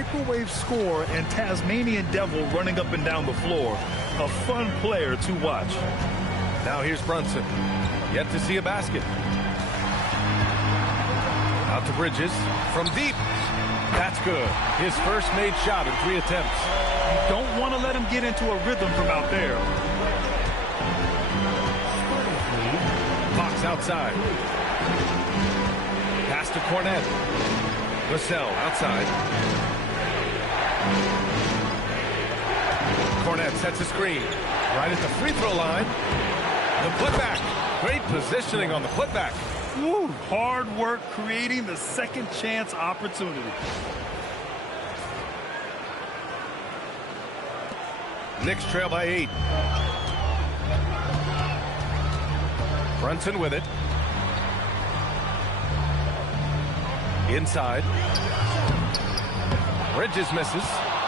microwave score and Tasmanian Devil running up and down the floor. A fun player to watch. Now here's Brunson. Yet to see a basket. Out to Bridges from deep. That's good. His first made shot in 3 attempts. You don't want to let him get into a rhythm from out there. Fox outside. Pass to Cornette. Vassell outside. Cornette sets a screen. Right at the free throw line. The putback. Great positioning on the putback. Woo, hard work creating the second chance opportunity. Knicks trail by 8. Brunson with it. Inside. Bridges misses.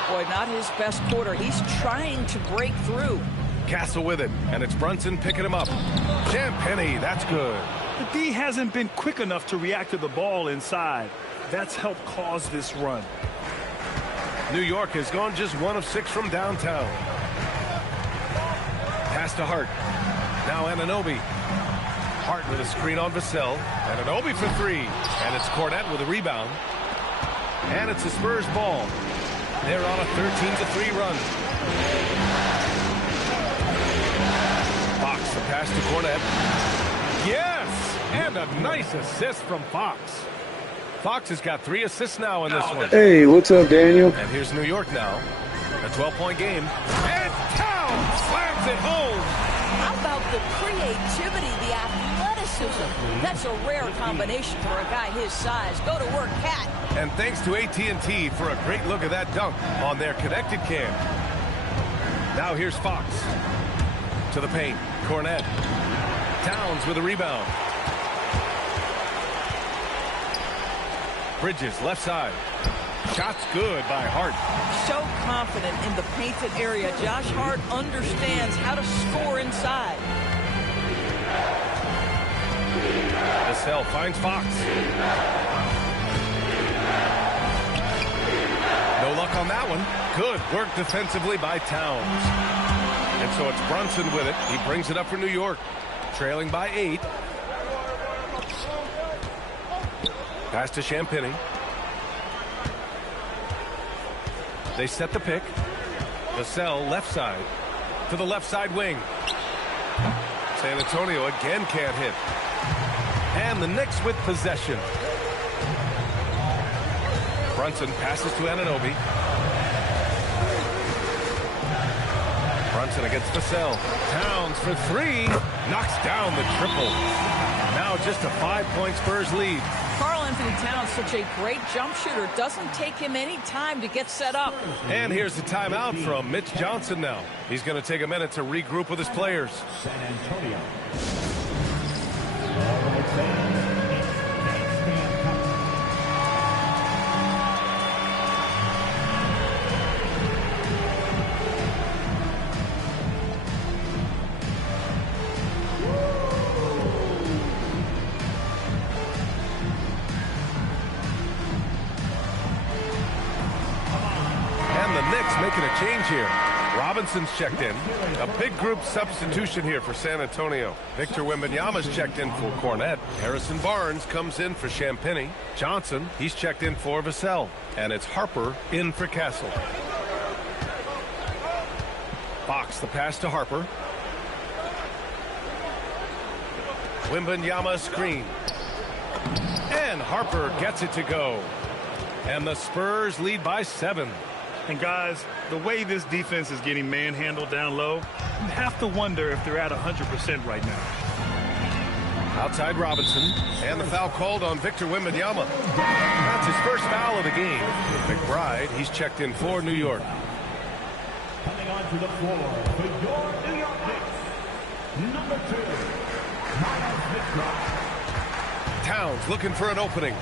Boy, not his best quarter. He's trying to break through. Castle with it, and it's Brunson picking him up. Champagnie, that's good. The D hasn't been quick enough to react to the ball inside. That's helped cause this run. New York has gone just 1 of 6 from downtown. Pass to Hart. Now Anunoby. Hart with a screen on Vassell. Anunoby for 3. And it's Cornette with a rebound. And it's the Spurs ball. They're on a 13-3 run. Fox, the pass to Cornette. Yes! And a nice assist from Fox. Fox has got 3 assists now in this one. Hey, what's up, Daniel? And here's New York now. A 12-point game. And Towns slams it home. How about the creativity, the athleticism? That's a rare combination for a guy his size. Go to work, Cat. And thanks to AT&T for a great look at that dunk on their connected cam. Now here's Fox. To the paint. Cornette. Towns with a rebound. Bridges, left side. Shot's good by Hart. So confident in the painted area. Josh Hart understands how to score inside. Vassell finds Fox. No luck on that one. Good work defensively by Towns. And so it's Brunson with it. He brings it up for New York. Trailing by 8. Pass to Champagnie. They set the pick. Vassell left side. To the left side wing. San Antonio again can't hit. And the Knicks with possession. Brunson passes to Anunoby. Brunson against Vassell. Towns for 3. Knocks down the triple. Now just a 5-point Spurs lead. Karl-Anthony Towns, such a great jump shooter. Doesn't take him any time to get set up. And here's the timeout from Mitch Johnson now. He's going to take a minute to regroup with his players. San Antonio. Making a change here. Robinson's checked in. A big group substitution here for San Antonio. Victor Wembanyama's checked in for Cornette. Harrison Barnes comes in for Champagnie. Johnson, he's checked in for Vassell. And it's Harper in for Castle. Fox, the pass to Harper. Wembanyama screen. And Harper gets it to go. And the Spurs lead by 7. And guys, the way this defense is getting manhandled down low, you have to wonder if they're at 100% right now. Outside Robinson, and the foul called on Victor Wembanyama. That's his first foul of the game. McBride, he's checked in for New York. Coming onto the floor for your New York Knicks, number 2, Miles McBride. Towns looking for an opening.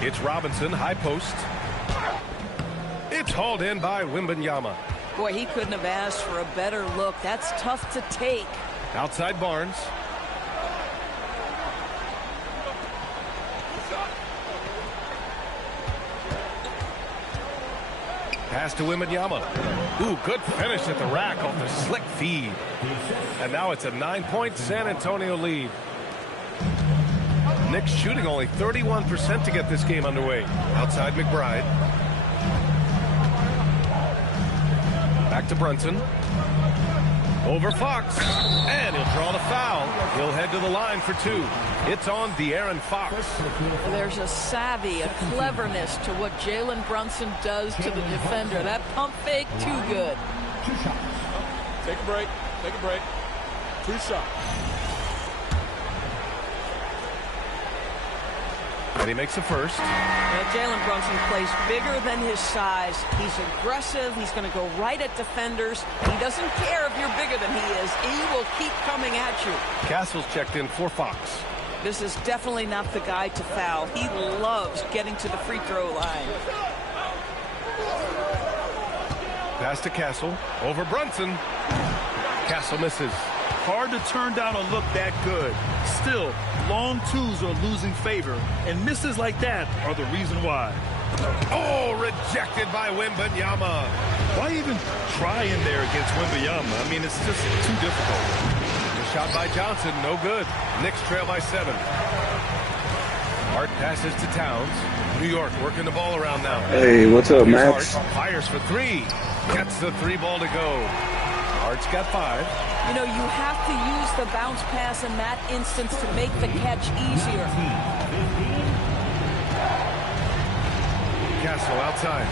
It's Robinson, high post. It's hauled in by Wembanyama. Boy, he couldn't have asked for a better look. That's tough to take. Outside Barnes. Pass to Wembanyama. Ooh, good finish at the rack off the slick feed. And now it's a 9-point San Antonio lead. Knicks shooting only 31% to get this game underway. Outside McBride. Back to Brunson. Over Fox. And he'll draw the foul. He'll head to the line for 2. It's on De'Aaron Fox. There's a savvy, a cleverness to what Jalen Brunson does to the defender. That pump fake, too good. Take a break. Take a break. 2 shots. And he makes the first. Jalen Brunson plays bigger than his size. He's aggressive. He's going to go right at defenders. He doesn't care if you're bigger than he is. He will keep coming at you. Castle's checked in for Fox. This is definitely not the guy to foul. He loves getting to the free throw line. Pass to Castle. Over Brunson. Castle misses. Hard to turn down a look that good. Still, long twos are losing favor, and misses like that are the reason why. Oh, rejected by Wembanyama. Why even try in there against Wembanyama? I mean, it's just too difficult. The shot by Johnson, no good. Knicks trail by 7. Hart passes to Towns. New York working the ball around now. Hey, what's up, Max? Hart fires for 3. Gets the 3 ball to go. Hart's got 5. You know, you have to use the bounce pass in that instance to make the catch easier. Castle outside.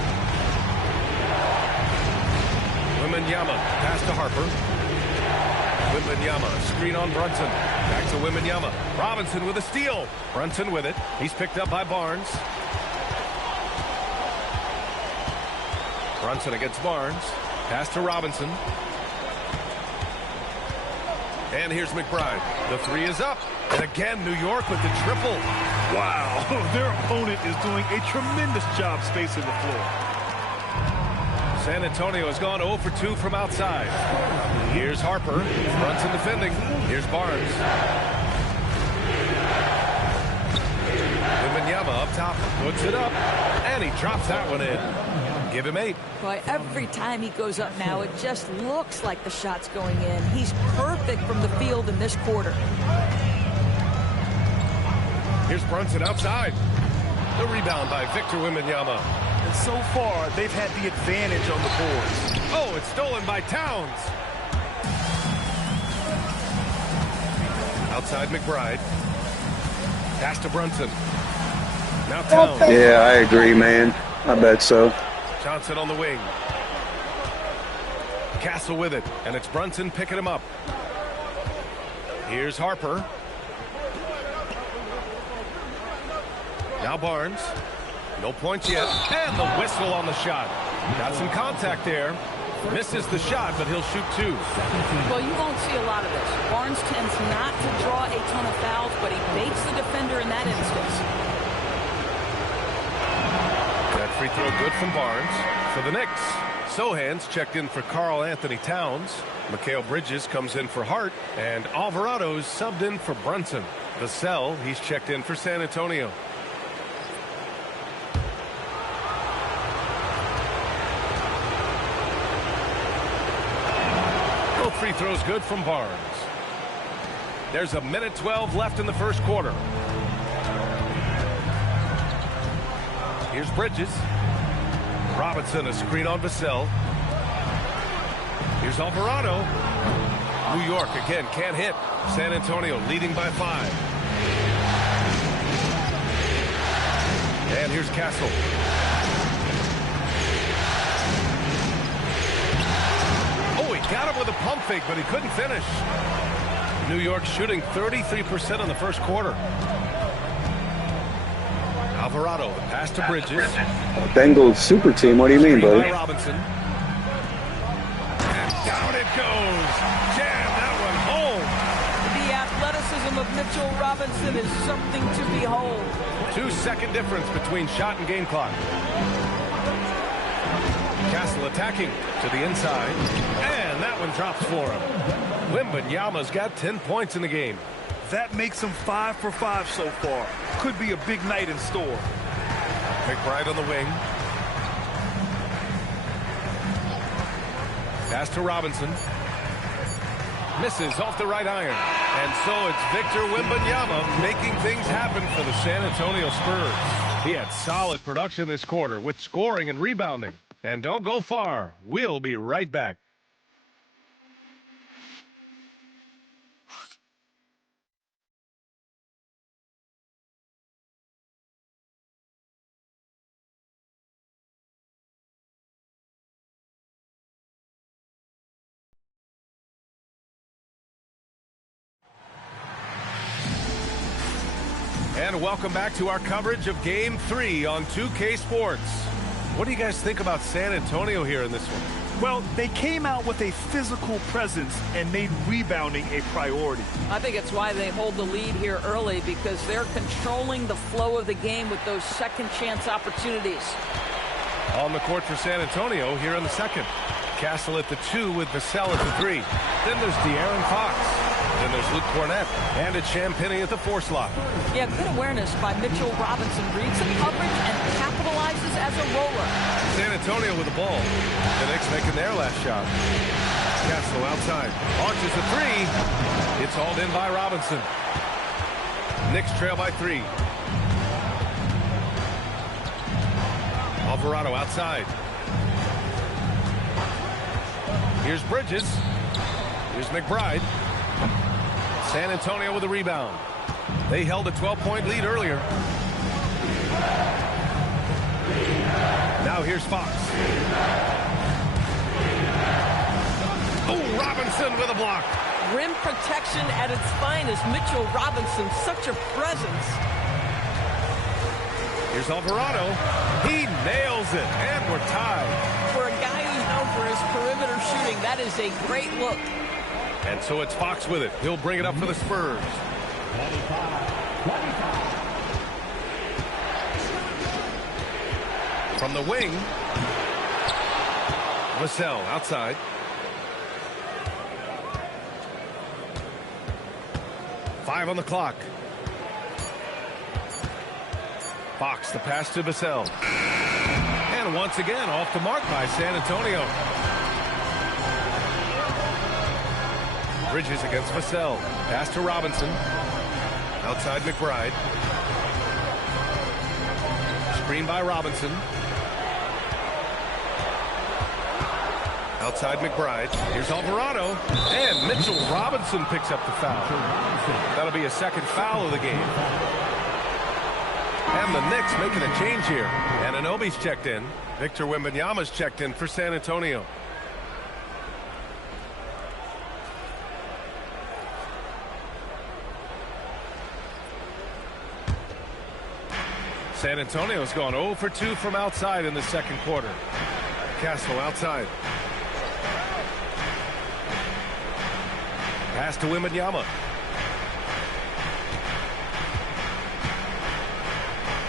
Wembanyama, pass to Harper. Wembanyama, screen on Brunson. Back to Wembanyama. Robinson with a steal. Brunson with it. He's picked up by Barnes. Brunson against Barnes. Pass to Robinson. And here's McBride. The 3 is up. And again, New York with the triple. Wow, their opponent is doing a tremendous job spacing the floor. San Antonio has gone 0 for 2 from outside. Here's Harper. Brunson defending. Here's Barnes. Wembanyama up top. Puts it up. And he drops that one in. Give him 8. Boy, every time he goes up now, it just looks like the shot's going in. He's perfect from the field in this quarter. Here's Brunson outside. The rebound by Victor Wembanyama. And so far, they've had the advantage on the boards. Oh, it's stolen by Towns. Outside McBride. Pass to Brunson. Now Towns. Yeah, I agree, man. I bet so. Johnson on the wing. Castle with it, and it's Brunson picking him up. Here's Harper. Now Barnes. No points yet. And the whistle on the shot. Got some contact there. Misses the shot, but he'll shoot 2. Well, you won't see a lot of this. Barnes tends not to draw a ton of fouls, but he baits the defender in that instance. That free throw good from Barnes. For the Knicks, Sohan's checked in for Karl Anthony Towns. Mikal Bridges comes in for Hart. And Alvarado's subbed in for Brunson. Vassell, he's checked in for San Antonio. Both free throws good from Barnes. There's 1:12 left in the first quarter. Here's Bridges. Robinson, a screen on Vassell. Here's Alvarado. New York again can't hit. San Antonio leading by 5. And here's Castle. Oh, he got him with a pump fake, but he couldn't finish. New York shooting 33% in the first quarter. Alvarado, pass to Bridges. Bengals super team. What do you mean, buddy? Robinson. And down it goes. Jam that one home. The athleticism of Mitchell Robinson is something to behold. 2-second difference between shot and game clock. Castle attacking to the inside. And that one drops for him. Wembanyama's got 10 points in the game. That makes him 5 for 5 so far. Could be a big night in store. McBride on the wing. Pass to Robinson. Misses off the right iron. And so it's Victor Wembanyama making things happen for the San Antonio Spurs. He had solid production this quarter with scoring and rebounding. And don't go far. We'll be right back. And welcome back to our coverage of Game 3 on 2K Sports. What do you guys think about San Antonio here in this one? Well, they came out with a physical presence and made rebounding a priority. I think it's why they hold the lead here early, because they're controlling the flow of the game with those second chance opportunities. On the court for San Antonio here in the second. Castle at the 2 with Vassell at the 3. Then there's De'Aaron Fox. Then there's Luke Cornett. And it's Champagnie at the 4 slot. Yeah, good awareness by Mitchell Robinson. Reads the coverage and capitalizes as a roller. San Antonio with the ball. The Knicks making their last shot. Castle outside. Launches a 3. It's hauled in by Robinson. Knicks trail by 3. Alvarado outside. Here's Bridges. Here's McBride. San Antonio with a rebound. They held a 12-point lead earlier. Now here's Fox. Oh, Robinson with a block. Rim protection at its finest. Mitchell Robinson, such a presence. Here's Alvarado. He nails it, and we're tied. For a guy who's known for his perimeter shooting, that is a great look. And so it's Fox with it. He'll bring it up for the Spurs. From the wing, Vassell outside. Five on the clock. Fox, the pass to Vassell. And once again, off the mark by San Antonio. Bridges against Vassell. Pass to Robinson. Outside McBride. Screen by Robinson. Outside McBride. Here's Alvarado. And Mitchell Robinson picks up the foul. That'll be a second foul of the game. And the Knicks making a change here. Anunoby's checked in. Victor Wembanyama's checked in for San Antonio. San Antonio's gone 0 for 2 from outside in the second quarter. Castle outside. Pass to Wembanyama.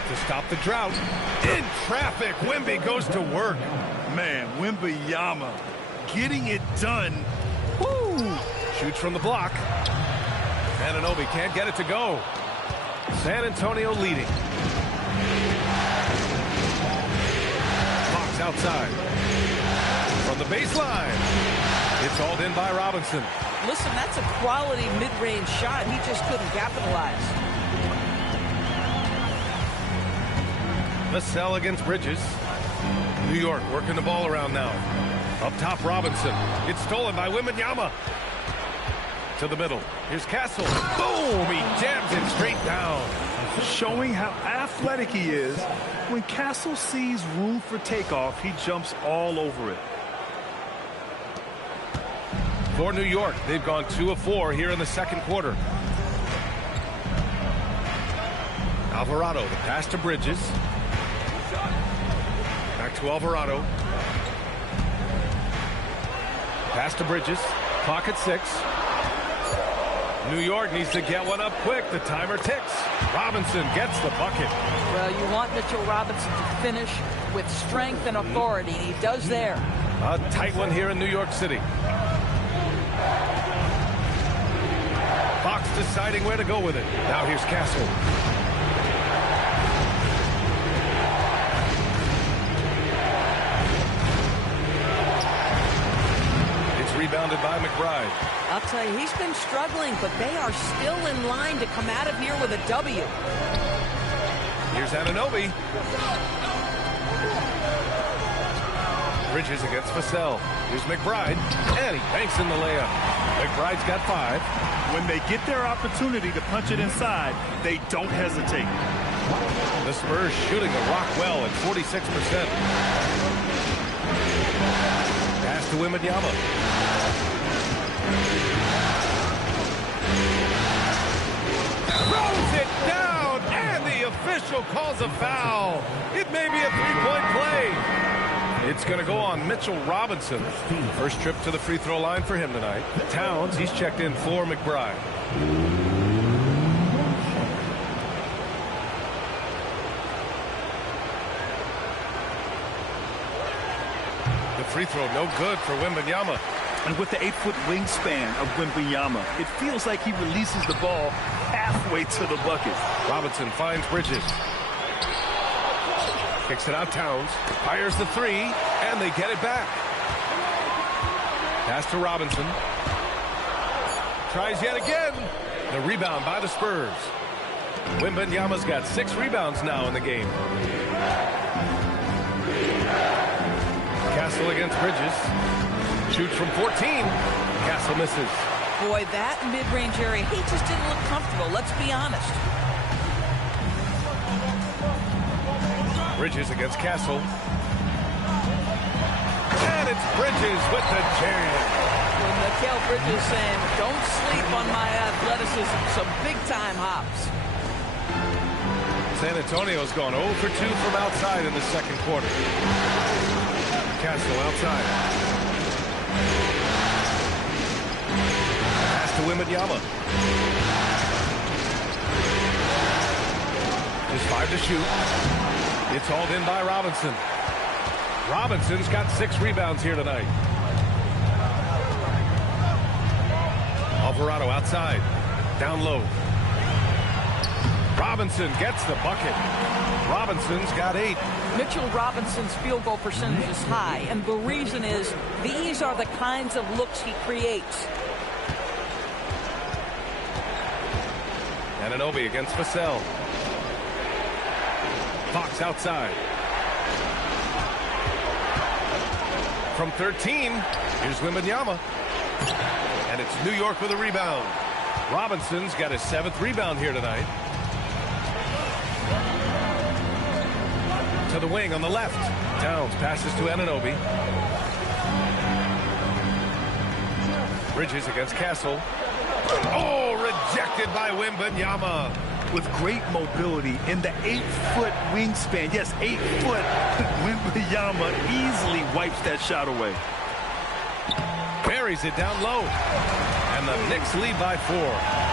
To stop the drought. In traffic, Wemby goes to work. Man, Wembanyama getting it done. Woo! Shoots from the block. Anunoby can't get it to go. San Antonio leading. Fox outside. From the baseline. It's hauled in by Robinson. Listen, that's a quality mid-range shot. He just couldn't capitalize. Vassell against Bridges. New York working the ball around now. Up top, Robinson. It's stolen by Wembanyama. To the middle. Here's Castle. Boom! He jams it straight down. Showing how athletic he is. When Castle sees room for takeoff, he jumps all over it. For New York, they've gone 2 of 4 here in the second quarter. Alvarado, the pass to Bridges. Back to Alvarado. Pass to Bridges. Clock at 6. New York needs to get one up quick. The timer ticks. Robinson gets the bucket. Well, you want Mitchell Robinson to finish with strength and authority. He does there. A tight one here in New York City. Fox deciding where to go with it. Now here's Castle. rebounded by McBride. I'll tell you, he's been struggling, but they are still in line to come out of here with a W. Here's Anunoby. Bridges against Vassell. Here's McBride, and he banks in the layup. McBride's got 5. When they get their opportunity to punch it inside, they don't hesitate. The Spurs shooting the rock well at 46%. Pass to Wembanyama. Throws it down, and the official calls a foul. It may be a three-point play. It's going to go on Mitchell Robinson. First trip to the free throw line for him tonight. Towns, he's checked in for McBride. The free throw no good for Wembanyama. And with the 8-foot wingspan of Wembanyama, it feels like he releases the ball halfway to the bucket. Robinson finds Bridges. Kicks it out Towns. Fires the 3, and they get it back. Pass to Robinson. Tries yet again. The rebound by the Spurs. Wembanyama's got 6 rebounds now in the game. Castle against Bridges. Shoots from 14. Castle misses. Boy, that mid-range area, he just didn't look comfortable, let's be honest. Bridges against Castle. And it's Bridges with the jam. When Mikal Bridges saying, don't sleep on my athleticism, some big-time hops. San Antonio's gone 0 for 2 from outside in the second quarter. Castle outside. Pass to Wembanyama. Just 5 to shoot. It's hauled in by Robinson. Robinson's got 6 rebounds here tonight. Alvarado outside. Down low. Robinson gets the bucket. Robinson's got 8. Mitchell Robinson's field goal percentage is high, and the reason is these are the kinds of looks he creates. Anunoby against Vassell. Fox outside. From 13, here's Wembanyama. And it's New York with a rebound. Robinson's got his 7th rebound here tonight. To the wing on the left. Towns passes to Anunoby. Bridges against Castle. Oh, rejected by Wembanyama. With great mobility in the 8-foot wingspan. Yes, 8 foot. Wembanyama easily wipes that shot away. Buries it down low. And the Knicks lead by 4.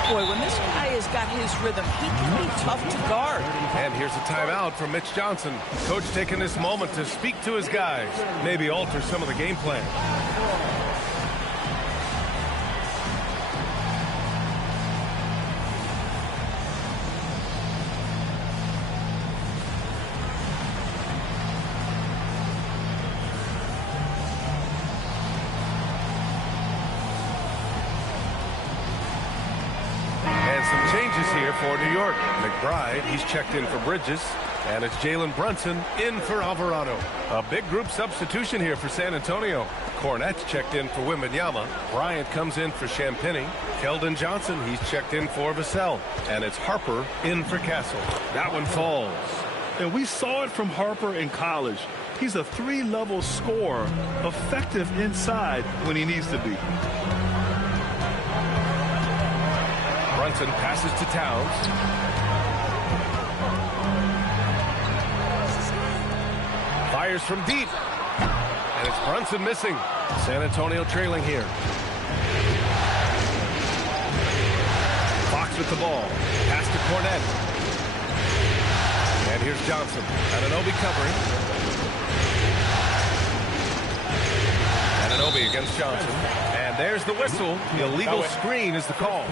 Boy, when this guy has got his rhythm, he can be tough to guard. And here's a timeout from Mitch Johnson. Coach taking this moment to speak to his guys. Maybe alter some of the game plan. For New York, McBride, he's checked in for Bridges, and it's Jalen Brunson in for Alvarado. A big group substitution here for San Antonio. Cornette's checked in for Wembanyama. Bryant comes in for Champagnie. Keldon Johnson, he's checked in for Vassell, and it's Harper in for Castle. That one falls. And we saw it from Harper in college. He's a 3-level scorer, effective inside when he needs to be. Brunson passes to Towns. Fires from deep. And it's Brunson missing. San Antonio trailing here. Fox with the ball. Pass to Cornette. And here's Johnson. Anunoby covering. Anunoby against Johnson. And And there's the whistle. The illegal screen is the call.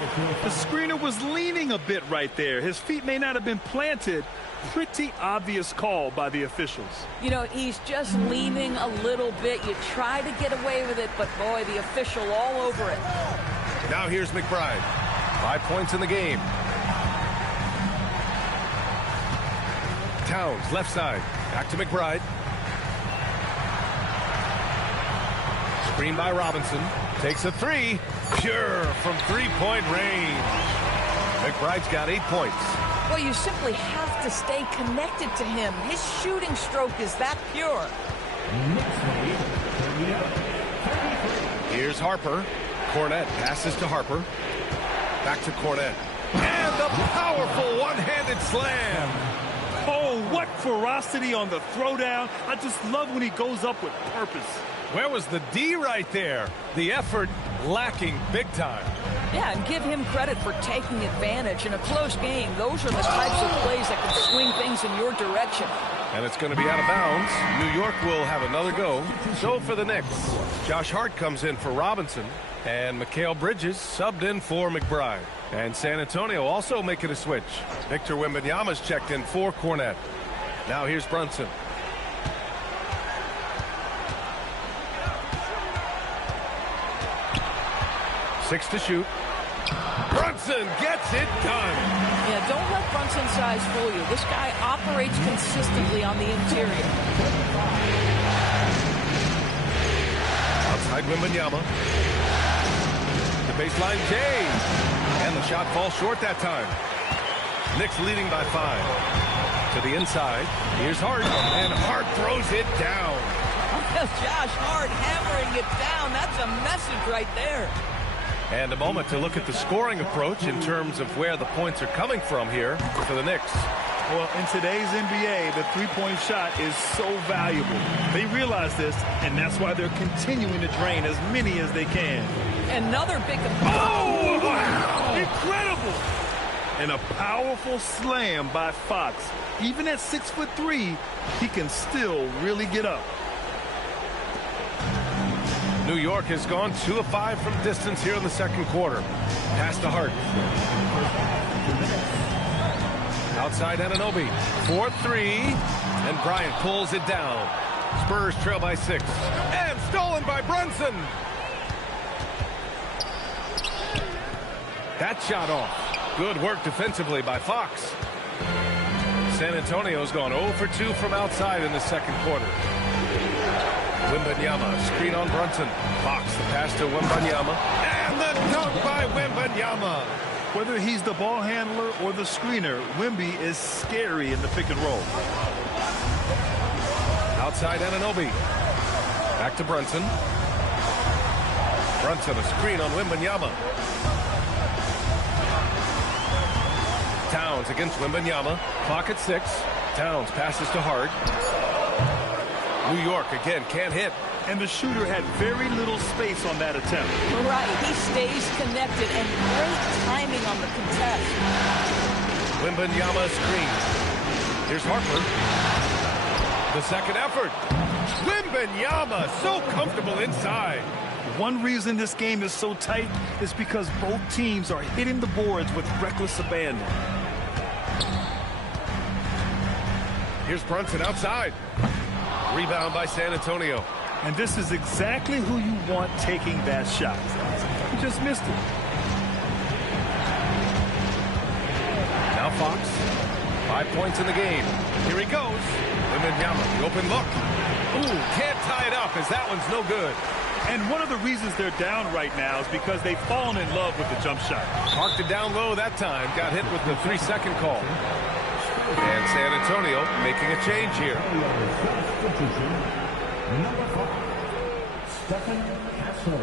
The screener was leaning a bit right there. His feet may not have been planted. Pretty obvious call by the officials. You know, he's just leaning a little bit. You try to get away with it, but boy, the official all over it. Now here's McBride. 5 points in the game. Towns, left side. Back to McBride. Screen by Robinson. Takes a three. Pure from three-point range. McBride's got 8 points. Well, you simply have to stay connected to him. His shooting stroke is that pure. Here's Harper. Cornette passes to Harper. Back to Cornette. And the powerful one-handed slam. Oh, what ferocity on the throwdown. I just love when he goes up with purpose. Where was the D right there? The effort lacking big time. Yeah, and give him credit for taking advantage. In a close game, those are the types of plays that can swing things in your direction. And it's going to be out of bounds. New York will have another go. So for the Knicks, Josh Hart comes in for Robinson. And Mikal Bridges subbed in for McBride. And San Antonio also making a switch. Victor Wembanyama's checked in for Cornette. Now here's Brunson. Six to shoot. Brunson gets it done. Yeah, don't let Brunson's size fool you. This guy operates consistently on the interior. Outside Wembanyama. The baseline Jay. And the shot falls short that time. Knicks leading by 5. To the inside. Here's Hart. And Hart throws it down. Josh Hart hammering it down. That's a message right there. And a moment to look at the scoring approach in terms of where the points are coming from here for the Knicks. Well, in today's NBA, the three-point shot is so valuable. They realize this, and that's why they're continuing to drain as many as they can. Another big... Oh, wow! Incredible! And a powerful slam by Fox. Even at 6'3", he can still really get up. New York has gone 2 of 5 from distance here in the second quarter. Pass to Hart. Outside Anunoby. 4-3. And Bryant pulls it down. Spurs trail by 6. And stolen by Brunson. That shot off. Good work defensively by Fox. San Antonio's gone 0 for 2 from outside in the second quarter. Wembanyama, screen on Brunson. Fox, the pass to Wembanyama. And the dunk by Wembanyama. Whether he's the ball handler or the screener, Wemby is scary in the pick and roll. Outside Anunoby. Back to Brunson. Brunson, a screen on Wembanyama. Towns against Wembanyama. Clock at 6. Towns passes to Hart. New York again can't hit. And the shooter had very little space on that attempt. Right, he stays connected and great timing on the contest. Wembanyama screen. Here's Harper. The second effort. Wembanyama so comfortable inside. One reason this game is so tight is because both teams are hitting the boards with reckless abandon. Here's Brunson outside. Rebound by San Antonio. And this is exactly who you want taking that shot. He just missed it. Now Fox. 5 points in the game. Here he goes. Wembanyama, the open look. Ooh, can't tie it up as that one's no good. And one of the reasons they're down right now is because they've fallen in love with the jump shot. Parked it down low that time. Got hit with the 3-second call. And San Antonio making a change here. Number 5, Stephen Castle.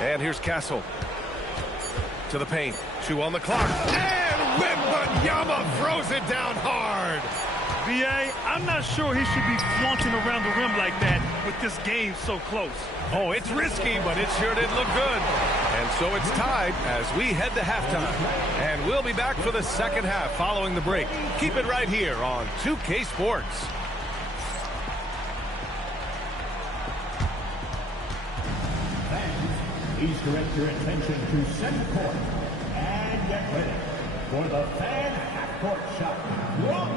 And here's Castle. To the paint. 2 on the clock. And Wembanyama throws it down hard. B.A., I'm not sure he should be flaunting around the rim like that with this game so close. Oh, it's risky, but it sure did look good. And so it's tied as we head to halftime. And we'll be back for the second half following the break. Keep it right here on 2K Sports. Please direct your attention to center court and get ready for the fan half-court shot. Wrong.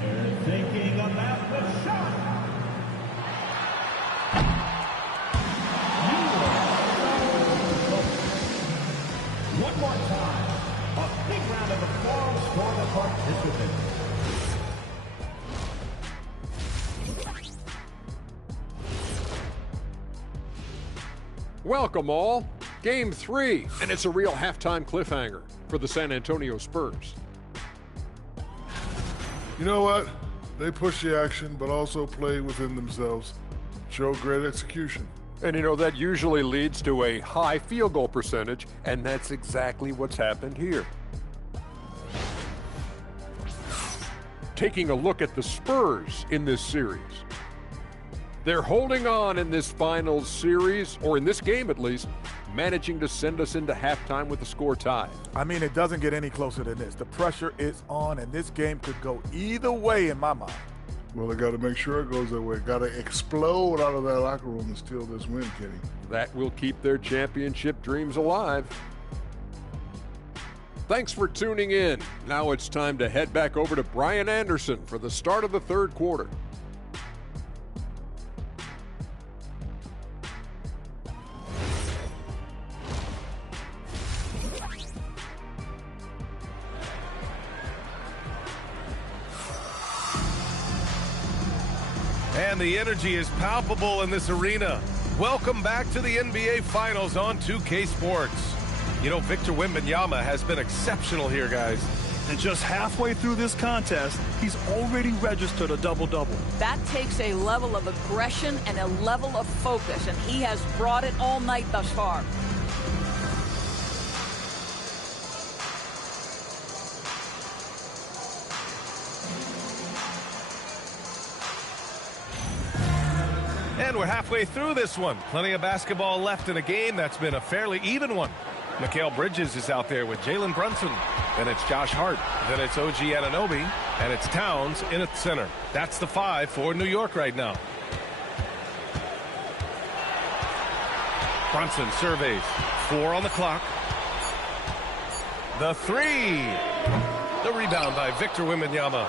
They're thinking about the shot. One more time. A big round of applause for the participants. Welcome all. Game 3, and it's a real halftime cliffhanger for the San Antonio Spurs. You know what? They push the action, but also play within themselves. Show great execution. And you know, that usually leads to a high field goal percentage, and that's exactly what's happened here. Taking a look at the Spurs in this series. They're holding on in this finals series, or in this game at least, managing to send us into halftime with the score tied. I mean, it doesn't get any closer than this. The pressure is on, and this game could go either way in my mind. Well, they got to make sure it goes that way. Got to explode out of that locker room and steal this win, Kenny. That will keep their championship dreams alive. Thanks for tuning in. Now it's time to head back over to Brian Anderson for the start of the third quarter. And the energy is palpable in this arena. Welcome back to the NBA Finals on 2K Sports. You know, Victor Wembanyama has been exceptional here, guys. And just halfway through this contest, he's already registered a double-double. That takes a level of aggression and a level of focus, and he has brought it all night thus far. And we're halfway through this one. Plenty of basketball left in a game that's been a fairly even one. Mikal Bridges is out there with Jalen Brunson. Then it's Josh Hart. Then it's OG Anunoby. And it's Towns in at center. That's the 5 for New York right now. Brunson surveys. 4 on the clock. The 3. The rebound by Victor Wembanyama.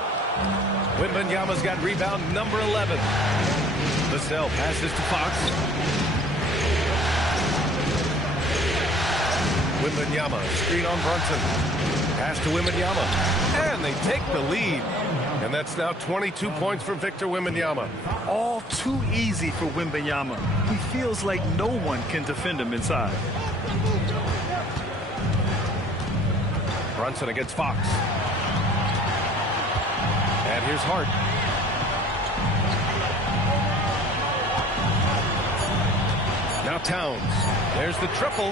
Wembanyama's got rebound number 11. Vassell passes to Fox. Wembanyama, screen on Brunson. Pass to Wembanyama. And they take the lead. And that's now 22 points for Victor Wembanyama. All too easy for Wembanyama. He feels like no one can defend him inside. Brunson against Fox. And here's Hart. Now Towns. There's the triple.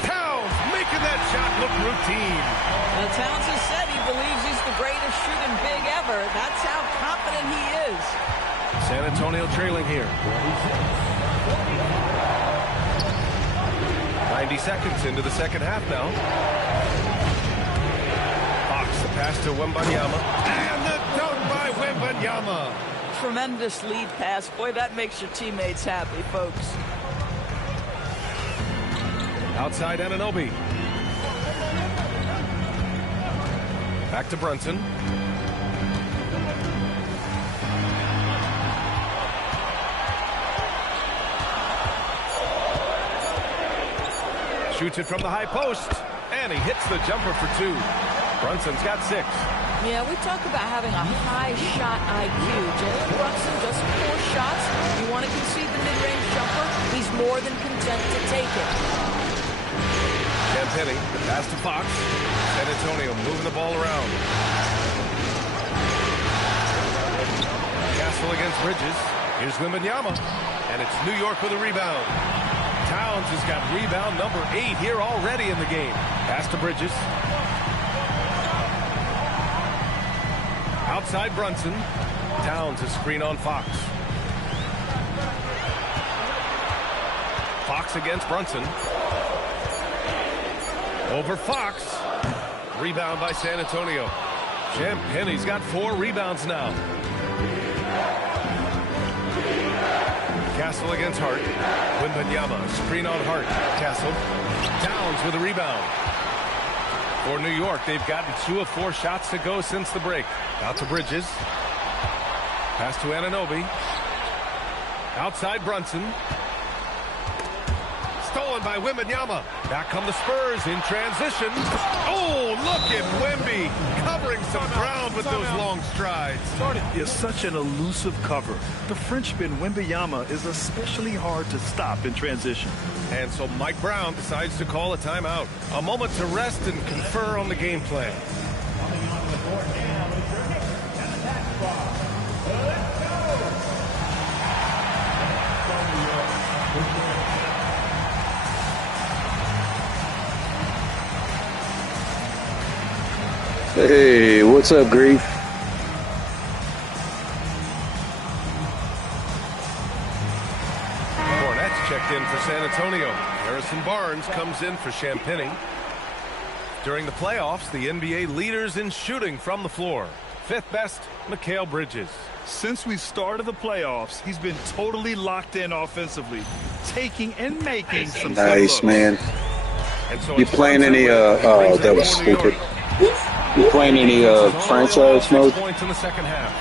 Towns making that shot look routine. Well, Towns has said he believes he's the greatest shooting big ever. That's how confident he is. San Antonio trailing here. 90 seconds into the second half now. Fox, the pass to Wembanyama. And the dunk by Wembanyama. Tremendous lead pass. Boy, that makes your teammates happy, folks. Outside Anunoby. Back to Brunson. Shoots it from the high post. And he hits the jumper for 2. Brunson's got 6. Yeah, we talk about having a high shot IQ. Jalen Brunson just 4 shots. You want to concede the mid-range jumper? He's more than content to take it. Penny, the pass to Fox. San Antonio moving the ball around. Castle against Bridges. Here's Wembanyama. And it's New York with a rebound. Towns has got rebound number 8 here already in the game. Pass to Bridges. Outside Brunson. Towns is screen on Fox. Fox against Brunson. Over Fox. Rebound by San Antonio. Champagne's got 4 rebounds now. Castle against Hart. Wembanyama, screen on Hart. Castle. Towns with a rebound. For New York, they've gotten 2 of 4 shots to go since the break. Out to Bridges. Pass to Anunoby. Outside Brunson. Stolen by Wembanyama. Back come the Spurs in transition. Oh, look at Wemby covering some ground with those long strides. It's such an elusive cover. The Frenchman Wembanyama is especially hard to stop in transition. And so Mike Brown decides to call a timeout. A moment to rest and confer on the game plan. Coming on the board now is your Knicks and attack bar. Let's go! Hey, what's up, Grief? Cornette's checked in for San Antonio. Harrison Barnes comes in for Champagny. During the playoffs, the NBA leaders in shooting from the floor. 5th best, Mikal Bridges. Since we started the playoffs, he's been totally locked in offensively, taking and making some Nice, man. And so You playing any, oh, that was stupid. You playing any, franchise mode? Points in the second half.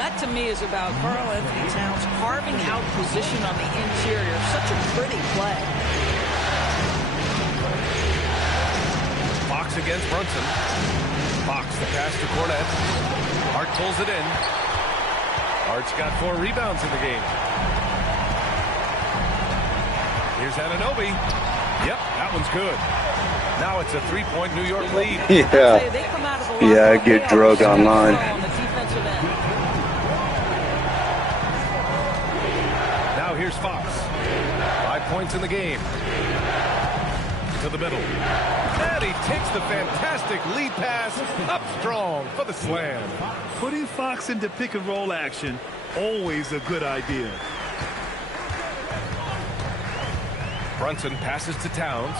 That to me is about Karl Anthony Towns carving out position on the interior. Such a pretty play. Fox against Brunson. Fox the pass to Cornette. Hart pulls it in. Hart's got 4 rebounds in the game. Here's Anunoby. Yep, that one's good. Now it's a 3-point New York lead. Yeah, I get drugged online. Now here's Fox. 5 points in the game. To the middle. And he takes the fantastic lead pass up strong for the slam. Putting Fox into pick-and-roll action, always a good idea. Brunson passes to Towns.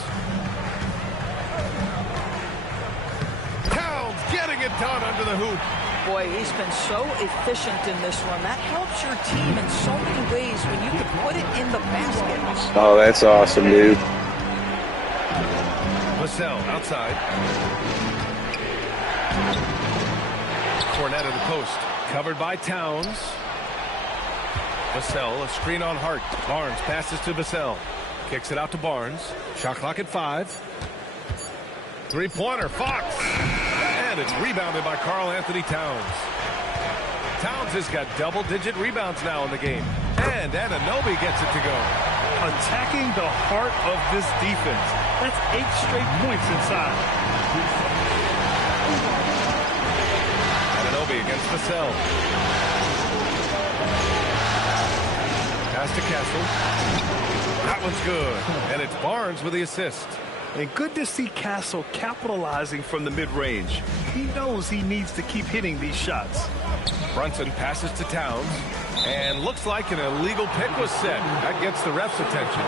Towns getting it done under the hoop. Boy, he's been so efficient in this one. That helps your team in so many ways when you can put it in the basket. Oh, that's awesome, dude. Vassell outside. Cornette in the post. Covered by Towns. Vassell, a screen on Hart. Barnes passes to Vassell. Kicks it out to Barnes. Shot clock at 5. 3-pointer, Fox. And it's rebounded by Karl Anthony Towns. Towns has got double-digit rebounds now in the game. And Anunoby gets it to go. Attacking the heart of this defense. That's 8 straight points inside. Anunoby against Vassell. Pass to Castle. That one's good. And it's Barnes with the assist. And good to see Castle capitalizing from the mid-range. He knows he needs to keep hitting these shots. Brunson passes to Towns. And looks like an illegal pick was set. That gets the ref's attention.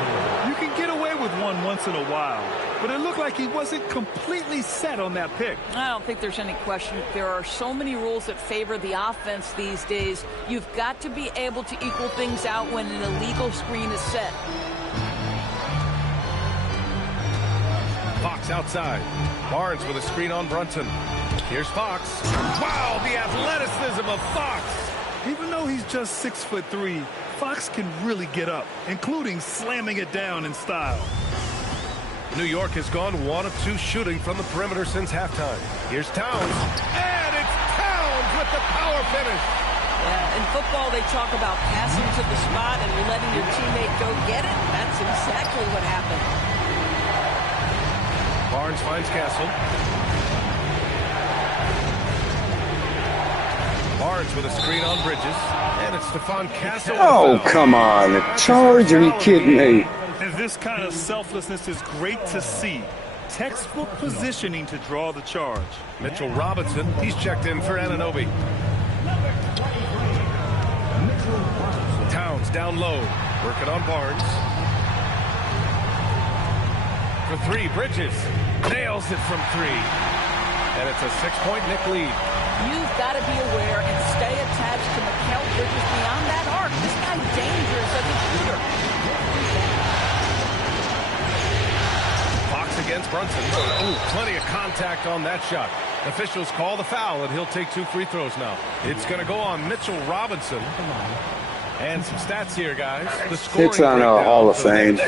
You can get away with one once in a while, but it looked like he wasn't completely set on that pick. I don't think there's any question. There are so many rules that favor the offense these days. You've got to be able to equal things out when an illegal screen is set. Fox outside. Barnes with a screen on Brunson. Here's Fox. Wow, the athleticism of Fox. Even though he's just 6'3", Fox can really get up, including slamming it down in style. New York has gone 1 of 2 shooting from the perimeter since halftime. Here's Towns. And it's Towns with the power finish. Yeah, in football, they talk about passing to the spot and letting your teammate go get it. That's exactly what happened. Barnes finds Castle. Barnes with a screen on Bridges. And it's Stephon Castle. Oh, come on. A charge? Are you kidding me? And this kind of selflessness is great to see. Textbook positioning to draw the charge. Mitchell Robinson, he's checked in for Anunoby. Towns down low, working on Barnes. For 3, Bridges nails it from 3. And it's a 6-point Knick lead. You've got to be aware and stay attached to Mikal Bridges beyond that arc. This guy's dangerous as a shooter. Fox against Brunson. Oh, plenty of contact on that shot. Officials call the foul, and he'll take 2 free throws now. It's going to go on Mitchell Robinson. And some stats here, guys. The scoring It's on a Hall of Fame.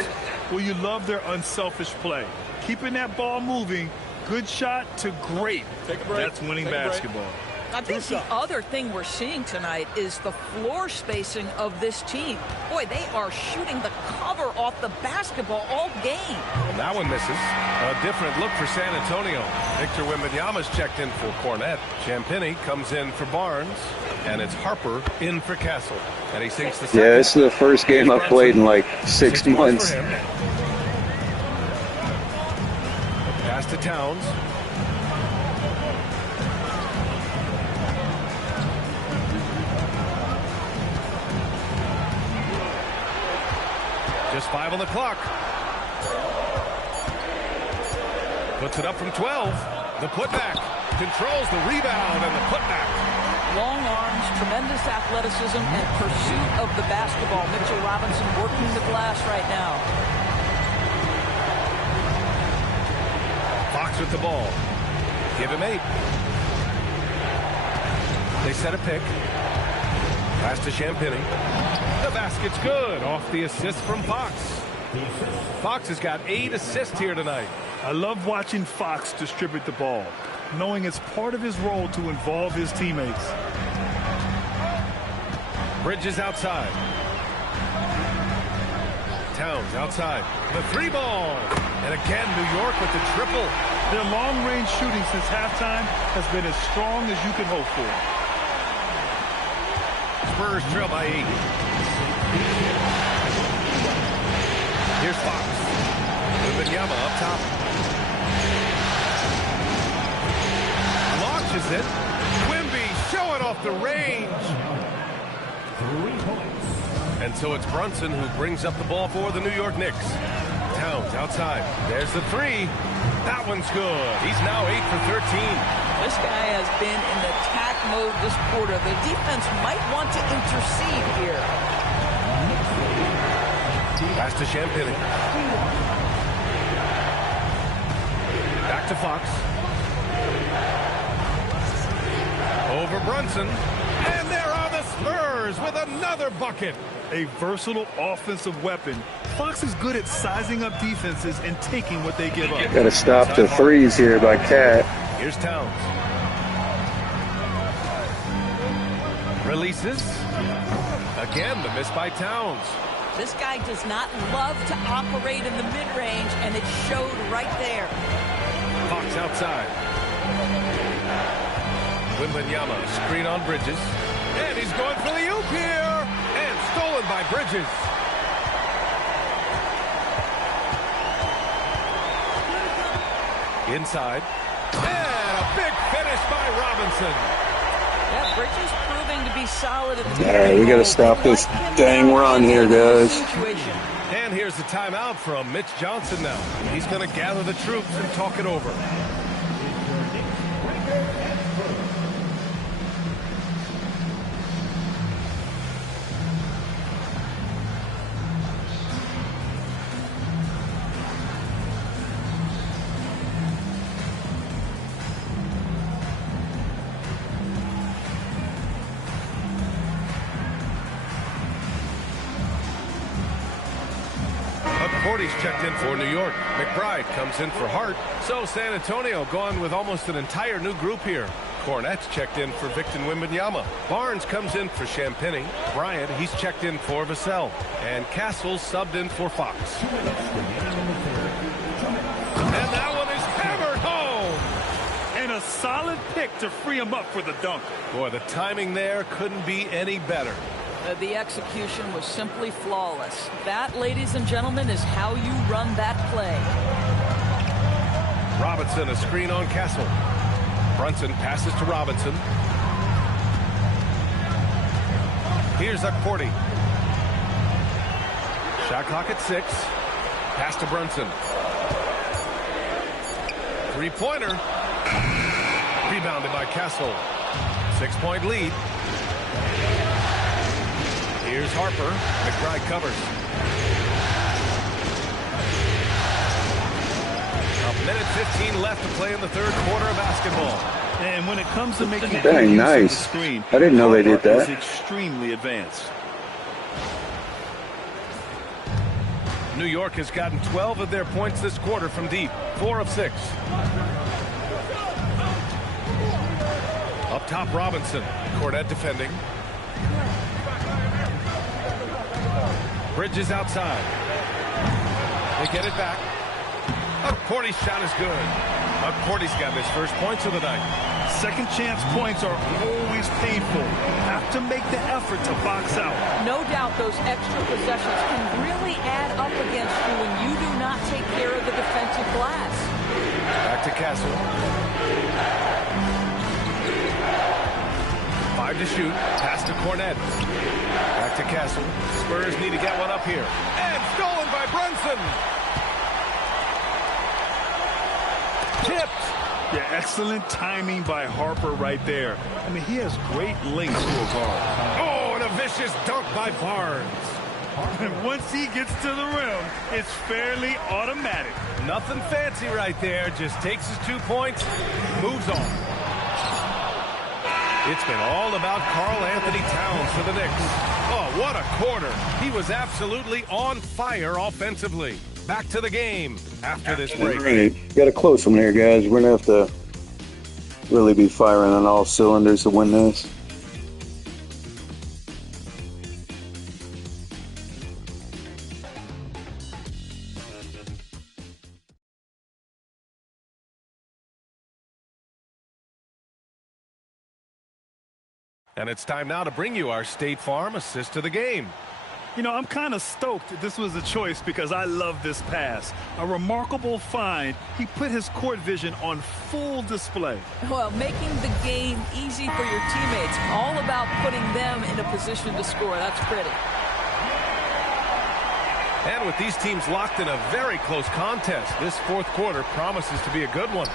Well, you love their unselfish play. Keeping that ball moving, good shot to great. Take a break. That's winning basketball. I think the other thing we're seeing tonight is the floor spacing of this team. Boy, they are shooting the cover off the basketball all game. And that one misses. A different look for San Antonio. Victor Wembanyama's checked in for Cornette. Champagnie comes in for Barnes. And it's Harper in for Castle. And he sinks the second. Yeah, this is the first game I've played in like 6 months. Pass to Towns. Just 5 on the clock. Puts it up from 12. The putback. Controls the rebound and the putback. Long arms, tremendous athleticism, and pursuit of the basketball. Mitchell Robinson working the glass right now. Fox with the ball. Give him 8. They set a pick. Pass to Champagnie. The basket's good off the assist from Fox. Fox has got 8 assists here tonight. I love watching Fox distribute the ball, knowing it's part of his role to involve his teammates. Bridges outside. Towns outside. The 3 ball. And again, New York with the triple. Their long-range shooting since halftime has been as strong as you can hope for. Spurs trail by 8. Here's Fox. Wembanyama up top. Launches it. Wemby showing off the range. 3 points. And so it's Brunson who brings up the ball for the New York Knicks. Towns outside. There's the 3. That one's good. He's now 8 for 13. This guy has been in attack mode this quarter. The defense might want to intercede here. Pass to Champagnie. Back to Fox. Over Brunson. And there are the Spurs with another bucket. A versatile offensive weapon. Fox is good at sizing up defenses and taking what they give up. Got to stop the threes here by Cat. Here's Towns. Releases. Again, the miss by Towns. This guy does not love to operate in the mid-range, and it showed right there. Fox outside. Wembanyama, screen on Bridges. And he's going for the oop here. And stolen by Bridges. Inside. And a big finish by Robinson. Yeah, Bridges proving to be solid at the All right, we got to stop this dang run here, guys. And here's the timeout from Mitch Johnson now. He's going to gather the troops and talk it over. Cordy's checked in for New York. McBride comes in for Hart. So San Antonio going with almost an entire new group here. Cornette's checked in for Victor Wembanyama. Barnes comes in for Champagnie. Bryant, he's checked in for Vassell. And Castle subbed in for Fox. And that one is hammered home. And a solid pick to free him up for the dunk. Boy, the timing there couldn't be any better. The execution was simply flawless. That, ladies and gentlemen, is how you run that play. Robinson, a screen on Castle. Brunson passes to Robinson. Here's Cordy. Shot clock at 6. Pass to Brunson. 3-pointer. Rebounded by Castle. 6-point lead. Here's Harper. McBride covers. A minute 15 left to play in the third quarter of basketball. And when it comes to making Dang, use nice. of the screen, I didn't know they did Harper is that. extremely advanced. New York has gotten 12 of their points this quarter from deep. 4 of 6. Up top, Robinson. Cornette defending. Bridges outside. They get it back. McCourty's shot is good. McCourty's got his first points of the night. Second chance points are always painful. Have to make the effort to box out. No doubt those extra possessions can really add up against you when you do not take care of the defensive glass. Back to Castle. 5 to shoot. Pass to Cornette. Back to Castle. Spurs need to get one up here. And stolen by Brunson. Tipped. Yeah, excellent timing by Harper right there. I mean, he has great length to a guard. Oh, and a vicious dunk by Barnes. And once he gets to the rim, it's fairly automatic. Nothing fancy right there. Just takes his 2 points, moves on. It's been all about Karl Anthony Towns for the Knicks. Oh, what a quarter. He was absolutely on fire offensively. Back to the game after this break. All right, got to close from here, guys. We're going to have to really be firing on all cylinders to win this. And it's time now to bring you our State Farm assist to the game. You know, I'm kind of stoked this was a choice because I love this pass. A remarkable find. He put his court vision on full display. Well, making the game easy for your teammates. All about putting them in a position to score. That's pretty. And with these teams locked in a very close contest, this fourth quarter promises to be a good one.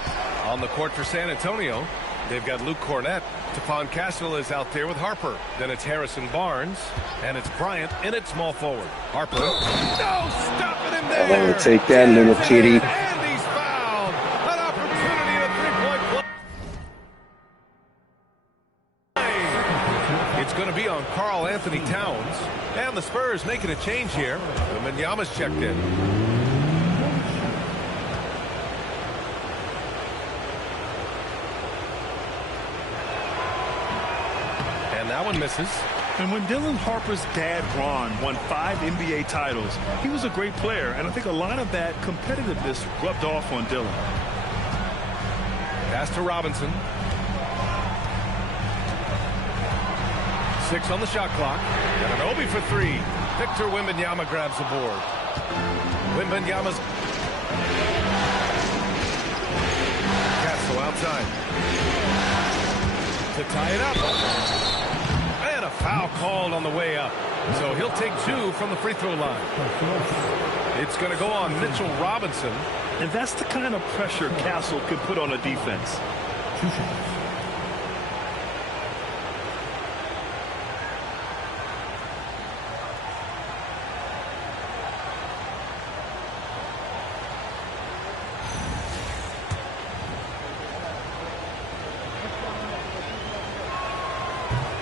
On the court for San Antonio, they've got Luke Cornette. Stephon Castle is out there with Harper. Then it's Harrison Barnes. And it's Bryant in at small forward. Harper. No, stopping him there. Oh, take that, little kitty. And he's fouled. An opportunity at a 3-point play. It's going to be on Karl Anthony Towns. And the Spurs making a change here. Wembanyama's checked in. That one misses. And when Dylan Harper's dad, Ron, won 5 NBA titles, he was a great player. And I think a lot of that competitiveness rubbed off on Dylan. Pass to Robinson. 6 on the shot clock. And an Obi for 3. Victor Wembanyama grabs the board. Wembanyama's. Castle outside. To tie it up. And a foul called on the way up. So he'll take 2 from the free throw line. It's going to go on Mitchell Robinson. And that's the kind of pressure Castle could put on a defense.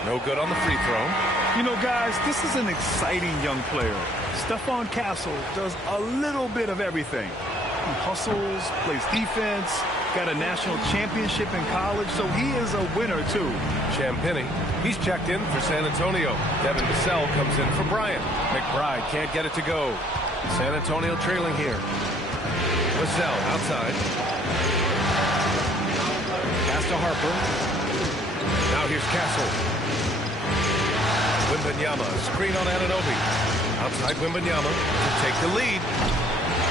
No good on the free throw. You know, guys, this is an exciting young player. Stephon Castle does a little bit of everything. He hustles, plays defense, got a national championship in college, so he is a winner, too. Champagny, he's checked in for San Antonio. Devin Vassell comes in for Bryant. McBride can't get it to go. San Antonio trailing here. Vassell outside. Pass to Harper. Now here's Castle. Wembanyama, screen on Anunoby. Outside Wembanyama to take the lead.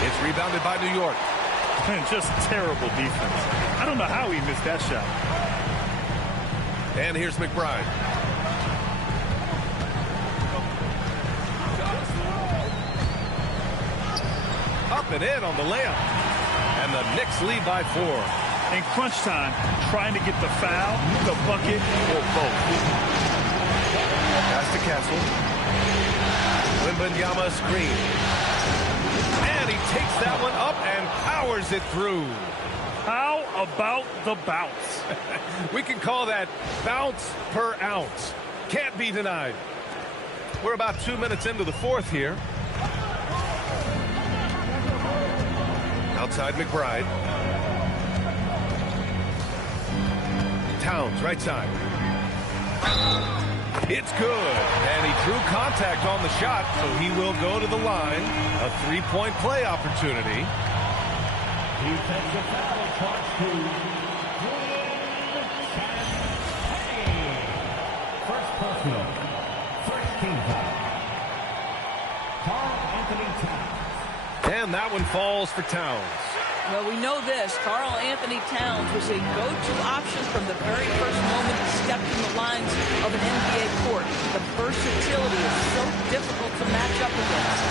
It's rebounded by New York. And just terrible defense. I don't know how he missed that shot. And here's McBride. Up and in on the layup. And the Knicks lead by 4. In crunch time, trying to get the foul, the bucket, or both. Pass to Castle. Wembanyama screen. And he takes that one up and powers it through. How about the bounce? We can call that bounce per ounce. Can't be denied. We're about 2 minutes into the fourth here. Outside McBride. Towns, right side. It's good. And he drew contact on the shot, so he will go to the line. A three-point play opportunity. Defensive foul charge to first personal. First team foul. Karl-Anthony Towns. And that one falls for Towns. Well, we know this. Karl-Anthony Towns was a go-to option from the very first moment he stepped in the lines of an NBA court. The versatility is so difficult to match up against.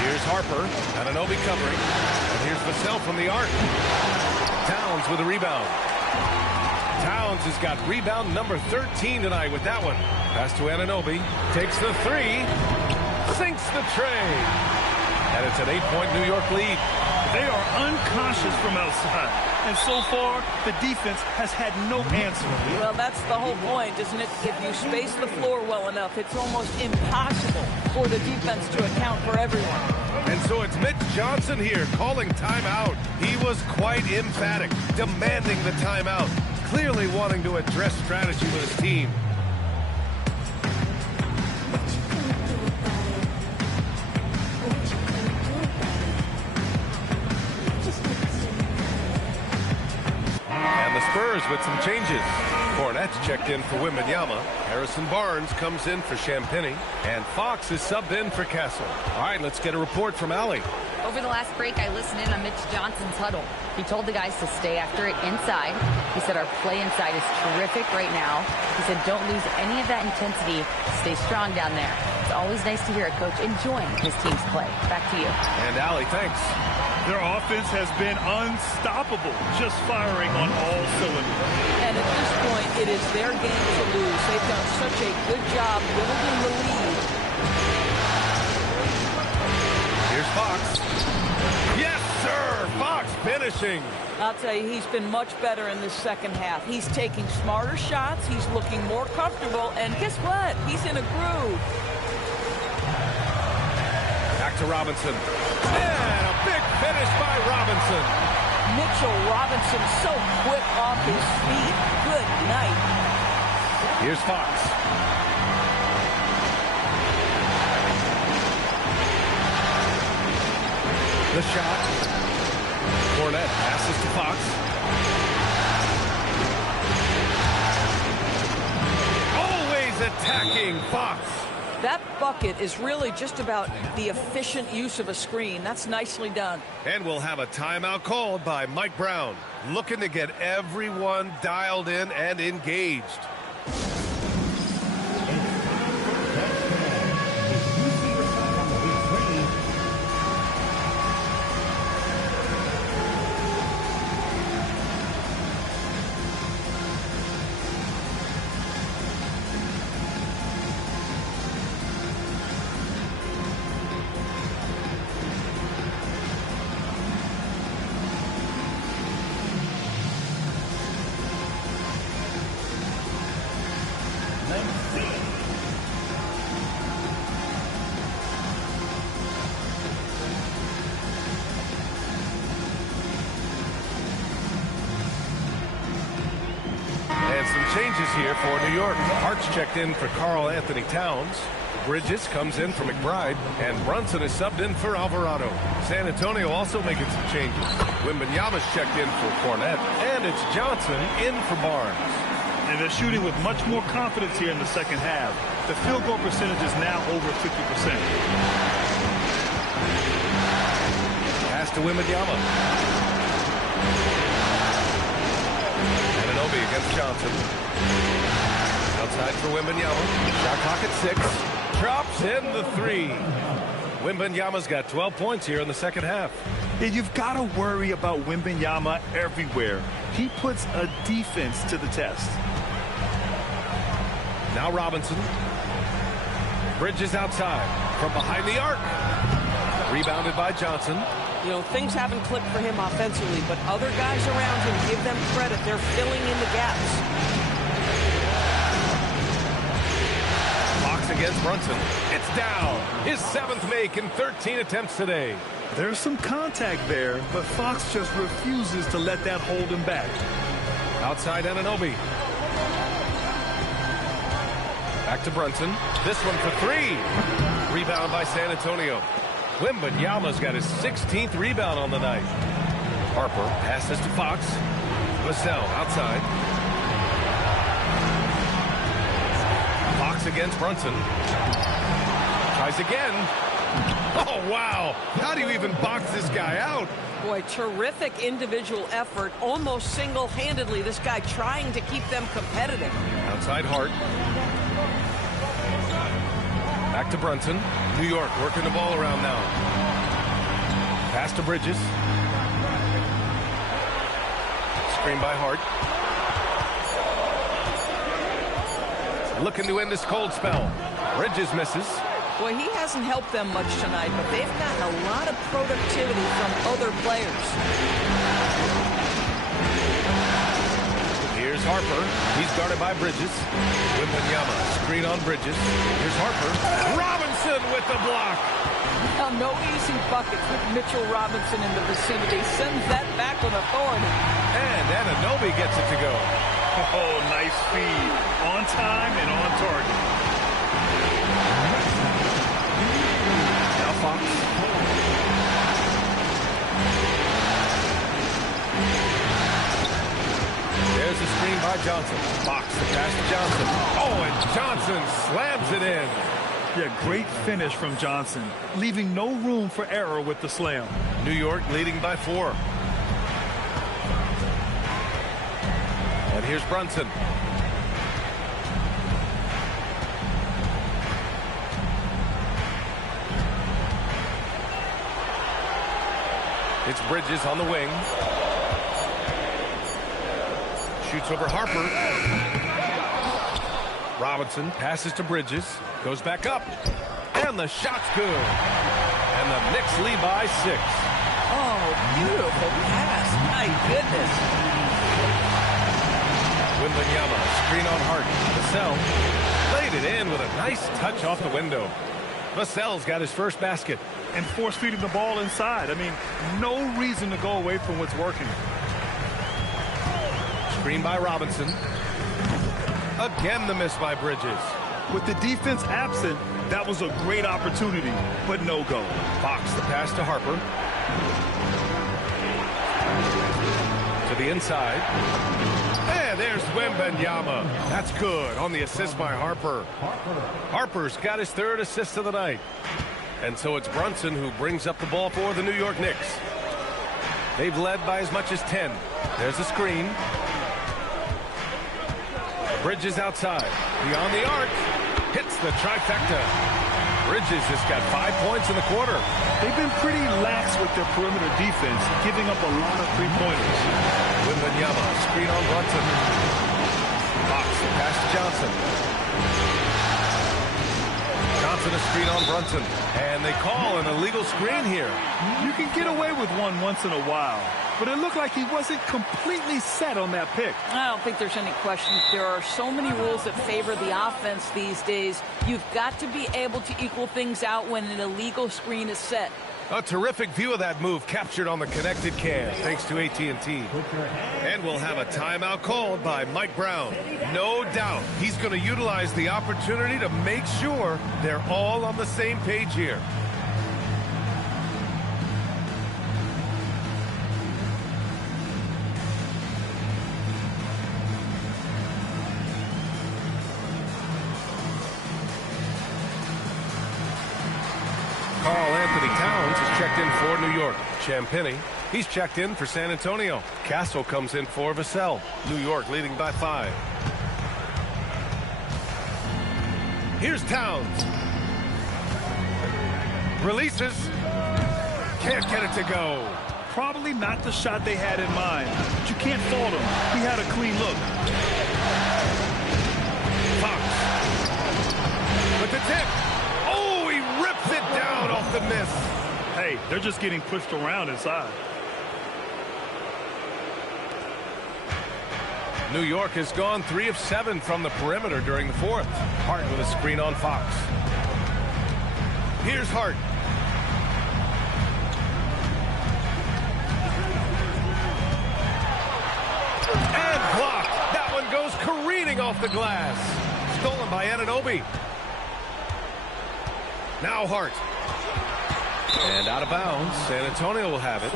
Here's Harper. Anunoby covering. And here's Vassell from the arc. Towns with a rebound. Towns has got rebound number 13 tonight with that one. Pass to Anunoby. Takes the three. Sinks the tray. And it's an 8-point New York lead. They are unconscious from outside. And so far, the defense has had no answer. Well, that's the whole point, isn't it? If you space the floor well enough, it's almost impossible for the defense to account for everyone. And so it's Mitch Johnson here calling timeout. He was quite emphatic, demanding the timeout, clearly wanting to address strategy with his team. Spurs with some changes. Cornette's checked in for Wembanyama. Harrison Barnes comes in for Champagnie. And Fox is subbed in for Castle. All right, let's get a report from Allie. Over the last break, I listened in on Mitch Johnson's huddle. He told the guys to stay after it inside. He said our play inside is terrific right now. He said don't lose any of that intensity. Stay strong down there. It's always nice to hear a coach enjoying his team's play. Back to you. And Allie, thanks. Their offense has been unstoppable, just firing on all cylinders. And at this point, it is their game to lose. They've done such a good job building the lead. Here's Fox. Yes, sir! Fox finishing. I'll tell you, he's been much better in this second half. He's taking smarter shots. He's looking more comfortable. And guess what? He's in a groove. Back to Robinson. And a big finish by Robinson. Mitchell Robinson so quick off his feet. Good night. Here's Fox. The shot. Cornette passes to Fox. Always attacking Fox. That bucket is really just about the efficient use of a screen. That's nicely done. And we'll have a timeout called by Mike Brown, looking to get everyone dialed in and engaged. Changes here for New York. Hart's checked in for Karl-Anthony Towns. Bridges comes in for McBride. And Brunson is subbed in for Alvarado. San Antonio also making some changes. Wembanyama's checked in for Cornette. And it's Johnson in for Barnes. And they're shooting with much more confidence here in the second half. The field goal percentage is now over 50%. Pass to Wembanyama. Against Johnson. Outside for Wembanyama. Shot clock at 6. Drops in the 3. Wembanyama's got 12 points here in the second half. Yeah, you've got to worry about Wembanyama everywhere. He puts a defense to the test. Now Robinson. Bridges outside from behind the arc. Rebounded by Johnson. You know, things haven't clicked for him offensively, but other guys around him, give them credit. They're filling in the gaps. Fox against Brunson. It's down. His 7th make in 13 attempts today. There's some contact there, but Fox just refuses to let that hold him back. Outside Anunoby. Back to Brunson. This one for 3. Rebound by San Antonio. Wembanyama's got his 16th rebound on the night. Harper passes to Fox. Vassell outside. Fox against Brunson. Tries again. Oh, wow. How do you even box this guy out? Boy, terrific individual effort. Almost single-handedly, this guy trying to keep them competitive. Outside Hart. Back to Brunson. New York working the ball around now. Pass to Bridges. Screen by Hart. Looking to end this cold spell. Bridges misses. Boy, he hasn't helped them much tonight, but they've gotten a lot of productivity from other players. Here's Harper. He's guarded by Bridges. Wembanyama, screen on Bridges. Here's Harper. Robinson with the block. Now, no easy buckets with Mitchell Robinson in the vicinity. Sends that back with authority. And Anunoby gets it to go. Oh, nice feed. On time and on target. Now Fox. There's a screen by Johnson. Fox the pass to Johnson. Oh, and Johnson slams it in. Yeah, great finish from Johnson, leaving no room for error with the slam. New York leading by 4. And here's Brunson. It's Bridges on the wing. Shoots over Harper. Robinson passes to Bridges. Goes back up. And the shot's good. And the Knicks lead by 6. Oh, beautiful pass. My goodness. Wembanyama, screen on Hart. Vassell laid it in with a nice touch off the window. Vassell's got his first basket. And force-feeding the ball inside. I mean, no reason to go away from what's working. Screen by Robinson. Again, the miss by Bridges. With the defense absent, that was a great opportunity, but no go. Fox, the pass to Harper. To the inside. And there's Wembanyama. That's good on the assist by Harper. Harper's got his 3rd assist of the night. And so it's Brunson who brings up the ball for the New York Knicks. They've led by as much as 10. There's a screen. Bridges outside. Beyond the arc. Hits the trifecta. Bridges has got 5 points in the quarter. They've been pretty lax with their perimeter defense, giving up a lot of three-pointers. Wembanyama, screen on Brunson. Fox, the pass to Johnson. Johnson, a screen on Brunson. And they call an illegal screen here. You can get away with one once in a while, but it looked like he wasn't completely set on that pick. I don't think there's any question. There are so many rules that favor the offense these days. You've got to be able to equal things out when an illegal screen is set. A terrific view of that move captured on the connected cam, thanks to AT&T. And we'll have a timeout called by Mike Brown. No doubt he's going to utilize the opportunity to make sure they're all on the same page here. Karl-Anthony Towns is checked in for New York. Champagnie, he's checked in for San Antonio. Castle comes in for Vassell. New York leading by 5. Here's Towns. Releases. Can't get it to go. probably not the shot they had in mind. But you can't fault him. He had a clean look. Fox with the tip. Oh, he rips it down off the miss. Hey, they're just getting pushed around inside. New York has gone 3 of 7 from the perimeter during the fourth. Hart with a screen on Fox. Here's Hart. And blocked. That one goes careening off the glass. Stolen by Anunoby. Now Hart. And out of bounds. San Antonio will have it.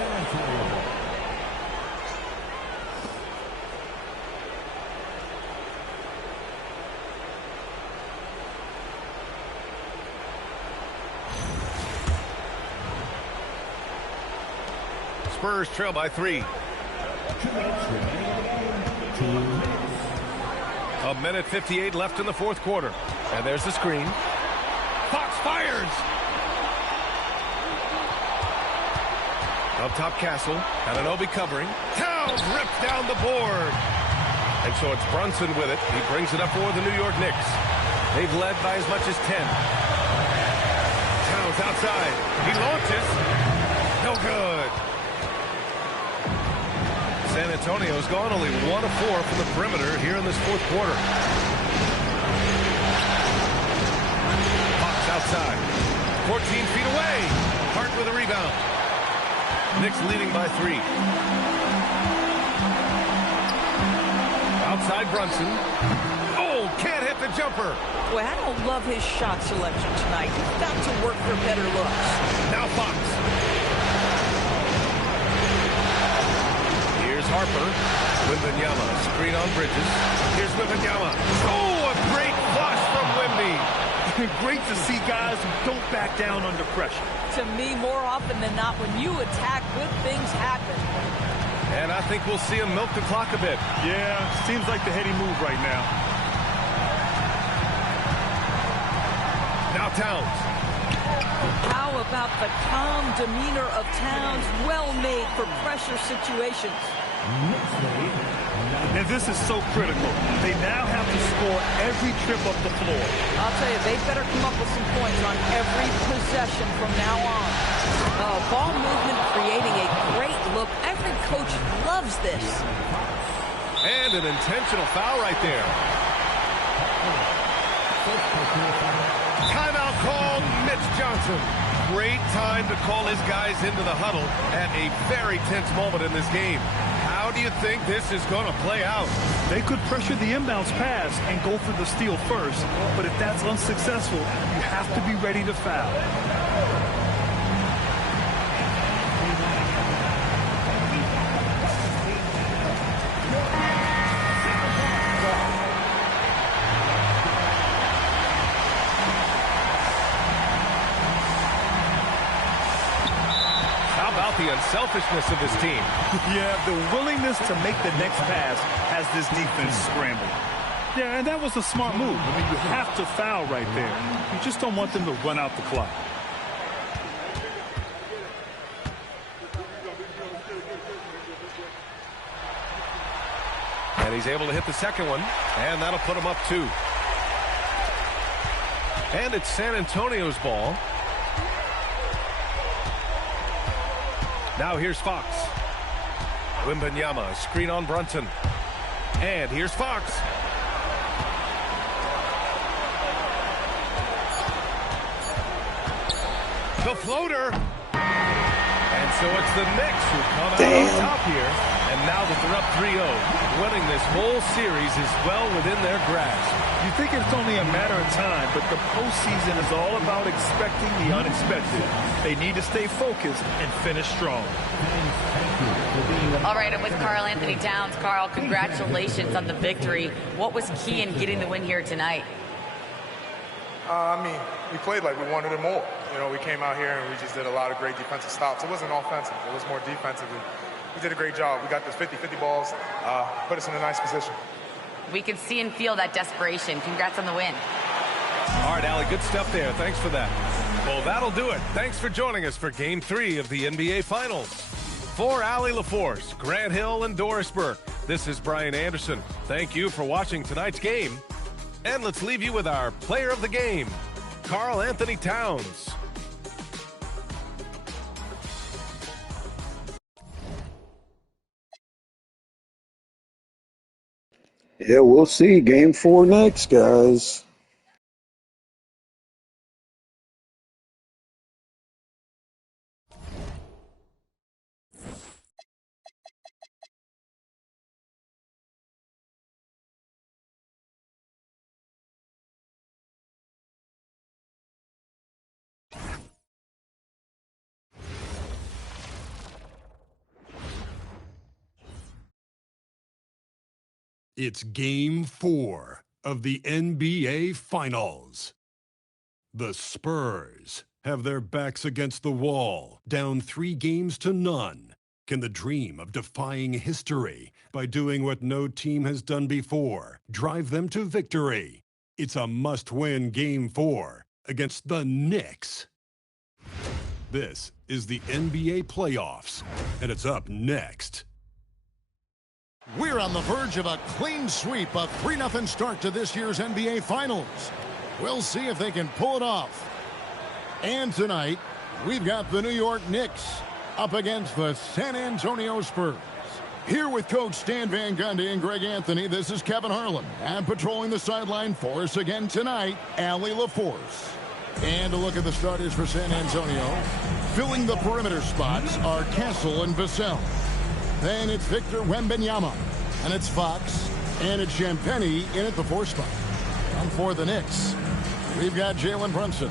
Spurs trail by 3. A minute 58 left in the fourth quarter. And there's the screen. Fox fires. Up top, Castle. Anunoby covering. Towns rips down the board. And so it's Brunson with it. He brings it up for the New York Knicks. They've led by as much as 10. Towns outside. He launches. No good. San Antonio's gone only 1 of 4 from the perimeter here in this fourth quarter. Fox outside. 14 feet away. Hart with a rebound. Knicks leading by 3. Outside Brunson. Oh, can't hit the jumper. Boy, I don't love his shot selection tonight. He's got to work for better looks. Now Fox. Harper. Wembanyama, screen on Bridges. Here's Wembanyama. Oh, a great flush from Wemby. Great to see guys who don't back down under pressure. To me, more often than not, when you attack, good things happen. And I think we'll see him milk the clock a bit. Yeah, seems like the heady move right now. Now Towns. How about the calm demeanor of Towns? Well made for pressure situations. And this is so critical. They now have to score every trip up the floor. I'll tell you, they better come up with some points on every possession from now on. Ball movement creating a great look. Every coach loves this. And an intentional foul right there. Timeout called. Mitch Johnson. Great time to call his guys into the huddle at a very tense moment in this game. How do you think this is going to play out? They could pressure the inbounds pass and go for the steal first, but if that's unsuccessful, you have to be ready to foul. The unselfishness of this team. Yeah, the willingness to make the next pass has this defense scrambled. Yeah, and that was a smart move. I mean, you have to foul right there. You just don't want them to run out the clock. And he's able to hit the second one, and that'll put him up 2. And it's San Antonio's ball. Now here's Fox. Wembanyama, screen on Brunson. And here's Fox. The floater. And so it's the Knicks who come out on top here. And now that they're up 3-0, winning this whole series is well within their grasp. You think it's only a matter of time, but the postseason is all about expecting the unexpected. They need to stay focused and finish strong. All right, I'm with Karl Anthony Towns. Karl, congratulations on the victory. What was key in getting the win here tonight? I mean, we played like we wanted it more. You know, we came out here and we just did a lot of great defensive stops. It wasn't offensive. It was more defensive. We did a great job. We got those 50-50 balls, put us in a nice position. We can see and feel that desperation. Congrats on the win. All right, Allie, good stuff there. Thanks for that. Well, that'll do it. Thanks for joining us for Game 3 of the NBA Finals. For Allie LaForce, Grant Hill, and Doris Burke, this is Brian Anderson. Thank you for watching tonight's game. And let's leave you with our player of the game, Karl Anthony Towns. Yeah, we'll see. Game 4 next, guys. It's Game 4 of the NBA Finals. The Spurs have their backs against the wall, down 3-0. Can the dream of defying history by doing what no team has done before drive them to victory? It's a must-win Game 4 against the Knicks. This is the NBA playoffs, and it's up next. We're on the verge of a clean sweep, a 3-0 start to this year's NBA Finals. We'll see if they can pull it off. And tonight, we've got the New York Knicks up against the San Antonio Spurs. Here with Coach Stan Van Gundy and Greg Anthony, this is Kevin Harlan. And patrolling the sideline for us again tonight, Allie LaForce. And a look at the starters for San Antonio. Filling the perimeter spots are Castle and Vassell. Then it's Victor Wembanyama, and it's Fox, and it's Champagnie in at the 4 spot. And for the Knicks, we've got Jalen Brunson,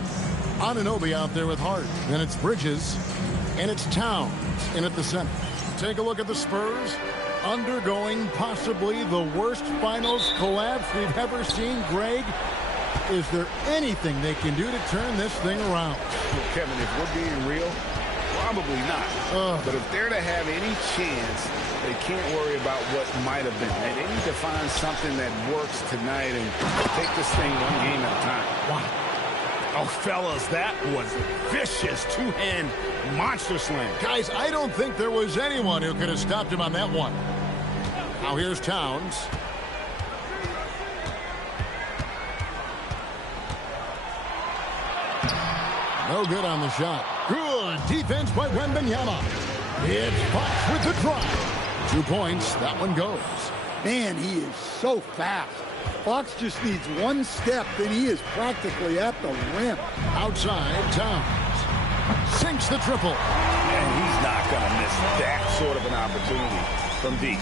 Anunoby out there with Hart, then it's Bridges, and it's Towns in at the center. Take a look at the Spurs, undergoing possibly the worst finals collapse we've ever seen. Greg, is there anything they can do to turn this thing around? Well, Kevin, if we're being real, probably not. But if they're to have any chance, they can't worry about what might have been. They need to find something that works tonight and take this thing one game at a time. Wow. Oh, fellas, that was a vicious two-hand monster slam. Guys, I don't think there was anyone who could have stopped him on that one. Now here's Towns. No good on the shot. Good defense by Wembanyama. It's Fox with the drive. 2 points. That one goes. Man, he is so fast. Fox just needs one step, then he is practically at the rim. Outside, Towns sinks the triple. And he's not going to miss that sort of an opportunity from deep.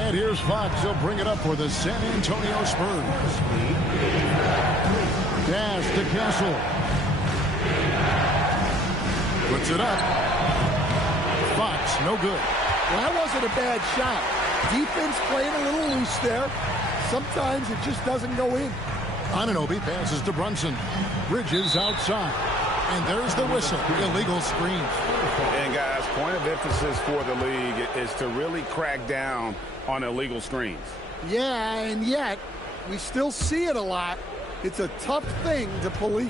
And here's Fox. He'll bring it up for the San Antonio Spurs. Dash to Castle. Puts it up. Fox, no good. Well, that wasn't a bad shot. Defense playing a little loose there. Sometimes it just doesn't go in. Anunoby passes to Brunson. Bridges outside. And there's the whistle. Illegal screen. And guys, point of emphasis for the league is to really crack down on illegal screens. Yeah, and yet we still see it a lot. It's a tough thing to police.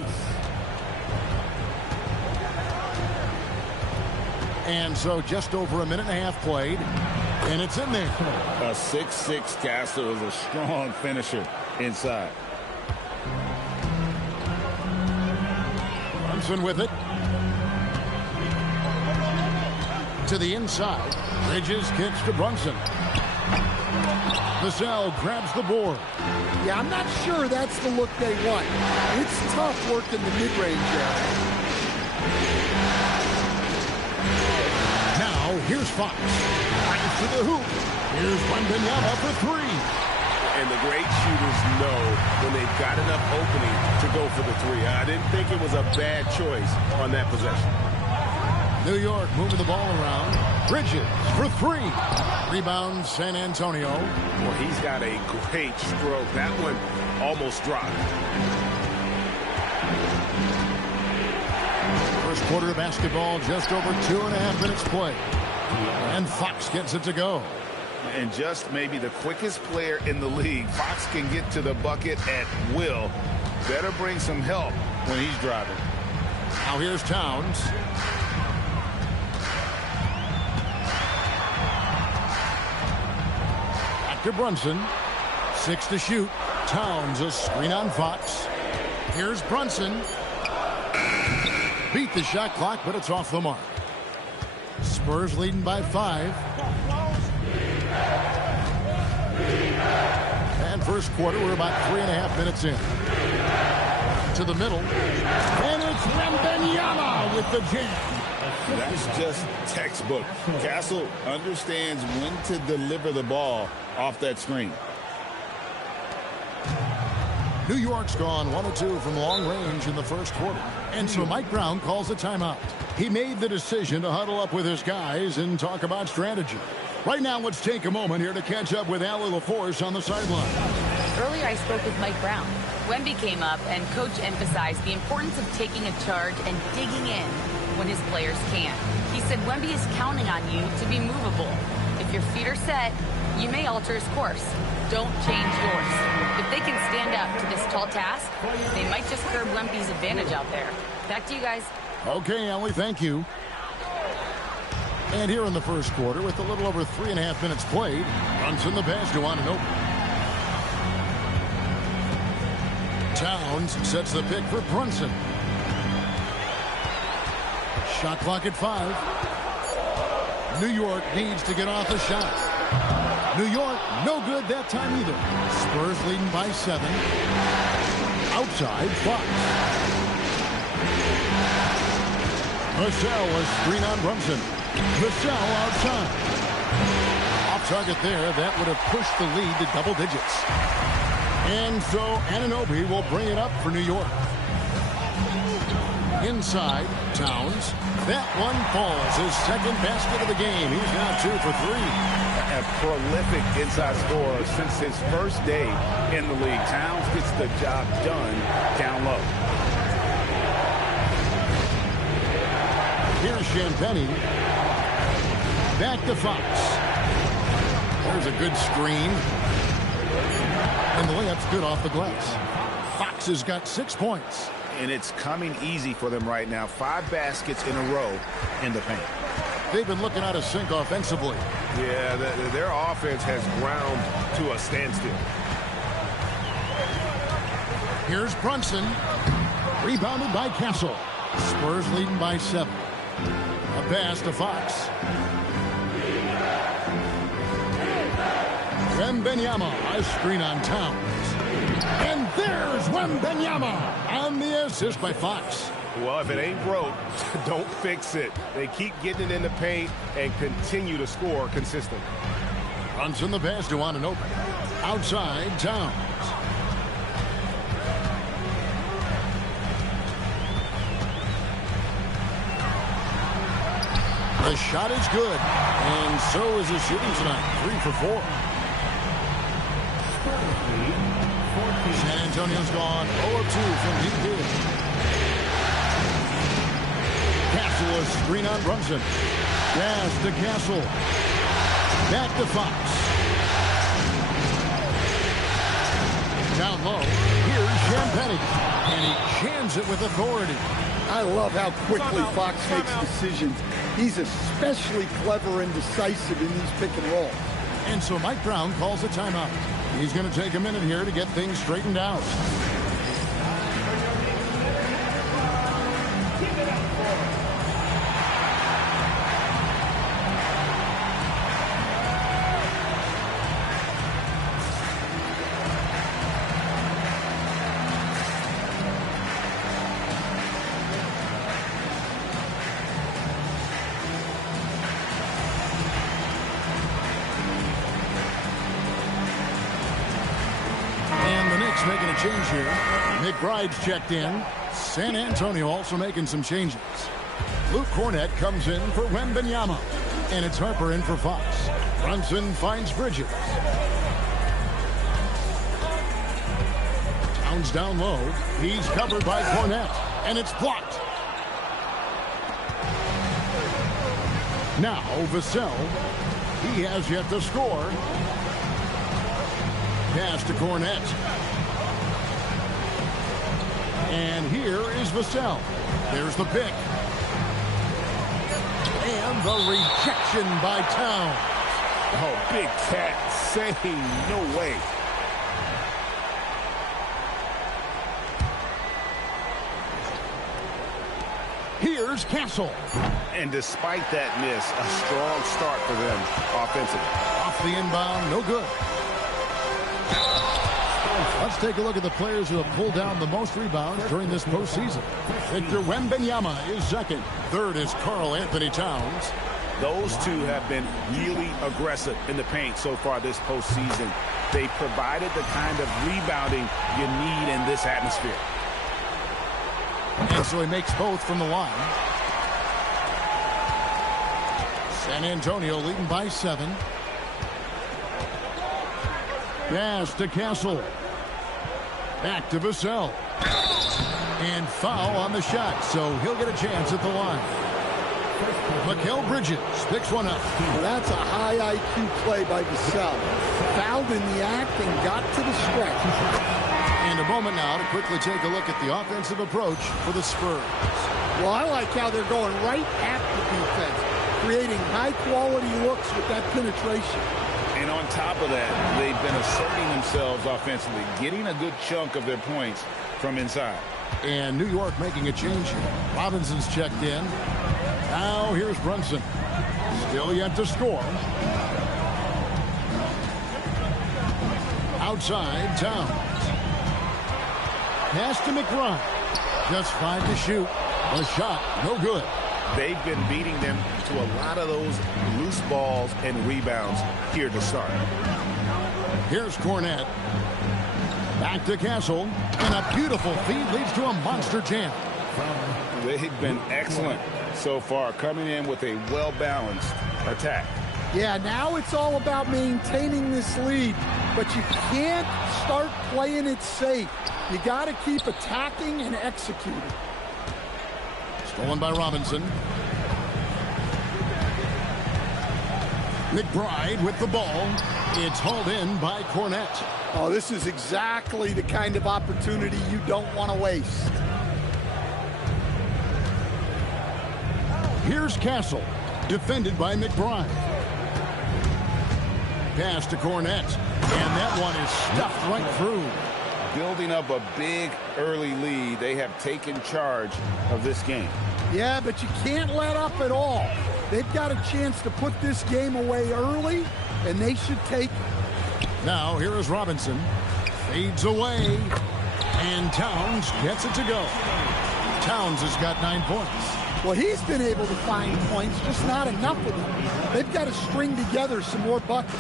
And so just over a minute and a half played, and it's in there. A 6'6" Castle is a strong finisher inside. Brunson with it. To the inside. Bridges kicks to Brunson. Vassell grabs the board. Yeah, I'm not sure that's the look they want. It's tough working the mid-range area. Here's Fox. Right to the hoop. Here's Wembanyama for 3. And the great shooters know when they've got enough opening to go for the 3. I didn't think it was a bad choice on that possession. New York moving the ball around. Bridges for 3. Rebound San Antonio. Well, he's got a great stroke. That one almost dropped. First quarter of basketball, just over 2.5 minutes play. And Fox gets it to go. And just maybe the quickest player in the league. Fox can get to the bucket at will. Better bring some help when he's driving. Now here's Towns. to Brunson. 6 to shoot. Towns a screen on Fox. Here's Brunson. Beat the shot clock, but it's off the mark. Spurs leading by 5. And first quarter, we're about 3.5 minutes in. To the middle. And it's Wembanyama with the jam. That's just textbook. Castle understands when to deliver the ball off that screen. New York's gone 1 of 2 from long range in the first quarter. And so Mike Brown calls a timeout. He made the decision to huddle up with his guys and talk about strategy. Right now, let's take a moment here to catch up with Allie LaForce on the sideline. Earlier, I spoke with Mike Brown. Wemby came up, and Coach emphasized the importance of taking a charge and digging in when his players can. He said Wemby is counting on you to be movable. If your feet are set, you may alter his course. Don't change yours. If they can stand up to this tall task, they might just curb Wemby's advantage out there. Back to you guys. Okay, Allie, thank you. And here in the first quarter, with a little over 3.5 minutes played, Brunson the pass to Anunoby. Towns sets the pick for Brunson. Shot clock at 5. New York needs to get off a shot. New York, no good that time either. Spurs leading by 7. Outside, Fox. Vassell, a screen on Brunson. Vassell outside. Off target there. That would have pushed the lead to double digits. And so Anunoby will bring it up for New York. Inside, Towns. That one falls. His second basket of the game. He's now 2 for 3. A prolific inside scorer since his first day in the league. Towns gets the job done down low. Here's Champagny. Back to Fox. There's a good screen. And the layup's good off the glass. Fox has got 6 points. And it's coming easy for them right now. 5 baskets in a row in the paint. They've been looking out of sync offensively. Yeah, their offense has ground to a standstill. Here's Brunson. Rebounded by Castle. Spurs leading by 7. A pass to Fox. Wembanyama, a screen on Towns. And there's Wembanyama on the assist by Fox. Well, if it ain't broke, don't fix it. They keep getting it in the paint and continue to score consistently. Brunson the pass to Anunoby. Outside, Towns. The shot is good. And so is his shooting tonight. 3 for 4. San Antonio's gone 0 of 2 from deep here. Castle, a screen on Brunson. Pass to Castle. Back to Fox. Down low. Here's Champagny. And he jams it with authority. I love how quickly Fox makes decisions. He's especially clever and decisive in these pick and rolls. And so Mike Brown calls a timeout. He's going to take a minute here to get things straightened out. Making a change here. McBride's checked in. San Antonio also making some changes. Luke Cornett comes in for Wembanyama. And it's Harper in for Fox. Brunson finds Bridges. Towns down low. He's covered by Cornett. And it's blocked. Now Vassell. He has yet to score. Pass to Cornett. And here is Vassell. There's the pick. And the rejection by Towns. Oh, big cat saying no way. Here's Castle. And despite that miss, a strong start for them offensively. Off the inbound, no good. Let's take a look at the players who have pulled down the most rebounds during this postseason. Victor Wembanyama is second. Third is Karl Anthony Towns. Those two have been really aggressive in the paint so far this postseason. They provided the kind of rebounding you need in this atmosphere. And so he makes both from the line. San Antonio leading by 7. Pass to Castle. Back to Vassell. And foul on the shot, so he'll get a chance at the line. Mikal Bridges picks one up. Well, that's a high IQ play by Vassell. Fouled in the act and got to the stretch. And a moment now to quickly take a look at the offensive approach for the Spurs. Well, I like how they're going right at the defense, creating high-quality looks with that penetration. And on top of that, they've been asserting themselves offensively, getting a good chunk of their points from inside. And New York making a change here. Robinson's checked in. Now here's Brunson. Still yet to score. Outside, Towns. Pass to McBride. Just 5 to shoot. The shot, no good. They've been beating them to a lot of those loose balls and rebounds here to start. Here's Cornette. Back to Castle. And a beautiful feed leads to a monster jam. They've been excellent so far, coming in with a well-balanced attack. Yeah, now it's all about maintaining this lead, but you can't start playing it safe. You got to keep attacking and executing. Stolen by Robinson. McBride with the ball. It's hauled in by Cornette. Oh, this is exactly the kind of opportunity you don't want to waste. Here's Castle, defended by McBride. Pass to Cornette, and that one is stuffed right through. Building up a big early lead, they have taken charge of this game. Yeah, but you can't let up at all. They've got a chance to put this game away early, and they should take it. Now here is Robinson. Fades away, and Towns gets it to go. Towns has got 9 points. Well, he's been able to find points, just not enough of them. They've got to string together some more buckets.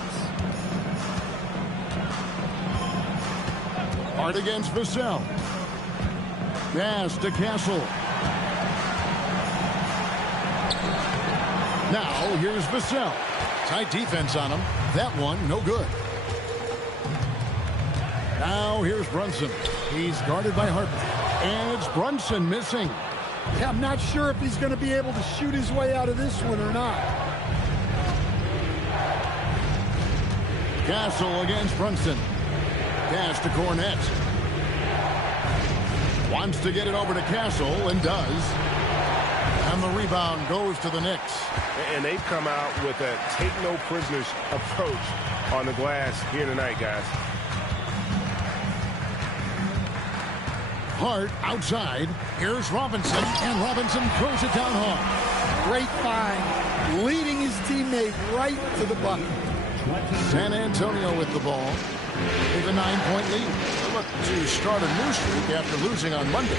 Hard against Vassell. Pass to Castle. Now here's Vassell. Tight defense on him. That one, no good. Now here's Brunson. He's guarded by Harper. And it's Brunson missing. Yeah, I'm not sure if he's going to be able to shoot his way out of this one or not. Castle against Brunson. Pass to Cornette. Wants to get it over to Castle and does. And the rebound goes to the Knicks. And they've come out with a take-no-prisoners approach on the glass here tonight, guys. Hart outside. Here's Robinson, and Robinson throws it down hard. Great find, leading his teammate right to the bucket. San Antonio with the ball. With a 9-point lead. They look to start a new streak after losing on Monday.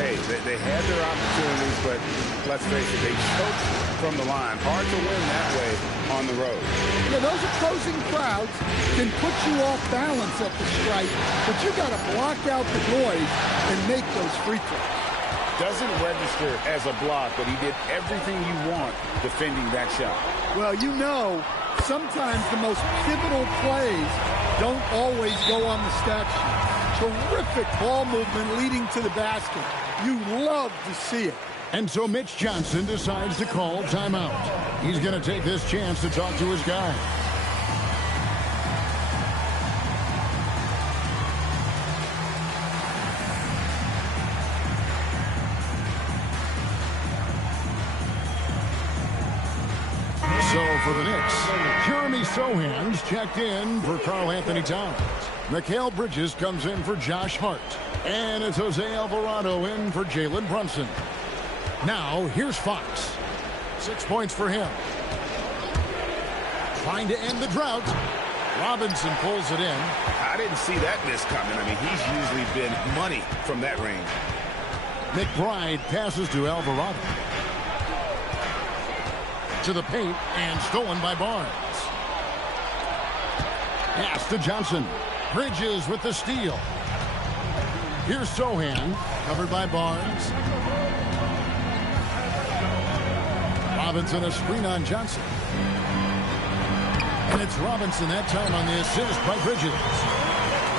Hey, they had their opportunities, but let's face it, they choked from the line. Hard to win that way on the road. Yeah, those opposing crowds can put you off balance at the stripe, but you got to block out the noise and make those free throws. Doesn't register as a block, but he did everything you want defending that shot. Well, you know, sometimes the most pivotal plays don't always go on the stat sheet. Terrific ball movement leading to the basket. You love to see it. And so Mitch Johnson decides to call timeout. He's going to take this chance to talk to his guy. So for the Knicks, here in Sohan's checked in for Karl Anthony Towns. Mikal Bridges comes in for Josh Hart. And it's Jose Alvarado in for Jalen Brunson. Now, here's Fox. 6 points for him. Trying to end the drought. Robinson pulls it in. I didn't see that miss coming. I mean, he's usually been money from that range. McBride passes to Alvarado. To the paint and stolen by Barnes. Pass to Johnson. Bridges with the steal. Here's Sohan, covered by Barnes. Robinson a screen on Johnson. And it's Robinson that time on the assist by Bridges.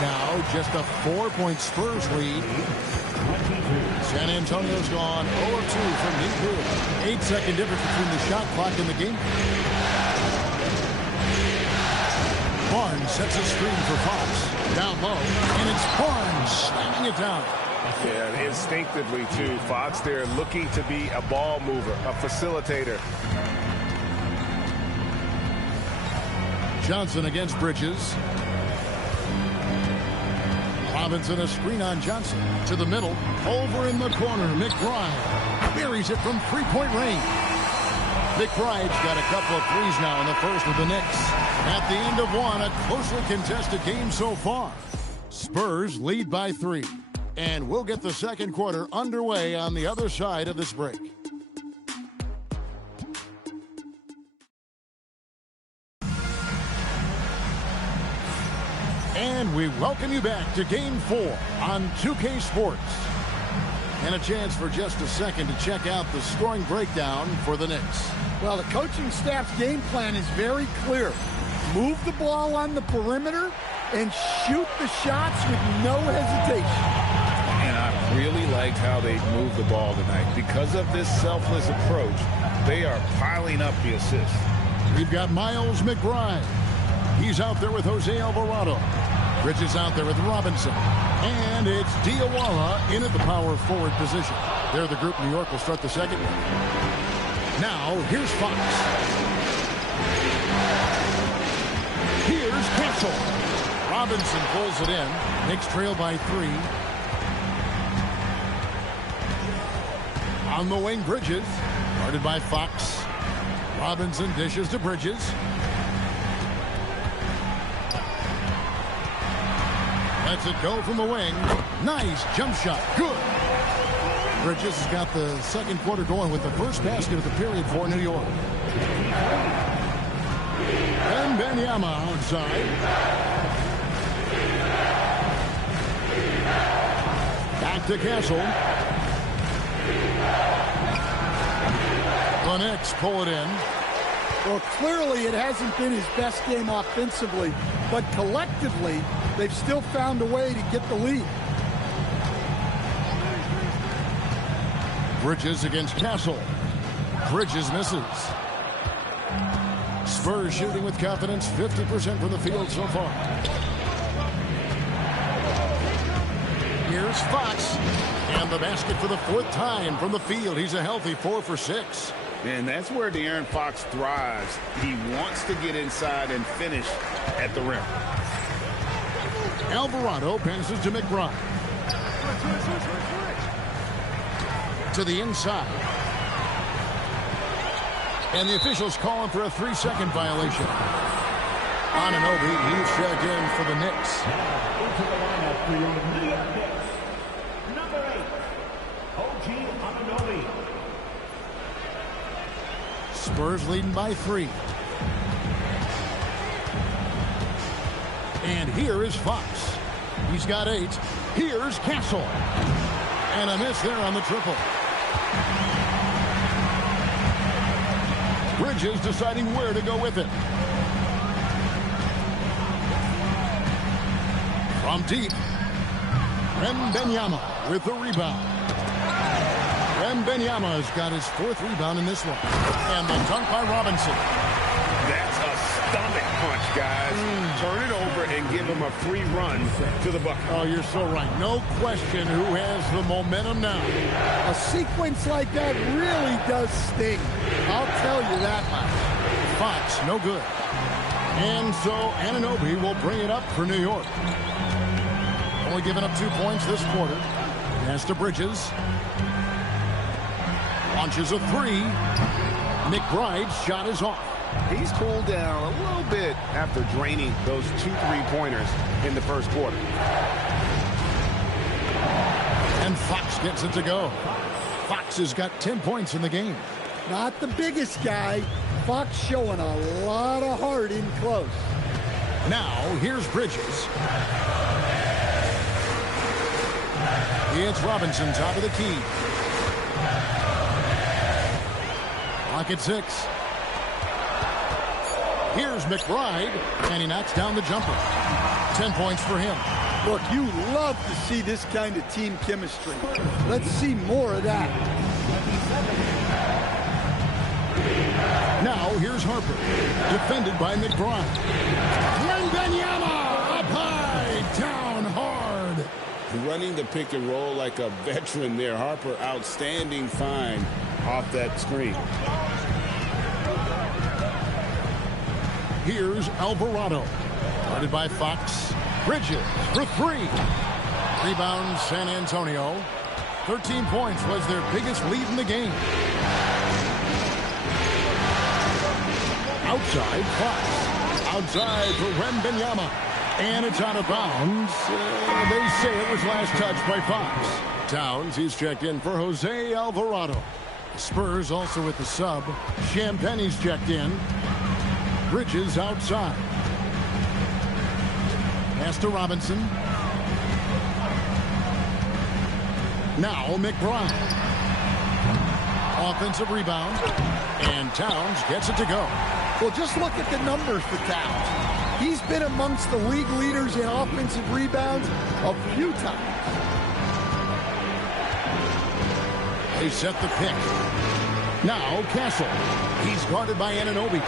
Now just a 4-point Spurs lead. San Antonio's gone 0 of 2 from deep field. 8-second difference between the shot clock and the game. Barnes sets a screen for Fox. Down low, and it's Barnes slamming it down. Yeah, and instinctively, too. Fox there looking to be a ball mover, a facilitator. Johnson against Bridges. Robinson a screen on Johnson. To the middle. Over in the corner. McBride buries it from three-point range. McBride's got a couple of threes now in the first with the Knicks. At the end of one, a closely contested game so far. Spurs lead by 3. And we'll get the second quarter underway on the other side of this break. And we welcome you back to Game 4 on 2K Sports. And a chance for just a second to check out the scoring breakdown for the Knicks. Well, the coaching staff's game plan is very clear. Move the ball on the perimeter and shoot the shots with no hesitation. And I really liked how they moved the ball tonight. Because of this selfless approach, they are piling up the assists. We've got Miles McBride. He's out there with Jose Alvarado. Bridges out there with Robinson. And it's Diawara in at the power forward position. They're the group. New York will start the second one. Now, here's Fox. Here's Castle. Robinson pulls it in. Knicks trail by 3. On the wing, Bridges. Guarded by Fox. Robinson dishes to Bridges. Lets it go from the wing. Nice jump shot. Good. Bridges has got the second quarter going with the first basket of the period for New York. And Benyama outside. Back to Castle. The Knicks pull it in. Well, clearly it hasn't been his best game offensively, but collectively, they've still found a way to get the lead. Bridges against Castle. Bridges misses. Spurs shooting with confidence, 50% from the field so far. Here's Fox. And the basket for the 4th time from the field. He's a healthy 4 for 6. And that's where De'Aaron Fox thrives. He wants to get inside and finish at the rim. Alvarado passes to McBride. To the inside. And the officials calling for a 3-second violation. Anunoby, he's checked in for the Knicks. Into the lineup for your New York Knicks. Number 8, OG Anunoby. Spurs leading by 3. And here is Fox. He's got 8. Here's Castle. And a miss there on the triple. Bridges deciding where to go with it. From deep. Benyama with the rebound. Benyama's got his 4th rebound in this one. And the dunk by Robinson. That's a stomach punch, guys. Turn it over and give him a free run to the bucket. Oh, you're so right. No question who has the momentum now. A sequence like that really does sting. I'll tell you that much. Fox, no good. And so Anunoby will bring it up for New York. Only giving up 2 points this quarter. Pass to Bridges. Launches a three. McBride's shot is off. He's cooled down a little bit after draining those 2 3-pointers in the first quarter. And Fox gets it to go. Fox has got 10 points in the game. Not the biggest guy. Fox showing a lot of heart in close. Now, here's Bridges. It's Robinson, top of the key. Clock at 6. Here's McBride, and he knocks down the jumper. 10 points for him. Look, you love to see this kind of team chemistry. Let's see more of that. Now, here's Harper, defended by McBride. Wembanyama, up high, down hard. Running the pick and roll like a veteran there. Harper, outstanding find off that screen. Here's Alvarado, guarded by Fox. Bridges for 3. Rebound San Antonio. 13 points was their biggest lead in the game. Outside, Fox. Outside for Wembanyama. And it's out of bounds. They say it was last touched by Fox. Towns, he's checked in for Jose Alvarado. The Spurs also with the sub. Champagne's checked in. Bridges outside. Pass to Robinson. Now McBride. Offensive rebound. And Towns gets it to go. Well, just look at the numbers for Towns. He's been amongst the league leaders in offensive rebounds a few times. They set the pick. Now Castle. He's guarded by Anunoby.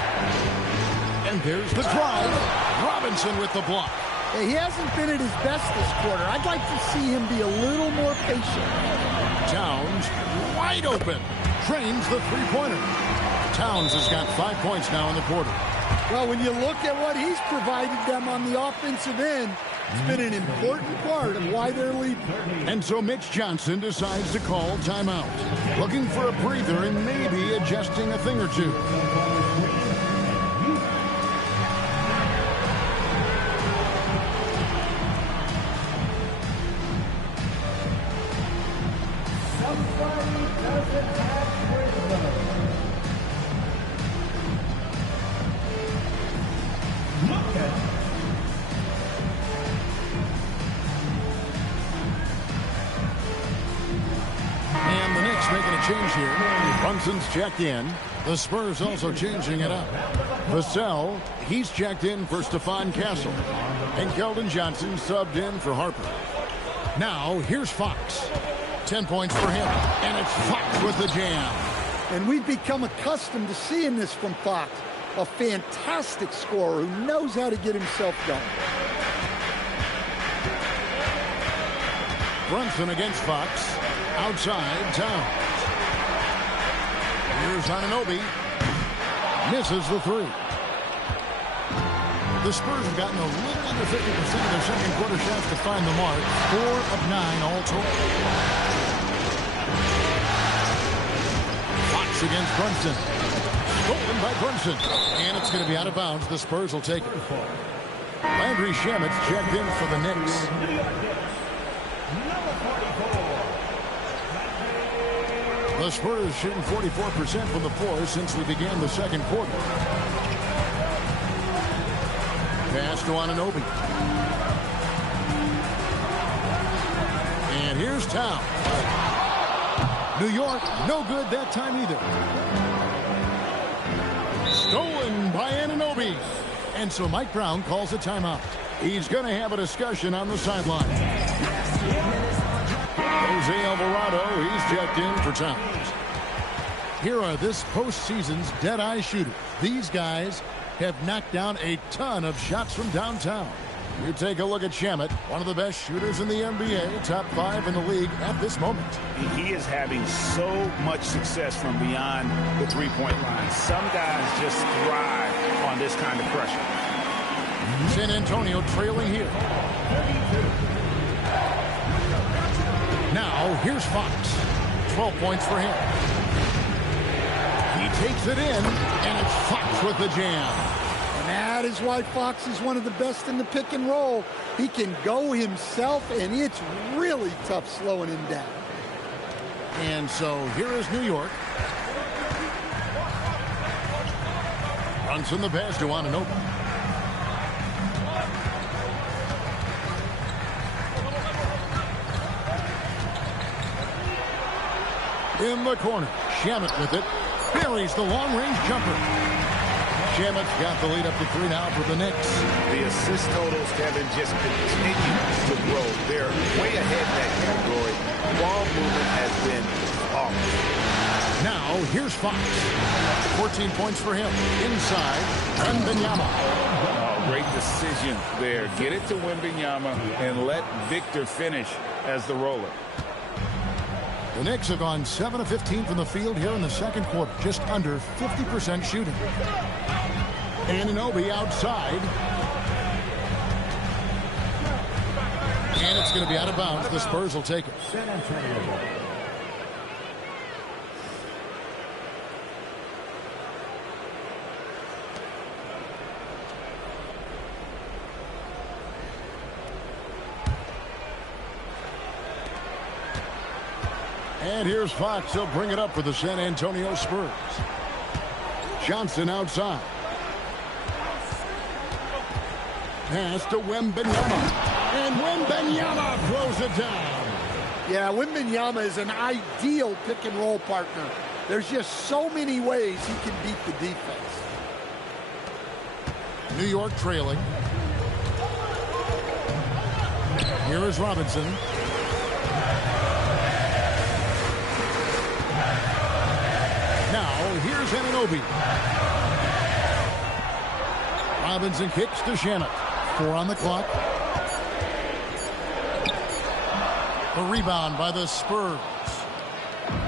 And there's the drive. Robinson with the block. He hasn't been at his best this quarter. I'd like to see him be a little more patient. Towns wide open. Trains the three-pointer. Towns has got 5 points now in the quarter. Well, when you look at what he's provided them on the offensive end, it's been an important part of why they're leading. And so Mitch Johnson decides to call timeout. Looking for a breather and maybe adjusting a thing or two. Change here. Brunson's checked in. The Spurs also changing it up. Vassell, he's checked in for Stephon Castle. And Keldon Johnson subbed in for Harper. Now, here's Fox. 10 points for him. And it's Fox with the jam. And we've become accustomed to seeing this from Fox. A fantastic scorer who knows how to get himself going. Brunson against Fox. Outside, Towns. Here's Anunoby. Misses the three. The Spurs have gotten a little under 50% of their second quarter shots to find the mark. 4 of 9 all total. Fox against Brunson. Stolen by Brunson. And it's going to be out of bounds. The Spurs will take it. Landry Shamet's checked in for the Knicks. The Spurs shooting 44% from the floor since we began the second quarter. Pass to Anunoby. And here's Towns. New York, no good that time either. Stolen by Anunoby. And so Mike Brown calls a timeout. He's going to have a discussion on the sideline. Jose Alvarado, he's checked in for Towns. Here are this postseason's dead-eye shooters. These guys have knocked down a ton of shots from downtown. You take a look at Shamet, one of the best shooters in the NBA, top 5 in the league at this moment. He is having so much success from beyond the three-point line. Some guys just thrive on this kind of pressure. San Antonio trailing here. Now, here's Fox. 12 points for him. He takes it in, and it's Fox with the jam. And that is why Fox is one of the best in the pick and roll. He can go himself, and it's really tough slowing him down. And so here is New York. Brunson the pass to Anunoby. In the corner, Shamet with it. Buries the long-range jumper. Shamet's got the lead up to 3 now for the Knicks. The assist totals, Kevin, just continue to grow. They're way ahead in that category. Ball movement has been awful. Now, here's Fox. 14 points for him. Inside, Wembanyama. Oh, great decision there. Get it to Wembanyama and let Victor finish as the roller. The Knicks have gone 7 of 15 from the field here in the second quarter. Just under 50% shooting. Anunoby outside. And it's going to be out of bounds. The Spurs will take it. And here's Fox. He'll bring it up for the San Antonio Spurs. Johnson outside. Pass to Wembanyama. And Wembanyama throws it down. Yeah, Wembanyama is an ideal pick and roll partner. There's just so many ways he can beat the defense. New York trailing. Here is Robinson. Now, here's Anunoby. Robinson kicks to Shamet. 4 on the clock. The rebound by the Spurs.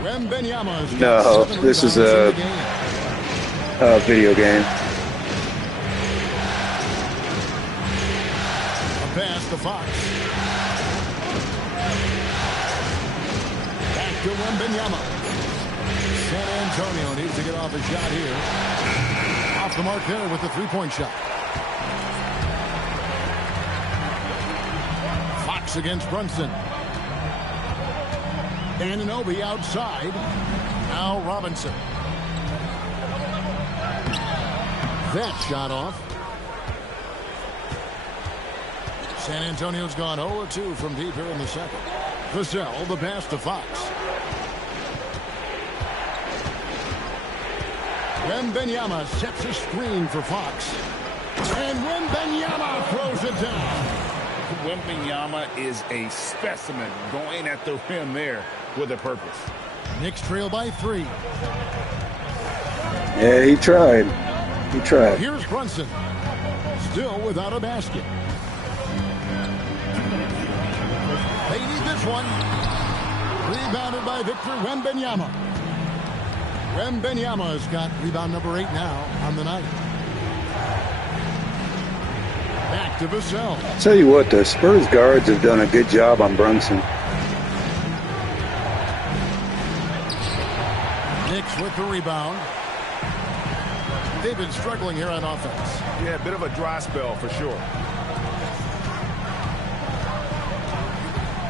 Wembanyama's no, this is a video game. A pass to Fox. Back to Wembanyama. San Antonio needs to get off a shot here. Off the mark there with the three-point shot. Fox against Brunson. Anunoby outside. Now Robinson. That shot off. San Antonio's gone 0-2 from deep here in the second. Vassell, the pass to Fox. Wembanyama sets a screen for Fox. And Wembanyama throws it down. Wembanyama is a specimen going at the rim there with a purpose. Knicks trail by 3. Yeah, he tried. He tried. Here's Brunson. Still without a basket. They need this one. Rebounded by Victor Wembanyama. Wembanyama's got rebound number 8 now on the night. Back to Vassell. Tell you what, the Spurs guards have done a good job on Brunson. Knicks with the rebound. They've been struggling here on offense. Yeah, a bit of a dry spell for sure.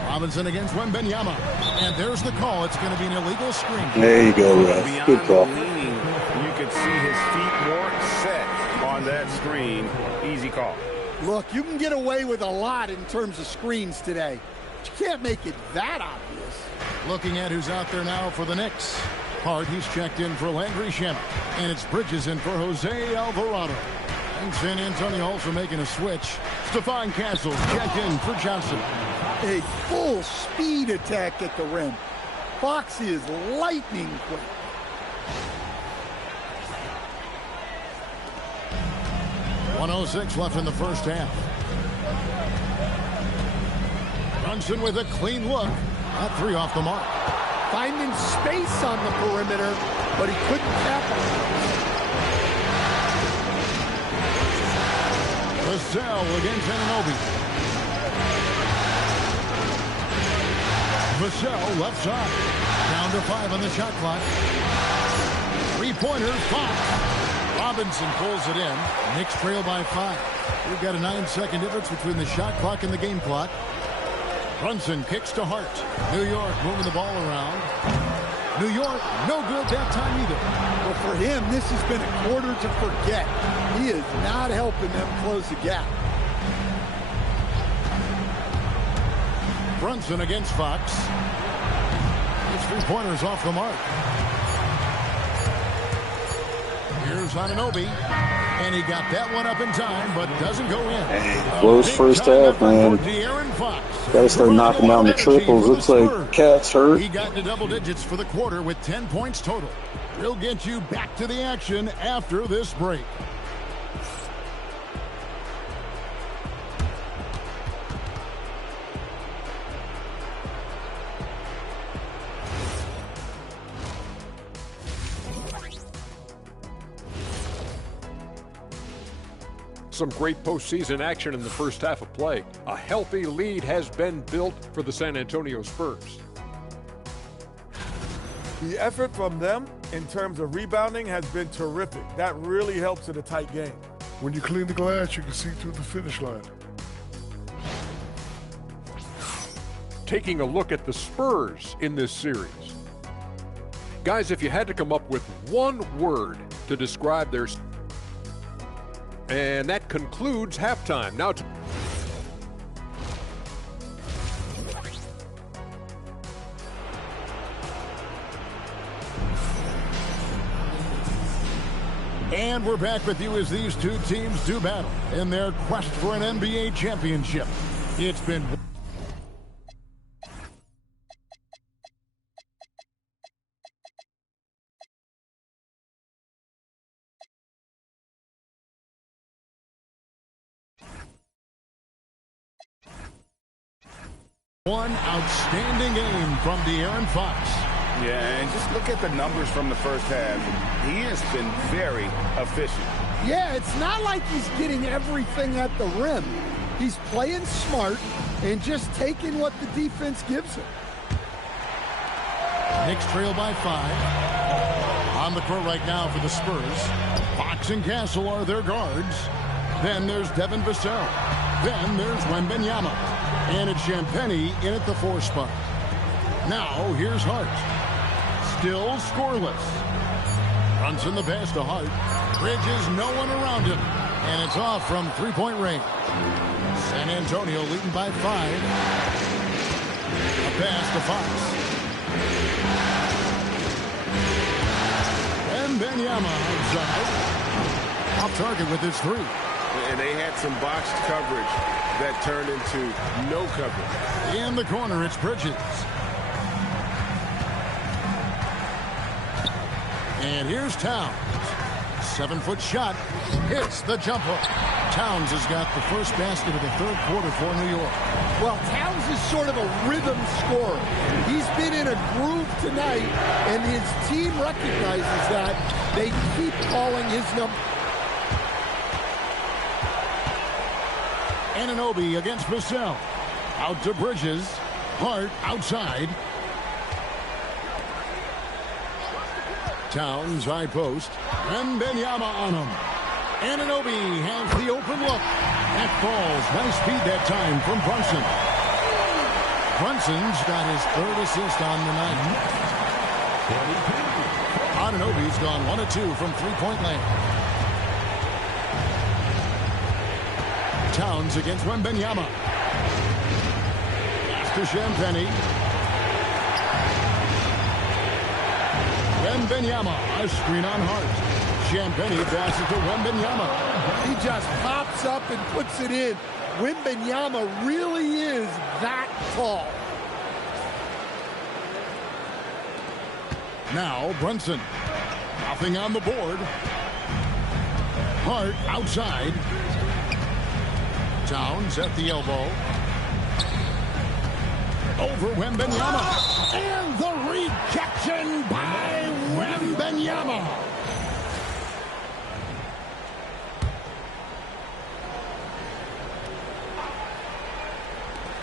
Robinson against Wembanyama. And there's the call. It's going to be an illegal screen. There you go, Russ. Good call. You could see his feet more set on that screen. Easy call. Look, you can get away with a lot in terms of screens today. But you can't make it that obvious. Looking at who's out there now for the Knicks. Hart, he's checked in for Landry Shamet. And it's Bridges in for Jose Alvarado. And San Antonio also making a switch. Stephon Castle checked in for Johnson. A full speed attack at the rim. Fox is lightning quick. .106 left in the first half. Brunson with a clean look. Not 3 off the mark. Finding space on the perimeter, but he couldn't capitalize. Vassell against Anunoby. Vassell left side. Down to 5 on the shot clock. Three-pointer, Fox. Robinson pulls it in. Knicks trail by 5. We've got a 9-second difference between the shot clock and the game clock. Brunson kicks to Hart. New York moving the ball around. New York, no good that time either. Well, for him, this has been a quarter to forget. He is not helping them close the gap. Brunson against Fox. His three-pointers off the mark. Here's Anunoby. And he got that one up in time, but doesn't go in. Close first half, man. Got to start knocking down the triples. Looks like Cat's hurt. He got into double digits for the quarter with 10 points total. We'll get you back to the action after this break. Some great postseason action in the first half of play. A healthy lead has been built for the San Antonio Spurs. The effort from them in terms of rebounding has been terrific. That really helps in a tight game. When you clean the glass, you can see through the finish line. Taking a look at the Spurs in this series. Guys, if you had to come up with one word to describe their... And that concludes halftime. Now to... And we're back with you as these two teams do battle in their quest for an NBA championship. It's been... one outstanding game from De'Aaron Fox. Yeah, and just look at the numbers from the first half. He has been very efficient. Yeah, it's not like he's getting everything at the rim. He's playing smart and just taking what the defense gives him. Knicks trail by 5. On the court right now for the Spurs. Fox and Castle are their guards. Then there's Devin Vassell. Then there's Wembanyama. And it's Champagnie in at the 4 spot. Now here's Hart. Still scoreless. Brunson the pass to Hart. Bridges, no one around him. And it's off from three-point range. San Antonio leading by 5. A pass to Fox. And Wembanyama outside. Off target with his 3. And they had some boxed coverage that turned into no coverage. In the corner, it's Bridges. And here's Towns. 7-foot shot. Hits the jump hook. Towns has got the first basket of the third quarter for New York. Well, Towns is sort of a rhythm scorer. He's been in a groove tonight, and his team recognizes that. They keep calling his number. Anunoby against Vassell. Out to Bridges. Hart outside. Towns high post. Wembanyama on him. Anunoby has the open look. That falls. Nice speed that time from Brunson. Brunson's got his 3rd assist on the night. Anunoby's gone 1 of 2 from three-point land. Towns against Wembanyama. Pass to Champagnie. Wembanyama, a screen on Hart. Champagnie passes to Wembanyama. He just pops up and puts it in. Wembanyama really is that tall. Now Brunson. Nothing on the board. Hart outside. Towns at the elbow. Over Wembanyama. And the rejection by Wembanyama.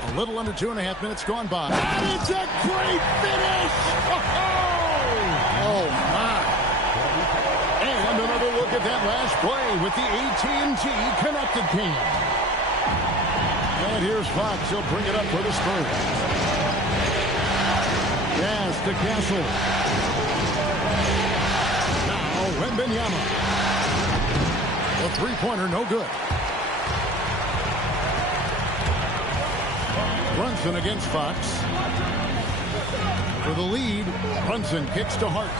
A little under 2.5 minutes gone by. And it's a great finish! Oh, my. And another look at that last play with the AT&T connected cam. And here's Fox. He'll bring it up for the Spurs. Pass to Castle. Now Wembanyama. A three-pointer, no good. Brunson against Fox. For the lead, Brunson kicks to Hart.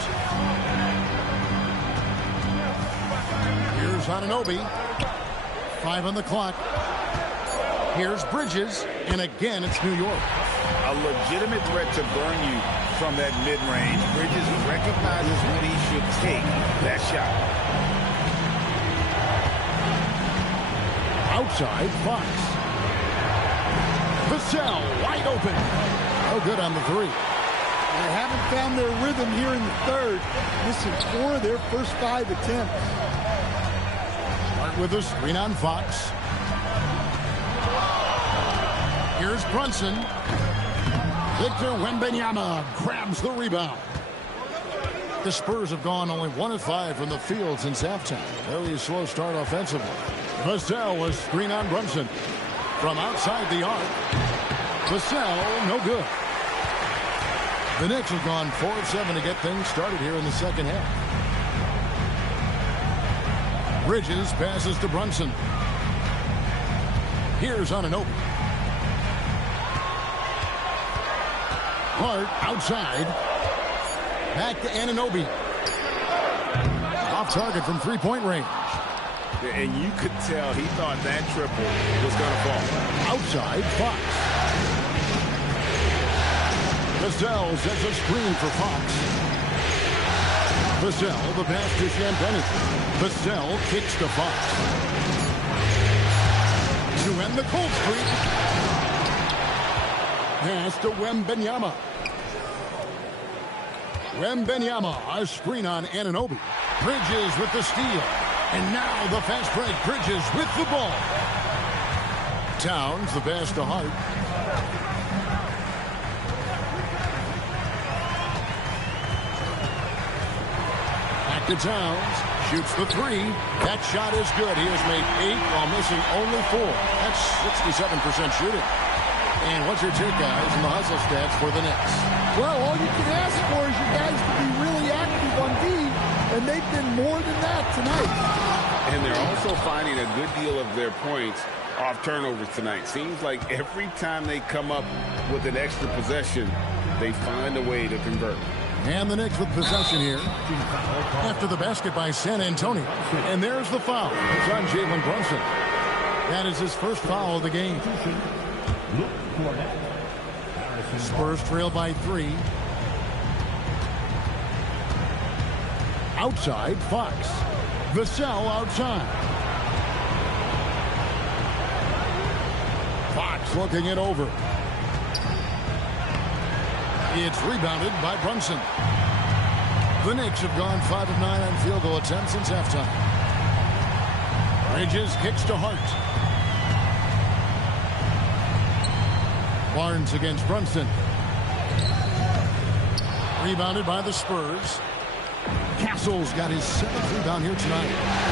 Here's Anunoby. 5 on the clock. Here's Bridges, and again it's New York. A legitimate threat to burn you from that mid-range. Bridges recognizes when he should take that shot. Outside, Fox. Vassell, wide open. No good on the three. They haven't found their rhythm here in the third. Missing 4 of their first 5 attempts. Start with a screen on Fox. Here's Brunson. Victor Wembanyama grabs the rebound. The Spurs have gone only 1 of 5 from the field since halftime. Very slow start offensively. Vassell was screen on Brunson. From outside the arc. Vassell, no good. The Knicks have gone 4 of 7 to get things started here in the second half. Bridges passes to Brunson. Here's Anunoby. Hart outside. Back to Anunoby. Off target from three-point range. And you could tell he thought that triple was going to fall. Outside, Fox. Vassell sets a screen for Fox. Vassell, the pass to Champagnie. Vassell kicks to Fox. To end the cold streak. Pass to Wembanyama. Wembanyama, a screen on Anunoby. Bridges with the steal. And now the fast break. Bridges with the ball. Towns, the pass to Hart. Back to Towns. Shoots the three. That shot is good. He has made 8 while missing only 4. That's 67% shooting. And what's your take, guys, in the hustle stats for the Knicks? Well, all you can ask for is you guys to be really active on D, and they've been more than that tonight. And they're also finding a good deal of their points off turnovers tonight. Seems like every time they come up with an extra possession, they find a way to convert. And the Knicks with possession here. After the basket by San Antonio. And there's the foul. It's on Jalen Brunson. That is his first foul of the game. Spurs trail by 3. Outside, Fox. Vassell outside. Fox looking it over. It's rebounded by Brunson. The Knicks have gone 5 of 9 on field goal attempts since halftime. Bridges kicks to Hart. Barnes against Brunson. Rebounded by the Spurs. Castle's got his 7th rebound here tonight.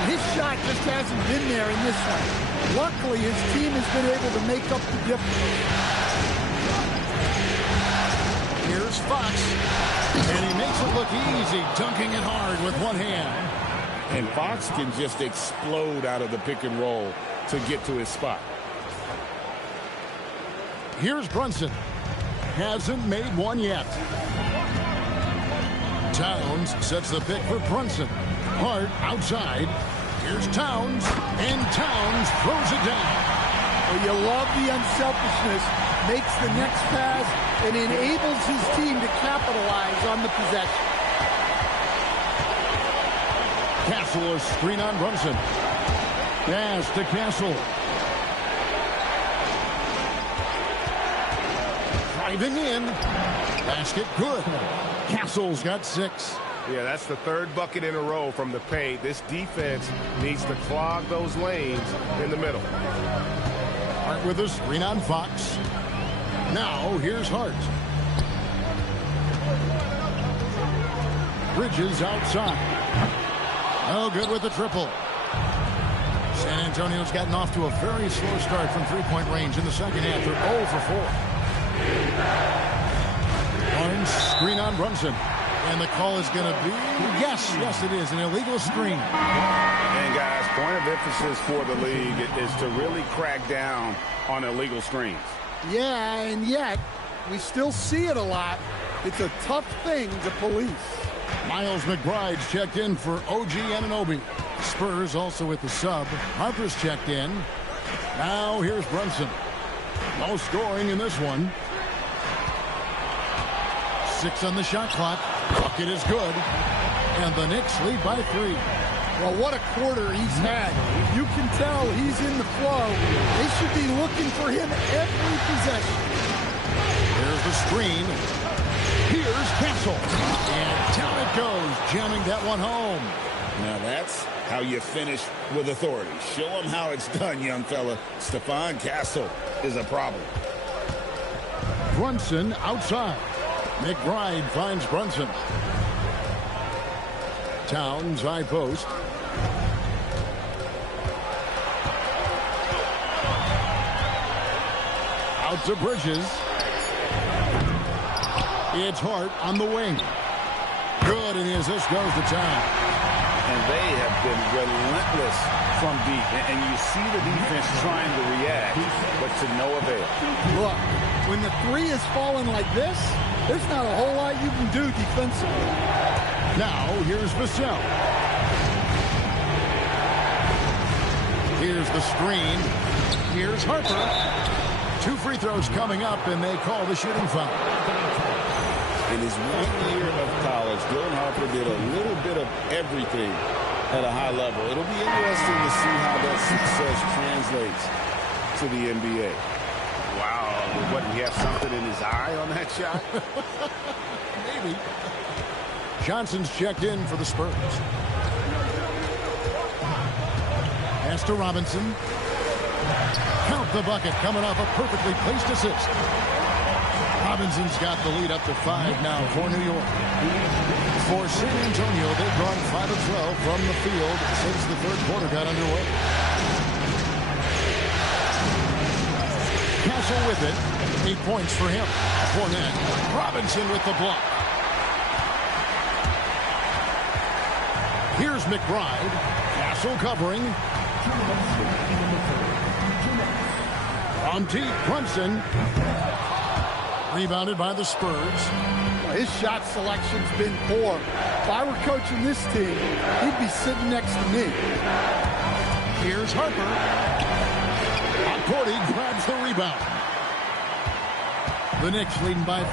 His shot just hasn't been there in this one. Luckily, his team has been able to make up the difference. Here's Fox. And he makes it look easy, dunking it hard with one hand. And Fox can just explode out of the pick and roll to get to his spot. Here's Brunson. Hasn't made one yet. Towns sets the pick for Brunson. Hart outside. Here's Towns. And Towns throws it down. Well, you love the unselfishness. Makes the next pass and enables his team to capitalize on the possession. Castle is screen on Brunson. Pass to Castle. Driving in. Basket good. Castle's got 6. Yeah, that's the 3rd bucket in a row from the paint. This defense needs to clog those lanes in the middle. Hart with a screen on Fox. Now, here's Hart. Bridges outside. No good with the triple. San Antonio's gotten off to a very slow start from three-point range in the second half. They're 0 for 4. Barnes, screen on Brunson. And the call is going to be, yes, it is, an illegal screen. And guys, point of emphasis for the league is to really crack down on illegal screens. Yeah, and yet we still see it a lot. It's a tough thing to police. Miles McBride's checked in for OG Anunoby. Spurs also with the sub. Harper's checked in. Now here's Brunson. No scoring in this one. 6 on the shot clock. Bucket is good. And the Knicks lead by 3. Well, what a quarter he's had. You can tell he's in the flow. They should be looking for him every possession. Here's the screen. Here's Castle. And down it goes, jamming that one home. Now that's how you finish with authority. Show them how it's done, young fella. Stephon Castle is a problem. Brunson outside. McBride finds Brunson. Towns high post. Out to Bridges. It's Hart on the wing. Good, and the assist goes to Town. And they have been relentless from deep. And you see the defense trying to react, but to no avail. Look, when the three is falling like this, there's not a whole lot you can do defensively. Now, here's Vassell. Here's the screen. Here's Harper. 2 free throws coming up, and they call the shooting foul. In his 1 year of college, Dylan Harper did a little bit of everything at a high level. It'll be interesting to see how that success translates to the NBA. Wow. What, did he have something in his eye on that shot? Maybe. Johnson's checked in for the Spurs. Pass to Robinson. Count the bucket, coming off a perfectly placed assist. Robinson's got the lead up to 5 now for New York. For San Antonio, they've gone 5 of 12 from the field since the third quarter got underway. Castle with it. 8 points for him. Fournette. Robinson with the block. Here's McBride. Castle covering. On deep, Brunson. Rebounded by the Spurs. His shot selection's been poor. If I were coaching this team, he'd be sitting next to me. Here's Harper. Cordy grabs the rebound. The Knicks leading by 5.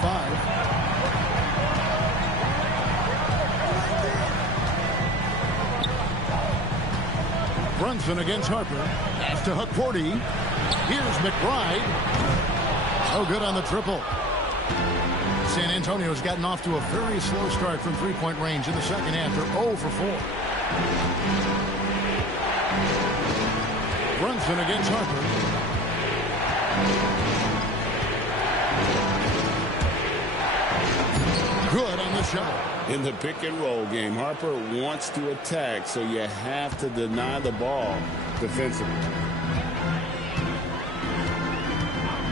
Brunson against Harper. Pass to Cordy. Here's McBride. Oh, good on the triple. San Antonio's gotten off to a very slow start from three-point range in the second half. They're 0 for 4. Brunson against Harper. Good on the shot. In the pick and roll game, Harper wants to attack, so you have to deny the ball defensively.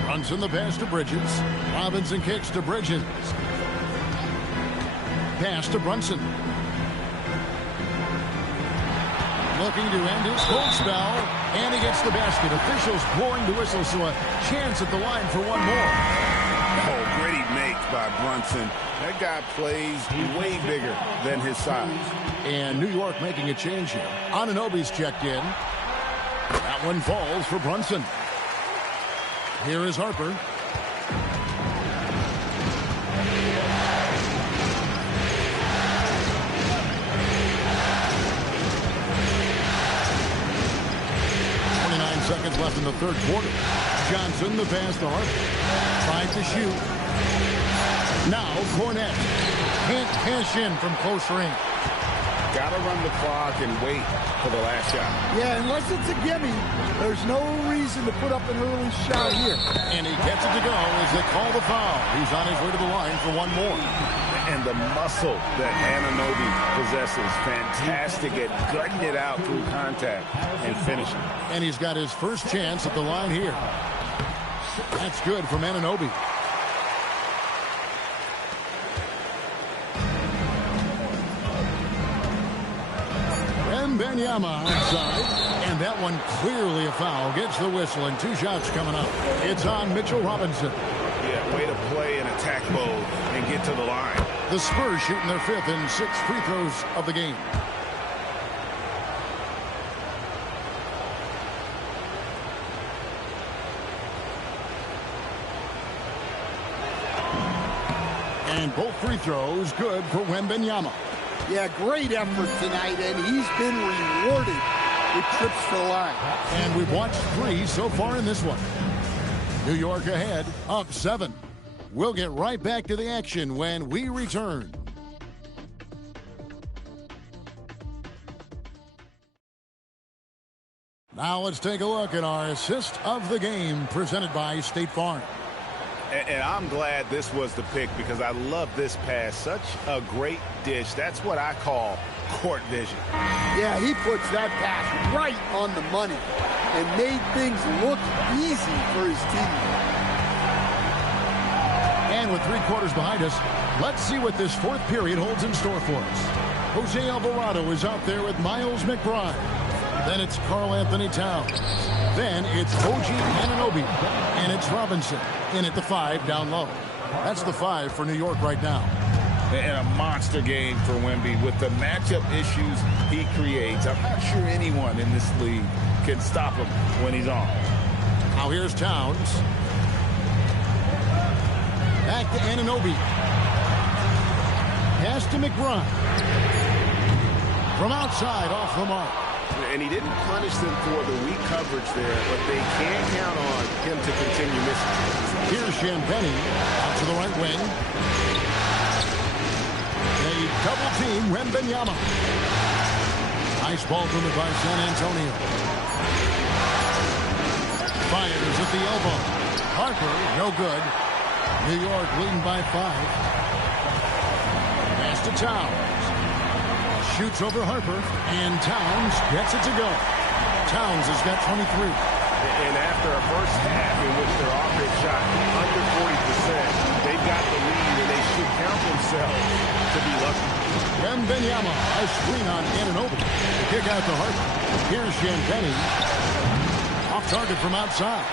Brunson the pass to Bridges. Robinson kicks to Bridges. Pass to Brunson. Looking to end his cold spell. And he gets the basket. Officials blowing the whistle, so a chance at the line for one more. Oh, gritty make by Brunson. That guy plays way bigger than his size. And New York making a change here. Anunoby's checked in. That one falls for Brunson. Here is Harper. Seconds left in the third quarter. Johnson, the pass to Harper. Tried to shoot. Now Fournette. Can't cash in from close range. Got to run the clock and wait for the last shot. Yeah, unless it's a gimme, there's no reason reason to put up an early shot here. And he gets it to go as they call the foul. He's on his way to the line for one more. And the muscle that Anunoby possesses, fantastic at gutting it out through contact and finishing. And he's got his first chance at the line here. That's good from Anunoby. Wembanyama outside, and that one clearly a foul. Gets the whistle, and 2 shots coming up. It's on Mitchell Robinson. Yeah, way to play in attack mode and get to the line. The Spurs shooting their 5th and 6th free throws of the game. And both free throws good for Wembanyama. Yeah, great effort tonight, and he's been rewarded with trips to the line. And we've watched 3 so far in this one. New York ahead, up 7. We'll get right back to the action when we return. Now let's take a look at our assist of the game presented by State Farm. And I'm glad this was the pick because I love this pass. Such a great dish. That's what I call court vision. Yeah, he puts that pass right on the money and made things look easy for his team. And with 3 quarters behind us, let's see what this 4th period holds in store for us. Jose Alvarado is out there with Miles McBride. Then it's Karl Anthony Towns. Then it's OG Anunoby. And it's Robinson in at the 5 down low. That's the 5 for New York right now. And a monster game for Wemby with the matchup issues he creates. I'm not sure anyone in this league can stop him when he's on. Now here's Towns. Back to Anunoby. Pass to McBride. From outside, off the mark. And he didn't punish them for the weak coverage there, but they can't count on him to continue missing. Here's Champagnie out to the right wing. They double team Wembanyama. Nice ball movement by San Antonio. Fires at the elbow. Harper, no good. New York leading by 5. Pass to Towns. Shoots over Harper, and Towns gets it to go. Towns has got 23. And after a first half in which their offense shot under 40%, they've got the lead, and they should count themselves to be lucky. Wembanyama, a screen on Anunoby. The kick out to Harper. Here's Champagnie. Off target from outside.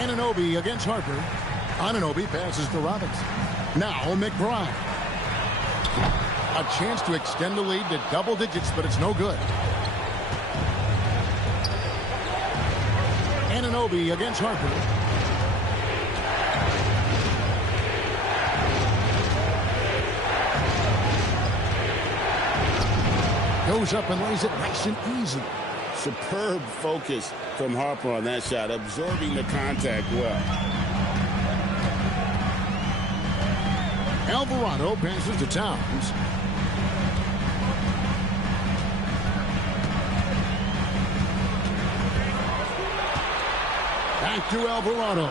Anunoby against Harper. Anunoby passes to Robinson. Now McBride. A chance to extend the lead to double digits, but it's no good. Anunoby against Harper. Goes up and lays it nice and easy. Superb focus from Harper on that shot, absorbing the contact well. Alvarado passes to Towns. Back to Alvarado.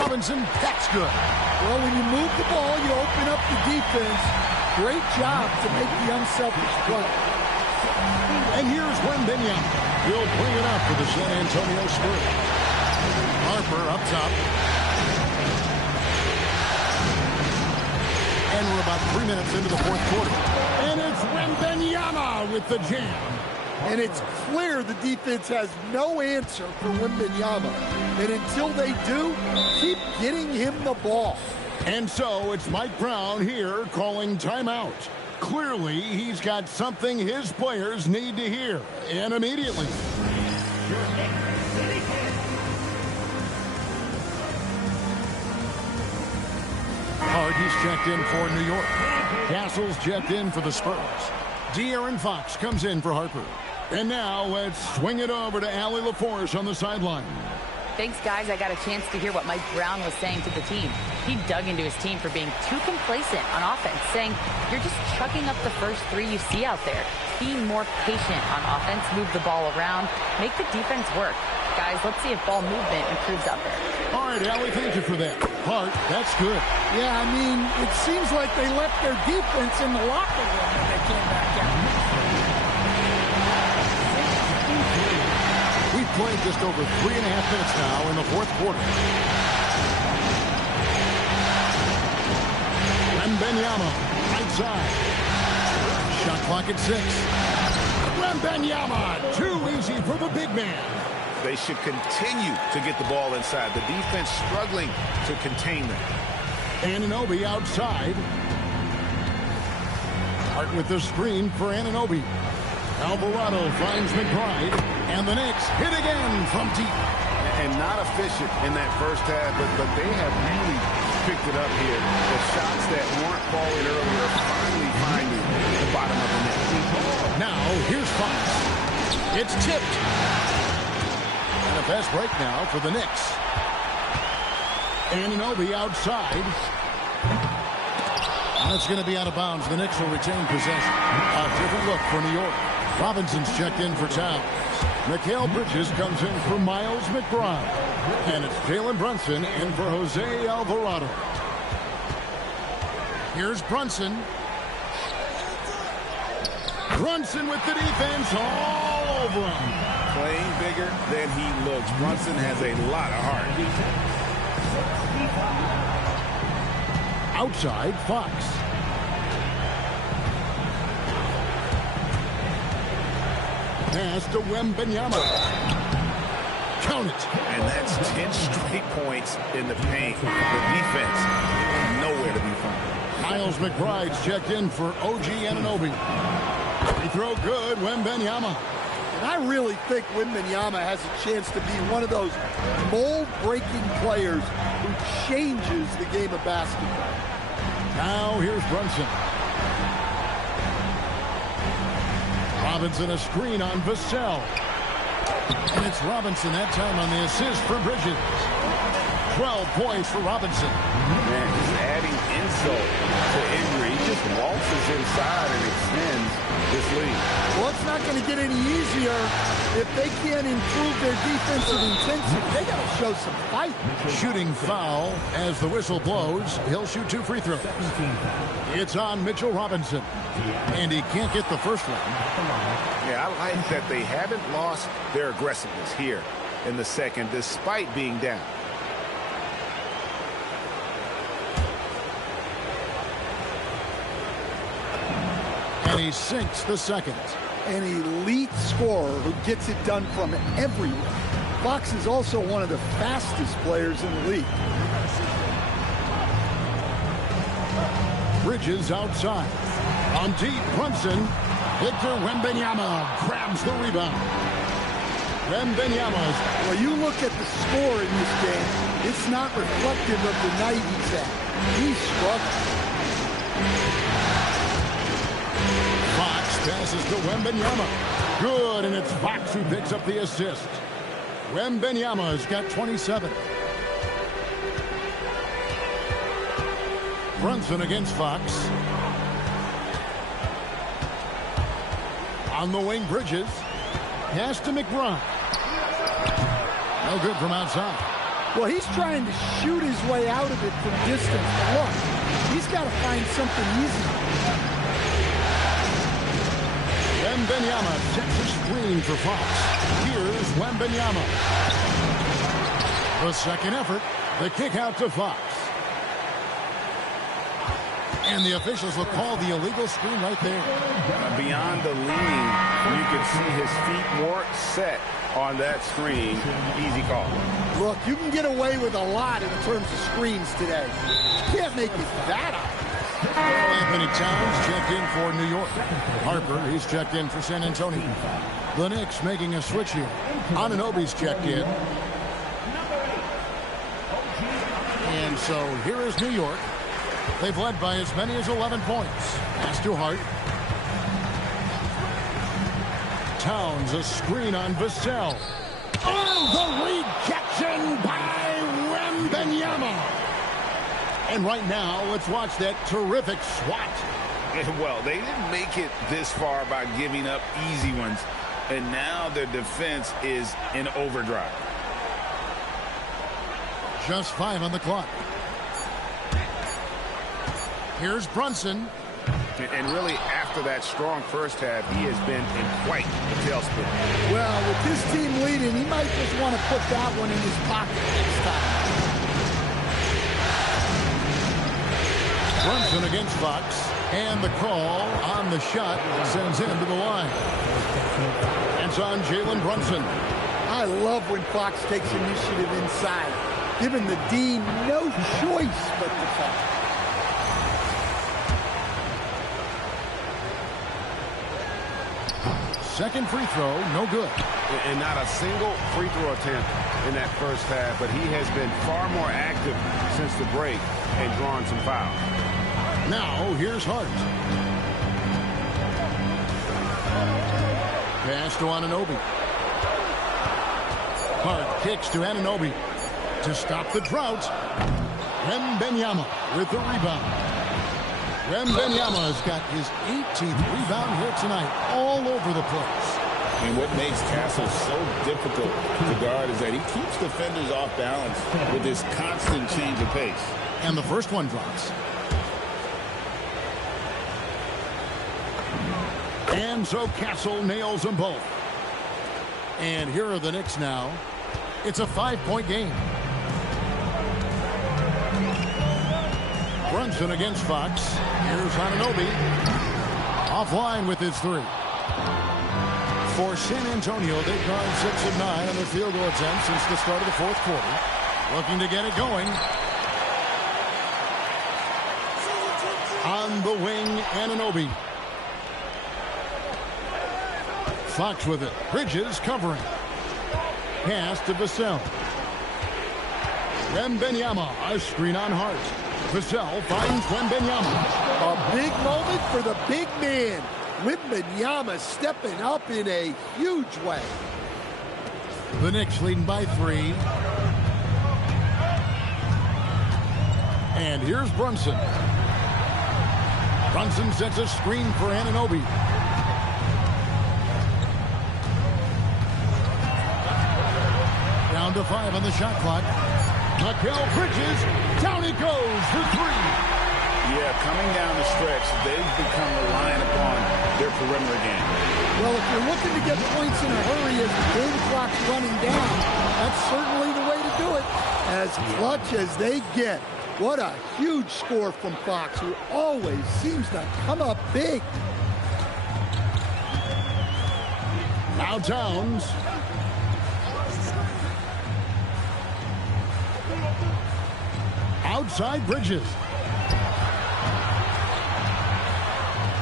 Robinson, that's good. Well, when you move the ball, you open up the defense. Great job to make the unselfish play. And here's Wembanyama. He'll bring it up for the San Antonio Spurs. Harper up top. And we're about 3 minutes into the 4th quarter. And it's Wembanyama with the jam. And it's clear the defense has no answer for Wembanyama. And until they do, keep getting him the ball. And so it's Mike Brown here calling timeout. Clearly, he's got something his players need to hear. And immediately. Hardy's checked in for New York. Castle's checked in for the Spurs. De'Aaron Fox comes in for Harper. And now let's swing it over to Allie LaForce on the sideline. Thanks, guys. I got a chance to hear what Mike Brown was saying to the team. He dug into his team for being too complacent on offense, saying, you're just chucking up the first 3 you see out there. Be more patient on offense, move the ball around, make the defense work. Guys, let's see if ball movement improves out there. All right, Allie, thank you for that. Hart, that's good. Yeah, I mean, it seems like they left their defense in the locker room when they came back out. We've played just over 3.5 minutes now in the fourth quarter. Wembanyama, right side. Shot clock at 6. Wembanyama, too easy for the big man. They should continue to get the ball inside. The defense struggling to contain them. Anunoby outside. Hart with the screen for Anunoby. Alvarado finds McBride, and the Knicks hit again from deep. And not efficient in that first half, but they have really picked it up here. The shots that weren't falling earlier are finally finding the bottom of the net. Now, here's Fox. It's tipped. And a fast break now for the Knicks. Anunoby outside. That's going to be out of bounds. The Knicks will retain possession. A different look for New York. Robinson's checked in for Towns. Mikal Bridges comes in for Miles McBride. And it's Jalen Brunson in for Jose Alvarado. Here's Brunson. Brunson with the defense all over him. Playing bigger than he looks. Brunson has a lot of heart. Outside, Fox. Pass to Wembanyama. Count it. And that's 10 straight points in the paint. The defense nowhere to be found. Miles McBride's checked in for OG Anunoby. Free throw good, Wembanyama. And I really think Wembanyama has a chance to be one of those mold-breaking players who changes the game of basketball. Now here's Brunson. Robinson a screen on Vassell. And it's Robinson that time on the assist for Bridges. 12 points for Robinson. Man, he's adding insult to injury. He just waltzes inside and extends this lead. Well, it's not going to get any easier if they can't improve their defensive intensity. They got to show some fight. Shooting foul as the whistle blows. He'll shoot 2 free throws. It's on Mitchell Robinson. And he can't get the first one. Yeah, I like that they haven't lost their aggressiveness here in the second despite being down. And he sinks the second. An elite scorer who gets it done from everywhere. Fox is also one of the fastest players in the league. Bridges outside. On deep, Brunson. Victor Wembanyama grabs the rebound. Wembanyama's. Well, you look at the score in this game, it's not reflective of the night he's had. He's struggling. Passes to Wembanyama. Good, and it's Fox who picks up the assist. Wembanyama's got 27. Brunson against Fox. On the wing, Bridges. Pass to McBride. No good from outside. Well, he's trying to shoot his way out of it from distance. Look, he's got to find something easy. Wembanyama sets a screen for Fox. Here's Wembanyama. The second effort. The kick out to Fox. And the officials will call the illegal screen right there. Beyond the leaning, you can see his feet more set on that screen. Easy call. Look, you can get away with a lot in terms of screens today. You can't make it that obvious. Anthony Towns checked in for New York. Harper, he's checked in for San Antonio. The Knicks making a switch here. Anunoby's checked in. And so here is New York. They've led by as many as 11 points. Pass to Hart. Towns a screen on Vassell. Oh, the rejection by Wembanyama. And right now, let's watch that terrific swat. Well, they didn't make it this far by giving up easy ones, and now their defense is in overdrive. Just 5 on the clock. Here's Brunson. And really, after that strong first half, he has been in quite a tailspin. Well, with this team leading, he might just want to put that one in his pocket next time. Brunson against Fox. And the call on the shot sends him to the line. It's on Jalen Brunson. I love when Fox takes initiative inside, giving the D no choice but to foul. Second free throw, no good. And not a single free throw attempt in that first half, but he has been far more active since the break and drawn some fouls. Now, here's Hart. Pass to Anunoby. Hart kicks to Anunoby. To stop the drought, Wembanyama with the rebound. Wembanyama's got his 18th rebound here tonight, all over the place. And what makes Castle so difficult to guard is that he keeps defenders off balance with this constant change of pace. And the first one drops. And so Castle nails them both. And here are the Knicks now. It's a 5-point game. Brunson against Fox. Here's Anunoby. Offline with his 3. For San Antonio, they've gone 6 of 9 on their field goal attempts since the start of the fourth quarter. Looking to get it going. On the wing, Anunoby. Fox with it. Bridges covering. Pass to Vassell. Wembanyama, a screen on Hart. Vassell finds Wembanyama. A big moment for the big man. Wembanyama stepping up in a huge way. The Knicks leading by 3. And here's Brunson. Brunson sets a screen for Anunoby. Down to 5 on the shot clock. Mikal Bridges, down he goes for 3. Yeah, coming down the stretch, they've become reliant upon their perimeter game. Well, if you're looking to get points in a hurry as the game clock's running down, that's certainly the way to do it. As clutch as they get. What a huge score from Fox, who always seems to come up big. Now Towns. Outside Bridges.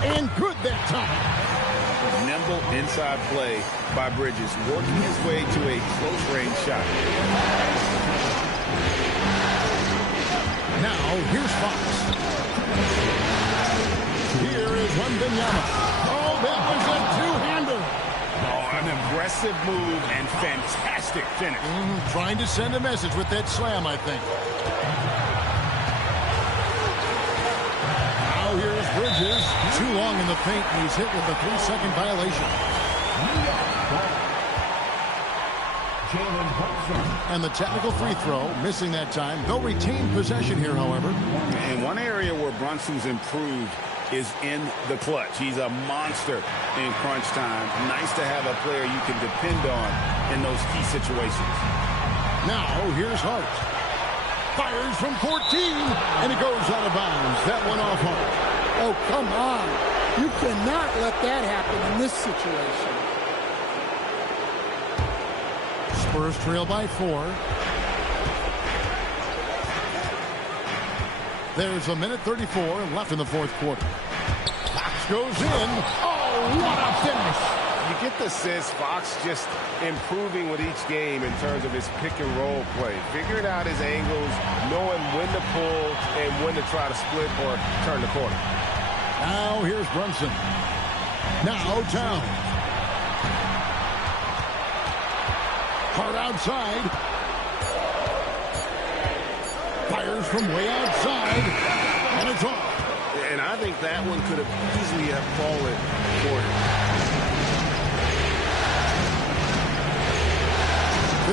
And good that time. Nimble inside play by Bridges, working his way to a close-range shot. Now, here's Fox. Here is Wembanyama. Oh, that was a two-hander. Oh, an aggressive move and fantastic finish. Trying to send a message with that slam, I think. Now here's Bridges. Too long in the paint, and he's hit with a 3-second violation. And the technical free throw, missing that time. They'll retain possession here, however. And one area where Brunson's improved is in the clutch. He's a monster in crunch time. Nice to have a player you can depend on in those key situations. Now, here's Hart. Fires from 14, and it goes out of bounds. That one off Hart. Oh, come on. You cannot let that happen in this situation. Spurs trail by 4. There's a minute 34 left in the fourth quarter. Fox goes in. Oh, what a finish. You get the sense Fox just improving with each game in terms of his pick and roll play. Figuring out his angles, knowing when to pull and when to try to split or turn the corner. Now here's Brunson. Now Towns. Hard outside. Fires from way outside. And it's off. And I think that one could have easily have fallen for him.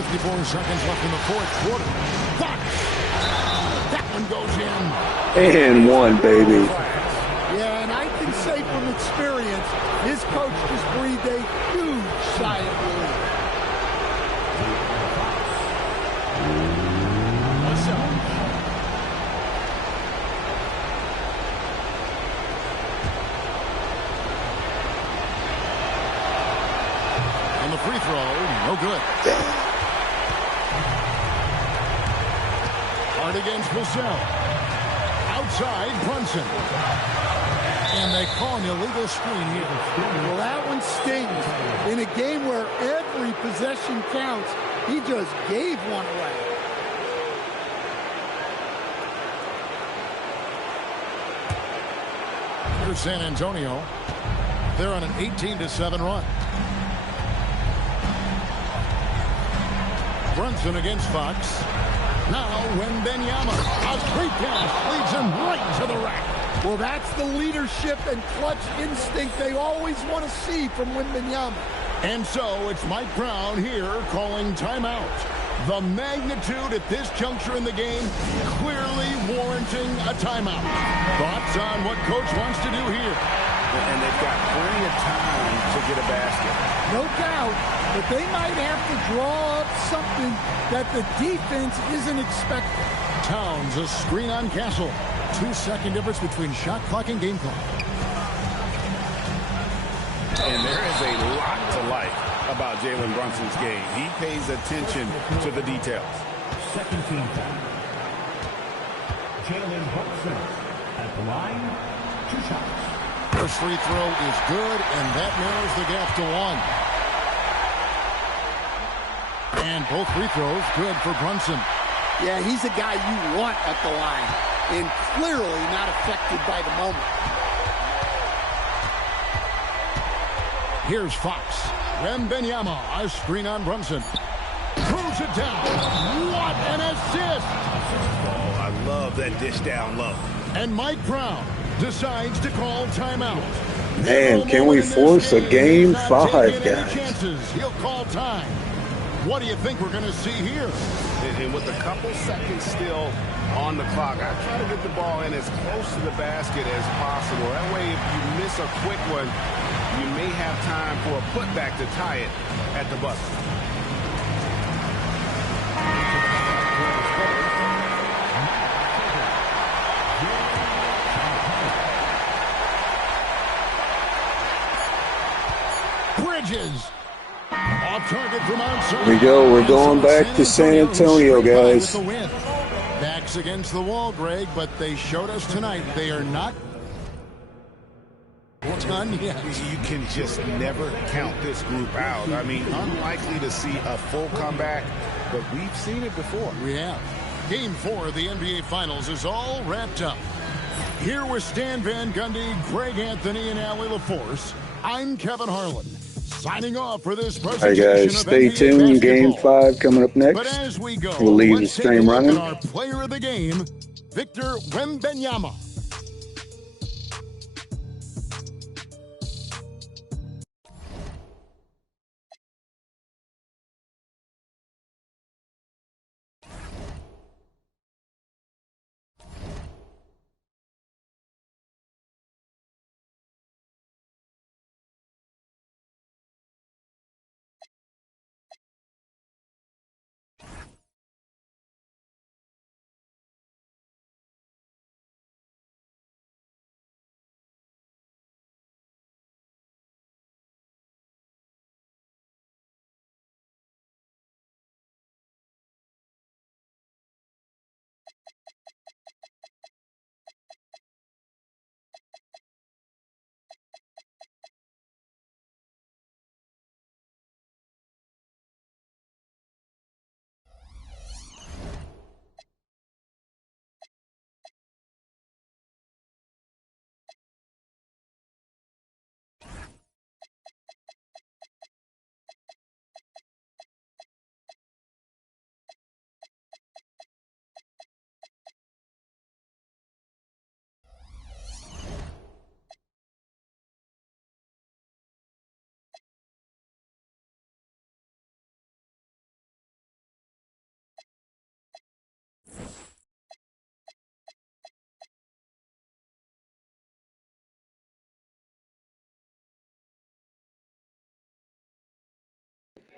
54 seconds left in the fourth quarter. Fox. That one goes in. And one, baby. Yeah, and I can say from experience, his coach just breathed a huge sigh of relief. And the free throw, no good. Hard against Vassell. Outside, Brunson. And they call an illegal screen here. Well, that one stings. In a game where every possession counts, he just gave one away. Here's San Antonio. They're on an 18-7 run. Brunson against Fox. Now, Wembanyama. A great pass leads him right to the rack. Well, that's the leadership and clutch instinct they always want to see from Wembanyama. And so it's Mike Brown here calling timeout. The magnitude at this juncture in the game clearly warranting a timeout. Thoughts on what coach wants to do here? And they've got plenty of time to get a basket. No doubt, but they might have to draw up something that the defense isn't expecting. Towns, a screen on Castle. 2-second difference between shot clock and game clock. And there is a lot to like about Jalen Brunson's game. He pays attention to the details. Second team foul. Jalen Brunson at the line. 2 shots. First free throw is good, and that narrows the gap to 1. And both free throws good for Brunson. Yeah, he's a guy you want at the line, and clearly not affected by the moment. Here's Fox. Wembanyama, a screen on Brunson. Throws it down. What an assist! Oh, I love that dish down low. And Mike Brown decides to call timeout. Man, can we force a game 5, guys? Chances. He'll call time. What do you think we're going to see here? And with a couple seconds still on the clock, I try to get the ball in as close to the basket as possible. That way, if you miss a quick one, you may have time for a putback to tie it at the buzzer. Bridges. Off target from outside. Here we go. We're going back to San Antonio, guys. Backs against the wall, Greg, but they showed us tonight they are not done yet. You can just never count this group out. I mean, unlikely to see a full comeback, but we've seen it before. We have. Game 4 of the NBA Finals is all wrapped up. Here with Stan Van Gundy, Greg Anthony, and Allie LaForce, I'm Kevin Harlan. Signing off for this presentation. All right, guys, stay tuned. Game 5 coming up next. But as we go, we'll leave the stream running. Our player of the game, Victor Wembanyama.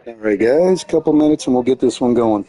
All right, guys, couple minutes and we'll get this one going.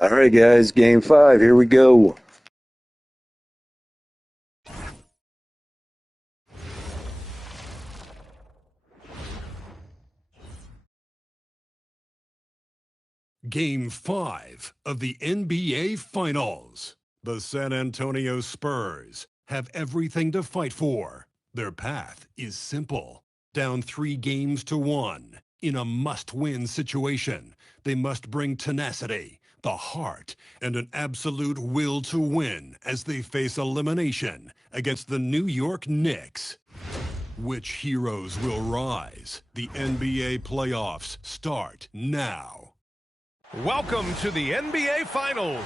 All right, guys, game 5. Here we go. Game 5 of the NBA Finals. The San Antonio Spurs have everything to fight for. Their path is simple. Down 3-1 in a must-win situation. They must bring tenacity, the heart, and an absolute will to win as they face elimination against the New York Knicks. Which heroes will rise? The NBA playoffs start now. Welcome to the NBA Finals.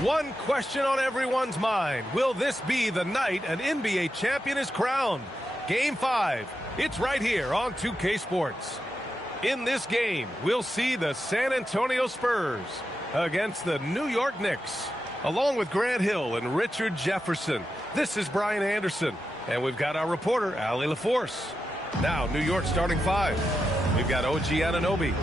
One question on everyone's mind. Will this be the night an NBA champion is crowned? Game 5. It's right here on 2K Sports. In this game, we'll see the San Antonio Spurs against the New York Knicks. Along with Grant Hill and Richard Jefferson, this is Brian Anderson. And we've got our reporter, Allie LaForce. Now, New York starting 5. We've got OG Anunoby.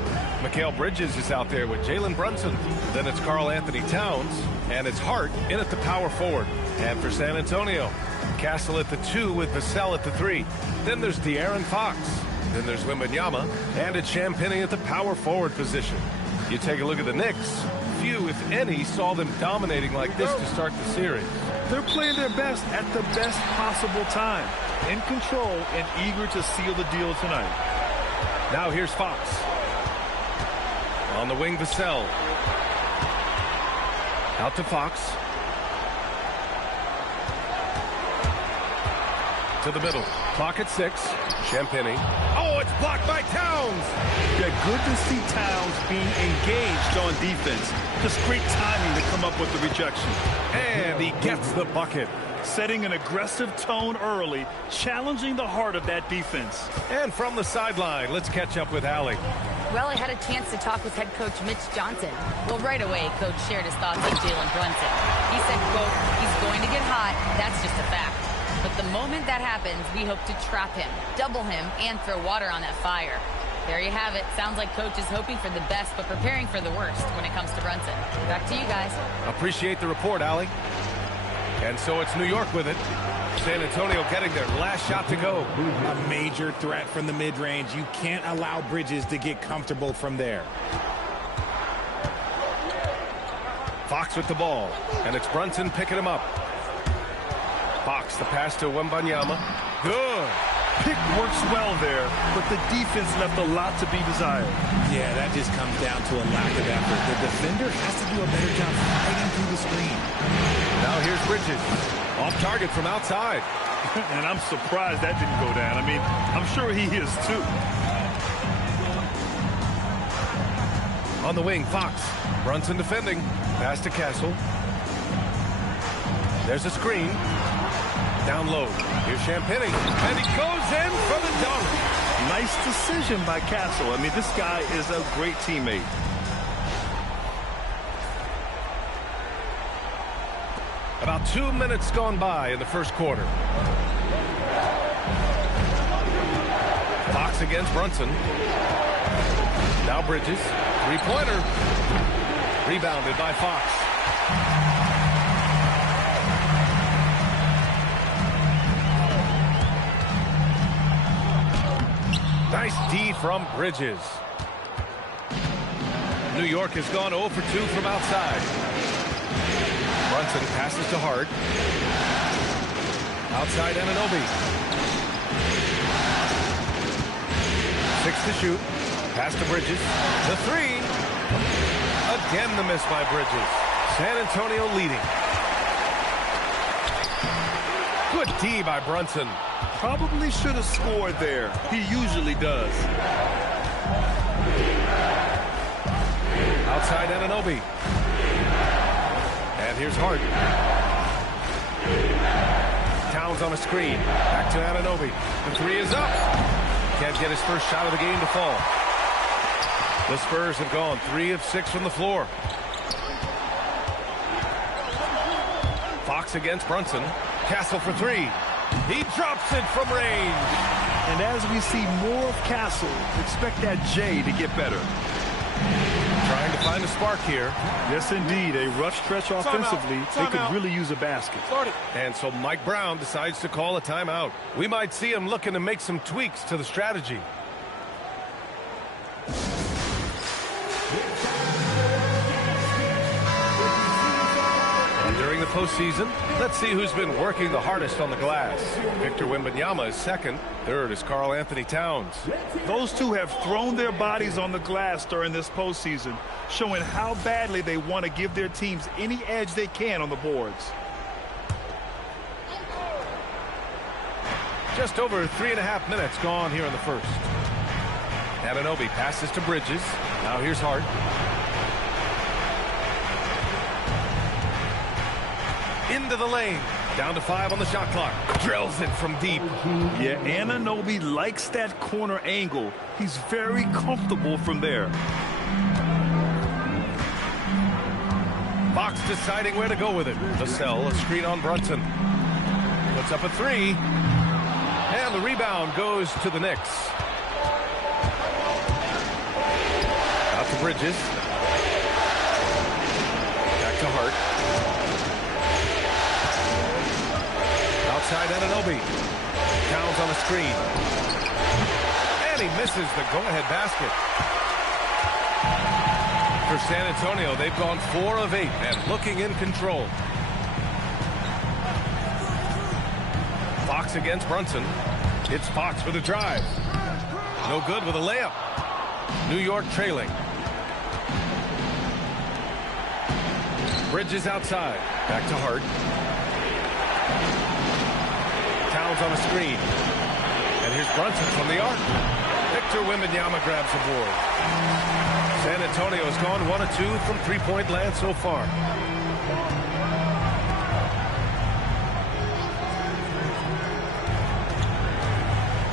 Mikal Bridges is out there with Jalen Brunson. Then it's Karl Anthony Towns. And it's Hart in at the power forward. And for San Antonio, Castle at the 2 with Vassell at the 3. Then there's De'Aaron Fox. Then there's Wembanyama. And it's Champagnie at the power forward position. You take a look at the Knicks. Few, if any, saw them dominating like this to start the series. They're playing their best at the best possible time. In control and eager to seal the deal tonight. Now here's Fox. On the wing, Vassell. Out to Fox. To the middle. Clock at 6. Champagnie. Oh, it's blocked by Towns. Yeah, good to see Towns being engaged on defense. Just great timing to come up with the rejection. And he gets the bucket. Setting an aggressive tone early, challenging the heart of that defense. And from the sideline, let's catch up with Allie. Well, I had a chance to talk with head coach Mitch Johnson. Well, right away, coach shared his thoughts on Jalen Brunson. He said, quote, he's going to get hot. That's just a fact. But the moment that happens, we hope to trap him, double him, and throw water on that fire. There you have it. Sounds like coach is hoping for the best, but preparing for the worst when it comes to Brunson. Back to you guys. Appreciate the report, Allie. And so it's New York with it. San Antonio getting their last shot to go. A major threat from the mid-range. You can't allow Bridges to get comfortable from there. Fox with the ball. And it's Brunson picking him up. Fox, the pass to Wembanyama. Good. Pick works well there, but the defense left a lot to be desired. Yeah, that just comes down to a lack of effort. The defender has to do a better job fighting through the screen. Now here's Bridges. Off target from outside. And I'm surprised that didn't go down. I mean, I'm sure he is too. On the wing, Fox. Brunson defending. Pass to Castle. There's a screen. Down low. Here's Champagnie. And he goes in for the dunk. Nice decision by Castle. I mean, this guy is a great teammate. About 2 minutes gone by in the first quarter. Fox against Brunson. Now Bridges. Three-pointer. Rebounded by Fox. Nice D from Bridges. New York has gone 0 for 2 from outside. Brunson passes to Hart. Outside Anunoby. 6 to shoot. Pass to Bridges. The 3. Again the miss by Bridges. San Antonio leading. Good D by Brunson. Probably should have scored there. He usually does. Outside Anunoby. And here's Hart. Towns on a screen. Back to Anunoby. The 3 is up. Can't get his first shot of the game to fall. The Spurs have gone 3 of 6 from the floor. Fox against Brunson. Castle for 3. He drops it from range. And as we see more of Castle, expect that J to get better. Trying to find a spark here. Yes, indeed. A rough stretch offensively. They could really use a basket. And so Mike Brown decides to call a timeout. We might see him looking to make some tweaks to the strategy. And during the postseason, let's see who's been working the hardest on the glass. Victor Wembanyama is second. Third is Karl Anthony Towns. Those two have thrown their bodies on the glass during this postseason, showing how badly they want to give their teams any edge they can on the boards. Just over 3.5 minutes gone here in the first. Anunoby passes to Bridges. Now here's Hart. Into the lane. Down to 5 on the shot clock. Drills it from deep. Yeah, Anunoby likes that corner angle. He's very comfortable from there. Fox deciding where to go with it. Vassell, a screen on Brunson. Puts up a 3. And the rebound goes to the Knicks. Out to Bridges. Back to Hart. Outside Anunoby. Towns on the screen. And he misses the go-ahead basket. For San Antonio, they've gone 4 of 8 and looking in control. Fox against Brunson. It's Fox with a drive. No good with a layup. New York trailing. Bridges outside. Back to Hart. Towns on a screen. And here's Brunson from the arc. Victor Wembanyama grabs the board. San Antonio has gone 1 of 2 from three-point land so far.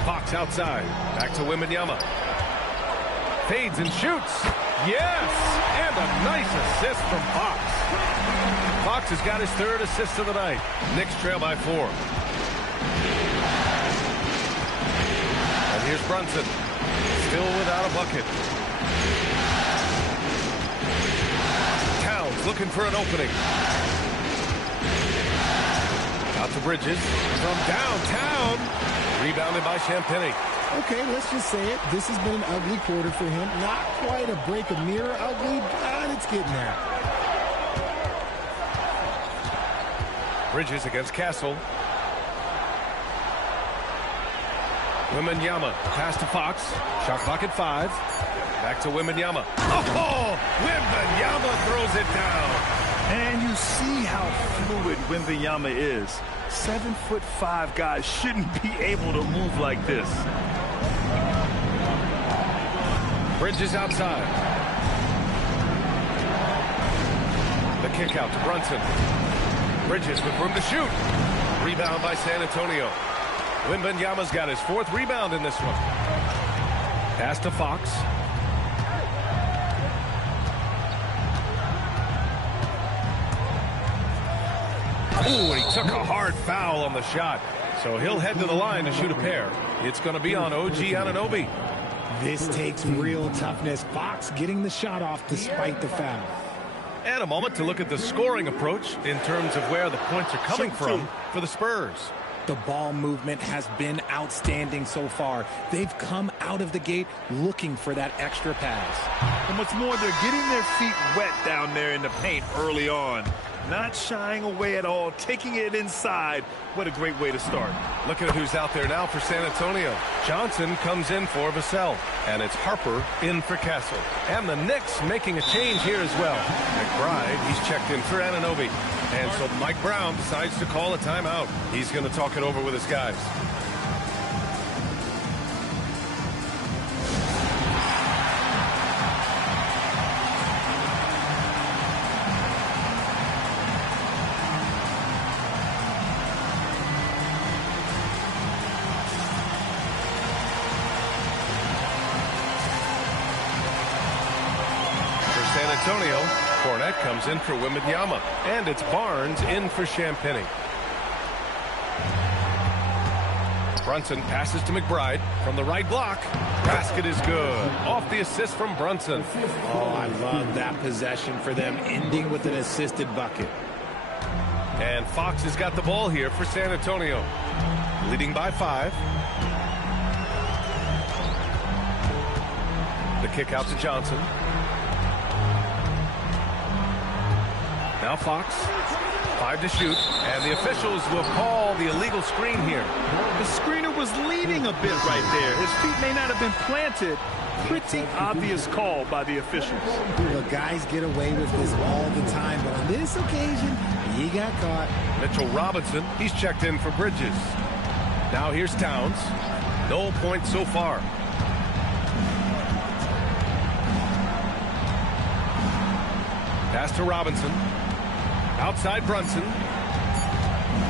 Fox outside. Back to Wembanyama. Fades and shoots. Yes! And a nice assist from Fox. Fox has got his 3rd assist of the night. Knicks trail by 4. And here's Brunson. Still without a bucket. Towns looking for an opening. Out to Bridges. From downtown. Rebounded by Champagny. Okay, let's just say it. This has been an ugly quarter for him. Not quite a break of mirror ugly, but it's getting there. Bridges against Castle. Wembanyama, pass to Fox. Shot clock at 5. Back to Wembanyama. Oh, Wembanyama throws it down. And you see how fluid Wembanyama is. 7'5" guys shouldn't be able to move like this. Bridges outside. The kick out to Brunson. Bridges with room to shoot. Rebound by San Antonio. Wembanyama's got his 4th rebound in this one. Pass to Fox. Ooh, and he took a hard foul on the shot. So he'll head to the line to shoot a pair. It's going to be on OG Anunoby. This takes real toughness. Fox getting the shot off despite the foul. And a moment to look at the scoring approach in terms of where the points are coming from for the Spurs. The ball movement has been outstanding so far. They've come out of the gate looking for that extra pass. And what's more, they're getting their feet wet down there in the paint early on. Not shying away at all, taking it inside. What a great way to start. Look at who's out there now for San Antonio. Johnson comes in for Vassell. And it's Harper in for Castle. And the Knicks making a change here as well. McBride, he's checked in for Anunoby. And so Mike Brown decides to call a timeout. He's going to talk it over with his guys. Antonio. Cornette comes in for Wembanyama. And it's Barnes in for Champagny. Brunson passes to McBride from the right block. Basket is good. Off the assist from Brunson. Oh, I love that possession for them, ending with an assisted bucket. And Fox has got the ball here for San Antonio. Leading by 5. The kick out to Johnson. Now Fox. 5 to shoot, and the officials will call the illegal screen here. The screener was leaning a bit right there. His feet may not have been planted. Pretty obvious call by the officials. Well, guys get away with this all the time, but on this occasion, he got caught. Mitchell Robinson, he's checked in for Bridges. Now here's Towns. No points so far. Pass to Robinson. Outside Brunson.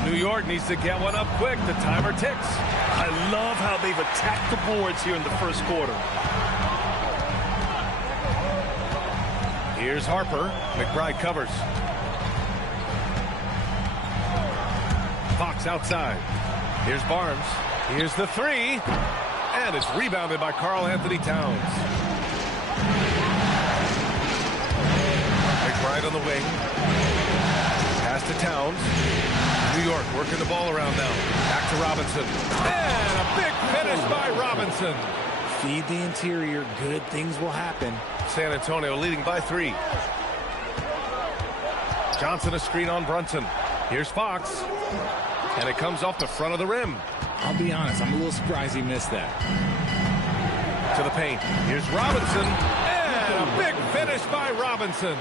New York needs to get one up quick. The timer ticks. I love how they've attacked the boards here in the first quarter. Here's Harper. McBride covers. Fox outside. Here's Barnes. Here's the 3. And it's rebounded by Karl Anthony Towns. McBride on the wing. Pass to Towns. New York working the ball around now. Back to Robinson. And a big finish by Robinson. Feed the interior. Good things will happen. San Antonio leading by 3. Johnson a screen on Brunson. Here's Fox. And it comes off the front of the rim. I'll be honest, I'm a little surprised he missed that. To the paint. Here's Robinson. And a big finish by Robinson.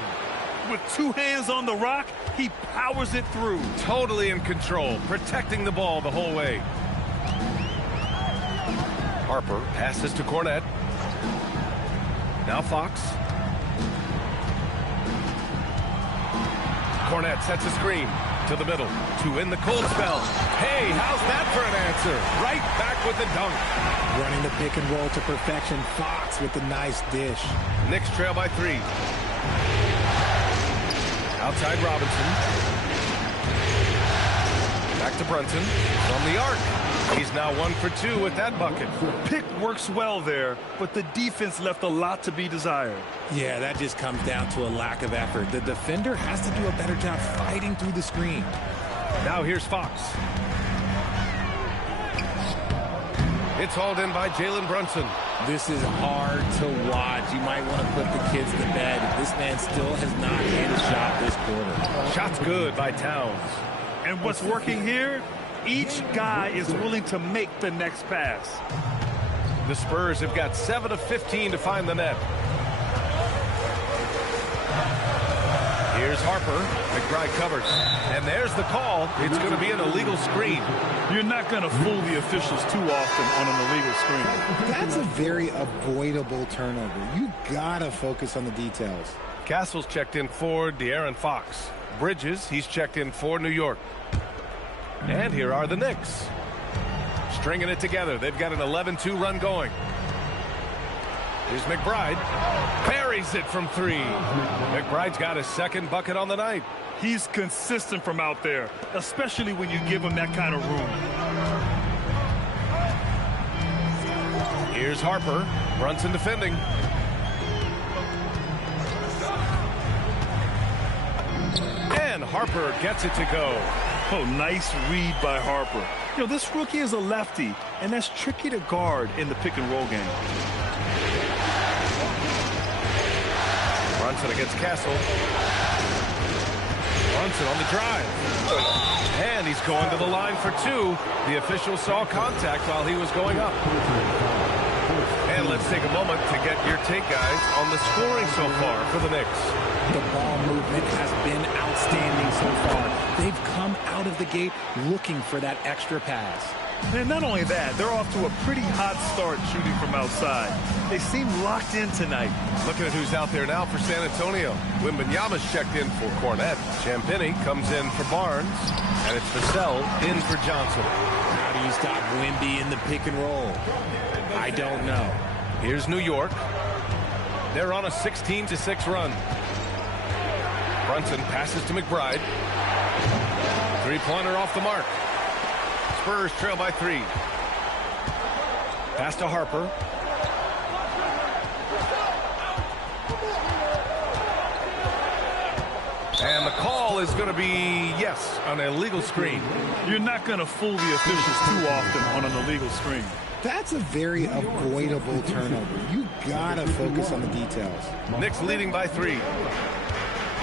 With 2 hands on the rock, he powers it through. Totally in control, protecting the ball the whole way. Harper passes to Cornette. Now Fox. Cornette sets a screen to the middle to win the cold spell. Hey, how's that for an answer? Right back with the dunk. Running the pick and roll to perfection. Fox with the nice dish. Knicks trail by 3. Outside Robinson. Back to Brunson from the arc. He's now 1 for 2 with that bucket. Pick works well there, but the defense left a lot to be desired. Yeah, that just comes down to a lack of effort. The defender has to do a better job fighting through the screen. Now here's Fox. It's hauled in by Jalen Brunson. This is hard to watch. You might want to put the kids to bed. This man still has not hit a shot this quarter. Shot's good by Towns. And what's working here? Each guy is willing to make the next pass. The Spurs have got 7 of 15 to find the net. Here's Harper. McBride covers. And there's the call. It's going to be an illegal screen. You're not going to fool the officials too often on an illegal screen. That's a very avoidable turnover. You got to focus on the details. Castle's checked in for De'Aaron Fox. Bridges, he's checked in for New York. And here are the Knicks. Stringing it together. They've got an 11-2 run going. Here's McBride. Buries it from 3. McBride's got his 2nd bucket on the night. He's consistent from out there, especially when you give him that kind of room. Here's Harper. Brunson defending. And Harper gets it to go. Oh, nice read by Harper. You know, this rookie is a lefty, and that's tricky to guard in the pick-and-roll game. Brunson against Castle. Brunson on the drive. And he's going to the line for 2. The official saw contact while he was going up. And let's take a moment to get your take, guys, on the scoring so far for the Knicks. The ball movement has been outstanding so far. They've come out of the gate looking for that extra pass. And not only that, they're off to a pretty hot start shooting from outside. They seem locked in tonight. Looking at who's out there now for San Antonio. Wembanyama's checked in for Cornette. Champagnie comes in for Barnes. And it's Vassell in for Johnson. How do you stop Wemby in the pick and roll? I don't know. Here's New York. They're on a 16-6 run. Brunson passes to McBride. 3-pointer off the mark. Spurs trail by 3. Pass to Harper. And the call is going to be, yes, an illegal screen. You're not going to fool the officials too often on an illegal screen. That's a very avoidable turnover. You gotta focus on the details. Knicks leading by 3.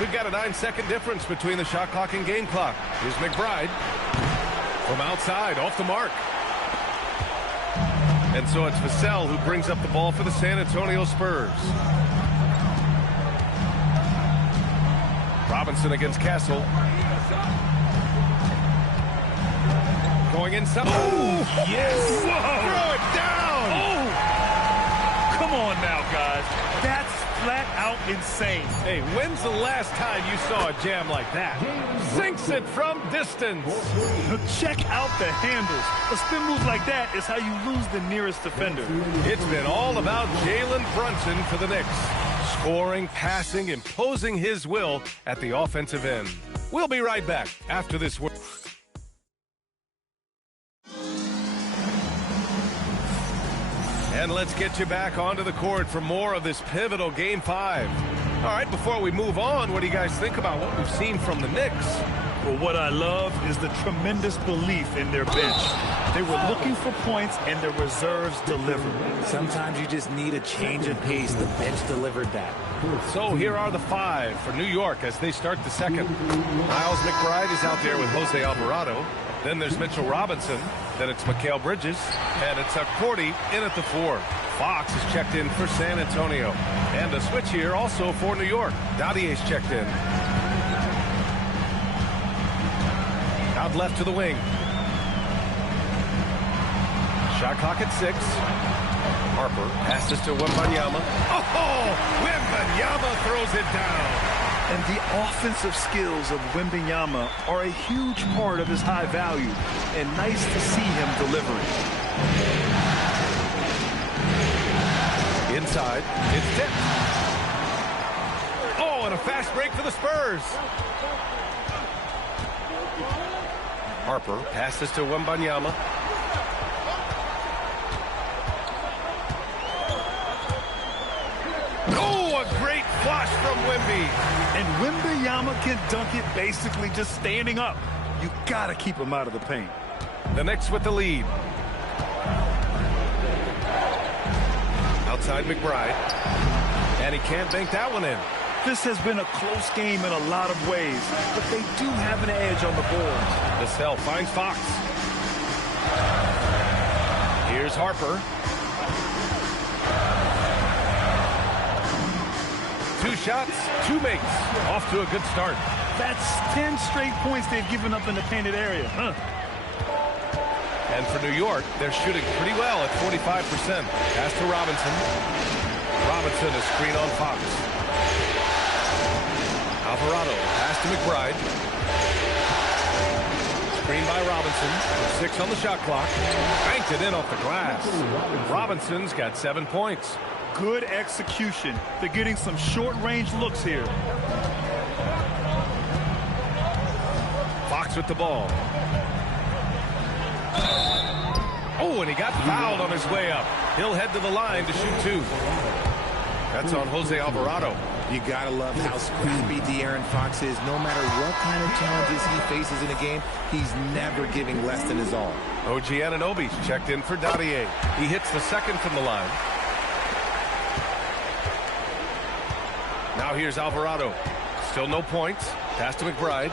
We've got a 9-second difference between the shot clock and game clock. Here's McBride from outside, off the mark. And so it's Vassell who brings up the ball for the San Antonio Spurs. Robinson against Castle. Going inside. Oh, yes. Whoa. Throw it down. Oh. Come on now, guys. That's flat out insane. Hey, when's the last time you saw a jam like that? Sinks it from distance. Check out the handles. A spin move like that is how you lose the nearest defender. It's been all about Jalen Brunson for the Knicks. Scoring, passing, imposing his will at the offensive end. We'll be right back after this word. And let's get you back onto the court for more of this pivotal Game 5. All right, before we move on, what do you guys think about what we've seen from the Knicks? Well, what I love is the tremendous belief in their bench. They were looking for points, and their reserves delivered. Sometimes you just need a change of pace. The bench delivered that. So here are the 5 for New York as they start the second. Miles McBride is out there with Jose Alvarado. Then there's Mitchell Robinson. Then it's Mikal Bridges. And it's Cordy in at the 4. Fox is checked in for San Antonio. And a switch here also for New York. Dottier's checked in. Out left to the wing. Shot clock at 6. Harper passes to Wembanyama. Oh! Wembanyama throws it down. And the offensive skills of Wembanyama are a huge part of his high value. And nice to see him delivering. Inside, it's tipped. Oh, and a fast break for the Spurs. Harper passes to Wembanyama. Oh, a great flush from Wemby. And Wembanyama can dunk it basically just standing up. You gotta keep him out of the paint. The Knicks with the lead. Outside McBride. And he can't bank that one in. This has been a close game in a lot of ways, but they do have an edge on the boards. Vassell finds Fox. Here's Harper. 2 shots, 2 makes. Off to a good start. That's 10 straight points they've given up in the painted area. Huh. And for New York, they're shooting pretty well at 45%. Pass to Robinson. Robinson is screen on Fox. Alvarado, pass to McBride. Screen by Robinson. 6 on the shot clock. Banked it in off the glass. Robinson's got 7 points. Good execution. They're getting some short-range looks here. Fox with the ball. Oh, and he got fouled on his way up. He'll head to the line to shoot 2. That's on Jose Alvarado. You gotta love how scrappy De'Aaron Fox is. No matter what kind of challenges he faces in a game, he's never giving less than his all. OG Anunoby's checked in for Dottier. He hits the second from the line. Now here's Alvarado. Still no points. Pass to McBride.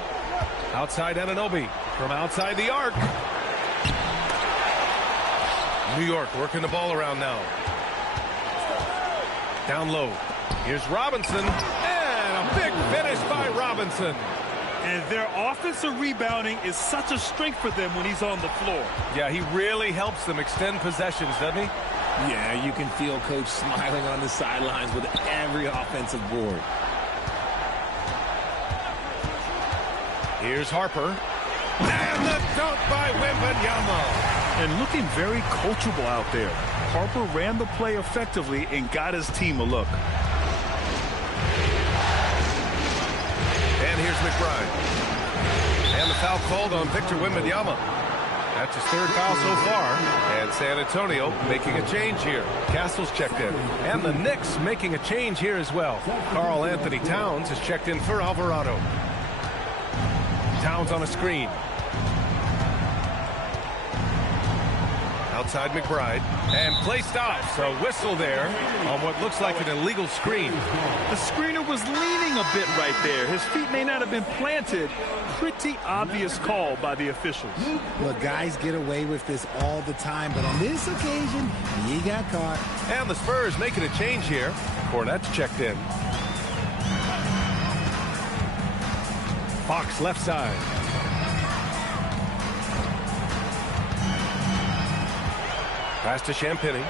Outside Anunoby. From outside the arc. New York working the ball around now. Down low. Here's Robinson. And a big finish by Robinson. And their offensive rebounding is such a strength for them when he's on the floor. Yeah, he really helps them extend possessions, doesn't he? Yeah, you can feel Coach smiling on the sidelines with every offensive board. Here's Harper. And the dunk by Wembanyama. And looking very coachable out there. Harper ran the play effectively and got his team a look. And here's McBride. And the foul called on Victor Wembanyama. That's his third foul so far. And San Antonio making a change here. Castle's checked in. And the Knicks making a change here as well. Karl Anthony Towns is checked in for Alvarado. Towns on a screen. Outside McBride. And play stops. A whistle there on what looks like an illegal screen. The screener was leaning a bit right there. His feet may not have been planted. Pretty obvious call by the officials. Look, guys get away with this all the time, but on this occasion, he got caught. And the Spurs making a change here. Cornette's checked in. Fox left side. Pass to Champagny.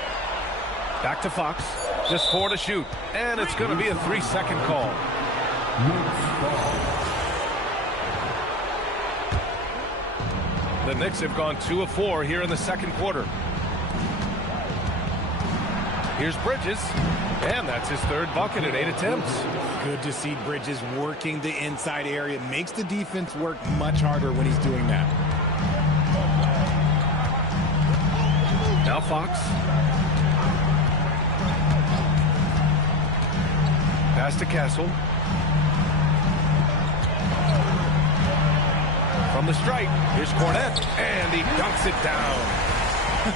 Back to Fox. Just 4 to shoot. And it's going to be a 3-second call. The Knicks have gone 2 of 4 here in the second quarter. Here's Bridges. And that's his third bucket in 8 attempts. Good to see Bridges working the inside area. Makes the defense work much harder when he's doing that. Now Fox. Pass to Castle. From the stripe, here's Cornette, and he dunks it down.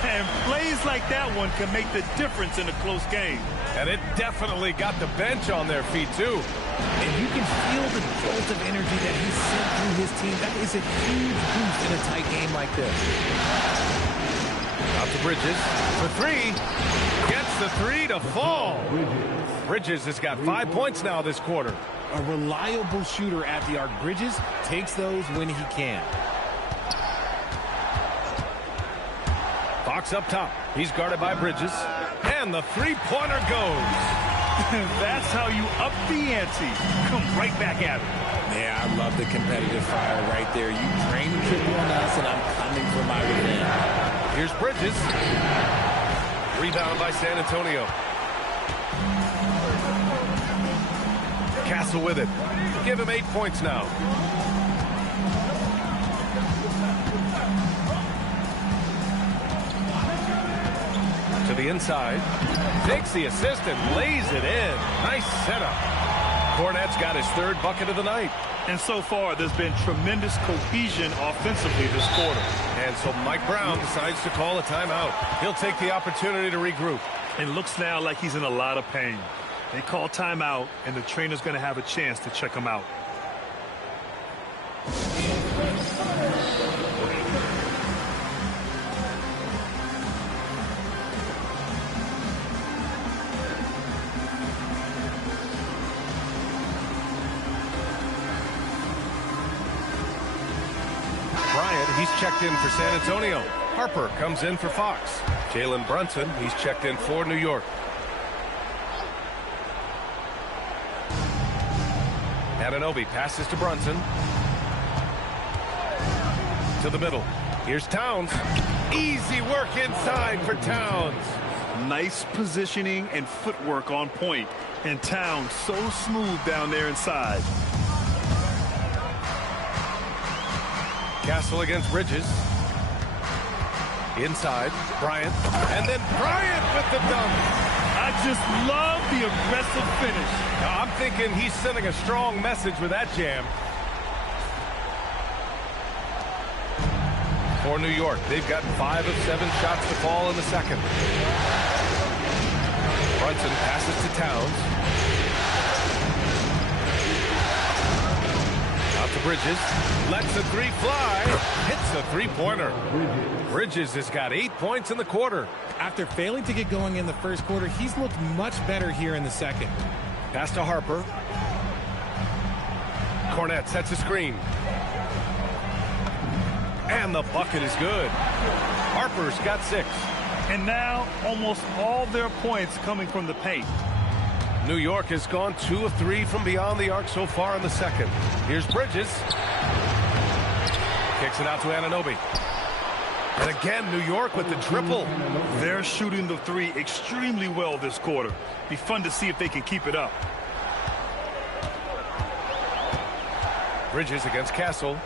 And plays like that one can make the difference in a close game. And it definitely got the bench on their feet, too. And you can feel the jolt of energy that he sent through his team. That is a huge boost in a tight game like this. Out to Bridges for 3. Gets the 3 to fall. Bridges has got 5 points now this quarter. A reliable shooter at the arc. Bridges takes those when he can. Fox up top. He's guarded by Bridges. And the three-pointer goes. That's how you up the ante. Come right back at it. Yeah, I love the competitive fire right there. You drain the triple on us, and I'm coming for my revenge. Here's Bridges. Rebound by San Antonio. Castle with it. Give him 8 points now. To the inside. Takes the assist and lays it in. Nice setup. Cornette's got his third bucket of the night. And so far, there's been tremendous cohesion offensively this quarter. And so Mike Brown decides to call a timeout. He'll take the opportunity to regroup. It looks now like he's in a lot of pain. They call timeout, and the trainer's going to have a chance to check him out. Bryant, he's checked in for San Antonio. Harper comes in for Fox. Jalen Brunson, he's checked in for New York. Anunoby passes to Brunson. To the middle. Here's Towns. Easy work inside for Towns. Nice positioning and footwork on point. And Towns so smooth down there inside. Castle against Bridges. Inside, Bryant. And then Bryant with the dunk. I just love the aggressive finish. Now, I'm thinking he's sending a strong message with that jam. For New York, they've gotten 5 of 7 shots to fall in the second. Brunson passes to Towns. Out to Bridges. Lets the 3 fly. Hits the three-pointer. Bridges has got 8 points in the quarter. After failing to get going in the first quarter, he's looked much better here in the second. Pass to Harper. Cornette sets a screen. And the bucket is good. Harper's got 6. And now almost all their points coming from the paint. New York has gone 2 of 3 from beyond the arc so far in the second. Here's Bridges. Kicks it out to Anunoby. And again, New York with the triple. They're shooting the 3 extremely well this quarter. Be fun to see if they can keep it up. Bridges against Castle.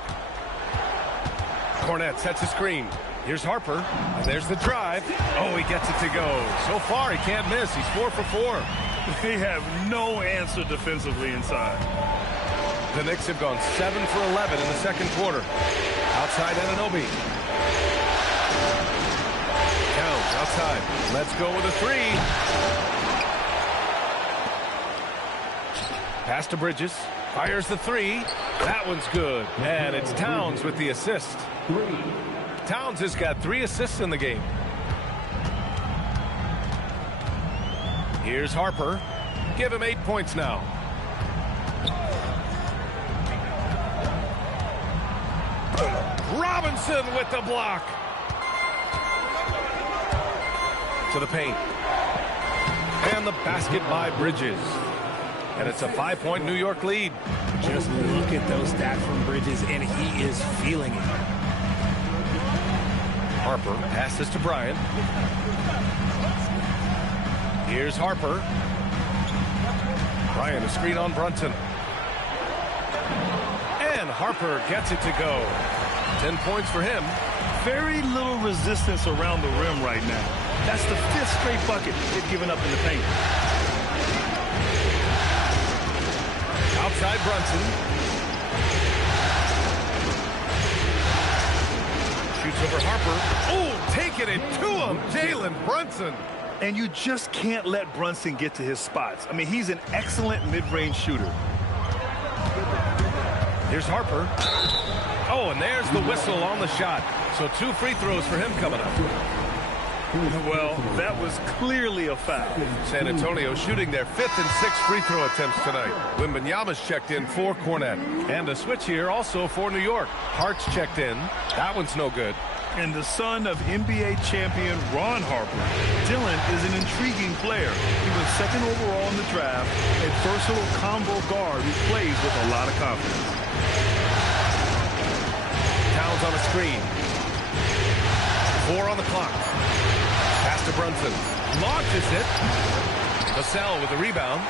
Cornette sets a screen. Here's Harper, and there's the drive. Oh, he gets it to go. So far, he can't miss. He's 4 for 4. They have no answer defensively inside. The Knicks have gone 7 for 11 in the second quarter. Outside Anunoby. Towns outside. Let's go with a 3. Pass to Bridges. Fires the 3. That one's good. And it's Towns with the assist. Towns has got 3 assists in the game. Here's Harper. Give him 8 points now. Robinson with the block. To the paint. And the basket by Bridges. And it's a 5-point New York lead. Just look at those stats from Bridges, and he is feeling it. Harper passes to Bryant. Here's Harper. Bryant, a screen on Brunson. And Harper gets it to go. 10 points for him. Very little resistance around the rim right now. That's the 5th straight bucket they've given up in the paint. Outside Brunson. Shoots over Harper. Oh, taking it to him, Jalen Brunson. And you just can't let Brunson get to his spots. I mean, he's an excellent mid-range shooter. Here's Harper. Oh, and there's the whistle on the shot. So 2 free throws for him coming up. Well, that was clearly a foul. San Antonio shooting their 5th and 6th free throw attempts tonight. Wembanyama's checked in for Cornette. And a switch here also for New York. Hart's checked in. That one's no good. And the son of NBA champion Ron Harper, Dillon is an intriguing player. He was 2nd overall in the draft, a versatile combo guard who plays with a lot of confidence. Towns on a screen. 4 on the clock. Pass to Brunson. Launches it. Vassell with the rebound.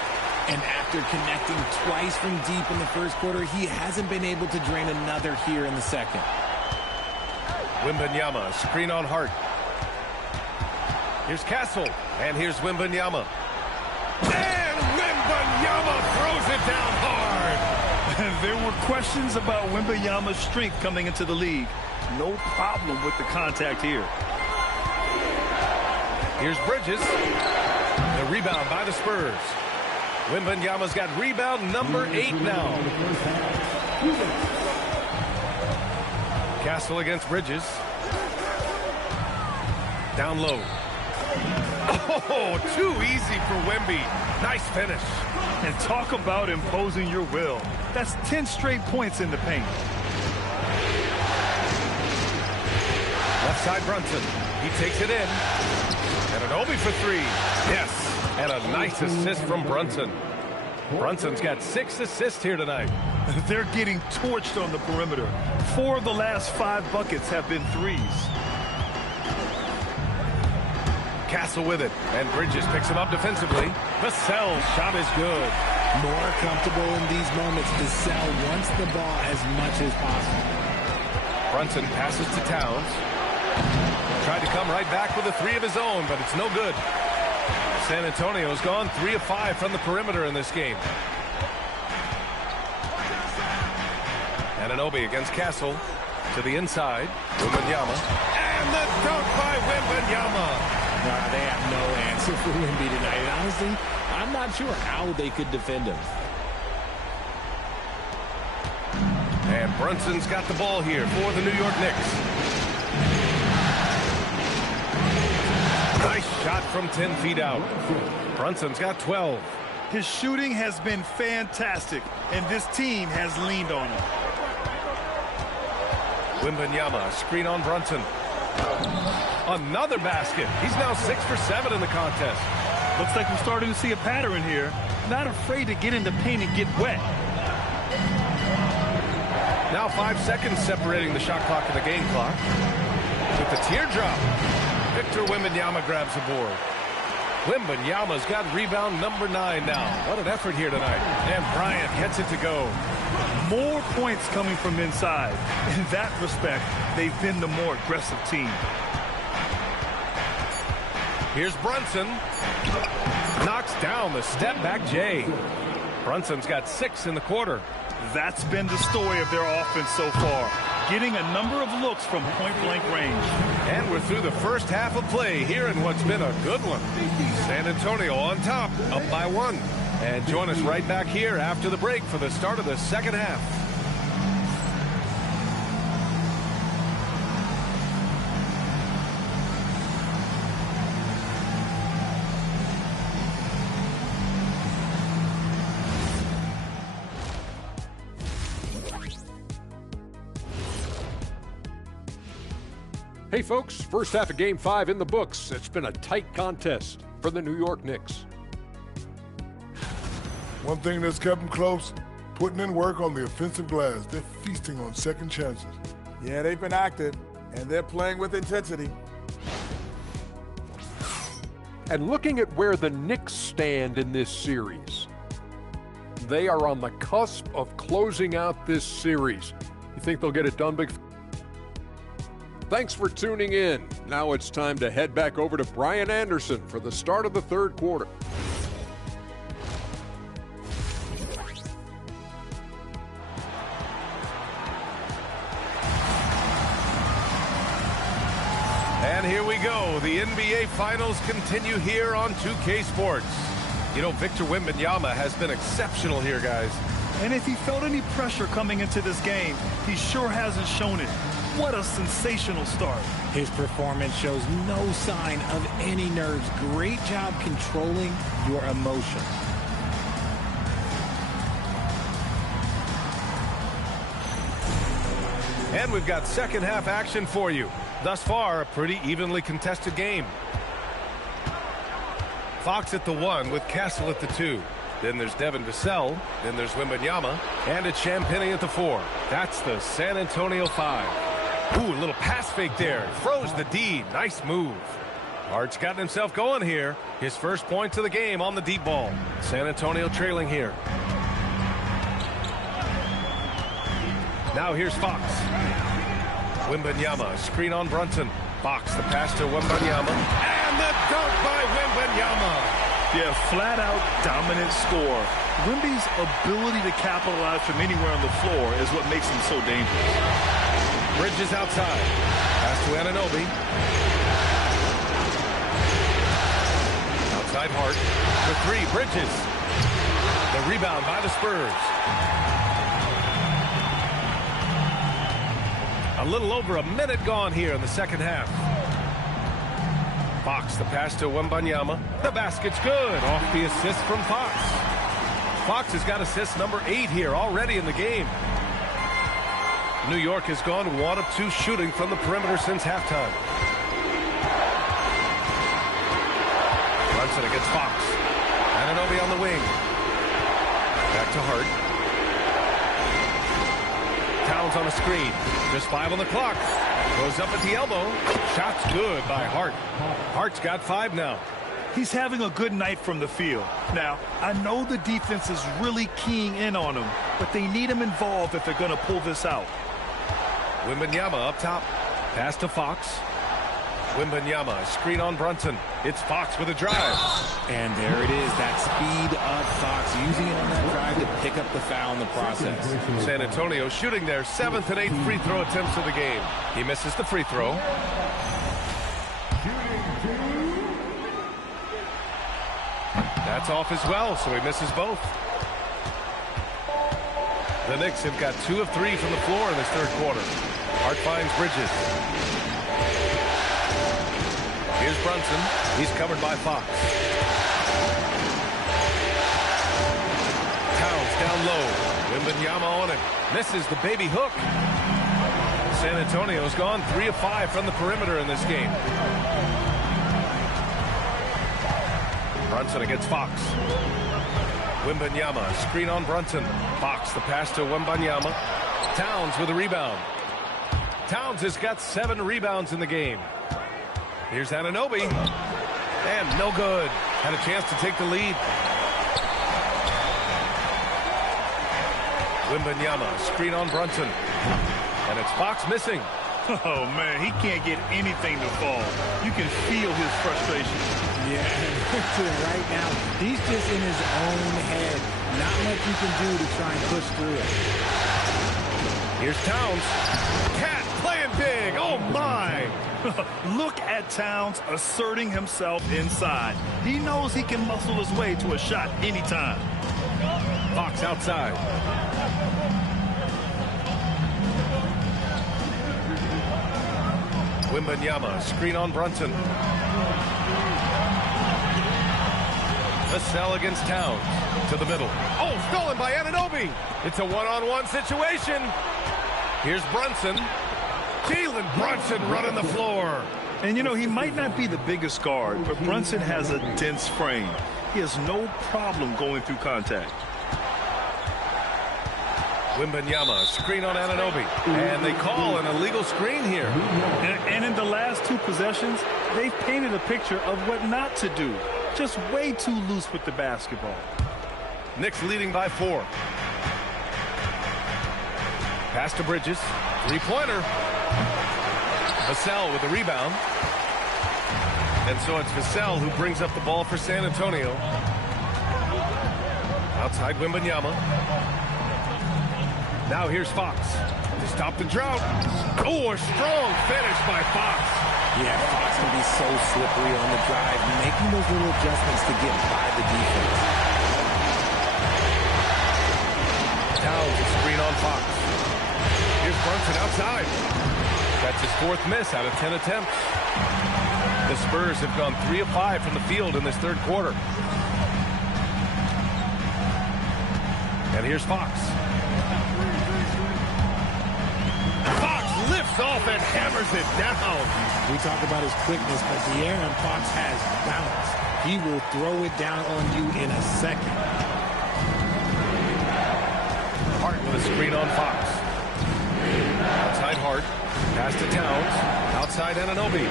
And after connecting twice from deep in the first quarter, he hasn't been able to drain another here in the second. Wembanyama, screen on Hart. Here's Castle, and here's Wembanyama. And Wembanyama throws it down hard. There were questions about Wembanyama's strength coming into the league. No problem with the contact here. Here's Bridges. The rebound by the Spurs. Wembanyama's got rebound number 8 now. Castle against Bridges. Down low. Oh, too easy for Wemby. Nice finish. And talk about imposing your will. That's 10 straight points in the paint. Left side Brunson. He takes it in. And an Obi for 3. Yes. And a nice assist from Brunson. Brunson's got 6 assists here tonight. They're getting torched on the perimeter. 4 of the last 5 buckets have been threes. Castle with it. And Bridges picks him up defensively. Vassell's shot is good. More comfortable in these moments. Vassell wants the ball as much as possible. Brunson passes to Towns. Tried to come right back with a 3 of his own, but it's no good. San Antonio's gone 3 of 5 from the perimeter in this game. Anunoby against Castle. To the inside. Wembanyama. And the dunk by Wembanyama. They have no answer for Wemby tonight. And honestly, I'm not sure how they could defend him. And Brunson's got the ball here for the New York Knicks. Nice shot from 10 feet out. Brunson's got 12. His shooting has been fantastic, and this team has leaned on him. Wembanyama, screen on Brunson. Another basket. He's now 6 for 7 in the contest. Looks like we're starting to see a pattern here. Not afraid to get in the paint and get wet. Now 5 seconds separating the shot clock and the game clock. With the teardrop, Victor Wembanyama grabs the board. Wembanyama's got rebound number 9 now. What an effort here tonight. And Bryant gets it to go. More points coming from inside. In that respect, they've been the more aggressive team. Here's Brunson. Knocks down the step-back J. Brunson's got 6 in the quarter. That's been the story of their offense so far. Getting a number of looks from point-blank range. And we're through the first half of play here in what's been a good one. San Antonio on top, up by 1. And join us right back here after the break for the start of the second half. Hey folks, first half of Game 5 in the books. It's been a tight contest for the New York Knicks. One thing that's kept them close, putting in work on the offensive glass. They're feasting on second chances. Yeah, they've been active, and they're playing with intensity. And looking at where the Knicks stand in this series, they are on the cusp of closing out this series. You think they'll get it done, Big? Thanks for tuning in. Now it's time to head back over to Brian Anderson for the start of the third quarter. And here we go. The NBA Finals continue here on 2K Sports. You know, Victor Wembanyama has been exceptional here, guys. And if he felt any pressure coming into this game, he sure hasn't shown it. What a sensational start. His performance shows no sign of any nerves. Great job controlling your emotion. And we've got second half action for you. Thus far, a pretty evenly contested game. Fox at the 1 with Castle at the 2. Then there's Devin Vassell. Then there's Wembanyama. And it's Champagnie at the 4. That's the San Antonio 5. Ooh, a little pass fake there. Froze the D. Nice move. Hart's gotten himself going here. His first points of the game on the deep ball. San Antonio trailing here. Now here's Fox. Wembanyama, screen on Brunson. Fox, the pass to Wembanyama. And the dunk by Wembanyama. Yeah, flat-out dominant score. Wemby's ability to capitalize from anywhere on the floor is what makes him so dangerous. Bridges outside. Pass to Anunoby. Outside Hart. For 3, Bridges. The rebound by the Spurs. A little over a minute gone here in the second half. Fox, the pass to Wembanyama. The basket's good. Off the assist from Fox. Fox has got assist number 8 here already in the game. New York has gone 1 of 2 shooting from the perimeter since halftime. Brunson against Fox. Anunoby on the wing. Back to Hart. Towns on a screen. Just 5 on the clock. Goes up at the elbow. Shot's good by Hart. Hart's got 5 now. He's having a good night from the field. Now, I know the defense is really keying in on him, but they need him involved if they're going to pull this out. Wembanyama up top. Pass to Fox. Wembanyama, screen on Brunson. It's Fox with a drive. And there it is, that speed of Fox, using it on that drive to pick up the foul in the process. San Antonio shooting their 7th and 8th free throw attempts of the game. He misses the free throw. That's off as well, so he misses both. The Knicks have got 2 of 3 from the floor in this third quarter. Hart finds Bridges. Here's Brunson. He's covered by Fox. Towns down low. Wembanyama on it. Misses the baby hook. San Antonio's gone 3 of 5 from the perimeter in this game. Brunson against Fox. Wembanyama, screen on Brunson. Fox, the pass to Wembanyama. Towns with a rebound. Towns has got 7 rebounds in the game. Here's Anunoby. And no good. Had a chance to take the lead. Wembanyama, screen on Brunson. And it's Fox missing. Oh, man, he can't get anything to fall. You can feel his frustration. Yeah, right now, he's just in his own head. Not much you can do to try and push through it. Here's Towns. Cat playing big. Oh, my. Look at Towns asserting himself inside. He knows he can muscle his way to a shot anytime. Fox outside. Wembanyama, screen on Brunson. Vassell against Towns. To the middle. Oh, stolen by Anunoby. It's a one-on-one situation. Here's Brunson. Jalen Brunson running the floor. And, you know, he might not be the biggest guard, but Brunson has a dense frame. He has no problem going through contact. Wembanyama, screen on Anunoby. And they call an illegal screen here. And in the last two possessions, they've painted a picture of what not to do. Just way too loose with the basketball. Knicks leading by 4. Pass to Bridges. Three-pointer. Vassell with the rebound. And so it's Vassell who brings up the ball for San Antonio. Outside Wembanyama. Now here's Fox to stop the drought. Oh, a strong finish by Fox. Yeah, Fox can be so slippery on the drive, making those little adjustments to get by the defense. Towns a screen on Fox. Here's Brunson outside. That's his 4th miss out of 10 attempts. The Spurs have gone 3 of 5 from the field in this 3rd quarter. And here's Fox. Fox lifts off and hammers it down. We talk about his quickness, but De'Aaron Fox has bounce. He will throw it down on you in a second. Hart with a screen on Fox. Outside Hart. Pass to Towns. Outside Anunoby.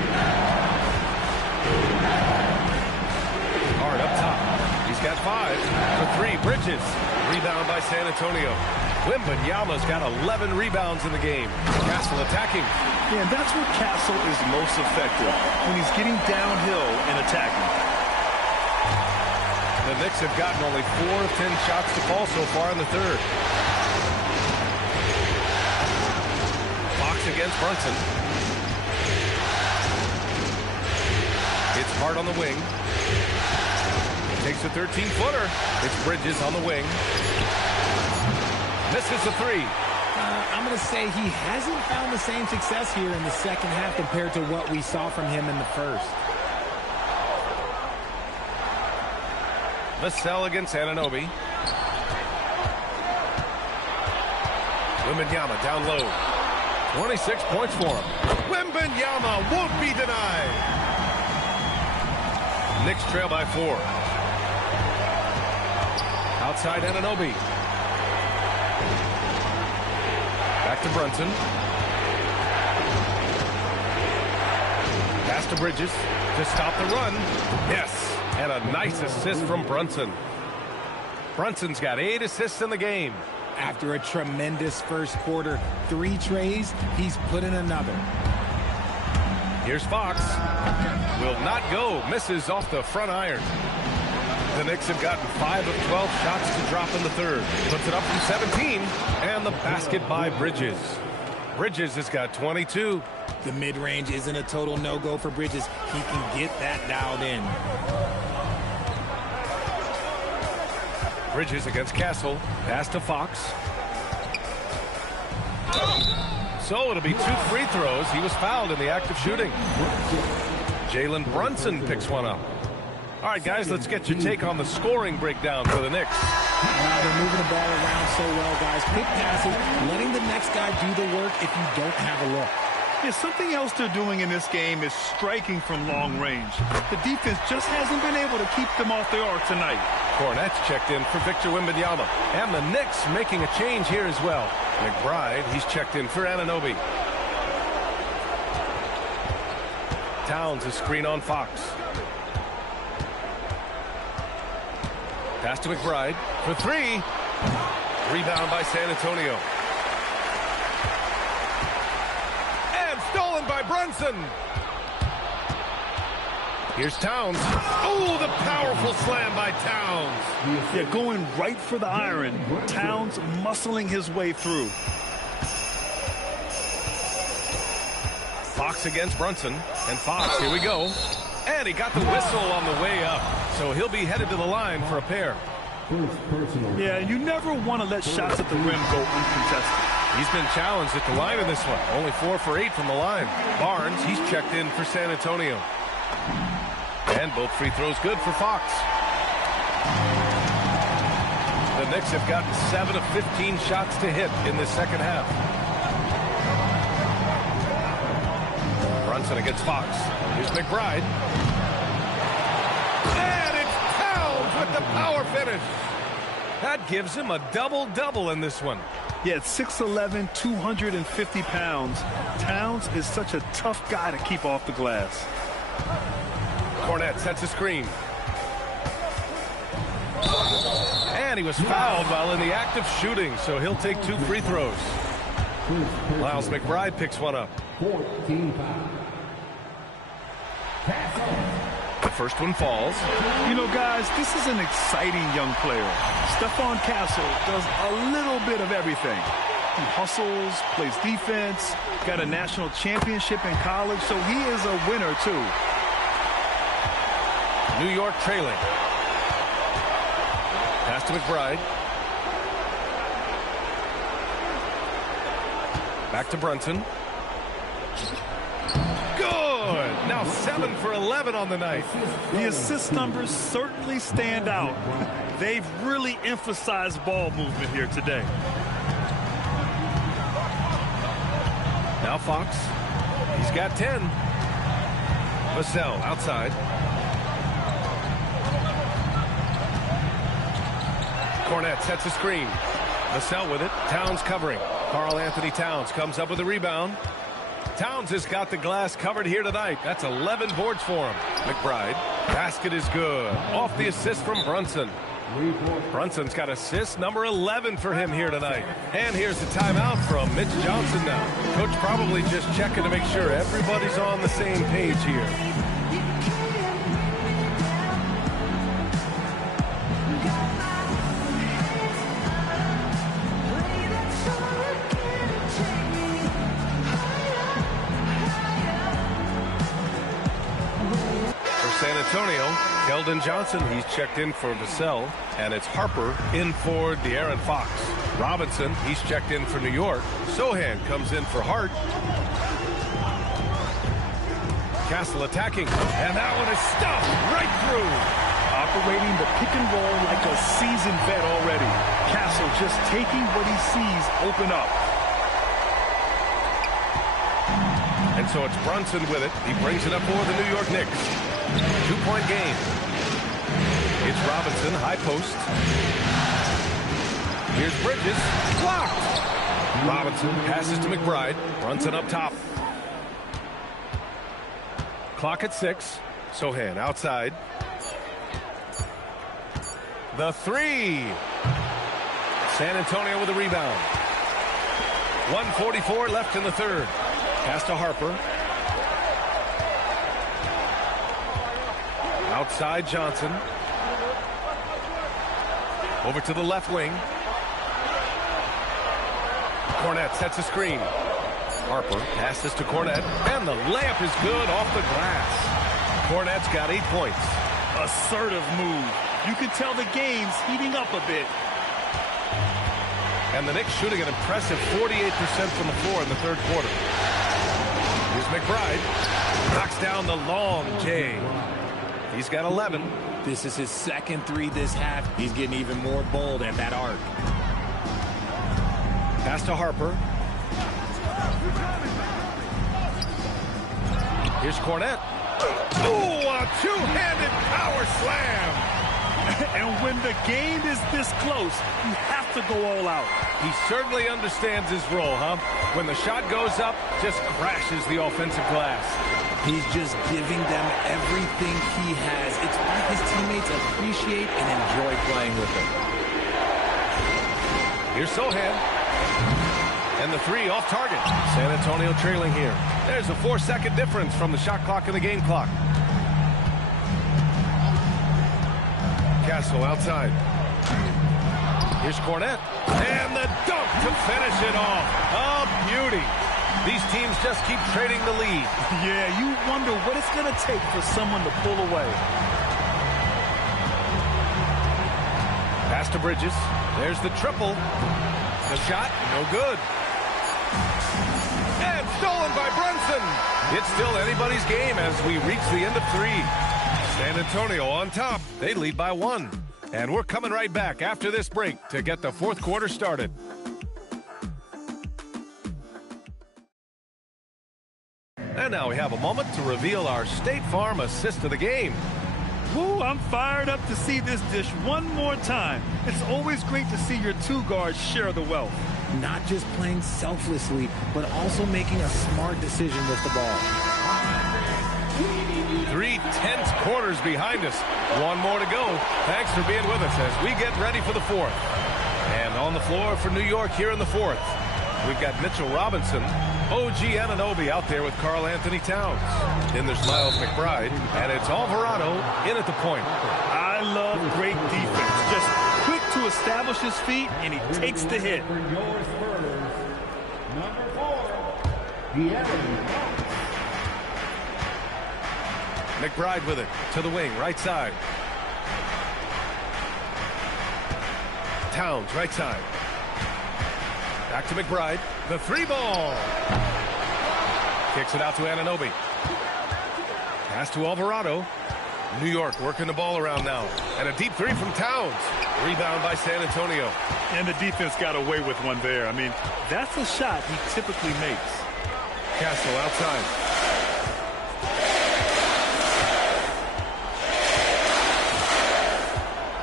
Hart up top. He's got 5 for 3. Bridges. Rebound by San Antonio. Wembanyama's got 11 rebounds in the game. Castle attacking. Yeah, that's where Castle is most effective, when he's getting downhill and attacking. The Knicks have gotten only 4 of 10 shots to fall so far in the 3rd. Fox against Brunson. It's Hart on the wing. Takes a 13-footer. It's Bridges on the wing. Misses the 3. I'm going to say he hasn't found the same success here in the second half compared to what we saw from him in the first. Vassell against Anunoby. Wembanyama down low. 26 points for him. Wembanyama won't be denied. Knicks trail by 4. Outside Anunoby. Back to Brunson. Pass to Bridges to stop the run. Yes, and a nice assist from Brunson. Brunson's got 8 assists in the game. After a tremendous first quarter, 3 trays, he's put in another. Here's Fox. Will not go. Misses off the front iron. The Knicks have gotten 5 of 12 shots to drop in the 3rd. Puts it up from 17. And the basket by Bridges. Bridges has got 22. The mid-range isn't a total no-go for Bridges. He can get that dialed in. Bridges against Castle. Pass to Fox. So it'll be 2 free throws. He was fouled in the act of shooting. Jalen Brunson picks one up. All right, guys, let's get your take on the scoring breakdown for the Knicks. They're moving the ball around so well, guys. Quick passes, letting the next guy do the work if you don't have a look. Yeah, something else they're doing in this game is striking from long range. The defense just hasn't been able to keep them off their arc tonight. Cornette's checked in for Victor Wembanyama. And the Knicks making a change here as well. McBride, he's checked in for Anunoby. Towns a screen on Fox. Pass to McBride for three. Rebound by San Antonio. And stolen by Brunson. Here's Towns. Oh, the powerful slam by Towns. Yeah, going right for the iron. Towns muscling his way through. Fox against Brunson. And Fox, here we go. And he got the whistle on the way up. So he'll be headed to the line for a pair. Yeah, you never want to let shots at the rim go uncontested. He's been challenged at the line in this one. Only 4 for 8 from the line. Barnes, he's checked in for San Antonio. And both free throws good for Fox. The Knicks have gotten 7 of 15 shots to hit in the second half. Brunson against Fox. Here's McBride. And it's Towns with the power finish. That gives him a double-double in this one. Yeah, at 6'11", 250 pounds, Towns is such a tough guy to keep off the glass. Cornette sets a screen. And he was fouled while in the act of shooting, so he'll take 2 free throws. Miles McBride picks one up. 14 fouls. The first one falls. You know, guys, this is an exciting young player. Stephon Castle does a little bit of everything. He hustles, plays defense, got a national championship in college, so he is a winner, too. New York trailing. Pass to McBride. Back to Brunson. Good! Now 7 for 11 on the night. The assist numbers certainly stand out. They've really emphasized ball movement here today. Now Fox. He's got 10. Vassell outside. Cornette sets a screen. Vassell with it. Towns covering. Karl Anthony Towns comes up with a rebound. Towns has got the glass covered here tonight. That's 11 boards for him. McBride. Basket is good. Off the assist from Brunson. Brunson's got assist number 11 for him here tonight. And here's the timeout from Mitch Johnson now. Coach probably just checking to make sure everybody's on the same page here. San Antonio, Keldon Johnson, he's checked in for Vassell, and it's Harper in for De'Aaron Fox. Robinson, he's checked in for New York. Sohan comes in for Hart. Castle attacking, and that one is stuffed right through. Operating the pick and roll like a seasoned vet already. Castle just taking what he sees open up. And so it's Brunson with it. He brings it up for the New York Knicks. 2-point game. It's Robinson, high post. Here's Bridges, blocked. Robinson passes to McBride. Brunson up top. Clock at 6. Sohan outside. The 3. San Antonio with a rebound. 1:44 left in the third. Pass to Harper. Outside Johnson. Over to the left wing. Cornette sets a screen. Harper passes to Cornette. And the layup is good off the glass. Cornette's got 8 points. Assertive move. You can tell the game's heating up a bit. And the Knicks shooting an impressive 48% from the floor in the third quarter. Here's McBride. Knocks down the long J. He's got 11. This is his second 3 this half. He's getting even more bold at that arc. Pass to Harper. Here's Cornette. Oh, a two-handed power slam. And when the game is this close, you have to go all out. He certainly understands his role, huh? When the shot goes up, just crashes the offensive glass. He's just giving them everything he has. It's why his teammates appreciate and enjoy playing with him. Here's Sohan. And the three off target. San Antonio trailing here. There's a 4-second difference from the shot clock and the game clock. Castle outside. Here's Cornette. And the dunk to finish it off. A beauty. These teams just keep trading the lead. Yeah, you wonder what it's going to take for someone to pull away. Pass to Bridges. There's the triple. The shot, no good. And stolen by Brunson. It's still anybody's game as we reach the end of 3. San Antonio on top. They lead by 1. And we're coming right back after this break to get the fourth quarter started. And now we have a moment to reveal our State Farm assist of the game. Woo, I'm fired up to see this dish one more time. It's always great to see your two guards share the wealth. Not just playing selflessly, but also making a smart decision with the ball. 3 tense quarters behind us. One more to go. Thanks for being with us as we get ready for the fourth. And on the floor for New York here in the fourth, we've got Mitchell Robinson, OG Anunoby out there with Karl Anthony Towns. Then there's Miles McBride, and it's Alvarado in at the point. I love great defense. Just quick to establish his feet, and he takes the hit. For your Spurs, number 4, the McBride with it to the wing, right side. Towns, right side. Back to McBride. The 3-ball. Kicks it out to Anunoby. Pass to Alvarado. New York working the ball around now. And a deep 3 from Towns. Rebound by San Antonio. And the defense got away with one there. I mean, that's a shot he typically makes. Castle outside.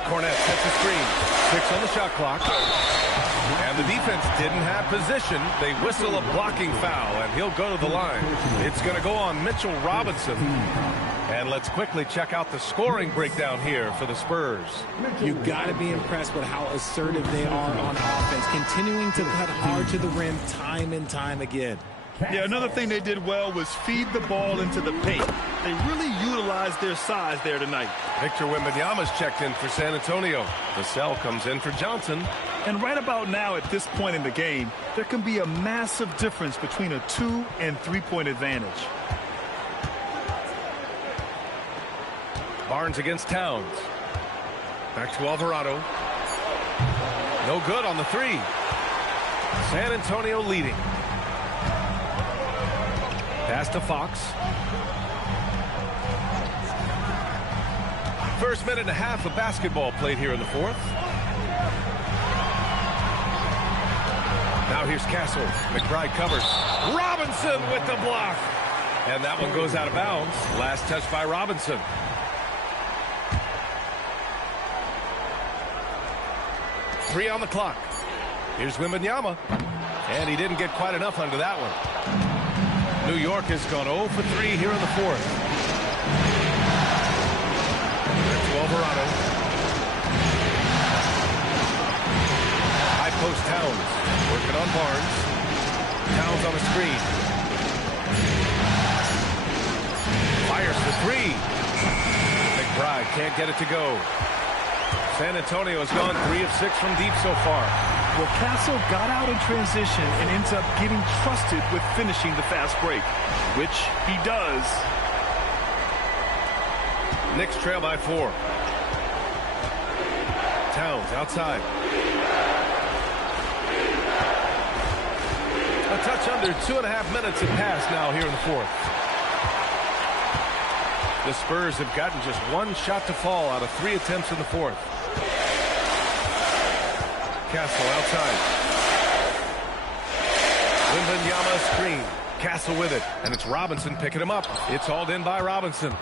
Cornette sets a screen. 6 on the shot clock. And the defense didn't have position. They whistle a blocking foul, and he'll go to the line. It's going to go on Mitchell Robinson. And let's quickly check out the scoring breakdown here for the Spurs. You've got to be impressed with how assertive they are on offense, continuing to cut hard to the rim time and time again. Yeah, another thing they did well was feed the ball into the paint. They really utilized their size there tonight. Victor Wembanyama's checked in for San Antonio. Vassell comes in for Johnson. And right about now at this point in the game, there can be a massive difference between a 2- and 3-point advantage. Barnes against Towns. Back to Alvarado. No good on the 3. San Antonio leading. Pass to Fox. First minute and a half of basketball played here in the fourth. Now here's Castle. McBride covers. Robinson with the block. And that one goes out of bounds. Last touch by Robinson. Three on the clock. Here's Wembanyama. And he didn't get quite enough under that one. New York has gone 0 for 3 here in the fourth. To Alvarado. High post Towns. Working on Barnes. Towns on a screen. Fires the 3. McBride can't get it to go. San Antonio has gone 3 of 6 from deep so far. Well, Castle got out in transition and ends up getting trusted with finishing the fast break, which he does. Knicks trail by 4. Towns outside. A touch under 2.5 minutes have passed now here in the fourth. The Spurs have gotten just 1 shot to fall out of 3 attempts in the fourth. Castle outside. Wembanyama screen. Castle with it. And it's Robinson picking him up. It's hauled in by Robinson.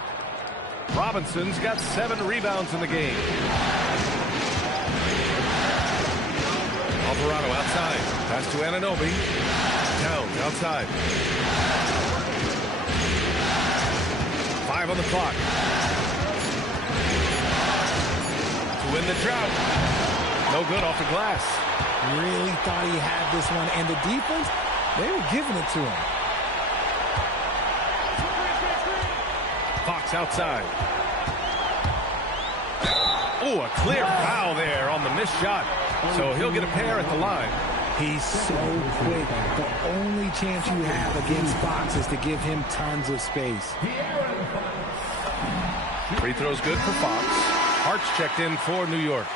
Robinson's got 7 rebounds in the game. Alvarado outside. Pass to Anunoby. Towns outside. 5 on the clock. To win the drought. No good off the glass. Really thought he had this one, and the defense, they were giving it to him. Fox outside. Oh, a clear foul there on the missed shot. So he'll get a pair at the line. He's so quick. The only chance you have against Fox is to give him tons of space. Free throw's good for Fox. Hart's checked in for New York.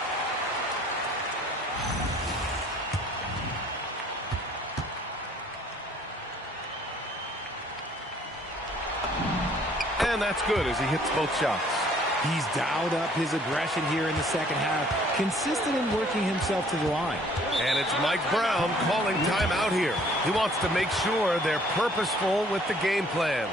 And that's good as he hits both shots. He's dialed up his aggression here in the second half, consistent in working himself to the line. And it's Mike Brown calling timeout here. He wants to make sure they're purposeful with the game plan.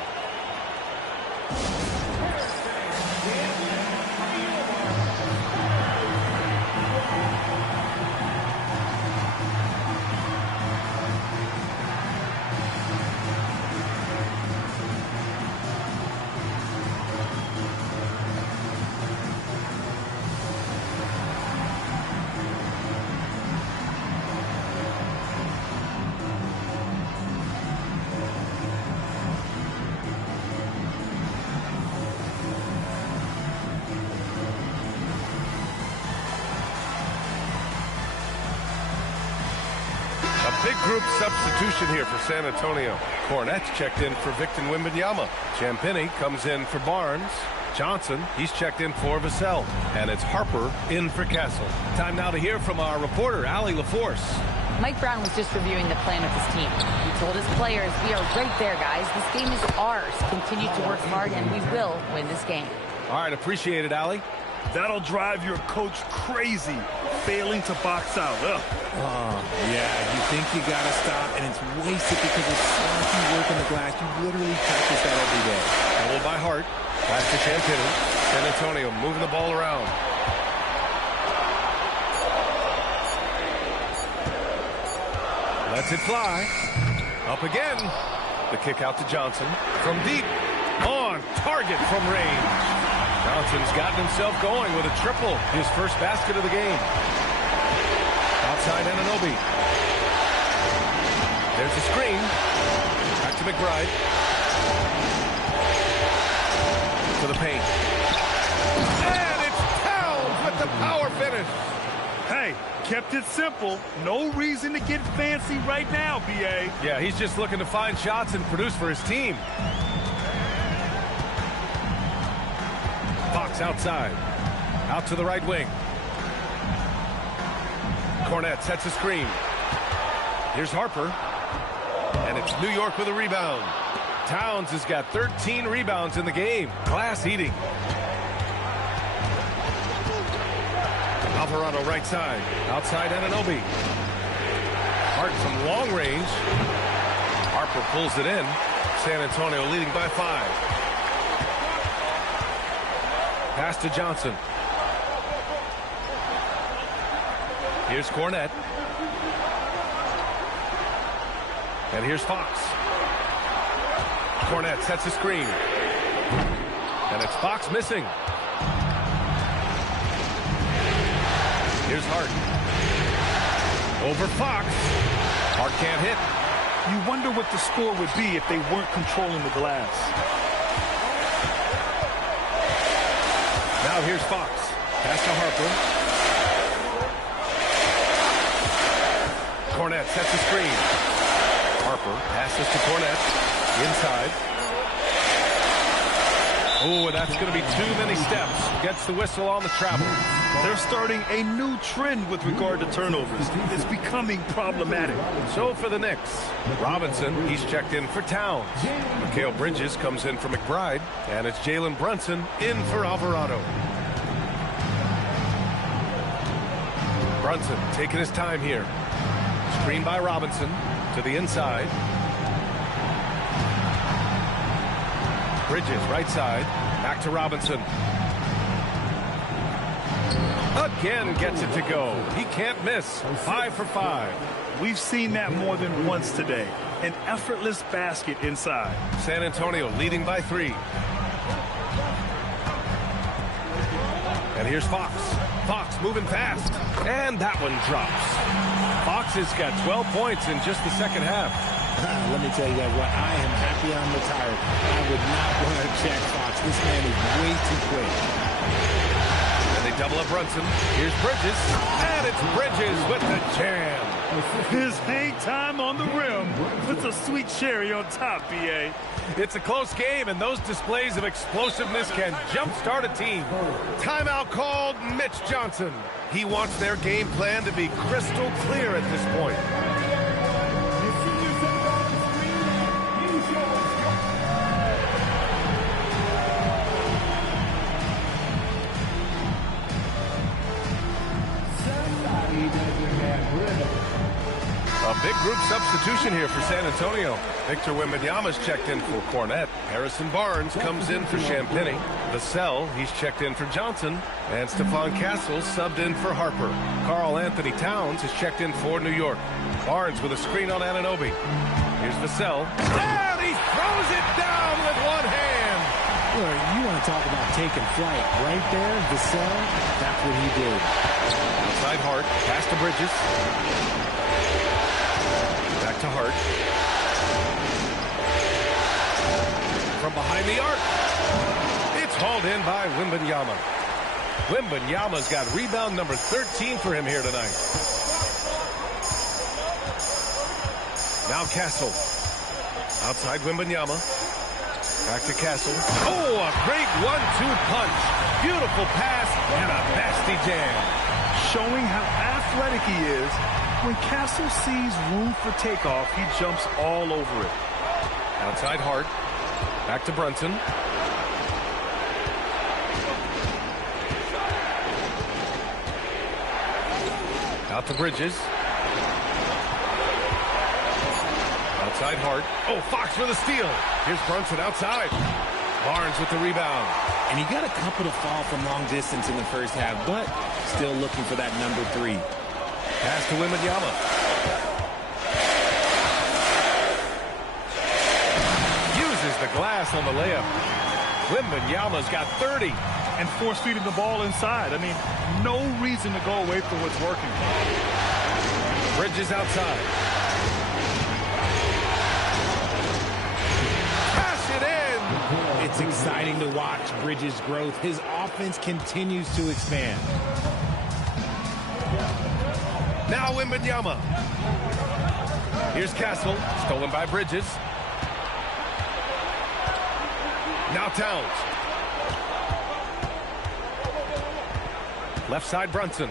Big group substitution here for San Antonio. Cornett's checked in for Victor Wembanyama. Champagnie comes in for Barnes. Johnson, he's checked in for Vassell. And it's Harper in for Castle. Time now to hear from our reporter, Allie LaForce. Mike Brown was just reviewing the plan of his team. He told his players, we are right there, guys. This game is ours. Continue to work hard, and we will win this game. All right, appreciate it, Allie. That'll drive your coach crazy, failing to box out. Ugh. Yeah, you think you got to stop, and it's wasted because it's sloppy work on the glass. You literally practice that every day. Pulled by Hart. Pass to Champagnie. San Antonio moving the ball around. Lets it fly. Up again. The kick out to Johnson. From deep. On target from range. Johnson's gotten himself going with a triple. His first basket of the game. Outside Anunoby. There's a screen. Back to McBride. To the paint. And it's Towns with the power finish. Hey, kept it simple. No reason to get fancy right now, B.A. Yeah, he's just looking to find shots and produce for his team. Fox outside. Out to the right wing. Cornette sets a screen. Here's Harper. And it's New York with a rebound. Towns has got 13 rebounds in the game. Glass eating. Alvarado right side. Outside Anunoby. Hart from long range. Harper pulls it in. San Antonio leading by 5. Pass to Johnson. Here's Cornette. And here's Fox. Cornette sets a screen. And it's Fox missing. Here's Hart. Over Fox. Hart can't hit. You wonder what the score would be if they weren't controlling the glass. Now here's Fox. Pass to Harper. Cornette sets the screen. Harper passes to Cornette. Inside. Oh, and that's going to be too many steps. Gets the whistle on the travel. They're starting a new trend with regard to turnovers. It's becoming problematic. So for the Knicks, Robinson, he's checked in for Towns. Mikal Bridges comes in for McBride. And it's Jalen Brunson in for Alvarado. Brunson taking his time here. Screen by Robinson to the inside. Bridges right side. Back to Robinson. Again gets it to go. He can't miss. 5 for 5. We've seen that more than once today. an effortless basket inside. San Antonio leading by 3. And here's Fox. Fox moving fast. And that one drops. Fox has got 12 points in just the second half. Let me tell you guys what, I am happy I'm retired. I would not want to check Fox. This man is way too quick. And they double up Brunson. Here's Bridges. And it's Bridges with the jam. His hang time on the rim puts a sweet cherry on top, B.A. It's a close game, and those displays of explosiveness can jumpstart a team. Timeout called Mitch Johnson. He wants their game plan to be crystal clear at this point. A big group substitution here for San Antonio. Victor Wembanyama's checked in for Cornette. Harrison Barnes comes in for Champagnie. Vassell, he's checked in for Johnson. And Stephon Castle subbed in for Harper. Karl Anthony Towns is checked in for New York. Barnes with a screen on Anunoby. Here's Vassell. And he throws it down with one hand. Well, you want to talk about taking flight. Right there, Vassell, that's what he did. Outside Hart, pass to Bridges. Back to Hart. From behind the arc. It's hauled in by Wembanyama. Wembanyama's got rebound number 13 for him here tonight. Now Castle. Outside Wembanyama. Back to Castle. Oh, a great 1-2 punch. Beautiful pass and a nasty jam. Showing how athletic he is. When Castle sees room for takeoff, he jumps all over it. Outside Hart. Back to Brunson. Out to Bridges. Outside Hart. Oh, Fox with a steal. Here's Brunson outside. Barnes with the rebound. And he got a couple to fall from long distance in the first half, but still looking for that number 3. Pass to Wembanyama. Uses the glass on the layup. Wembanyama's got 30. And force-feeding the ball inside. I mean, no reason to go away from what's working. Bridges outside. Pass it in. It's exciting to watch Bridges' growth. His offense continues to expand. Now Wembanyama. Here's Castle. Stolen by Bridges. Now Towns. Left side Brunson.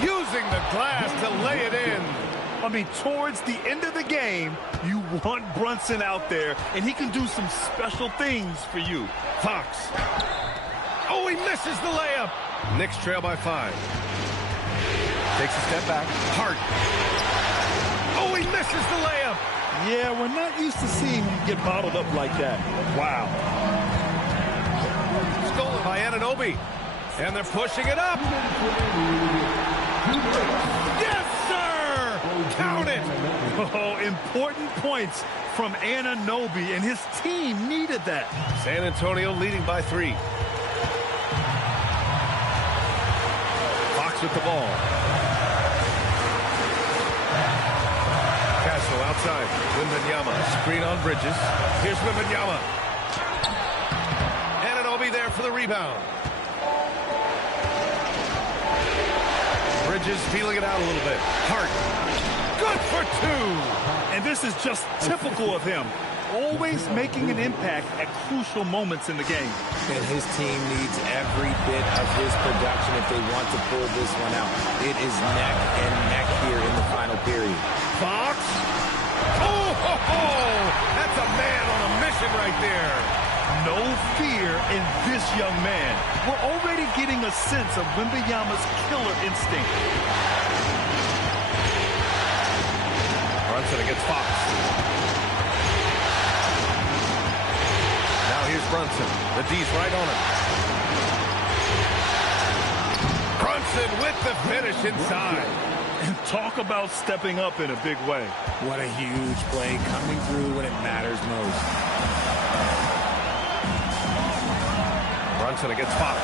Using the glass to lay it in. I mean, towards the end of the game, you want Brunson out there, and he can do some special things for you. Fox. Oh, he misses the layup. Knicks trail by 5. Takes a step back. Hart. Oh, he misses the layup. Yeah, we're not used to seeing him get bottled up like that. Wow. Stolen by Anunoby. And they're pushing it up. Yes, sir! Count it! Oh, important points from Anunoby, and his team needed that. San Antonio leading by 3. Fox with the ball. Castle outside. Wembanyama. Screen on Bridges. Here's Wembanyama. Anunoby there for the rebound. Bridges feeling it out a little bit. Hart. Good for 2. And this is just typical of him. Always making an impact at crucial moments in the game. And his team needs every bit of his production if they want to pull this one out. It is neck and neck here in the final period. Fox. Oh, ho, ho. That's a man on a mission right there. No fear in this young man. We're already getting a sense of Wembanyama's killer instinct. Brunson against Fox. Now here's Brunson. The D's right on him. Brunson with the finish inside. And talk about stepping up in a big way. What a huge play, coming through when it matters most. Brunson against Fox.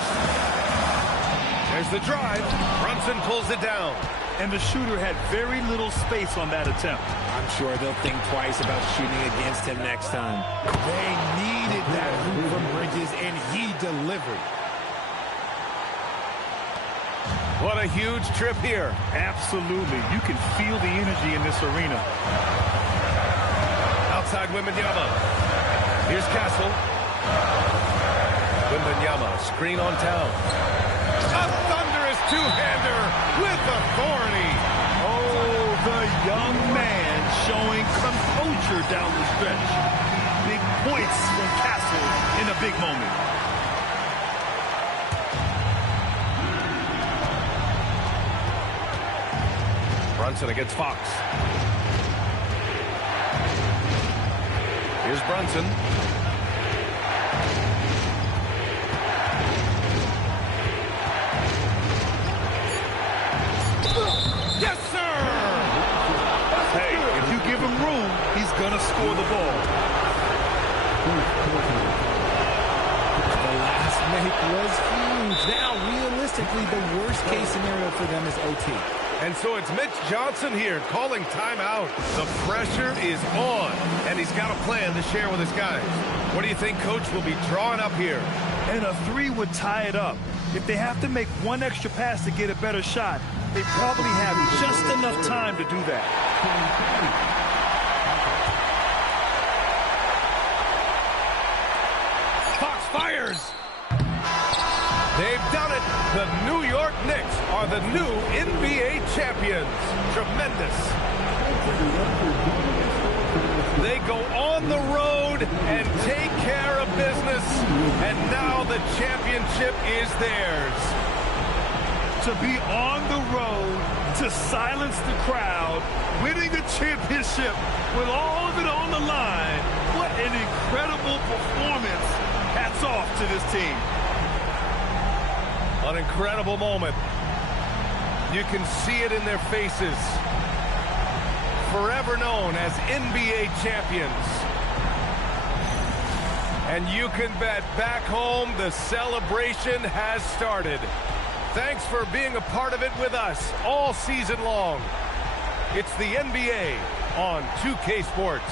There's the drive. Brunson pulls it down. And the shooter had very little space on that attempt. I'm sure they'll think twice about shooting against him next time. They needed that hoop from Bridges, and he delivered. What a huge trip here. Absolutely. You can feel the energy in this arena. Outside Wembanyama. Here's Castle. Wembanyama, screen on town. A thunderous two-hander with authority. Oh, the young man showing composure down the stretch. Big points from Castle in a big moment. Brunson against Fox. Here's Brunson. Yes, sir! Hey, if you give him room, he's going to score the ball. The last make was huge. Now, realistically, the worst-case scenario for them is OT. And so it's Mitch Johnson here calling timeout. The pressure is on, and he's got a plan to share with his guys. What do you think Coach will be drawing up here? And a three would tie it up. If they have to make one extra pass to get a better shot, they probably have just enough time to do that. Fox fires. They've done it. The New York Knicks are the new NBA champions. Tremendous. They go on the road and take care of business, and now the championship is theirs. To be on the road, to silence the crowd, winning a championship with all of it on the line, what an incredible performance. Hats off to this team. An incredible moment. You can see it in their faces. Forever known as NBA champions. And you can bet back home the celebration has started. Thanks for being a part of it with us all season long. It's the NBA on 2K Sports.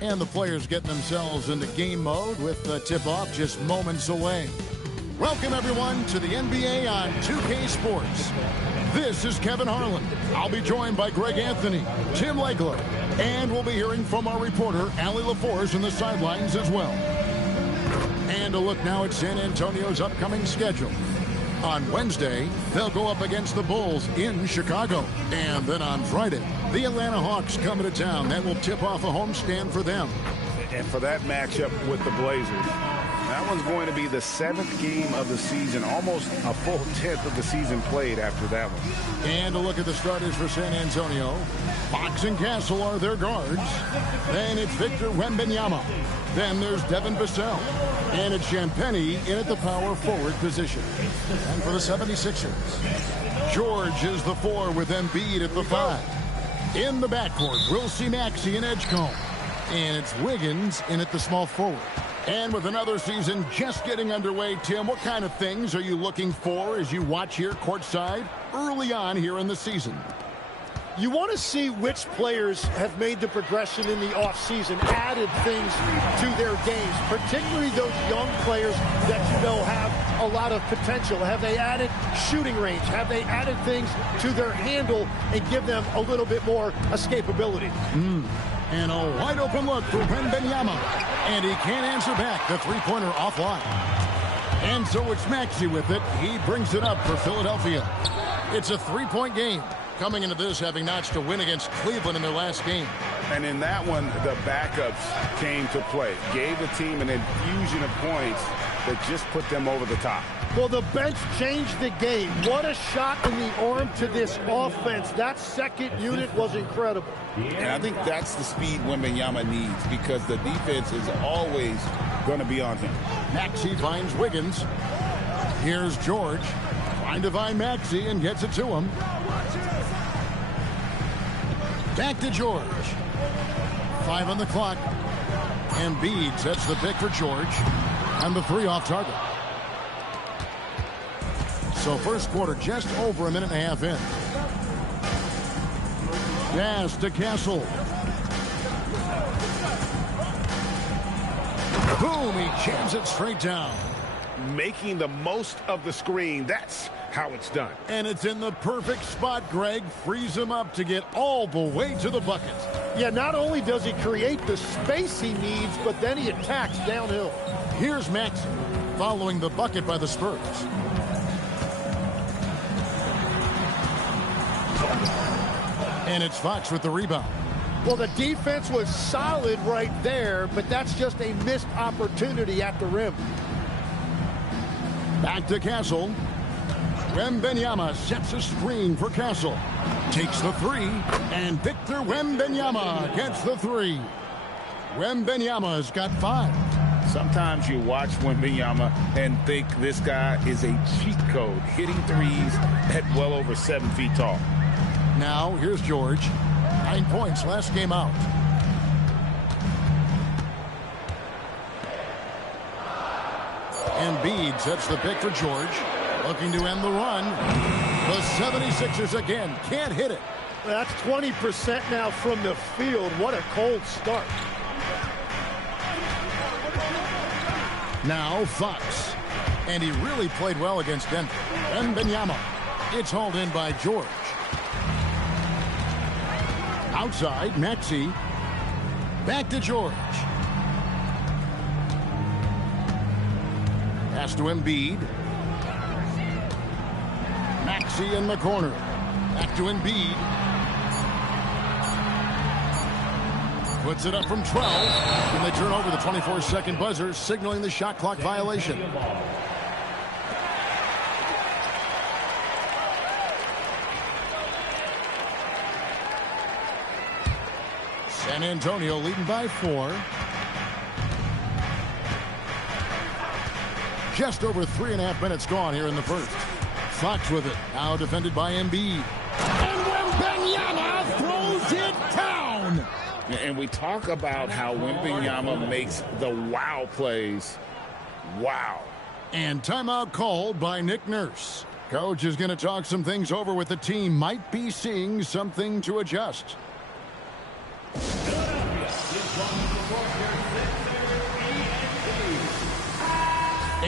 And the players getting themselves into game mode with the tip-off just moments away. Welcome, everyone, to the NBA on 2K Sports. This is Kevin Harlan. I'll be joined by Greg Anthony, Tim Legler, and we'll be hearing from our reporter, Allie LaForce, in the sidelines as well. And a look now at San Antonio's upcoming schedule. On Wednesday, they'll go up against the Bulls in Chicago. And then on Friday, the Atlanta Hawks come into town. That will tip off a homestand for them. And for that matchup with the Blazers, that one's going to be the 7th game of the season, almost a full 10th of the season played after that one. And a look at the starters for San Antonio. Fox and Castle are their guards. Then it's Victor Wembanyama. Then there's Devin Vassell. And it's Champagnie in at the power forward position. And for the 76ers, George is the 4 with Embiid at the 5. In the backcourt, we'll see Maxey and Edgecombe. And it's Wiggins in at the small forward. And with another season just getting underway, Tim, what kind of things are you looking for as you watch here courtside early on here in the season? You want to see which players have made the progression in the offseason, added things to their games, particularly those young players that you know have a lot of potential. Have they added shooting range? Have they added things to their handle and give them a little bit more escapability? And a wide open look for Wembanyama. And he can't answer back. The three-pointer offline. And so it's Maxey with it. He brings it up for Philadelphia. It's a 3-point game. Coming into this, having notched a win against Cleveland in their last game. And in that one, the backups came to play. Gave the team an infusion of points that just put them over the top. Well, the bench changed the game. What a shot in the arm to this offense. That second unit was incredible. And I think that's the speed Wembanyama needs because the defense is always going to be on him. Maxey finds Wiggins. Here's George. Trying to find Maxey and gets it to him. Back to George. 5 on the clock. Embiid sets the pick for George. And the 3 off target. So first quarter just over a minute and a half in. Pass to Castle. Boom, he jams it straight down. Making the most of the screen. That's how it's done. And it's in the perfect spot, Greg. Frees him up to get all the way to the bucket. Yeah, not only does he create the space he needs, but then he attacks downhill. Here's Maxey following the bucket by the Spurs. And it's Fox with the rebound. Well, the defense was solid right there, but that's just a missed opportunity at the rim. Back to Castle. Wembanyama sets a screen for Castle. Takes the 3, and Victor Wembanyama gets the 3. Wembanyama's got 5. Sometimes you watch Wembanyama and think this guy is a cheat code, hitting threes at well over 7 feet tall. Now, here's George. 9 points last game out. Embiid sets the pick for George. Looking to end the run. The 76ers again can't hit it. That's 20% now from the field. What a cold start. Now Fox. And he really played well against Denver. Wembanyama. It's hauled in by George. Outside, Maxey. Back to George. Pass to Embiid. Maxey in the corner. Back to Embiid. Puts it up from 12. And they turn over the 24-second buzzer, signaling the shot clock violation. San Antonio leading by 4. Just over 3.5 minutes gone here in the first. Fox with it. Now defended by Embiid. And Wembanyama throws it down. And we talk about how Wembanyama makes the wow plays. Wow. And timeout called by Nick Nurse. Coach is going to talk some things over with the team. Might be seeing something to adjust.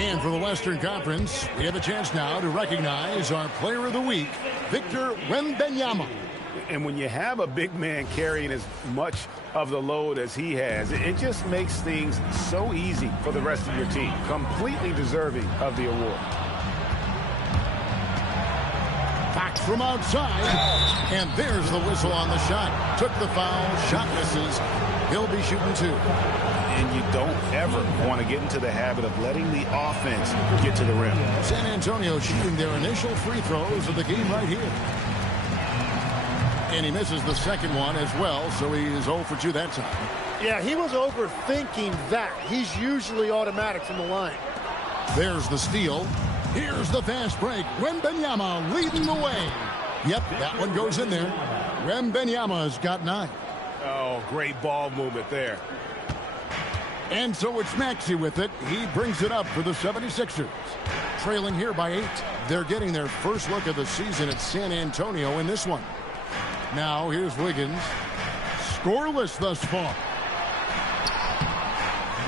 And for the Western Conference, we have a chance now to recognize our Player of the Week, Victor Wembanyama. And when you have a big man carrying as much of the load as he has, it just makes things so easy for the rest of your team. Completely deserving of the award. Fox from outside, and there's the whistle on the shot. Took the foul, shot misses. He'll be shooting 2. And you don't ever want to get into the habit of letting the offense get to the rim. San Antonio shooting their initial free throws of the game right here. And he misses the second one as well, so he is 0 for 2 that time. Yeah, he was overthinking that. He's usually automatic from the line. There's the steal. Here's the fast break. Wembanyama leading the way. Yep, that one goes in there. Wembanyama's got 9. Oh, great ball movement there. And so it's Maxey with it. He brings it up for the 76ers. Trailing here by 8. They're getting their first look of the season at San Antonio in this one. Now here's Wiggins. Scoreless thus far.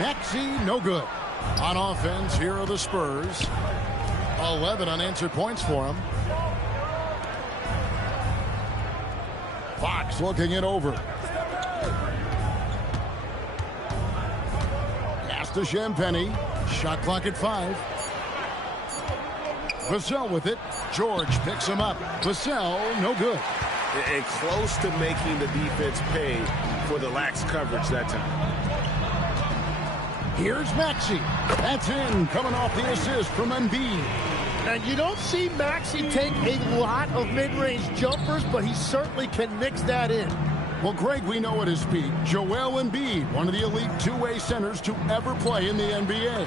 Maxey, no good. On offense, here are the Spurs. 11 unanswered points for him. Fox looking it over. Pass to Champagny. Shot clock at 5. Vassell with it. George picks him up. Vassell, no good. And close to making the defense pay for the lax coverage that time. Here's Maxey. That's in, coming off the assist from Embiid. And you don't see Maxey take a lot of mid-range jumpers, but he certainly can mix that in. Well, Greg, we know at his peak, Joel Embiid, one of the elite two-way centers to ever play in the NBA.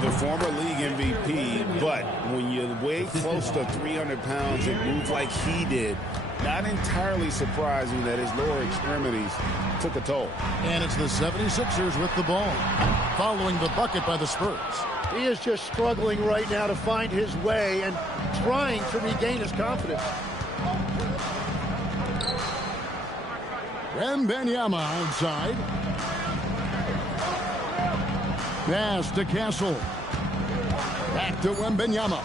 The former league MVP, but when you weigh close to 300 pounds and move like he did, not entirely surprising that his lower extremities took a toll. And it's the 76ers with the ball, following the bucket by the Spurs. He is just struggling right now to find his way and trying to regain his confidence. Wembanyama outside. Pass to Castle. Back to Wembanyama.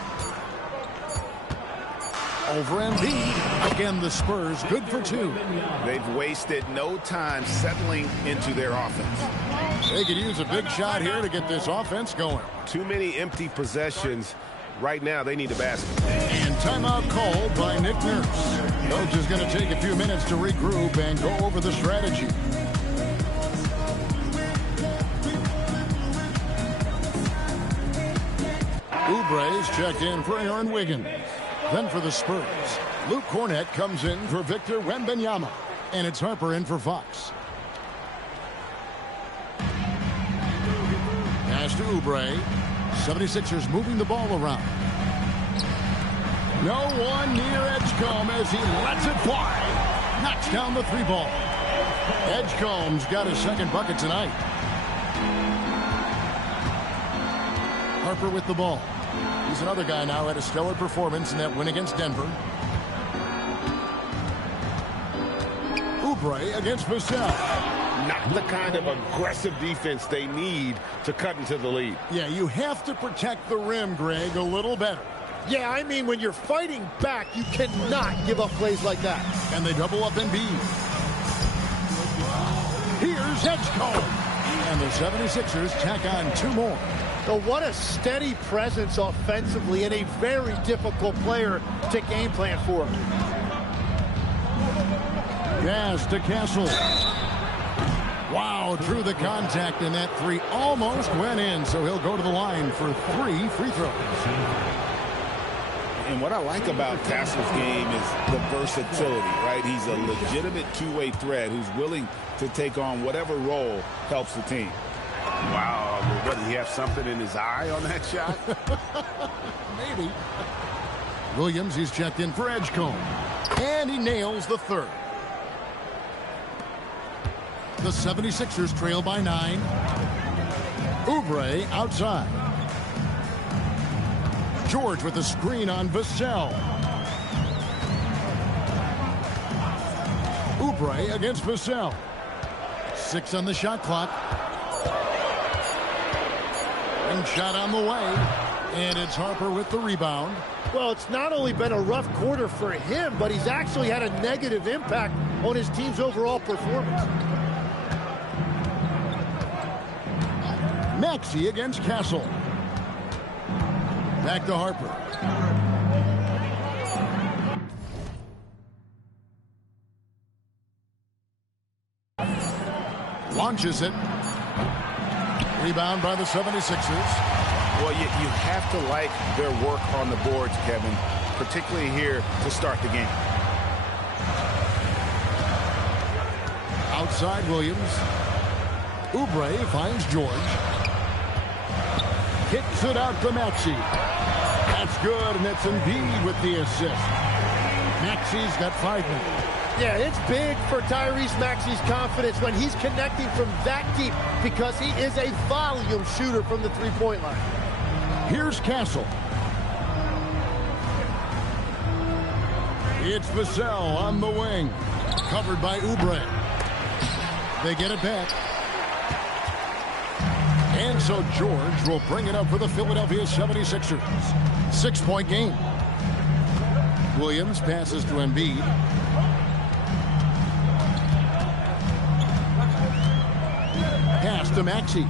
Over Embiid. Again, the Spurs good for 2. They've wasted no time settling into their offense. They could use a big shot here to get this offense going. Too many empty possessions. Right now, they need a basket. And timeout called by Nick Nurse. Coach is going to take a few minutes to regroup and go over the strategy. Oubre's checked in for Aaron Wiggins. Then for the Spurs, Luke Cornett comes in for Victor Wembanyama. And it's Harper in for Fox. Pass to Oubre. 76ers moving the ball around. No one near Edgecombe as he lets it fly. Knocks down the 3 ball. Edgecombe's got his second bucket tonight. Harper with the ball. He's another guy now who had a stellar performance in that win against Denver. Oubre against Vassell. Not the kind of aggressive defense they need to cut into the lead. Yeah, you have to protect the rim, Greg, a little better. Yeah, I mean, when you're fighting back, you cannot give up plays like that. And they double up Embiid. Here's Edgecombe. And the 76ers tack on 2 more. So what a steady presence offensively and a very difficult player to game plan for. Pass to Castle. Wow, through the contact, and that 3 almost went in, so he'll go to the line for 3 free throws. And what I like about Castle's game is the versatility, right? He's a legitimate two-way threat who's willing to take on whatever role helps the team. Wow, what, did he have something in his eye on that shot? Maybe. Williams, he's checked in for Edgecombe. And he nails the 3rd. The 76ers trail by 9. Oubre outside. George with the screen on Vassell. Oubre against Vassell. 6 on the shot clock. Ring shot on the way. And it's Harper with the rebound. Well, it's not only been a rough quarter for him, but he's actually had a negative impact on his team's overall performance. Maxey against Castle. Back to Harper. Launches it. Rebound by the 76ers. Well, you have to like their work on the boards, Kevin, particularly here to start the game. Outside Williams. Oubre finds George. Kicks it out to Maxey. That's good, and it's Embiid with the assist. Maxey's got 5 minutes. Yeah, it's big for Tyrese Maxey's confidence when he's connecting from that deep because he is a volume shooter from the three-point line. Here's Castle. It's Vassell on the wing. Covered by Oubre. They get it back. And so George will bring it up for the Philadelphia 76ers. 6-point game. Williams passes to Embiid. Pass to Maxey.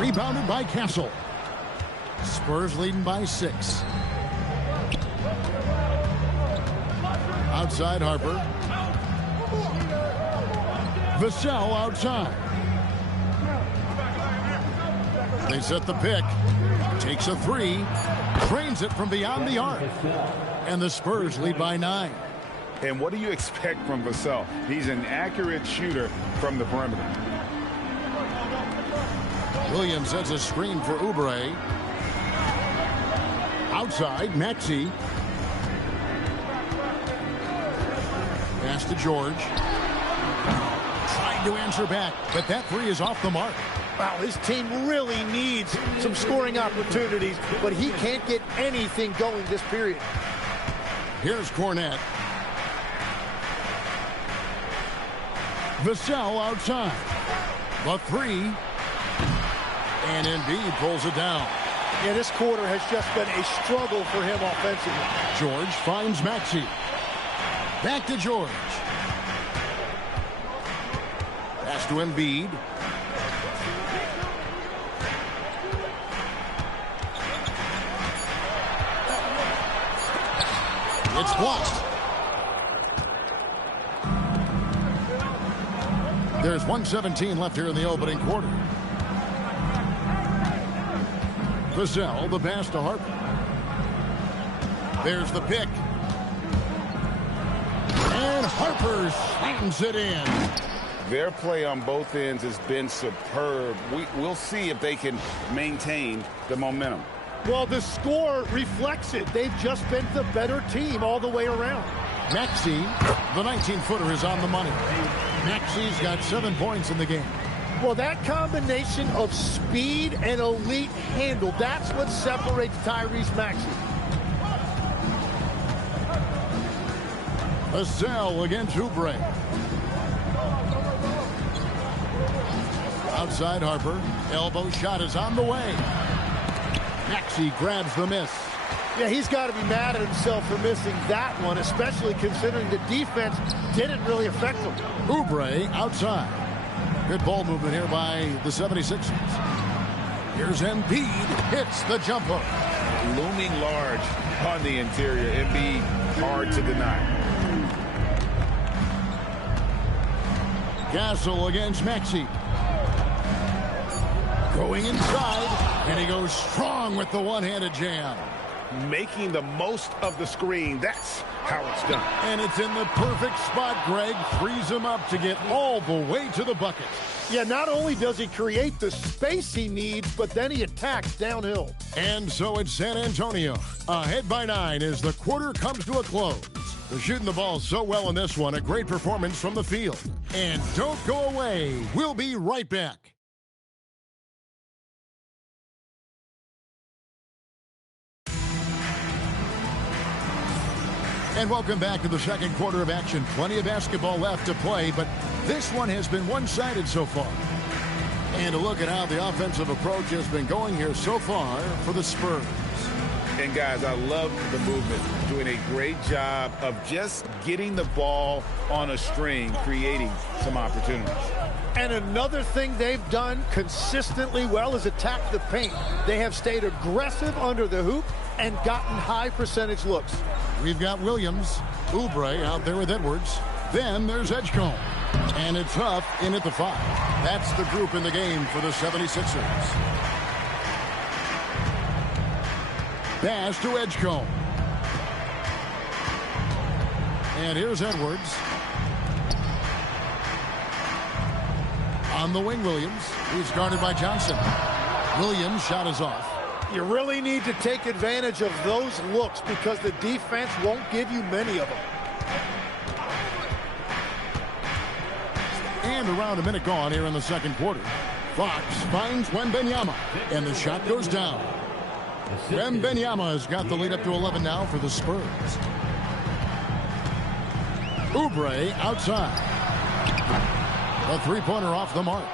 Rebounded by Castle. Spurs leading by 6. Outside Harper. Vassell outside. They set the pick. Takes a 3. Trains it from beyond the arc. And the Spurs lead by 9. And what do you expect from Vassell? He's an accurate shooter from the perimeter. Williams sets a screen for Oubre. Outside, Maxey. Pass to George. Trying to answer back, but that 3 is off the mark. Wow, his team really needs some scoring opportunities, but he can't get anything going this period. Here's Cornette. Vassell outside. The 3. And Embiid pulls it down. Yeah, this quarter has just been a struggle for him offensively. George finds Maxey. Back to George. Pass to Embiid. It's blocked. There's 1:17 left here in the opening quarter. Vassell, the pass to Harper. There's the pick. And Harper slams it in. Their play on both ends has been superb. We'll see if they can maintain the momentum. Well, the score reflects it. They've just been the better team all the way around. Maxey, the 19-footer, is on the money. Maxey's got 7 points in the game. Well, that combination of speed and elite handle, that's what separates Tyrese Maxey. Vassell against Oubre. Outside Harper. Elbow shot is on the way. Maxey grabs the miss. Yeah, he's got to be mad at himself for missing that one, especially considering the defense didn't really affect him. Oubre outside. Good ball movement here by the 76ers. Here's Embiid. Hits the jump hook. Looming large on the interior. Embiid hard to deny. Castle against Maxey. Going inside, and he goes strong with the one-handed jam. Making the most of the screen. That's how it's done. And it's in the perfect spot. Greg frees him up to get all the way to the bucket. Yeah, not only does he create the space he needs, but then he attacks downhill. And so it's San Antonio, ahead by 9 as the quarter comes to a close. They're shooting the ball so well in this one. A great performance from the field. And don't go away. We'll be right back. And welcome back to the second quarter of action. Plenty of basketball left to play, but this one has been one-sided so far. And a look at how the offensive approach has been going here so far for the Spurs. And guys, I love the movement. Doing a great job of just getting the ball on a string, creating some opportunities. And another thing they've done consistently well is attack the paint. They have stayed aggressive under the hoop and gotten high percentage looks. We've got Williams, Oubre out there with Edwards. Then there's Edgecombe. And it's Huff in at the 5. That's the group in the game for the 76ers. Pass to Edgecombe. And here's Edwards. On the wing, Williams. He's guarded by Johnson. Williams' shot is off. You really need to take advantage of those looks because the defense won't give you many of them. And around a minute gone here in the second quarter. Fox finds Wembanyama, and the shot goes down. Wembanyama has got the lead up to 11 now for the Spurs. Oubre outside. A three-pointer off the mark.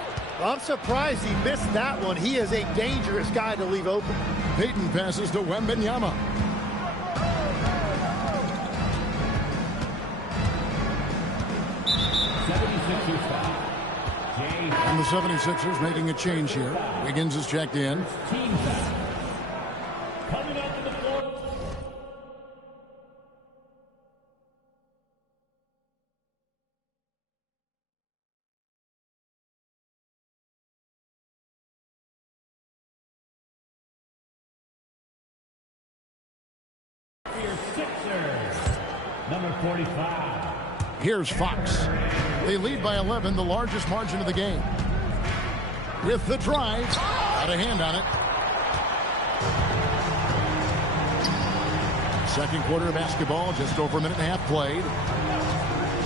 I'm surprised he missed that one. He is a dangerous guy to leave open. Payton passes to Wembanyama. And the 76ers making a change here. Wiggins is checked in. Coming out to the floor. Number 45. Here's Fox. They lead by 11, the largest margin of the game. With the drive, got a hand on it. Second quarter of basketball, just over a minute and a half played.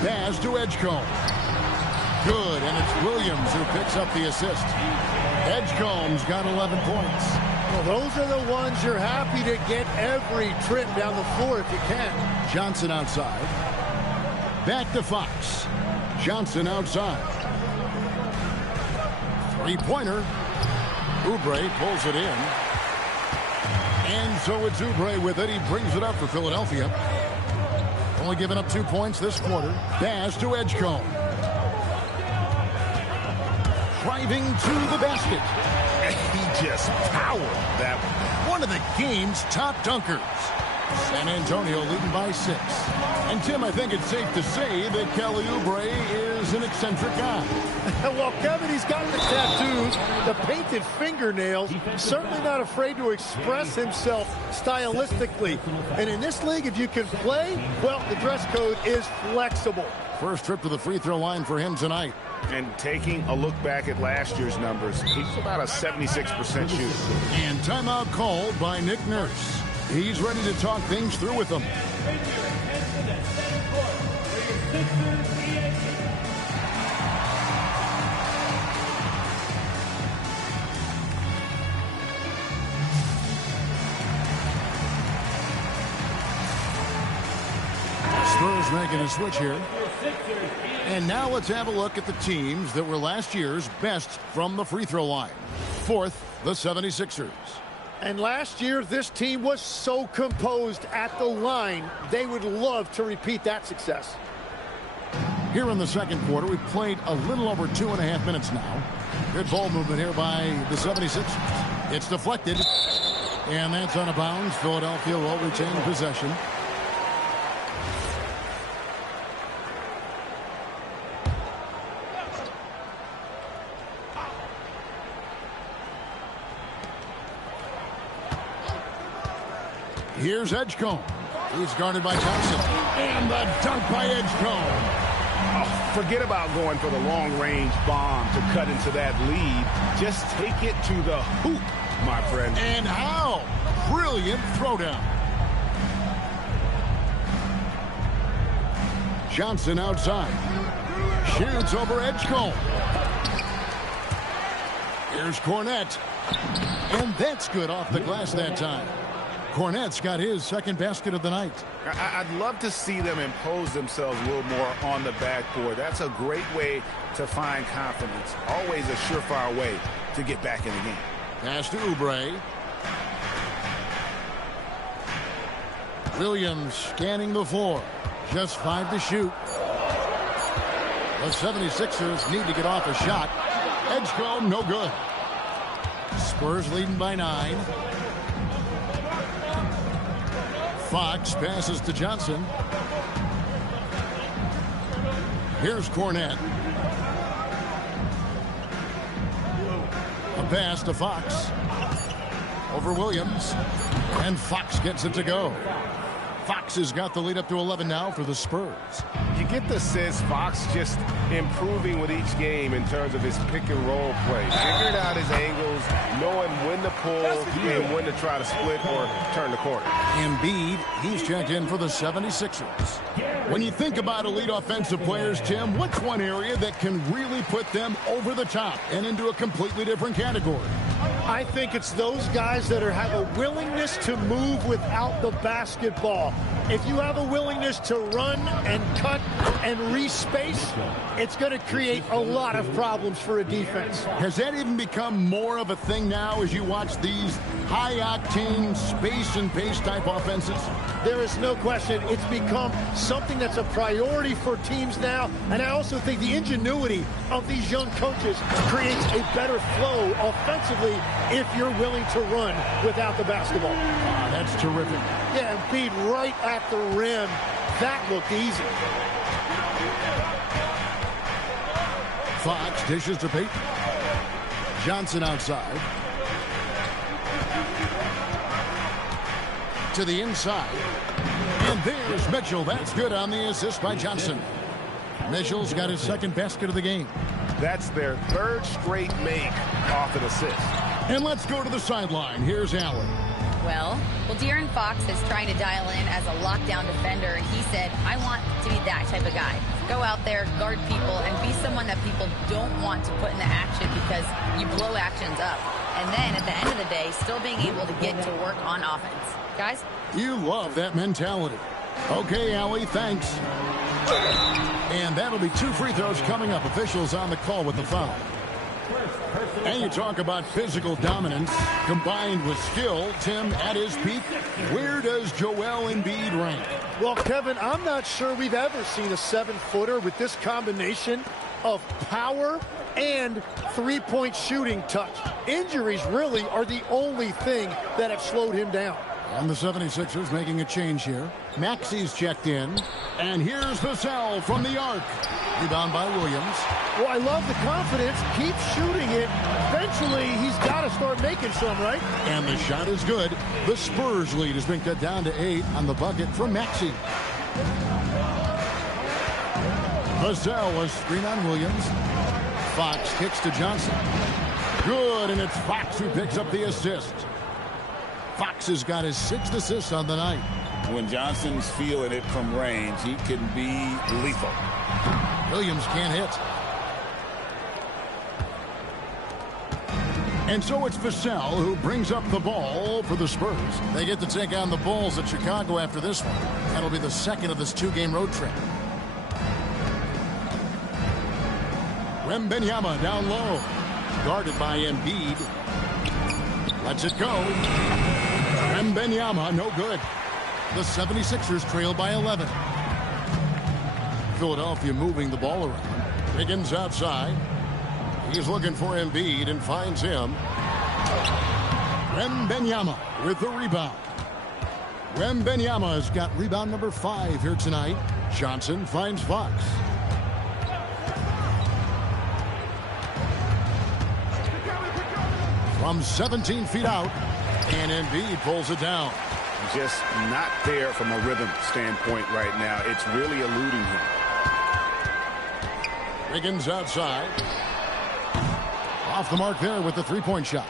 Pass to Edgecombe. Good, and it's Williams who picks up the assist. Edgecombe's got 11 points. Well, those are the ones you're happy to get every trip down the floor if you can. Johnson outside. Back to Fox. Johnson outside. Three-pointer. Oubre pulls it in. And so it's Oubre with it. He brings it up for Philadelphia. Only giving up 2 points this quarter. Pass to Edgecombe. Driving to the basket. He just powered that one of the game's top dunkers. San Antonio leading by 6. And Tim, I think it's safe to say that Kelly Oubre is an eccentric guy. Well, Kevin, he's got the tattoos, the painted fingernails, certainly not afraid to express himself stylistically. And in this league, if you can play, well, the dress code is flexible. First trip to the free throw line for him tonight. And taking a look back at last year's numbers, he's about a 76% shooter. And timeout called by Nick Nurse. He's ready to talk things through with them. Spurs making a switch here. And now let's have a look at the teams that were last year's best from the free throw line. Fourth, the 76ers. And last year, this team was so composed at the line, they would love to repeat that success. Here in the second quarter, we've played a little over 2.5 minutes now. Good ball movement here by the 76ers. It's deflected, and that's out of bounds. Philadelphia will retain possession. Here's Edgecombe. He's guarded by Johnson. And the dunk by Edgecombe. Oh, forget about going for the long-range bomb to cut into that lead. Just take it to the hoop, my friend. And how? Brilliant throwdown. Johnson outside. Shoots over Edgecombe. Here's Cornette. And that's good off the glass that time. Cornette's got his second basket of the night. I'd love to see them impose themselves a little more on the backboard. That's a great way to find confidence. Always a surefire way to get back in the game. Pass to Oubre. Williams scanning the floor. Just 5 to shoot. The 76ers need to get off a shot. Edgecombe, no good. Spurs leading by 9. Fox passes to Johnson. Here's Cornette. A pass to Fox. Over Williams. And Fox gets it to go. Fox has got the lead up to 11 now for the Spurs. You get the sense Fox just improving with each game in terms of his pick and roll play. Figuring out his angles, knowing when to pull and when to try to split or turn the corner. Embiid, he's checked in for the 76ers. When you think about elite offensive players, Tim, what's one area that can really put them over the top and into a completely different category? I think it's those guys that have a willingness to move without the basketball. If you have a willingness to run and cut and respace, it's going to create a lot of problems for a defense. Has that even become more of a thing now as you watch these high-octane space and pace type offenses? There is no question. It's become something that's a priority for teams now. And I also think the ingenuity of these young coaches creates a better flow offensively if you're willing to run without the basketball. That's terrific. Yeah, Embiid right at the rim. That looked easy. Fox dishes to Payton. Johnson outside. To the inside. And there's Mitchell. That's good on the assist by Johnson. Mitchell's got his second basket of the game. That's their third straight make off an assist. And let's go to the sideline. Here's Allen. Well, De'Aaron Fox is trying to dial in as a lockdown defender, and he said, I want to be that type of guy. Go out there, guard people, and be someone that people don't want to put in the action because you blow actions up. And then at the end of the day, still being able to get to work on offense. Guys? You love that mentality. Okay, Allie, thanks. And that'll be 2 free throws coming up. Officials on the call with the foul. And you talk about physical dominance combined with skill. Tim, at his peak, where does Joel Embiid rank? Well, Kevin, I'm not sure we've ever seen a 7-footer with this combination of power and three-point shooting touch. Injuries really are the only thing that have slowed him down. And the 76ers making a change here. Maxi's checked in. And here's Vassell from the arc. Rebound by Williams. Well, I love the confidence. Keep shooting it. Eventually, he's got to start making some, right? And the shot is good. The Spurs lead has been cut down to 8 on the bucket from Maxi. Vassell was screen on Williams. Fox kicks to Johnson. Good, and it's Fox who picks up the assist. Fox has got his 6th assist on the night. When Johnson's feeling it from range, he can be lethal. Williams can't hit. And so it's Vassell who brings up the ball for the Spurs. They get to take on the Bulls at Chicago after this one. That'll be the second of this 2-game road trip. Wembanyama down low. Guarded by Embiid. Lets it go. Wembanyama, no good. The 76ers trail by 11. Philadelphia moving the ball around. Higgins outside. He's looking for Embiid and finds him. Wembanyama with the rebound. Wembanyama has got rebound number 5 here tonight. Johnson finds Fox. From 17 feet out, and Embiid pulls it down. Just not there from a rhythm standpoint right now. It's really eluding him. Higgins outside. Off the mark there with the 3-point shot.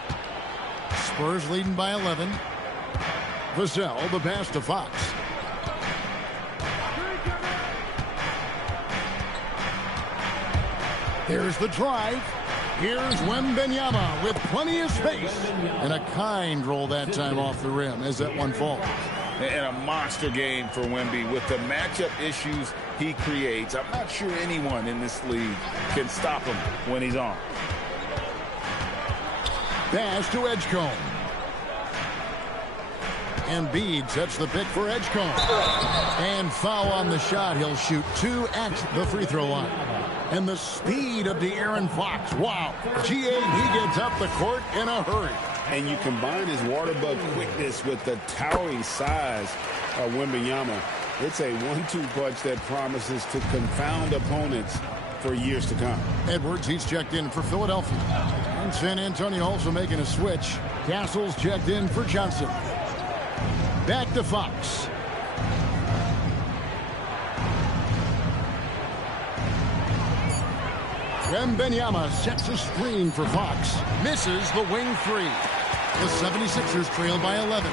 Spurs leading by 11. Vassell, the pass to Fox. Here's the drive. Here's Wembanyama with plenty of space. And a kind roll that time off the rim as that one falls. And a monster game for Wemby with the matchup issues he creates. I'm not sure anyone in this league can stop him when he's on. Pass to Edgecombe. Embiid sets the pick for Edgecombe. And foul on the shot. He'll shoot 2 at the free throw line. And the speed of De'Aaron Fox. Wow. He gets up the court in a hurry. And you combine his water bug quickness with the towering size of Wembanyama. It's a 1-2 punch that promises to confound opponents for years to come. Edwards, he's checked in for Philadelphia. And San Antonio also making a switch. Castle's checked in for Johnson. Back to Fox. Wembanyama sets a screen for Fox. Misses the wing 3. The 76ers trail by 11.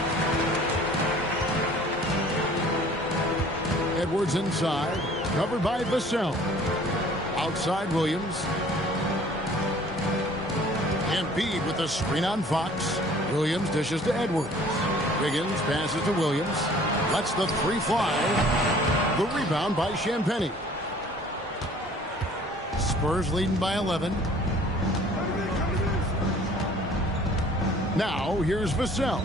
Edwards inside. Covered by Vassell. Outside Williams. Embiid with the screen on Fox. Williams dishes to Edwards. Wiggins passes to Williams. Lets the 3 fly. The rebound by Champagnie. Spurs leading by 11. Now, here's Vassell.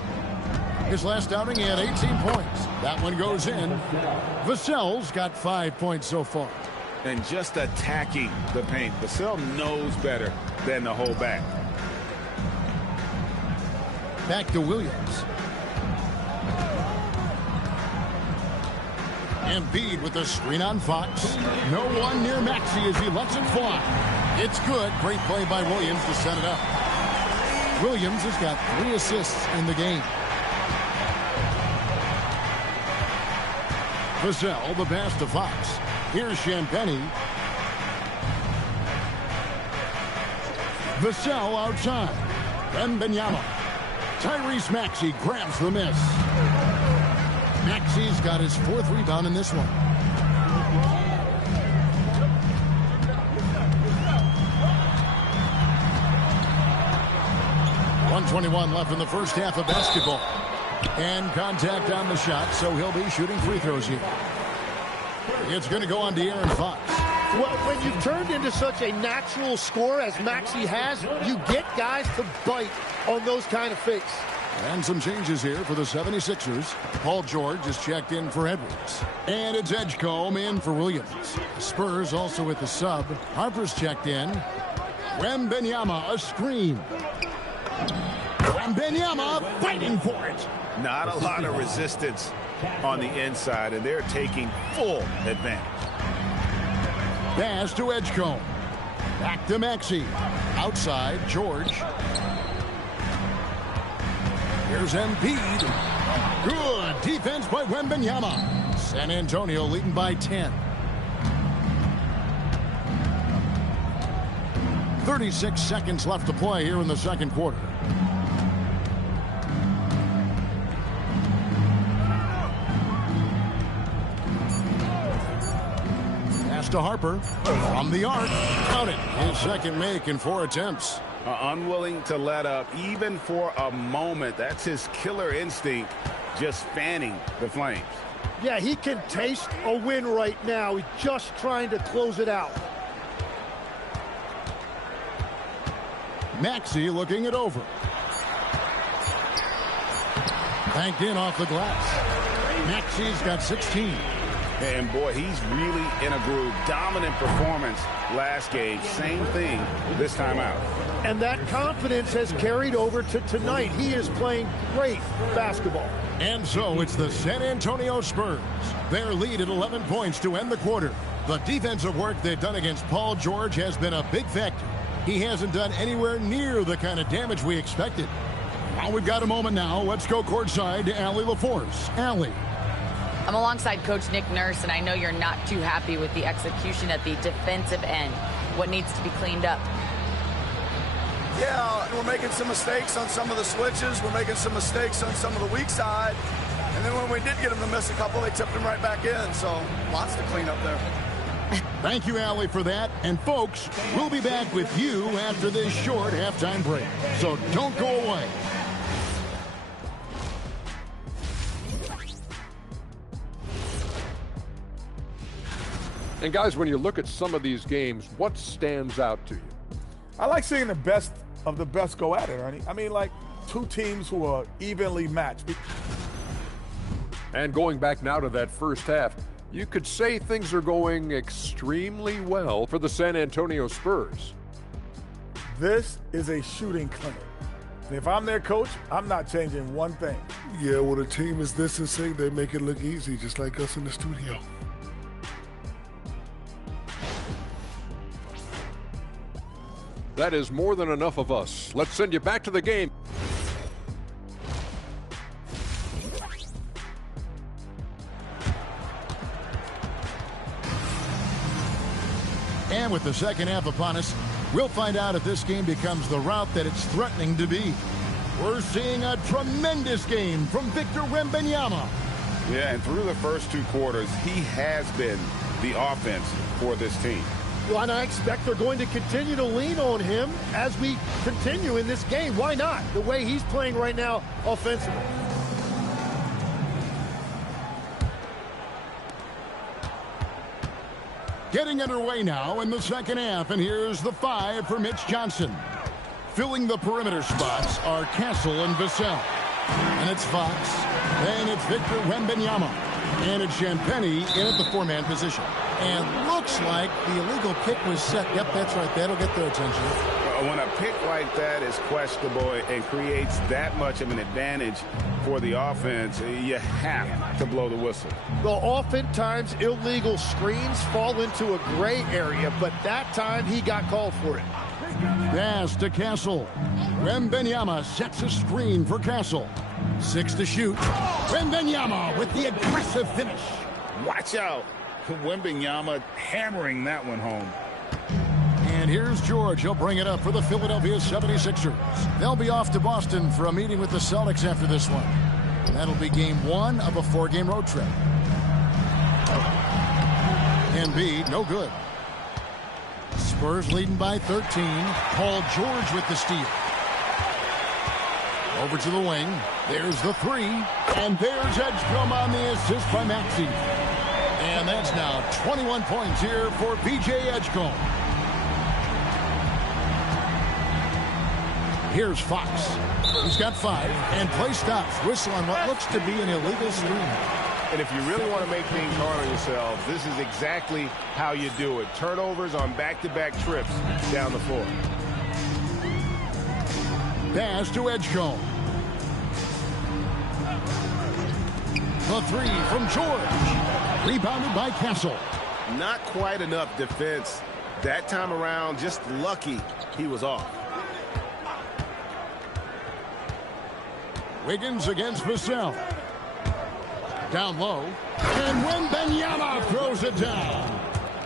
His last outing, he had 18 points. That one goes in. Vassell's got 5 points so far. And just attacking the paint. Vassell knows better than to hold back. Back to Williams. Embiid with the screen on Fox. No one near Maxey as he lets it fly. It's good. Great play by Williams to set it up. Williams has got 3 assists in the game. Vassell, the pass to Fox. Here's Champagnie. Vassell outside. Wembanyama. Tyrese Maxey grabs the miss. Maxey's got his 4th rebound in this one. .121 left in the first half of basketball. And contact on the shot, so he'll be shooting free throws here. It's going to go on De'Aaron Fox. Well, when you've turned into such a natural scorer as Maxey has, you get guys to bite on those kind of fakes. And some changes here for the 76ers. Paul George is checked in for Edwards. And it's Edgecombe in for Williams. Spurs also with the sub. Harper's checked in. Wembanyama, a screen. Wembanyama fighting for it. Not a lot of resistance on the inside, and they're taking full advantage. Pass to Edgecombe. Back to Maxey. Outside, George. Here's Embiid. Good defense by Wembanyama. San Antonio leading by 10. 36 seconds left to play here in the second quarter. Pass to Harper. From the arc. Count it. His second make in 4 attempts. Unwilling to let up even for a moment. That's his killer instinct, just fanning the flames. Yeah, he can taste a win right now. He's just trying to close it out. Maxey looking it over. Banked in off the glass. Maxey's got 16. And boy, he's really in a groove. Dominant performance last game. Same thing this time out. And that confidence has carried over to tonight. He is playing great basketball. And so it's the San Antonio Spurs. Their lead at 11 points to end the quarter. The defensive work they've done against Paul George has been a big factor. He hasn't done anywhere near the kind of damage we expected. Well, we've got a moment now. Let's go courtside to Allie LaForce. Allie. I'm alongside Coach Nick Nurse, and I know you're not too happy with the execution at the defensive end. What needs to be cleaned up? Yeah, we're making some mistakes on some of the switches. We're making some mistakes on some of the weak side. And then when we did get them to miss a couple, they tipped them right back in. So lots to clean up there. Thank you, Allie, for that. And, folks, we'll be back with you after this short halftime break. So don't go away. And, guys, when you look at some of these games, what stands out to you? I like seeing the best of the best go at it, Ernie. I mean, like two teams who are evenly matched. And going back now to that first half, you could say things are going extremely well for the San Antonio Spurs. This is a shooting clinic. If I'm their coach, I'm not changing one thing. Yeah, when a team is this in sync, they make it look easy, just like us in the studio. That is more than enough of us. Let's send you back to the game. And with the second half upon us, we'll find out if this game becomes the route that it's threatening to be. We're seeing a tremendous game from Victor Wembanyama. Yeah, and through the first two quarters, he has been the offense for this team. Well, and I expect they're going to continue to lean on him as we continue in this game. Why not? The way he's playing right now offensively. Getting underway now in the second half, and here's the 5 for Mitch Johnson. Filling the perimeter spots are Castle and Vassell. And it's Fox. Then it's Victor Wembanyama. And it's Champagnie in at the 4-man position. And looks like the illegal pick was set. Yep, that's right. That'll get their attention. When a pick like that is questionable and creates that much of an advantage for the offense, you have to blow the whistle. Well, oftentimes illegal screens fall into a gray area, but that time he got called for it. Pass to Castle. Wembanyama sets a screen for Castle. 6 to shoot. Wembanyama with the aggressive finish. Watch out. Wembanyama hammering that one home. And here's George. He'll bring it up for the Philadelphia 76ers. They'll be off to Boston for a meeting with the Celtics after this one. That'll be game 1 of a 4-game road trip. Embiid, no good. Spurs leading by 13. Paul George with the steal. Over to the wing. There's the 3. And there's Edgecombe on the assist by Maxey. And that's now 21 points here for P.J. Edgecombe. Here's Fox. He's got 5. And play stops. Whistle on what looks to be an illegal screen. And if you really want to make things hard on yourselves, this is exactly how you do it. Turnovers on back-to-back trips down the floor. Pass to Edgecombe. The 3 from George. Rebounded by Castle. Not quite enough defense that time around. Just lucky he was off. Wiggins against Vassell. Down low. And Wembanyama throws it down.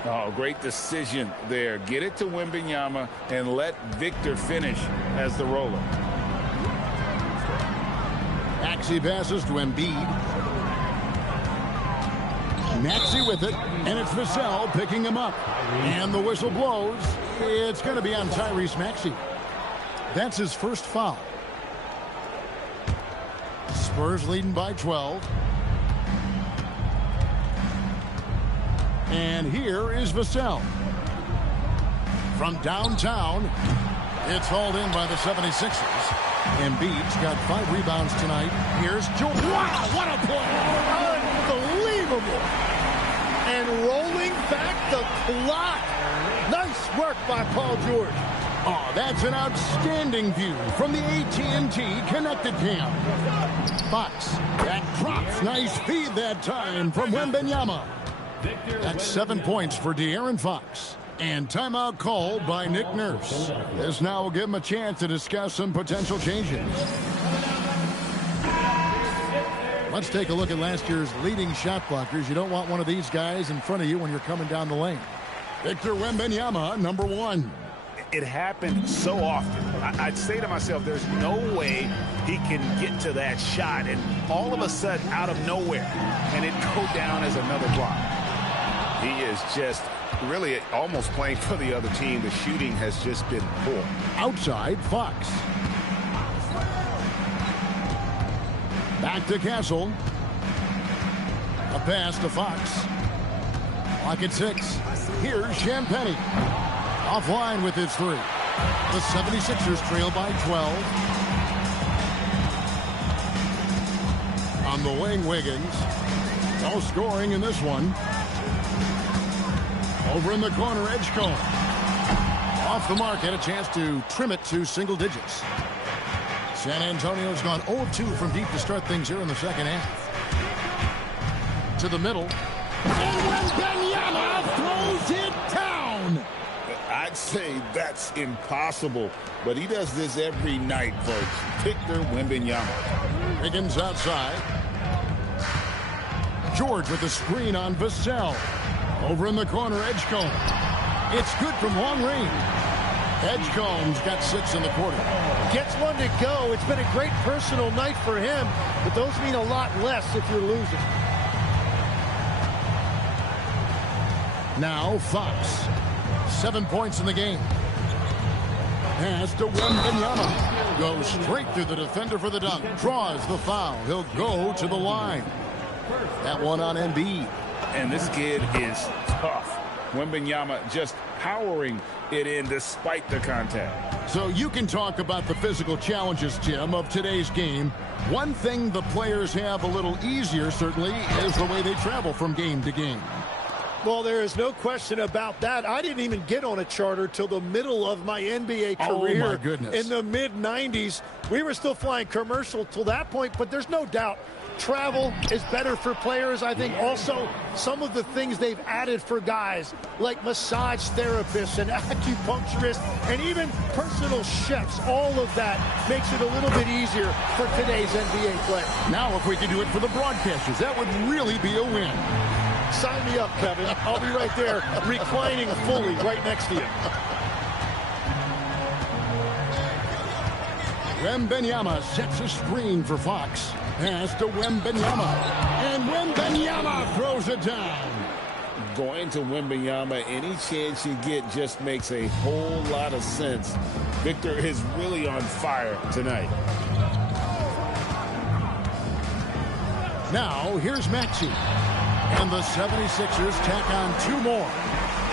Oh, great decision there. Get it to Wembanyama and let Victor finish as the roller. Maxey passes to Embiid. Maxey with it, and it's Vassell picking him up. And the whistle blows. It's going to be on Tyrese Maxey. That's his first foul. Spurs leading by 12. And here is Vassell. From downtown, it's hauled in by the 76ers. Embiid's got 5 rebounds tonight. Here's George. Wow, what a play! Unbelievable. And rolling back the clock. Nice work by Paul George. Oh, that's an outstanding view from the AT&T Connected Cam. Fox, that drops. Nice feed that time from Wembanyama. That's 7 points for De'Aaron Fox. And timeout called by Nick Nurse. This now will give him a chance to discuss some potential changes. Let's take a look at last year's leading shot blockers. You don't want one of these guys in front of you when you're coming down the lane. Victor Wembanyama, number 1. It happened so often. I'd say to myself, there's no way he can get to that shot, and all of a sudden, out of nowhere, and it go down as another block. He is just really almost playing for the other team. The shooting has just been poor. Outside, Fox. Back to Castle. A pass to Fox. Clock at 6. Here's Champagnie. Offline with his 3. The 76ers trail by 12. On the wing, Wiggins. No scoring in this one. Over in the corner, Edgecombe. Off the mark, had a chance to trim it to single digits. San Antonio's gone 0-2 from deep to start things here in the second half. To the middle. And Wembanyama throws it down. I'd say that's impossible, but he does this every night, folks. Victor Wembanyama. Wiggins outside. George with the screen on Vassell. Over in the corner, Edgecombe. It's good from long range. Edgecombe's got 6 in the quarter. Gets one to go. It's been a great personal night for him, but those mean a lot less if you're losing. Now Fox. 7 points in the game. Pass to Wembanyama. Goes straight through the defender for the dunk. Draws the foul. He'll go to the line. That one on Embiid. And this kid is tough. Wembanyama just powering it in despite the contact. So you can talk about the physical challenges, Jim, of today's game. One thing the players have a little easier, certainly, is the way they travel from game to game. Well, there is no question about that. I didn't even get on a charter till the middle of my NBA career. Oh, my goodness. In the mid-90s. We were still flying commercial till that point, but there's no doubt travel is better for players. I think also some of the things they've added for guys like massage therapists and acupuncturists and even personal chefs, all of that makes it a little bit easier for today's NBA play. Now, if we could do it for the broadcasters, that would really be a win. Sign me up, Kevin. I'll be right there reclining fully right next to you. Wembanyama sets a screen for Fox. Pass to Wembanyama. And Wembanyama throws it down. Going to Wembanyama, any chance you get just makes a whole lot of sense. Victor is really on fire tonight. Now, here's Maxey. And the 76ers tack on 2 more.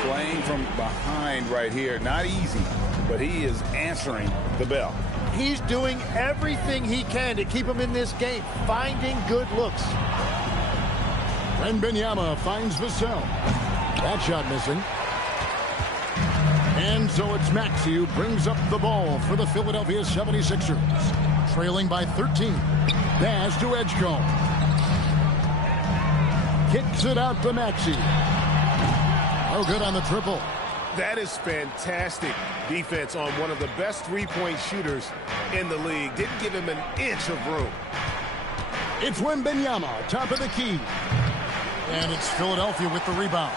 Playing from behind right here. Not easy, but he is answering the bell. He's doing everything he can to keep him in this game, finding good looks. Wembanyama finds Vassell. That shot missing. And so it's Maxey who brings up the ball for the Philadelphia 76ers. Trailing by 13. Pass to Edgecombe. Kicks it out to Maxey. No good on the triple. That is fantastic defense on one of the best three-point shooters in the league. Didn't give him an inch of room. It's Wembanyama, top of the key. And it's Philadelphia with the rebound.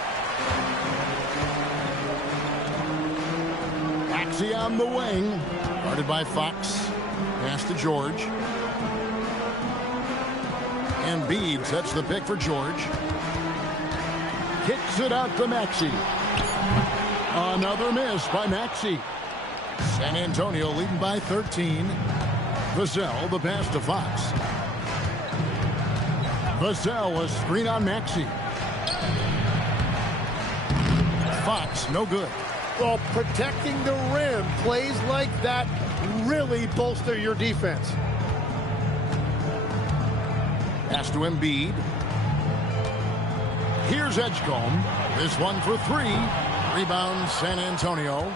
Maxey on the wing. Guarded by Fox. Pass to George. Embiid sets the pick for George. Kicks it out to Maxey. Another miss by Maxey. San Antonio leading by 13. Vassell, the pass to Fox. Vassell, a screen on Maxey. Fox, no good. Well, protecting the rim, plays like that really bolster your defense. Pass to Embiid. Here's Edgecombe. This one for 3. Rebound, San Antonio.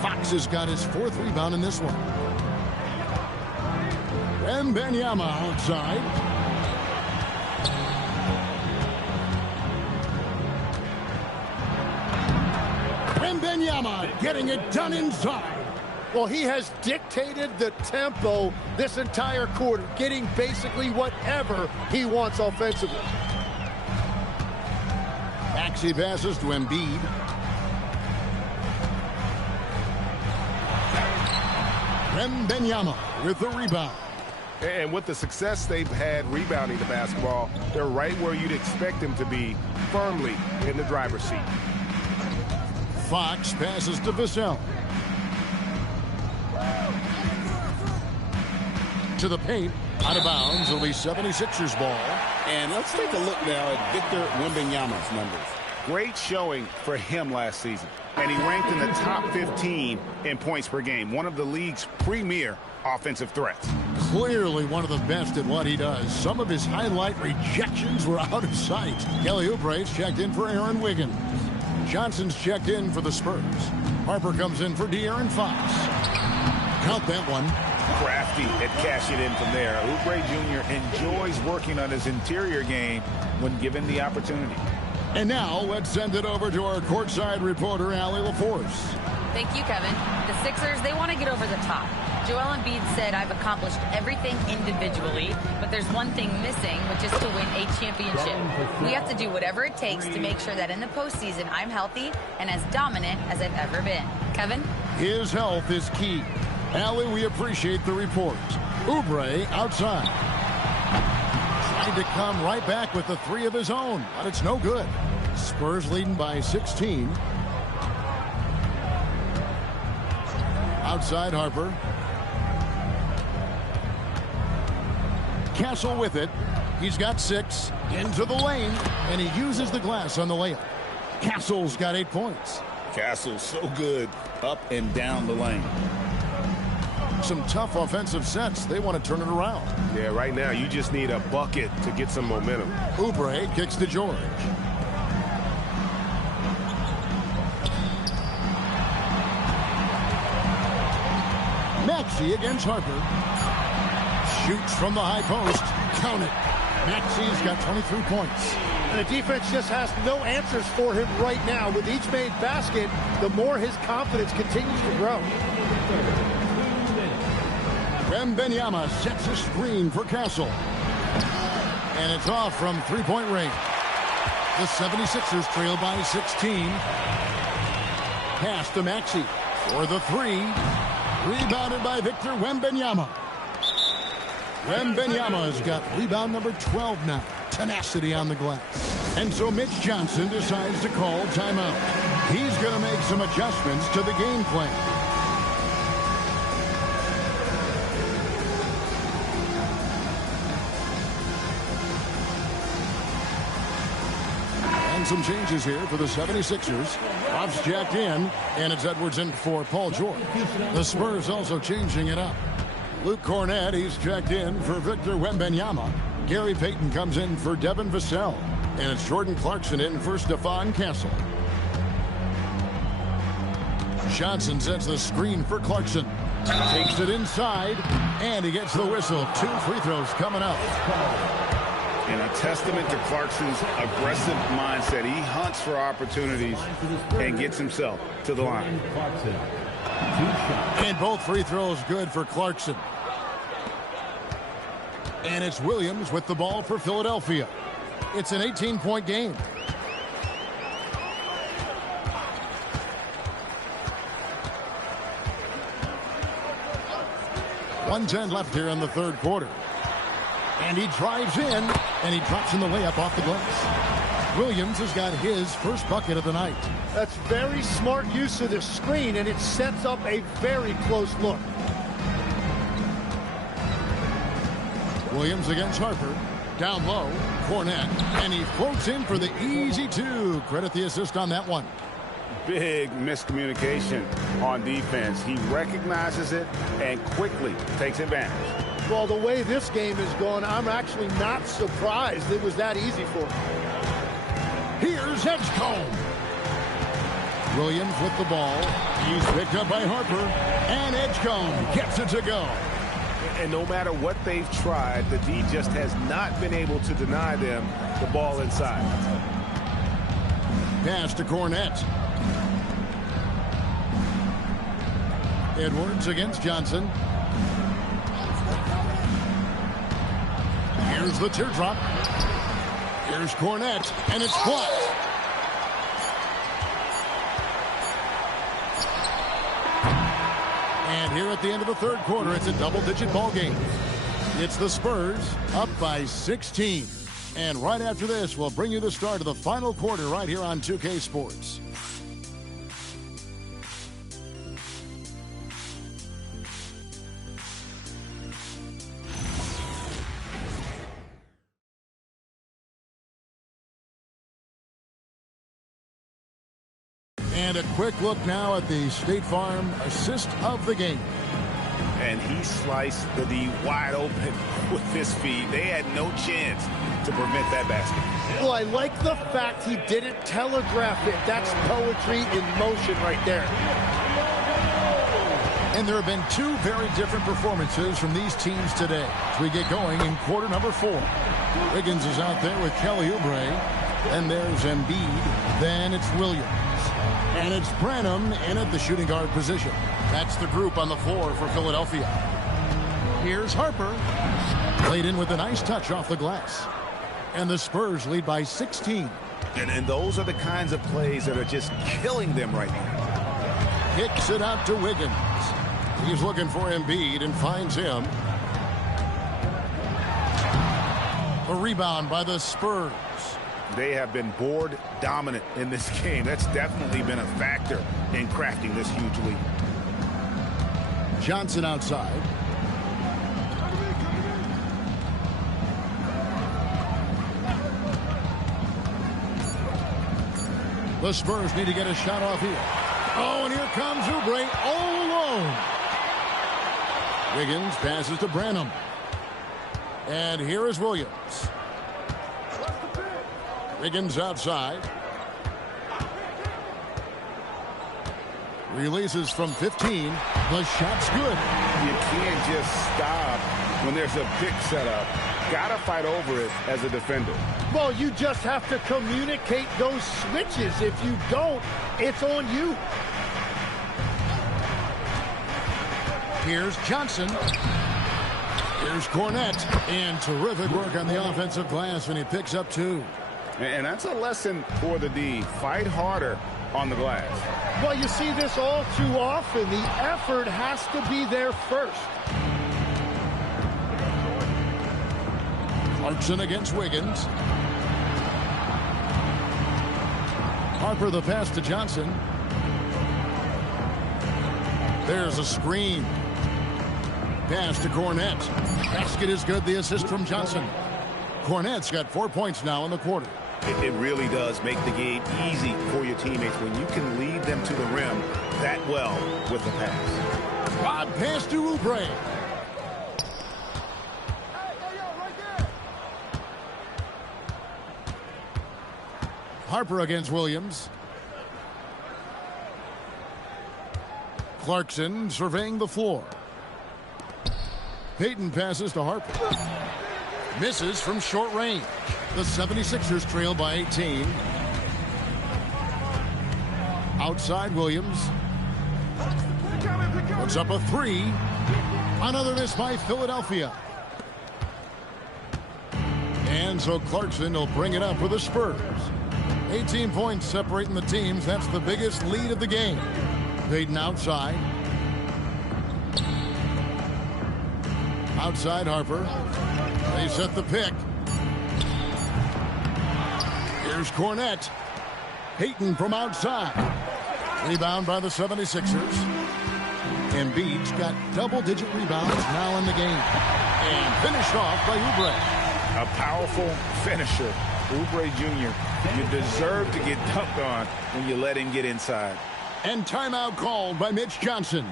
Fox has got his 4th rebound in this one. Wembanyama outside. Wembanyama getting it done inside. Well, he has dictated the tempo this entire quarter, getting basically whatever he wants offensively. Maxey passes to Embiid. Wembanyama with the rebound. And with the success they've had rebounding the basketball, they're right where you'd expect them to be, firmly in the driver's seat. Fox passes to Vassell. To the paint, out of bounds, it'll be 76ers ball. And let's take a look now at Victor Wembanyama's numbers. Great showing for him last season. And he ranked in the top 15 in points per game, one of the league's premier offensive threats. Clearly one of the best at what he does. Some of his highlight rejections were out of sight. Kelly Oubre's checked in for Aaron Wiggins. Johnson's checked in for the Spurs. Harper comes in for De'Aaron Fox. Count that one. Crafty at cash it in from there. Oubre Jr. enjoys working on his interior game when given the opportunity. And now let's send it over to our courtside reporter, Allie LaForce. Thank you, Kevin. The Sixers, they want to get over the top. Joel Embiid said, I've accomplished everything individually, but there's one thing missing, which is to win a championship. We have to do whatever it takes to make sure that in the postseason I'm healthy and as dominant as I've ever been. Kevin? His health is key. Allie, we appreciate the report. Oubre outside. Tried to come right back with the three of his own, but it's no good. Spurs leading by 16. Outside Harper. Castle with it. He's got 6. Into the lane. And he uses the glass on the layup. Castle's got 8 points. Castle's so good up and down the lane. Some tough offensive sets. They want to turn it around. Yeah, right now you just need a bucket to get some momentum. Oubre kicks to George. Maxey against Harper. Shoots from the high post. Count it. Maxey's got 23 points. And the defense just has no answers for him right now. With each made basket, the more his confidence continues to grow. Wembanyama sets a screen for Castle. And it's off from three-point range. The 76ers trail by 16. Pass to Maxey for the 3. Rebounded by Victor Wembanyama. Wembanyama's got rebound number 12 now. Tenacity on the glass. And so Mitch Johnson decides to call timeout. He's going to make some adjustments to the game plan. And some changes here for the 76ers. Ruff's jacked in, and it's Edwards in for Paul George. The Spurs also changing it up. Luke Cornett, he's checked in for Victor Wembanyama. Gary Payton comes in for Devin Vassell. And it's Jordan Clarkson in for Stephon Castle. Johnson sets the screen for Clarkson. Takes it inside, and he gets the whistle. 2 free throws coming up. And a testament to Clarkson's aggressive mindset. He hunts for opportunities and gets himself to the line. And both free throws good for Clarkson. And it's Williams with the ball for Philadelphia. It's an 18-point game. .110 left here in the third quarter. And he drives in, and he drops in the layup off the glass. Williams has got his first bucket of the night. That's very smart use of the screen, and it sets up a very close look. Williams against Harper. Down low, Cornett, and he floats in for the easy 2. Credit the assist on that one. Big miscommunication on defense. He recognizes it and quickly takes advantage. Well, the way this game is going, I'm actually not surprised it was that easy for him. Here's Edgecombe. Williams with the ball. He's picked up by Harper. And Edgecombe gets it to go. And no matter what they've tried, the D just has not been able to deny them the ball inside. Pass to Cornett. Edwards against Johnson. Here's the teardrop. Here's Cornett, and it's blocked. And here at the end of the third quarter, it's a double-digit ball game. It's the Spurs up by 16. And right after this, we'll bring you the start of the final quarter right here on 2K Sports. And a quick look now at the State Farm assist of the game. And he sliced the D wide open with his feet. They had no chance to prevent that basket. Well, I like the fact he didn't telegraph it. That's poetry in motion right there. And there have been two very different performances from these teams today as we get going in quarter number 4. Wiggins is out there with Kelly Oubre. Then there's Embiid. Then it's Williams. And it's Branham in at the shooting guard position. That's the group on the floor for Philadelphia. Here's Harper. Played in with a nice touch off the glass. And the Spurs lead by 16. And those are the kinds of plays that are just killing them right now. Kicks it out to Wiggins. He's looking for Embiid and finds him. A rebound by the Spurs. They have been board dominant in this game. That's definitely been a factor in crafting this huge lead. Johnson outside. The Spurs need to get a shot off here. Oh, and here comes Oubre all alone. Wiggins passes to Branham. And here is Williams. Wiggins outside. Releases from 15. The shot's good. You can't just stop when there's a pick set up. Gotta fight over it as a defender. Well, you just have to communicate those switches. If you don't, it's on you. Here's Johnson. Here's Cornette. And terrific work on the offensive glass, and he picks up 2. And that's a lesson for the D. Fight harder on the glass. Well, you see this all too often. The effort has to be there first. Clarkson against Wiggins. Harper the pass to Johnson. There's a screen. Pass to Cornette. Basket is good. The assist from Johnson. Cornette's got 4 points now in the quarter. It really does make the game easy for your teammates when you can lead them to the rim that well with the pass. Rod pass to Oubre. Harper against Williams. Clarkson surveying the floor. Payton passes to Harper. Misses from short range. The 76ers trail by 18. Outside Williams. Puts up a 3. Another miss by Philadelphia. And so Clarkson will bring it up for the Spurs. 18 points separating the teams. That's the biggest lead of the game. Payton outside. Outside Harper. They set the pick. Here's Cornette. Payton from outside. Rebound by the 76ers. Embiid's got double-digit rebounds now in the game. And finished off by Oubre. A powerful finisher. Oubre Jr. You deserve to get dunked on when you let him get inside. And timeout called by Mitch Johnson.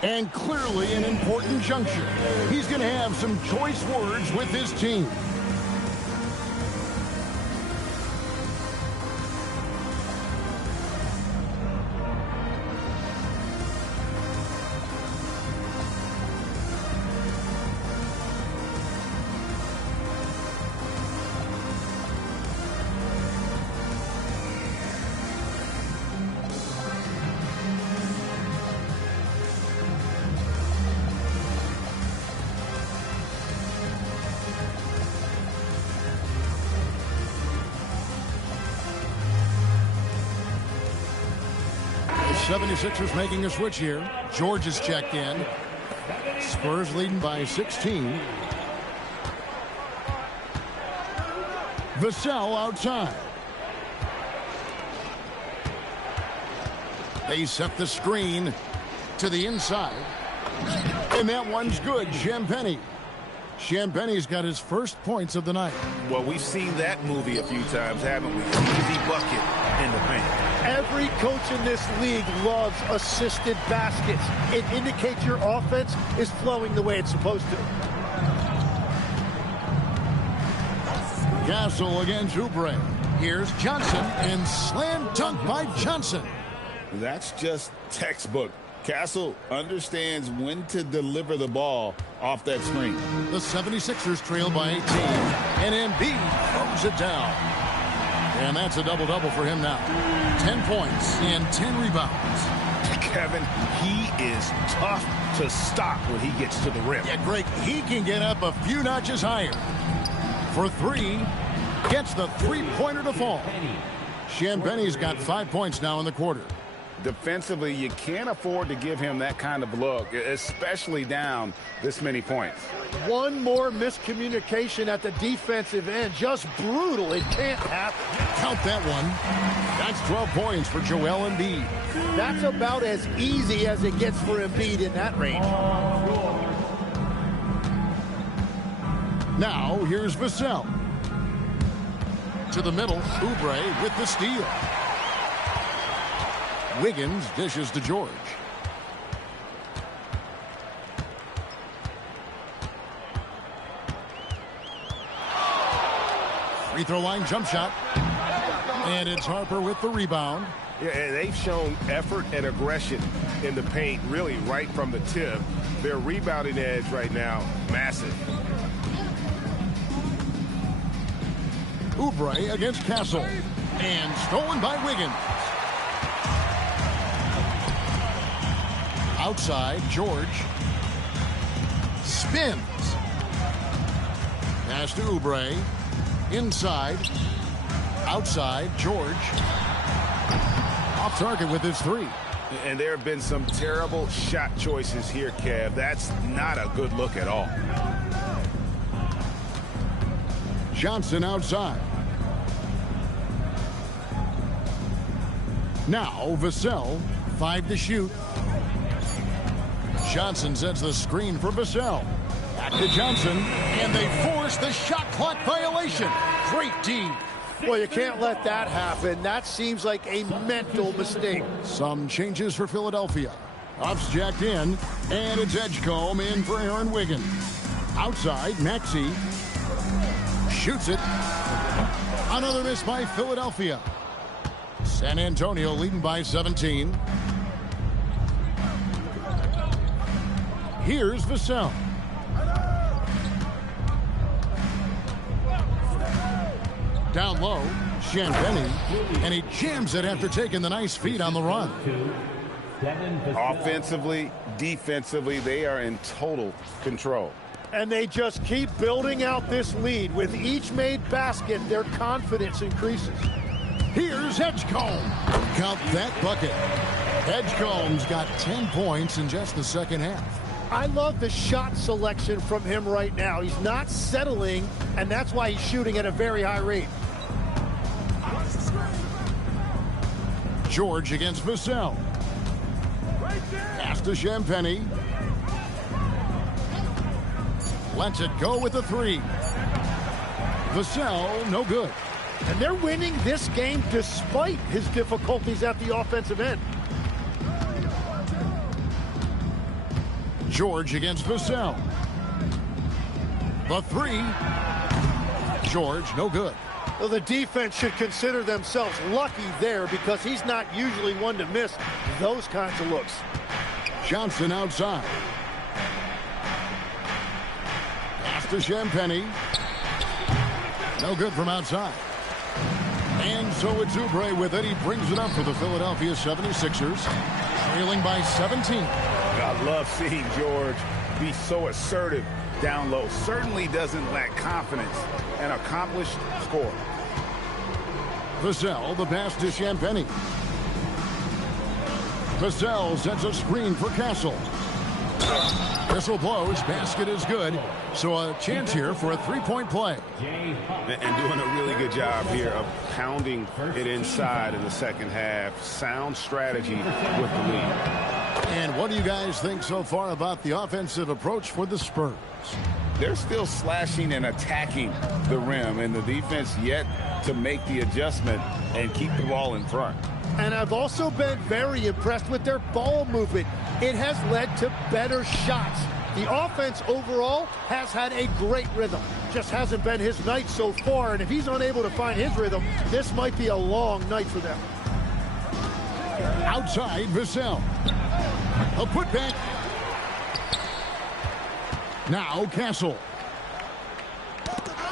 And clearly an important juncture. He's going to have some choice words with his team. The 76ers making a switch here. George is checked in. Spurs leading by 16. Vassell outside. They set the screen to the inside. And that one's good. Champagnie. Champagnie's got his first points of the night. Well, we've seen that movie a few times, haven't we? Easy bucket in the paint. Every coach in this league loves assisted baskets. It indicates your offense is flowing the way it's supposed to. Castle against Oubre. Here's Johnson, and slam dunk by Johnson. That's just textbook. Castle understands when to deliver the ball off that screen. The 76ers trail by 18, and Embiid throws it down. And that's a double-double for him now. 10 points and 10 rebounds. Kevin, he is tough to stop when he gets to the rim. Yeah, Greg, he can get up a few notches higher. For three, gets the three-pointer to fall. Champagnie's got 5 points now in the quarter. Defensively, you can't afford to give him that kind of look, especially down this many points. One more miscommunication at the defensive end. Just brutal. It can't happen. Count that one. That's 12 points for Joel Embiid. That's about as easy as it gets for Embiid in that range. Now, here's Vassell. To the middle, Oubre with the steal. Wiggins dishes to George. Free throw line jump shot. And it's Harper with the rebound. Yeah, and they've shown effort and aggression in the paint, really right from the tip. Their rebounding edge right now, massive. Oubre against Castle. And stolen by Wiggins. Outside, George. Spins. Pass to Oubre. Inside. Outside, George. Off target with his three. And there have been some terrible shot choices here, Kev. That's not a good look at all. Johnson outside. Now, Vassell, 5 to shoot. Johnson sets the screen for Vassell. Back to Johnson, and they force the shot clock violation. Great D. Well, you can't let that happen. That seems like a mental mistake. Some changes for Philadelphia. Ups jacked in, and it's Edgecombe in for Aaron Wiggins. Outside, Maxey shoots it. Another miss by Philadelphia. San Antonio leading by 17. Here's Vassell. Down low, Champagnie, and he jams it after taking the nice feed on the run. Offensively, defensively, they are in total control. And they just keep building out this lead. With each made basket, their confidence increases. Here's Edgecombe. Count that bucket. Edgecombe's got 10 points in just the second half. I love the shot selection from him right now. He's not settling, and that's why he's shooting at a very high rate. George against Vassell. Pass to Champagnie. Lets it go with the three. Vassell, no good. And they're winning this game despite his difficulties at the offensive end. George against Vassell. The three. George, no good. Well, the defense should consider themselves lucky there because he's not usually one to miss those kinds of looks. Johnson outside. Pass to Champagnie. No good from outside. And so it's Oubre with it. He brings it up for the Philadelphia 76ers. Trailing by 17. I love seeing George be so assertive down low. Certainly doesn't lack confidence. An accomplished scorer. Vassell, the pass to Champagnie. Vassell sets a screen for Castle. Whistle blows. Basket is good. So a chance here for a three-point play. And doing a really good job here of pounding it inside in the second half. Sound strategy with the lead. And what do you guys think so far about the offensive approach for the Spurs? They're still slashing and attacking the rim, and the defense yet to make the adjustment and keep the ball in front. And I've also been very impressed with their ball movement. It has led to better shots. The offense overall has had a great rhythm. Just hasn't been his night so far, and if he's unable to find his rhythm, this might be a long night for them. Outside, Vassell. A putback. Now Castle.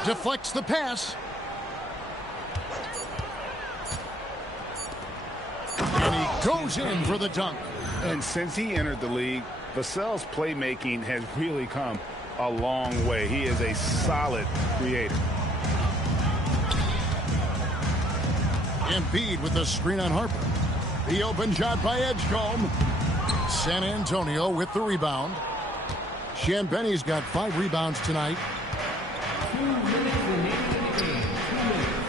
Deflects the pass. And he goes in for the dunk. And since he entered the league, Vassell's playmaking has really come a long way. He is a solid creator. Embiid with the screen on Harper. The open shot by Edgecombe. San Antonio with the rebound. Champagne's got 5 rebounds tonight.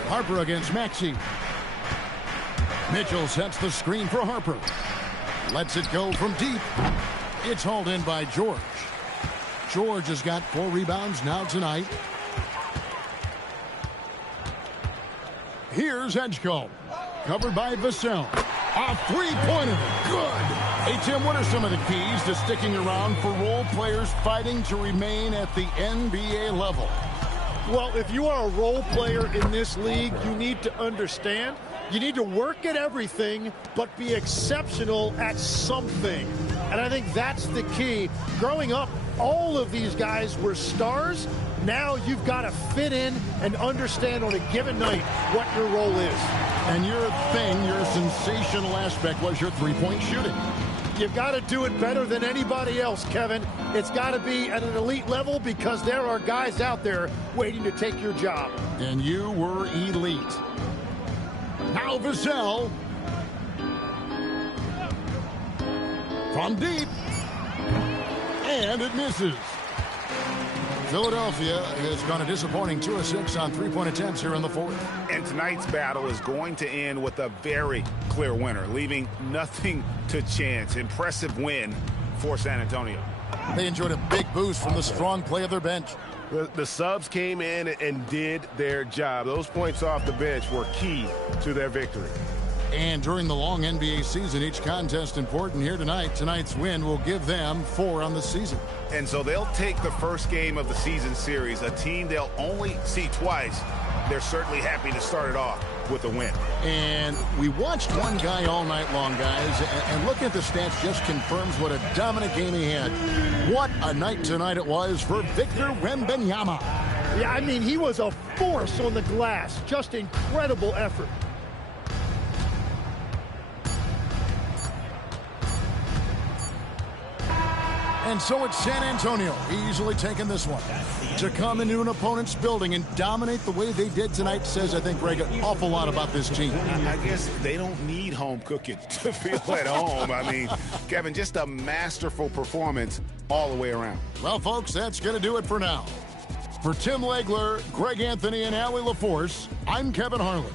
Harper against Maxey. Mitchell sets the screen for Harper. Lets it go from deep. It's hauled in by George. George has got 4 rebounds now tonight. Here's Edgecombe. Covered by Vassell. A three-pointer. Good. Hey, Tim, what are some of the keys to sticking around for role players fighting to remain at the NBA level? Well, if you are a role player in this league, you need to understand you need to work at everything, but be exceptional at something. And I think that's the key. Growing up, all of these guys were stars. Now you've got to fit in and understand on a given night what your role is. And your thing, your sensational aspect was your three-point shooting. You've got to do it better than anybody else, Kevin. It's got to be at an elite level because there are guys out there waiting to take your job. And you were elite. Now Vassell. From deep. And it misses. Philadelphia has gone a disappointing 2 of 6 on three-point attempts here in the fourth. And tonight's battle is going to end with a very clear winner, leaving nothing to chance. Impressive win for San Antonio. They enjoyed a big boost from the strong play of their bench. The subs came in and did their job. Those points off the bench were key to their victory. And during the long NBA season, each contest important here tonight. Tonight's win will give them 4 on the season. And so they'll take the first game of the season series, a team they'll only see twice. They're certainly happy to start it off with a win. And we watched one guy all night long, guys, and looking at the stats just confirms what a dominant game he had. What a night tonight it was for Victor Wembanyama. Yeah, I mean, he was a force on the glass. Just incredible effort. And so it's San Antonio easily taking this one. To come into an opponent's building and dominate the way they did tonight says, I think, Greg, an awful lot about this team. I guess they don't need home cooking to feel at home. I mean, Kevin, just a masterful performance all the way around. Well, folks, that's going to do it for now. For Tim Legler, Greg Anthony, and Allie LaForce, I'm Kevin Harlan.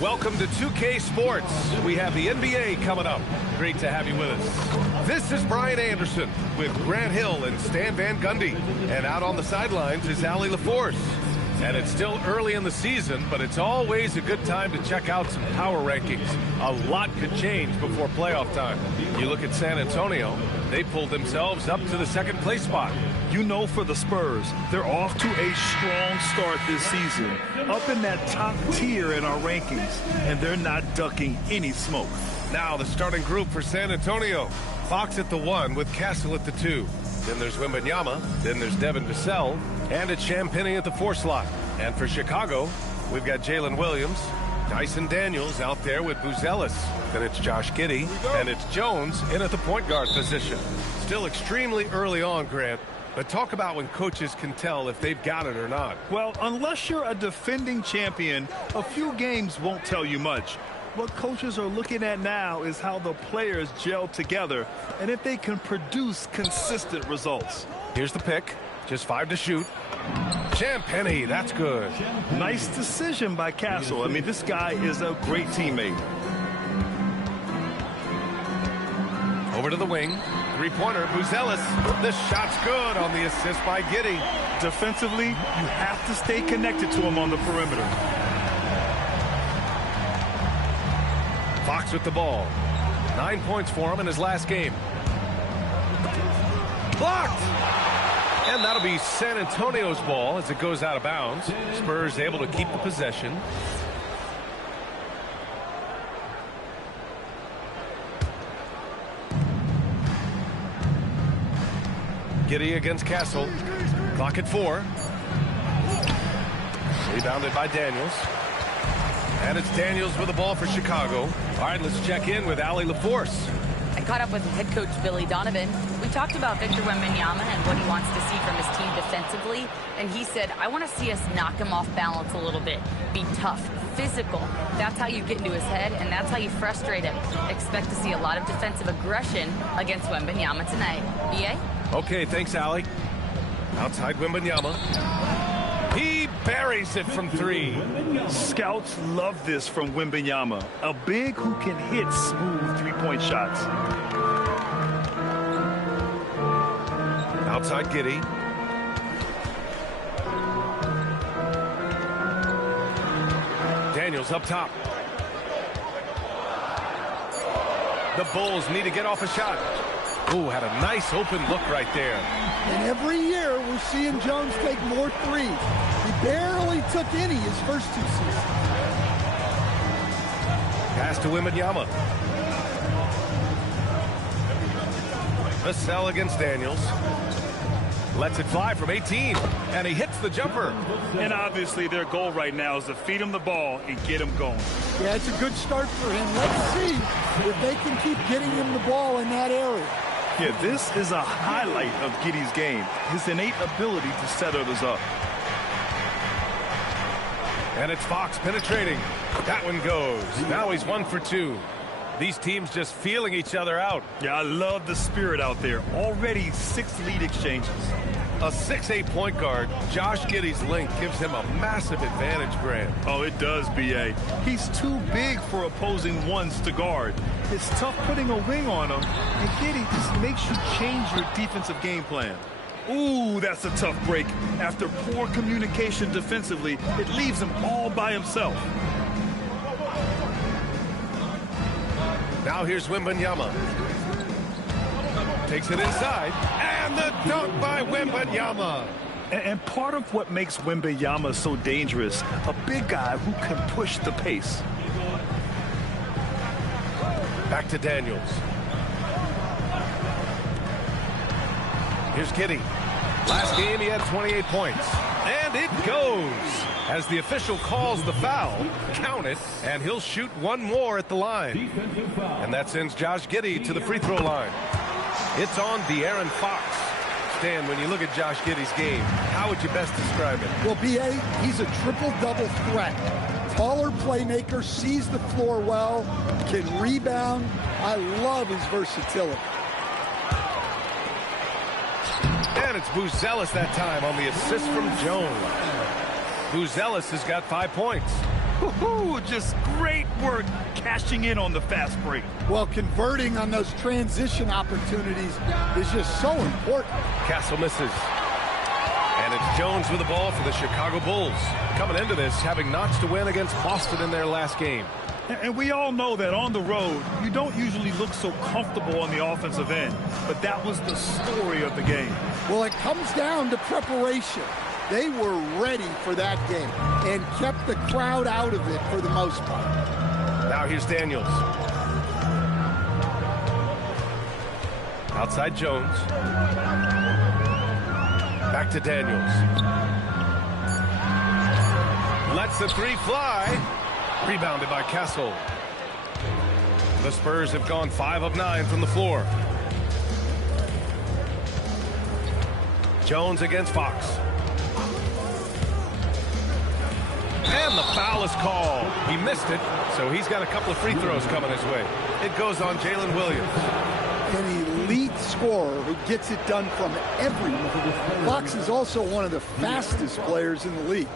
Welcome to 2K Sports. We have the NBA coming up. Great to have you with us. This is Brian Anderson with Grant Hill and Stan Van Gundy. And out on the sidelines is Allie LaForce. And it's still early in the season, but it's always a good time to check out some power rankings. A lot could change before playoff time. You look at San Antonio, they pulled themselves up to the second place spot. You know, for the Spurs, they're off to a strong start this season, up in that top tier in our rankings, and they're not ducking any smoke. Now the starting group for San Antonio. Fox at the 1 with Castle at the 2. Then there's Wembanyama. Then there's Devin Vassell. And it's Champagnie at the 4 slot. And for Chicago, we've got Jalen Williams, Dyson Daniels out there with Buzelis. Then it's Josh Giddey. And it's Jones in at the point guard position. Still extremely early on, Grant. But talk about when coaches can tell if they've got it or not. Well, unless you're a defending champion, a few games won't tell you much. What coaches are looking at now is how the players gel together and if they can produce consistent results. Here's the pick. Just 5 to shoot. Champagnie, that's good. Nice decision by Castle. I mean, this guy is a great teammate. Over to the wing. Three-pointer, Buzelis. The shot's good on the assist by Giddey. Defensively, you have to stay connected to him on the perimeter. Fox with the ball. 9 points for him in his last game. Blocked! And that'll be San Antonio's ball as it goes out of bounds. Spurs able to keep the possession. Giddey against Castle. Clock at 4. Rebounded by Daniels. And it's Daniels with the ball for Chicago. All right, let's check in with Allie LaForce. I caught up with head coach Billy Donovan. We talked about Victor Wembanyama and what he wants to see from his team defensively. And he said, I want to see us knock him off balance a little bit. Be tough, physical. That's how you get into his head, and that's how you frustrate him. Expect to see a lot of defensive aggression against Wembanyama tonight. B.A.? Okay, thanks, Allie. Outside Wembanyama. He buries it from 3. Scouts love this from Wembanyama. A big who can hit smooth three-point shots. Outside Giddey. Daniels up top. The Bulls need to get off a shot. Ooh, had a nice open look right there. And every year we're seeing Jones take more threes. He barely took any his first 2 seasons. Pass to Wembanyama. Vassell against Daniels. Lets it fly from 18. And he hits the jumper. And obviously their goal right now is to feed him the ball and get him going. Yeah, it's a good start for him. Let's see if they can keep getting him the ball in that area. Yeah, this is a highlight of Giddey's game. His innate ability to set others up. And it's Fox penetrating. That one goes. Now he's 1 for 2. These teams just feeling each other out. Yeah, I love the spirit out there. Already 6 lead exchanges. A 6'8" point guard, Josh Giddey's length gives him a massive advantage, Grant. Oh, it does, B.A. He's too big for opposing ones to guard. It's tough putting a wing on him, and Giddey just makes you change your defensive game plan. Ooh, that's a tough break. After poor communication defensively, it leaves him all by himself. Now here's Wembanyama. Takes it inside, and the dunk by Wembanyama. And part of what makes Wembanyama so dangerous, a big guy who can push the pace. Back to Daniels. Here's Giddey. Last game he had 28 points. And it goes. As the official calls the foul, count it, and he'll shoot 1 more at the line. And that sends Josh Giddey to the free throw line. It's on De'Aaron Fox. Stan, when you look at Josh Giddey's game, how would you best describe it? Well, B.A., he's a triple-double threat. Taller playmaker, sees the floor well, can rebound. I love his versatility. And it's Buzelis that time on the assist from Jones. Buzelis has got 5 points. Just great work cashing in on the fast break. Well, converting on those transition opportunities is just so important. Castle misses. And it's Jones with the ball for the Chicago Bulls. Coming into this, having notched a win against Boston in their last game. And we all know that on the road, you don't usually look so comfortable on the offensive end. But that was the story of the game. Well, it comes down to preparation. They were ready for that game and kept the crowd out of it for the most part. Now here's Daniels. Outside Jones. Back to Daniels. Lets the three fly. Rebounded by Castle. The Spurs have gone 5 of 9 from the floor. Jones against Fox. And the foul is called. He missed it, so he's got a couple of free throws coming his way. It goes on Jalen Williams. An elite scorer who gets it done from everywhere. Fox is also one of the fastest players in the league.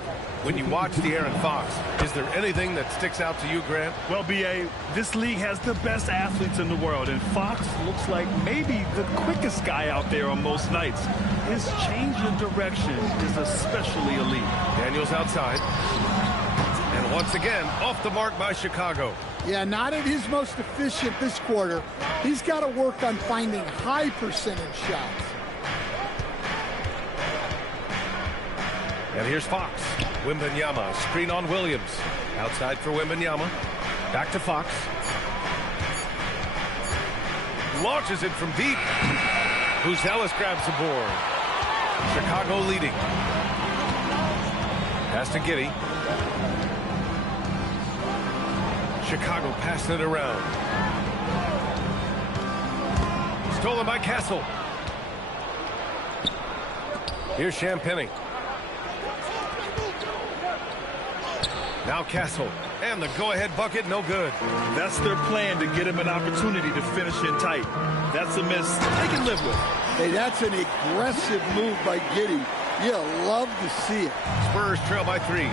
When you watch De'Aaron Fox, is there anything that sticks out to you, Grant? Well, B.A., this league has the best athletes in the world, and Fox looks like maybe the quickest guy out there on most nights. His change in direction is especially elite. Daniels outside. And once again, off the mark by Chicago. Yeah, not at his most efficient this quarter. He's got to work on finding high percentage shots. And here's Fox. Wembanyama, screen on Williams. Outside for Wembanyama. Back to Fox. Launches it from deep. Buzelis grabs the board. Chicago leading. Pass to Giddey. Chicago passing it around. Stolen by Castle. Here's Champagny. Now Castle. And the go-ahead bucket, no good. That's their plan, to get him an opportunity to finish in tight. That's a miss they can live with. Hey, that's an aggressive move by Giddey. You love to see it. Spurs trail by 3.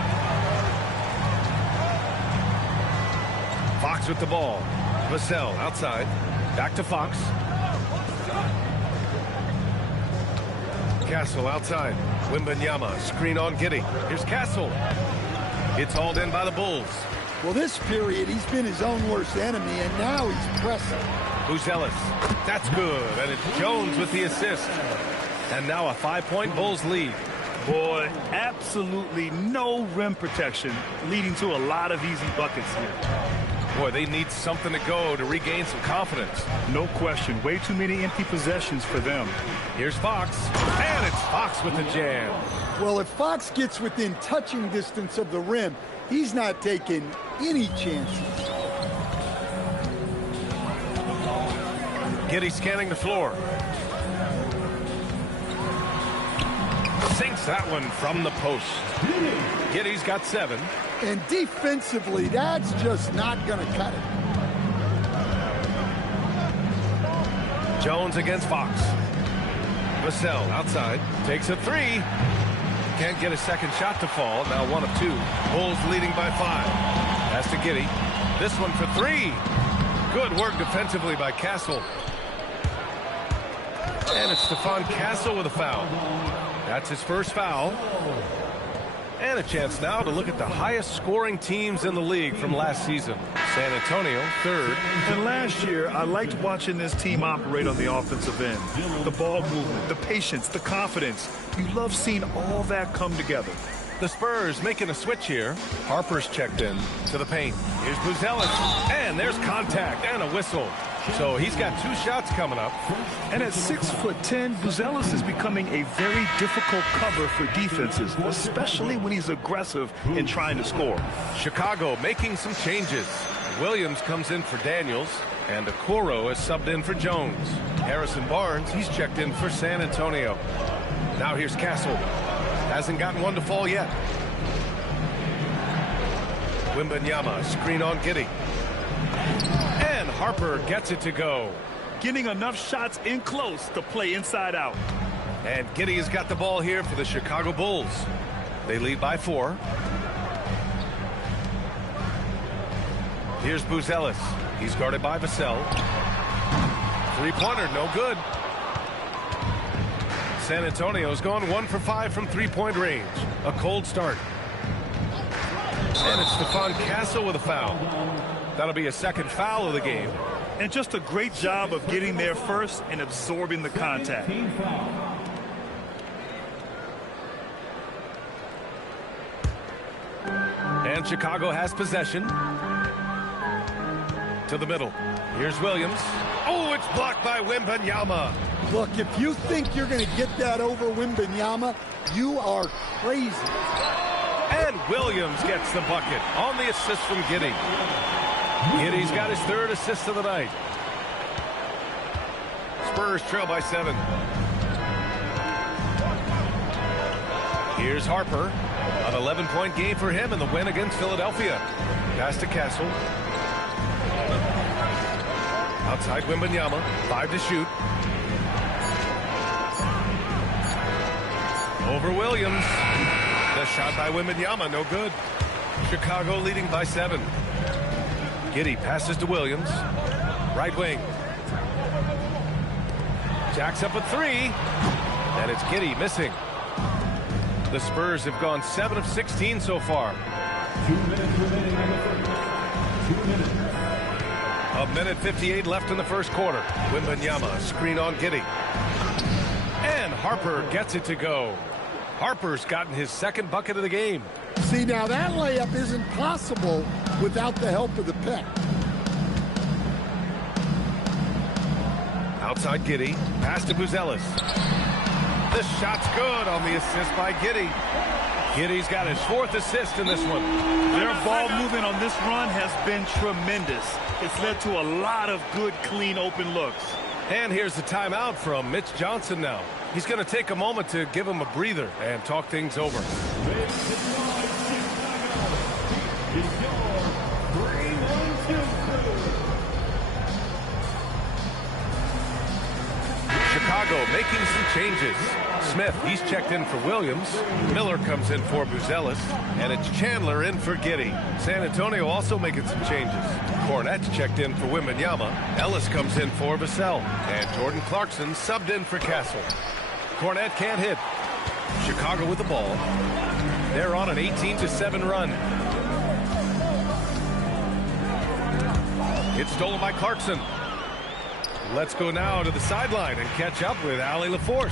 Fox with the ball. Vassell outside. Back to Fox. Castle outside. Wembanyama, screen on Giddey. Here's Castle. It's hauled in by the Bulls. Well, this period, he's been his own worst enemy, and now he's pressing. Buzelis. That's good. And it's Jones with the assist. And now a 5-point Bulls lead. Boy, absolutely no rim protection, leading to a lot of easy buckets here. Boy, they need something to go to regain some confidence. No question. Way too many empty possessions for them. Here's Fox. And it's Fox with the jam. Well, if Fox gets within touching distance of the rim, he's not taking any chances. Giddey scanning the floor. Sinks that one from the post. Giddey's got 7. And defensively, that's just not going to cut it. Jones against Fox. Vassell outside. Takes a 3. Can't get a second shot to fall. Now 1 of 2. Bulls leading by 5. Pass to Giddey. This one for 3. Good work defensively by Castle. And it's Stephon Castle with a foul. That's his first foul. And a chance now to look at the highest scoring teams in the league from last season. San Antonio, 3rd. And last year, I liked watching this team operate on the offensive end. The ball movement, the patience, the confidence. You love seeing all that come together. The Spurs making a switch here. Harper's checked in to the paint. Here's Buzelis. And there's contact and a whistle. So he's got 2 shots coming up. And at 6'10", Buzelis is becoming a very difficult cover for defenses, especially when he's aggressive in trying to score. Chicago making some changes. Williams comes in for Daniels, and Okoro is subbed in for Jones. Harrison Barnes, he's checked in for San Antonio. Now here's Castle. Hasn't gotten one to fall yet. Wembanyama, screen on Giddey. And Harper gets it to go. Getting enough shots in close to play inside out. And Giddey has got the ball here for the Chicago Bulls. They lead by 4. Here's Buzelis. He's guarded by Vassell. Three-pointer, no good. San Antonio's gone 1 for 5 from three-point range. A cold start. And it's Stephon Castle with a foul. That'll be a second foul of the game. And just a great job of getting there first and absorbing the contact. And Chicago has possession. To the middle. Here's Williams. Oh, it's blocked by Wembanyama. Look, if you think you're going to get that over Wembanyama, you are crazy. And Williams gets the bucket on the assist from Giddey. Giddey's got his third assist of the night. Spurs trail by 7. Here's Harper. An 11-point game for him in the win against Philadelphia. Pass to Castle. Outside Wembanyama. 5 to shoot. Over Williams. The shot by Wembanyama, no good. Chicago leading by 7. Giddey passes to Williams. Right wing. Jacks up a 3. And it's Giddey missing. The Spurs have gone 7 of 16 so far. 2 minutes remaining in the first. 2 minutes. A minute 58 left in the first quarter. Wembanyama, screen on Giddey. And Harper gets it to go. Harper's gotten his second bucket of the game. See, now that layup isn't possible without the help of the pick. Outside Giddey. Pass to Buzelis. The shot's good on the assist by Giddey. Giddey's got his 4th assist in this one. Their ball movement on this run has been tremendous. It's led to a lot of good, clean, open looks. And here's the timeout from Mitch Johnson now. He's going to take a moment to give him a breather and talk things over. Chicago making some changes. Smith, he's checked in for Williams. Miller comes in for Buzelis. And it's Chandler in for Giddey. San Antonio also making some changes. Cornette's checked in for Wembanyama. Ellis comes in for Vassell. And Jordan Clarkson subbed in for Castle. Cornette can't hit. Chicago with the ball. They're on an 18-7 run. It's stolen by Clarkson. Let's go now to the sideline and catch up with Allie LaForce.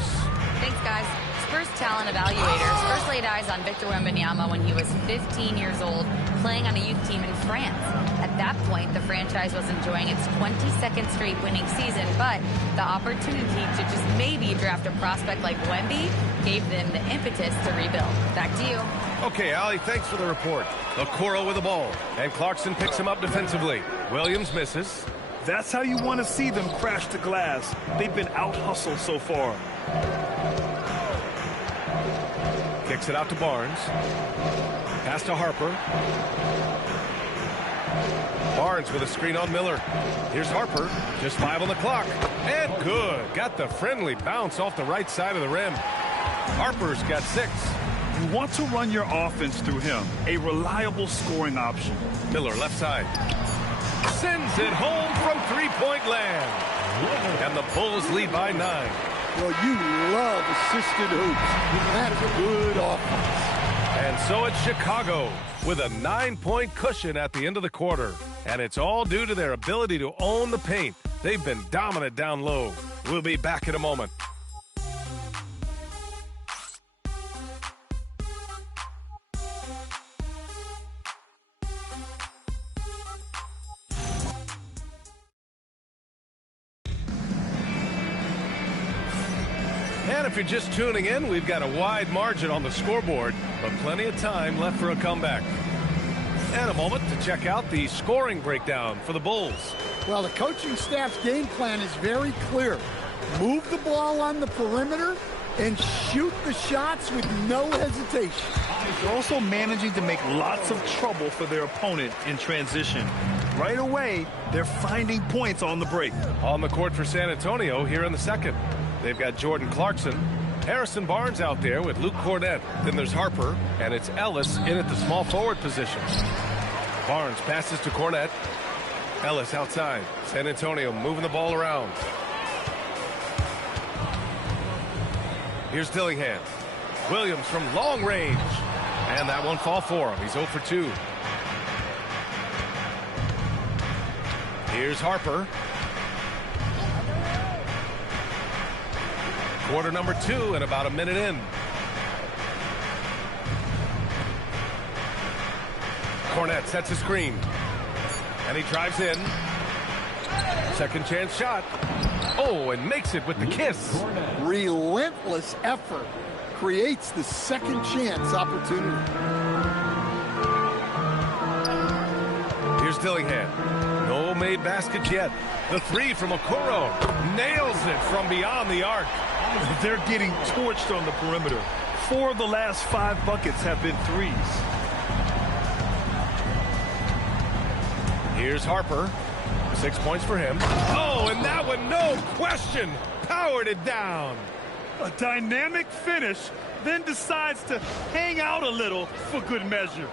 Thanks, guys. Spurs talent evaluators first laid eyes on Victor Wembanyama when he was 15 years old, playing on a youth team in France. At that point, the franchise was enjoying its 22nd straight winning season, but the opportunity to just maybe draft a prospect like Wemby gave them the impetus to rebuild. Back to you. Okay, Allie, thanks for the report. Okoro with the ball, and Clarkson picks him up defensively. Williams misses. That's how you want to see them crash the glass. They've been out-hustled so far. Kicks it out to Barnes. Pass to Harper. Barnes with a screen on Miller. Here's Harper. Just 5 on the clock. And good. Got the friendly bounce off the right side of the rim. Harper's got 6. You want to run your offense through him. A reliable scoring option. Miller left side. Sends it home from three-point land. And the Bulls lead by 9. Well, you love assisted hoops. That's good offense. And so it's Chicago with a 9-point cushion at the end of the quarter. And it's all due to their ability to own the paint. They've been dominant down low. We'll be back in a moment. And if you're just tuning in, we've got a wide margin on the scoreboard, but plenty of time left for a comeback. And a moment to check out the scoring breakdown for the Bulls. Well, the coaching staff's game plan is very clear. Move the ball on the perimeter and shoot the shots with no hesitation. They're also managing to make lots of trouble for their opponent in transition. Right away, they're finding points on the break. On the court for San Antonio here in the second. They've got Jordan Clarkson, Harrison Barnes out there with Luke Cornette. Then there's Harper, and it's Ellis in at the small forward position. Barnes passes to Cornette. Ellis outside. San Antonio moving the ball around. Here's Dillingham. Williams from long range. And that won't fall for him. He's 0 for 2. Here's Harper. Quarter number 2 and about a minute in. Cornette sets a screen. And he drives in. Second chance shot. Oh, and makes it with the kiss. Relentless effort creates the second chance opportunity. Here's Dillingham. No made baskets yet. The three from Okoro. Nails it from beyond the arc. They're getting torched on the perimeter. 4 of the last 5 buckets have been threes. Here's Harper. 6 points for him. Oh, and that one, no question, powered it down. A dynamic finish, then decides to hang out a little for good measure.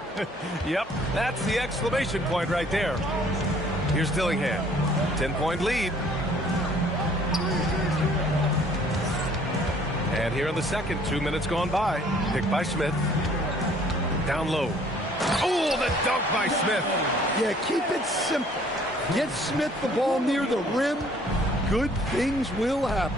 Yep, that's the exclamation point right there. Here's Dillingham. 10-point lead. And here in the second, 2 minutes gone by. Picked by Smith. Down low. Oh, the dunk by Smith. Yeah, keep it simple. Get Smith the ball near the rim. Good things will happen.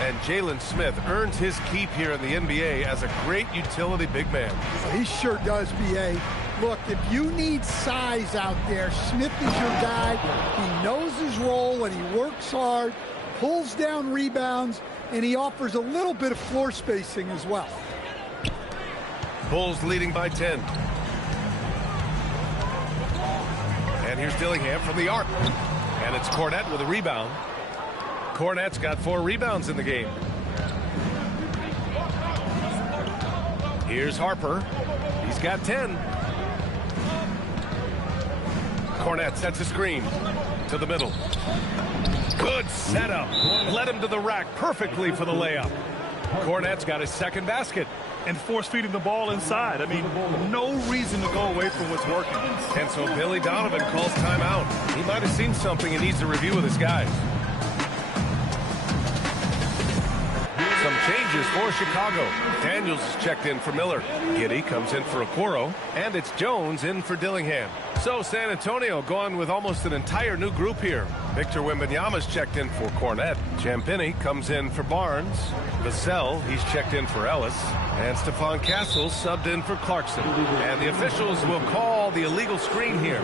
And Jalen Smith earns his keep here in the NBA as a great utility big man. He sure does, B.A. Look, if you need size out there, Smith is your guy. He knows his role and he works hard, pulls down rebounds, and he offers a little bit of floor spacing as well. Bulls leading by 10. And here's Dillingham from the arc. And it's Cornette with a rebound. Cornette's got 4 rebounds in the game. Here's Harper. He's got 10. Cornette sets a screen to the middle. Good setup. Led him to the rack perfectly for the layup. Cornette's got his second basket. And force-feeding the ball inside. I mean, no reason to go away from what's working. And so Billy Donovan calls timeout. He might have seen something and needs to review with his guys. Some changes for Chicago. Daniels is checked in for Miller. Giddey comes in for Okoro. And it's Jones in for Dillingham. So San Antonio going with almost an entire new group here. Victor Wembanyama's checked in for Cornette. Champagnie comes in for Barnes. Vassell, he's checked in for Ellis. And Stephon Castle subbed in for Clarkson. And the officials will call the illegal screen here.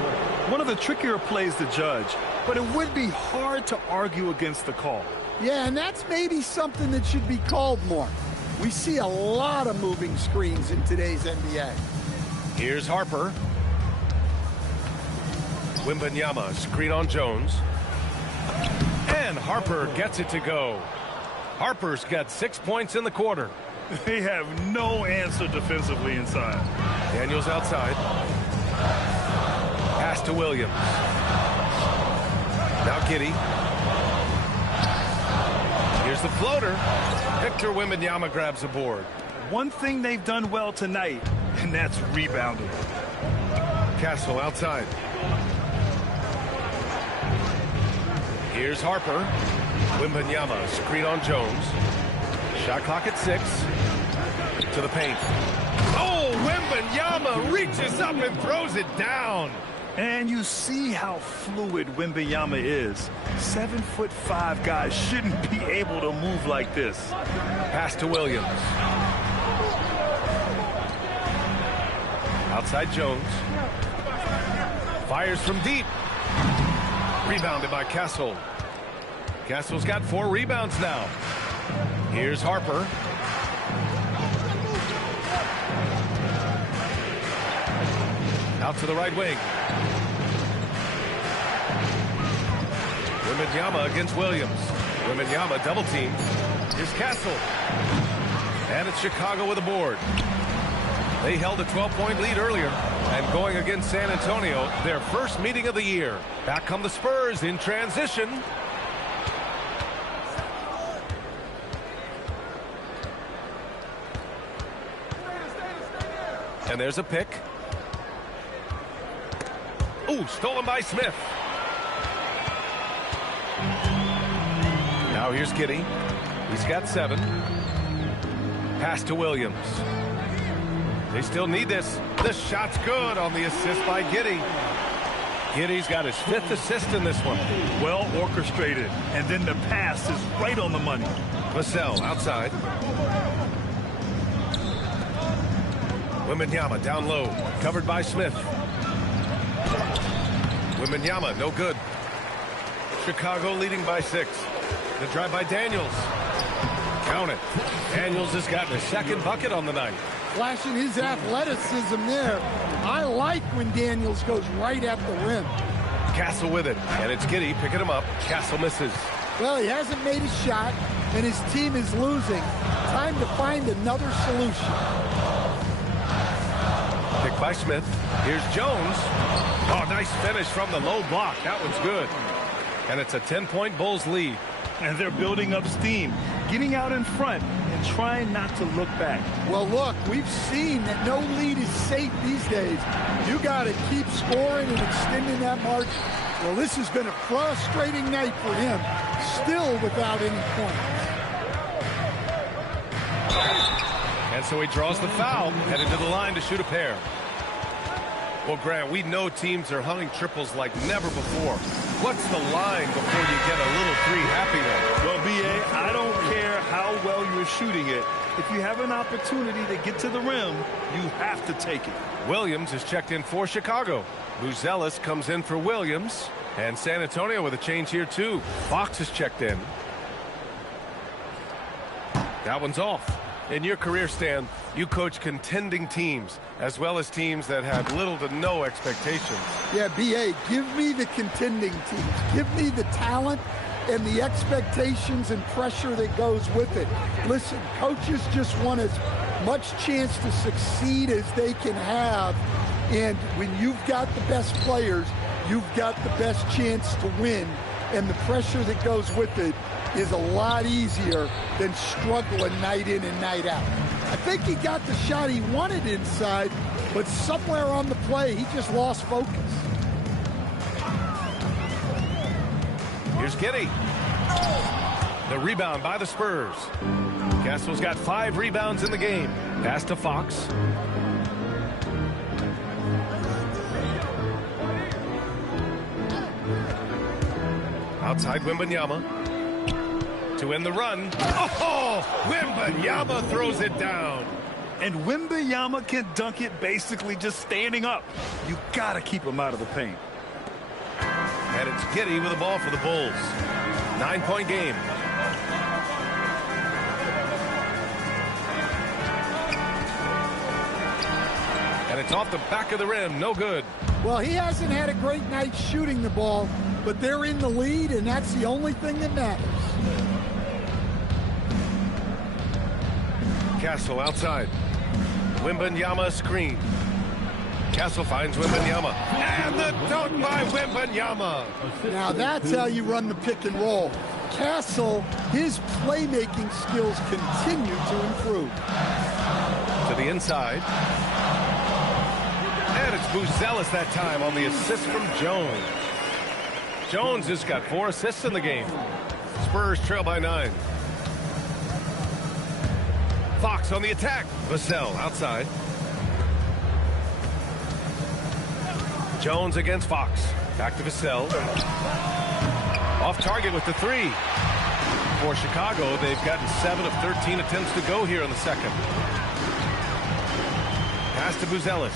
One of the trickier plays to judge, but it would be hard to argue against the call. Yeah, and that's maybe something that should be called more. We see a lot of moving screens in today's NBA. Here's Harper. Wembanyama, screen on Jones. And Harper gets it to go. Harper's got 6 points in the quarter. They have no answer defensively inside. Daniels outside. Pass to Williams. Now Giddey. Here's the floater. Victor Wembanyama grabs the board. One thing they've done well tonight, and that's rebounding. Castle outside. Here's Harper. Wembanyama, screen on Jones. Shot clock at 6. To the paint. Oh, Wembanyama reaches up and throws it down. And you see how fluid Wembanyama is. 7'5" guys shouldn't be able to move like this. Pass to Williams. Outside Jones. Fires from deep. Rebounded by Castle. Castle's got 4 rebounds now. Here's Harper. Out to the right wing. Wembanyama against Williams. Wembanyama double team. Here's Castle. And it's Chicago with a board. They held a 12-point lead earlier. And going against San Antonio, their first meeting of the year. Back come the Spurs in transition. And there's a pick. Ooh, stolen by Smith. Now here's Giddey. He's got 7. Pass to Williams. They still need this. The shot's good on the assist by Giddey. Giddey's got his 5th assist in this one. Well orchestrated. And then the pass is right on the money. Vassell outside. Wembanyama down low. Covered by Smith. Wembanyama, no good. Chicago leading by 6. The drive by Daniels. Count it. Daniels has gotten a 2nd bucket on the night. Flashing his athleticism there. I like when Daniels goes right at the rim. Castle with it. And it's Giddey picking him up. Castle misses. Well, he hasn't made a shot, and his team is losing. Time to find another solution. Pick by Smith. Here's Jones. Oh, nice finish from the low block. That one's good. And it's a 10-point Bulls lead. And they're building up steam, getting out in front and trying not to look back. Well, look, we've seen that no lead is safe these days. You got to keep scoring and extending that margin. Well, this has been a frustrating night for him, still without any points. And so he draws the foul, headed to the line to shoot a pair. Well, Grant, we know teams are hunting triples like never before. What's the line before you get a little 3 happiness? Well, B.A., I don't care how well you're shooting it. If you have an opportunity to get to the rim, you have to take it. Williams is checked in for Chicago. Buzelis comes in for Williams. And San Antonio with a change here, too. Fox is checked in. That one's off. In your career, Stan, you coach contending teams as well as teams that have little to no expectations. Yeah, B.A., give me the contending teams. Give me the talent and the expectations and pressure that goes with it. Listen, coaches just want as much chance to succeed as they can have. And when you've got the best players, you've got the best chance to win. And the pressure that goes with it is a lot easier than struggling night in and night out. I think he got the shot he wanted inside, but somewhere on the play, he just lost focus. Here's Giddey. The rebound by the Spurs. Castle's got 5 rebounds in the game. Pass to Fox. Outside Wembanyama. To end the run. Oh, Wembanyama throws it down. And Wembanyama can dunk it basically just standing up. You got to keep him out of the paint. And it's Giddey with the ball for the Bulls. 9-point game. And it's off the back of the rim. No good. Well, he hasn't had a great night shooting the ball, but they're in the lead, and that's the only thing that matters. Castle outside. Wembanyama screen. Castle finds Wembanyama. And the dunk by Wembanyama. Now that's how you run the pick and roll. Castle, his playmaking skills continue to improve. To the inside. And it's Buzelis that time on the assist from Jones. Jones has got 4 assists in the game. Spurs trail by 9. Fox on the attack. Vassell outside. Jones against Fox. Back to Vassell. Off target with the 3. For Chicago, they've gotten 7 of 13 attempts to go here in the second. Pass to Buzelis.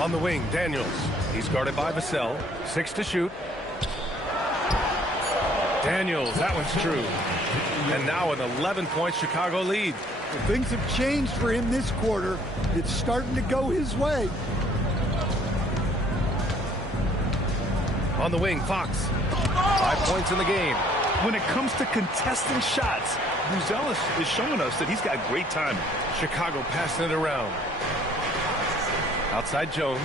On the wing, Daniels. He's guarded by Vassell. 6 to shoot. Daniels, that one's true. And now an 11-point Chicago lead. Well, things have changed for him this quarter. It's starting to go his way. On the wing, Fox. 5 points in the game. When it comes to contesting shots, Buzelis is showing us that he's got great timing. Chicago passing it around. Outside Jones.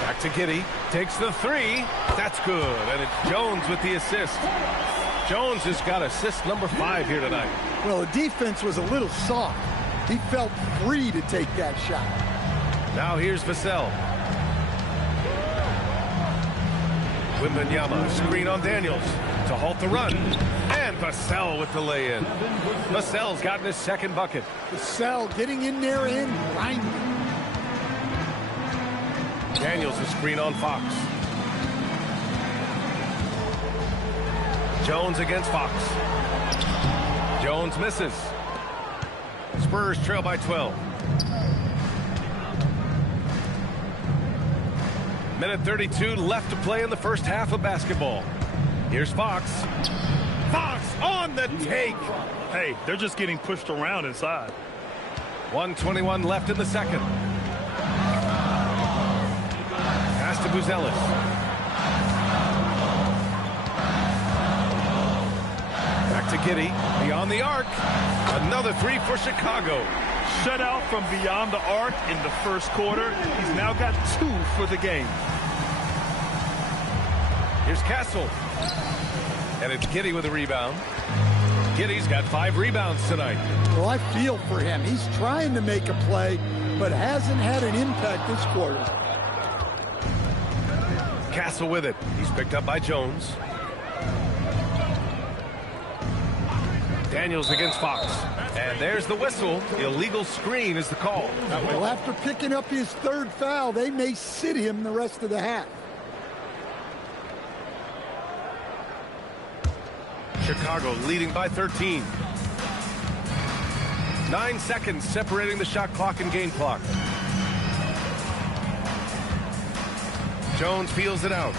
Back to Giddey. Takes the 3. That's good. And it's Jones with the assist. Jones has got assist number 5 here tonight. Well, the defense was a little soft. He felt free to take that shot. Now here's Vassell. Wembanyama, screen on Daniels to halt the run. And Vassell with the lay-in. Vassell's gotten his second bucket. Vassell getting in there and grinding. Daniels a screen on Fox. Jones against Fox. Jones misses. Spurs trail by 12. Minute 32 left to play in the first half of basketball. Here's Fox. Fox on the take. Hey, they're just getting pushed around inside. 1:21 left in the second. Pass to Buzelis. Back to Giddey. Beyond the arc. Another three for Chicago. Shutout from beyond the arc in the first quarter. He's now got 2 for the game. Here's Castle. And it's Giddey with a rebound. Giddey's got 5 rebounds tonight. Well, I feel for him. He's trying to make a play, but hasn't had an impact this quarter. Castle with it. He's picked up by Jones. Daniels against Fox. And there's the whistle. Illegal screen is the call. Well, after picking up his 3rd foul, they may sit him the rest of the half. Chicago leading by 13. 9 seconds separating the shot clock and game clock. Jones feels it out.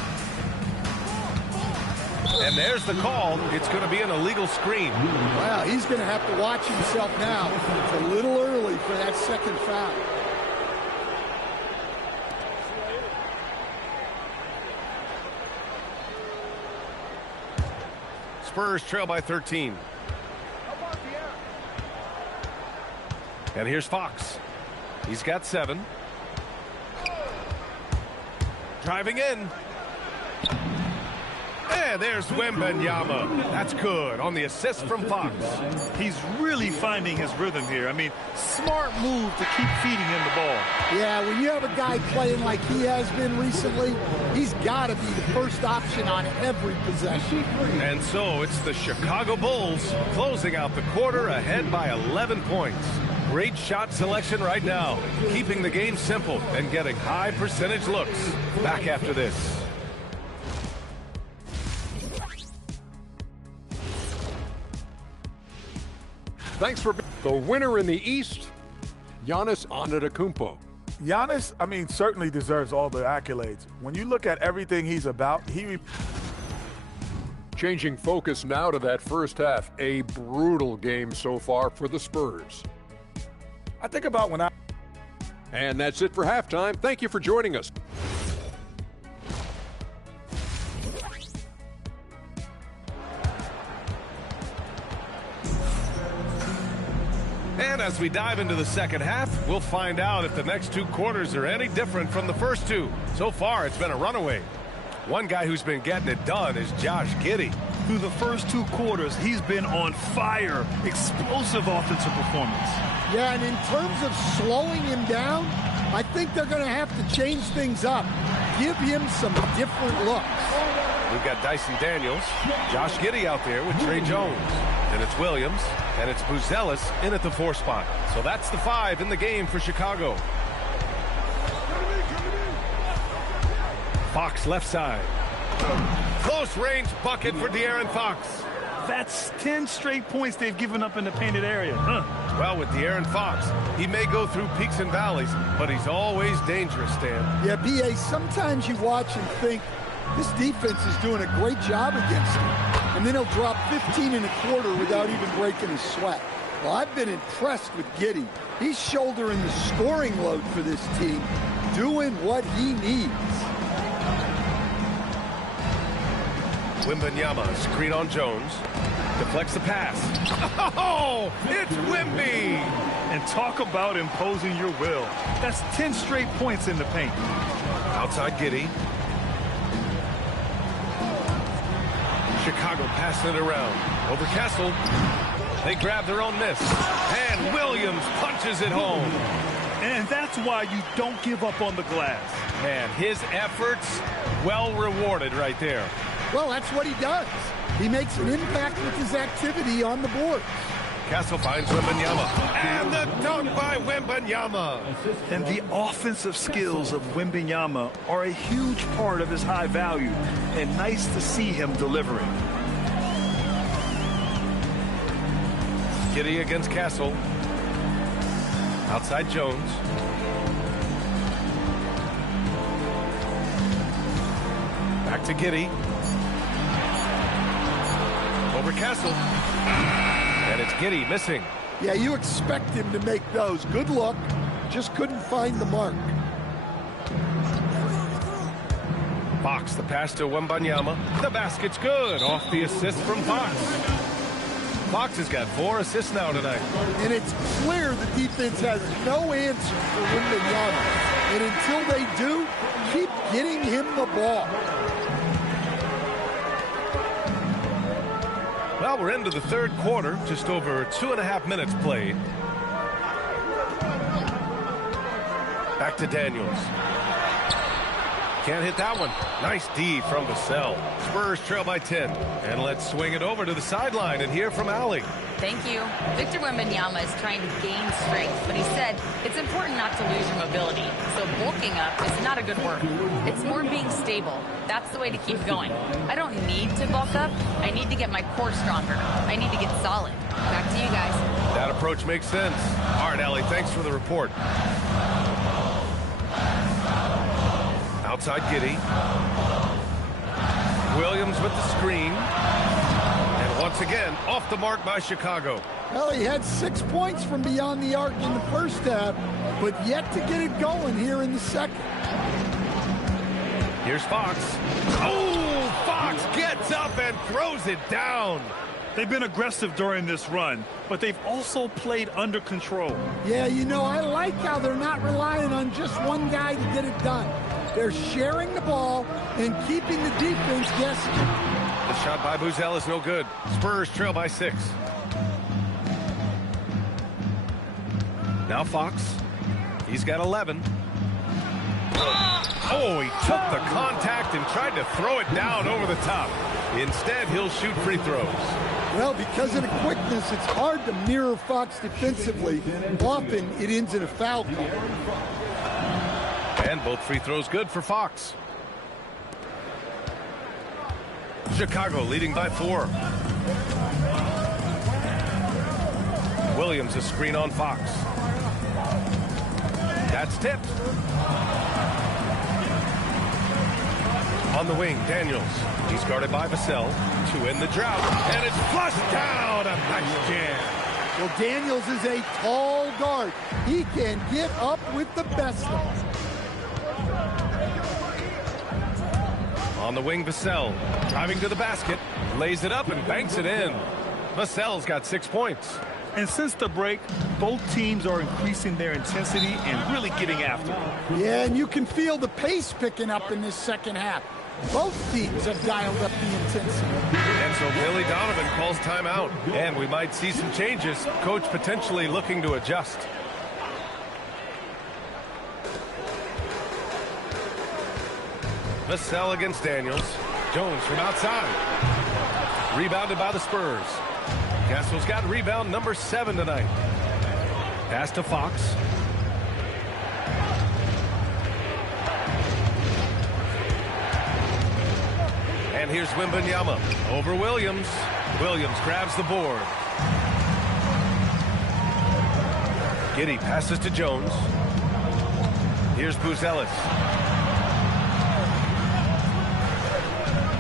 And there's the call. It's going to be an illegal screen. Wow, he's going to have to watch himself now. It's a little early for that 2nd foul. Spurs trail by 13. And here's Fox. He's got 7. Driving in. And there's Wembanyama. That's good on the assist from Fox. He's really finding his rhythm here. I mean, smart move to keep feeding him the ball. Yeah, when you have a guy playing like he has been recently, he's got to be the first option on every possession. And so it's the Chicago Bulls closing out the quarter ahead by 11 points. Great shot selection right now, keeping the game simple and getting high percentage looks. Back after this. Thanks for the winner in the East, Giannis Antetokounmpo. Giannis, I mean, certainly deserves all the accolades. When you look at everything he's about, Changing focus now to that first half. A brutal game so far for the Spurs. I think about when And that's it for halftime. Thank you for joining us. And as we dive into the second half, we'll find out if the next 2 quarters are any different from the first 2. So far, it's been a runaway. One guy who's been getting it done is Josh Giddey. Through the first 2 quarters, he's been on fire. Explosive offensive performance. Yeah, and in terms of slowing him down, I think they're going to have to change things up. Give him some different looks. We've got Dyson Daniels, Josh Giddey out there with Trey Jones. Then it's Williams, and it's Buzelis in at the 4 spot. So that's the 5 in the game for Chicago. Fox left side. Close range bucket for De'Aaron Fox. That's 10 straight points they've given up in the painted area. Well, with De'Aaron Fox, he may go through peaks and valleys, but he's always dangerous, Stan. Yeah, B.A., sometimes you watch and think, this defense is doing a great job against him. And then he'll drop 15 and a quarter without even breaking a sweat. Well, I've been impressed with Giddey. He's shouldering the scoring load for this team, doing what he needs. Wembanyama, screen on Jones. Deflects the pass. Oh, it's Wemby! And talk about imposing your will. That's 10 straight points in the paint. Outside Giddey. Chicago passing it around. Over Castle. They grab their own miss. And Williams punches it home. And that's why you don't give up on the glass. Man, his efforts well rewarded right there. Well, that's what he does. He makes an impact with his activity on the board. Castle finds Wembanyama. And the dunk by Wembanyama. And the offensive skills of Wembanyama are a huge part of his high value. And nice to see him delivering. Giddey against Castle. Outside Jones. Back to Giddey. Over Castle. And it's Giddey missing. Yeah, you expect him to make those. Good luck. Just couldn't find the mark. Fox, the pass to Wembanyama. The basket's good. Off the assist from Fox. Fox has got 4 assists now tonight. And it's clear the defense has no answer for Wembanyama. And until they do, keep getting him the ball. Well, we're into the third quarter. Just over 2.5 minutes played. Back to Daniels. Can't hit that one. Nice D from Vassell. Spurs trail by 10. And let's swing it over to the sideline and hear from Allie. Thank you. Victor Wembanyama is trying to gain strength, but he said it's important not to lose your mobility. So bulking up is not a good word. It's more being stable. That's the way to keep going. I don't need to bulk up. I need to get my core stronger. I need to get solid. Back to you guys. That approach makes sense. All right, Allie, thanks for the report. Outside Giddey. Williams with the screen. And once again, off the mark by Chicago. Well, he had 6 points from beyond the arc in the first half, but yet to get it going here in the second. Here's Fox. Oh, Fox gets up and throws it down. They've been aggressive during this run, but they've also played under control. Yeah, you know, I like how they're not relying on just one guy to get it done. They're sharing the ball and keeping the defense guessing. The shot by Buzzell is no good. Spurs trail by 6. Now Fox. He's got 11. Oh, he took the contact and tried to throw it down over the top. Instead, he'll shoot free throws. Well, because of the quickness, it's hard to mirror Fox defensively. Often, it ends in a foul call. And both free throws good for Fox. Chicago leading by 4. Williams a screen on Fox. That's tipped. On the wing, Daniels. He's guarded by Vassell to end the drought. And it's flushed down. A nice jam. Well, Daniels is a tall guard. He can get up with the best of them. On the wing, Vassell driving to the basket, lays it up and banks it in. Vassell's got 6 points. And since the break, both teams are increasing their intensity and really getting after it. Yeah, and you can feel the pace picking up in this second half. Both teams have dialed up the intensity. And so Billy Donovan calls timeout. And we might see some changes. Coach potentially looking to adjust. Vassell against Daniels. Jones from outside. Rebounded by the Spurs. Castle's got rebound number 7 tonight. Pass to Fox. And here's Wembanyama over Williams. Williams grabs the board. Giddey passes to Jones. Here's Buzelis.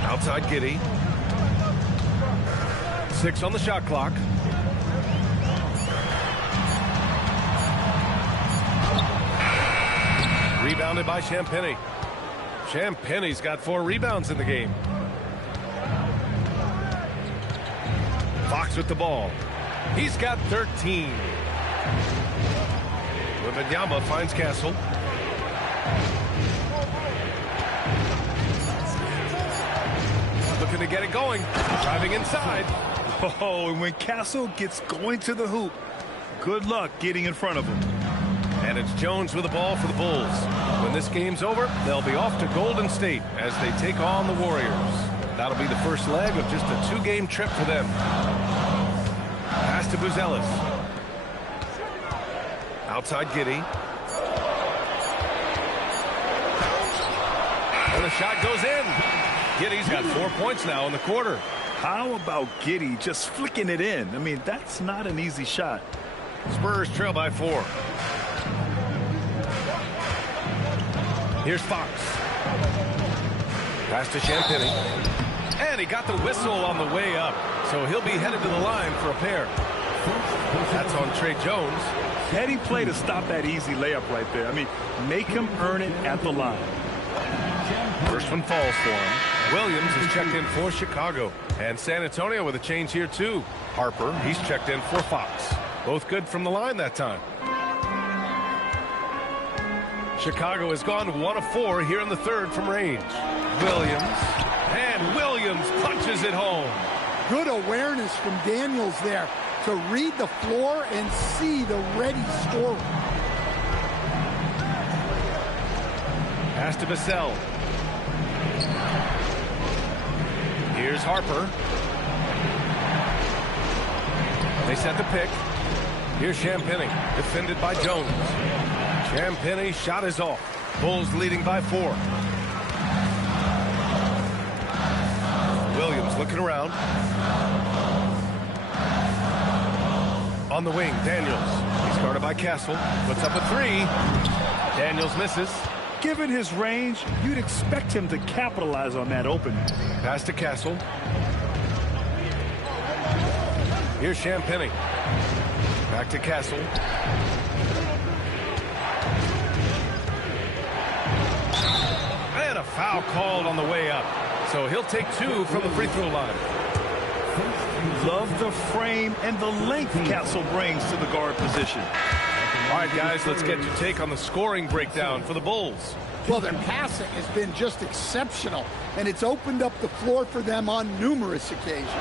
Outside Giddey. 6 on the shot clock. Rebounded by Champagny. Champagny's got 4 rebounds in the game. Fox with the ball. He's got 13. Wembanyama finds Castle. Looking to get it going. Driving inside. Oh, and when Castle gets going to the hoop, good luck getting in front of him. And it's Jones with the ball for the Bulls. When this game's over, they'll be off to Golden State as they take on the Warriors. That'll be the first leg of just a 2-game trip for them. Pass to Buzelis. Outside Giddey. And the shot goes in. Giddey's got 4 points now in the quarter. How about Giddey just flicking it in? I mean, that's not an easy shot. Spurs trail by 4. Here's Fox. Pass to Champagny. And he got the whistle on the way up. So he'll be headed to the line for a pair. That's on Trey Jones. Heady play to stop that easy layup right there. I mean, make him earn it at the line. First one falls for him. Williams is checked in for Chicago. And San Antonio with a change here too. Harper, he's checked in for Fox. Both good from the line that time. Chicago has gone 1 of 4 here in the third from range. Williams. And Williams punches it home. Good awareness from Daniels there to read the floor and see the ready scorer. Pass to Vassell. Here's Harper. They set the pick. Here's Champagny, defended by Jones. Champagny shot is off. Bulls leading by 4. Williams looking around. On the wing, Daniels. He's guarded by Castle. Puts up a 3. Daniels misses. Given his range, you'd expect him to capitalize on that opening. Pass to Castle. Here's Champagny. Back to Castle. And a foul called on the way up. So he'll take 2 from the free throw line. Love the frame and the length Castle brings to the guard position. All right, guys, let's get your take on the scoring breakdown for the Bulls. Well, their passing has been just exceptional, and it's opened up the floor for them on numerous occasions.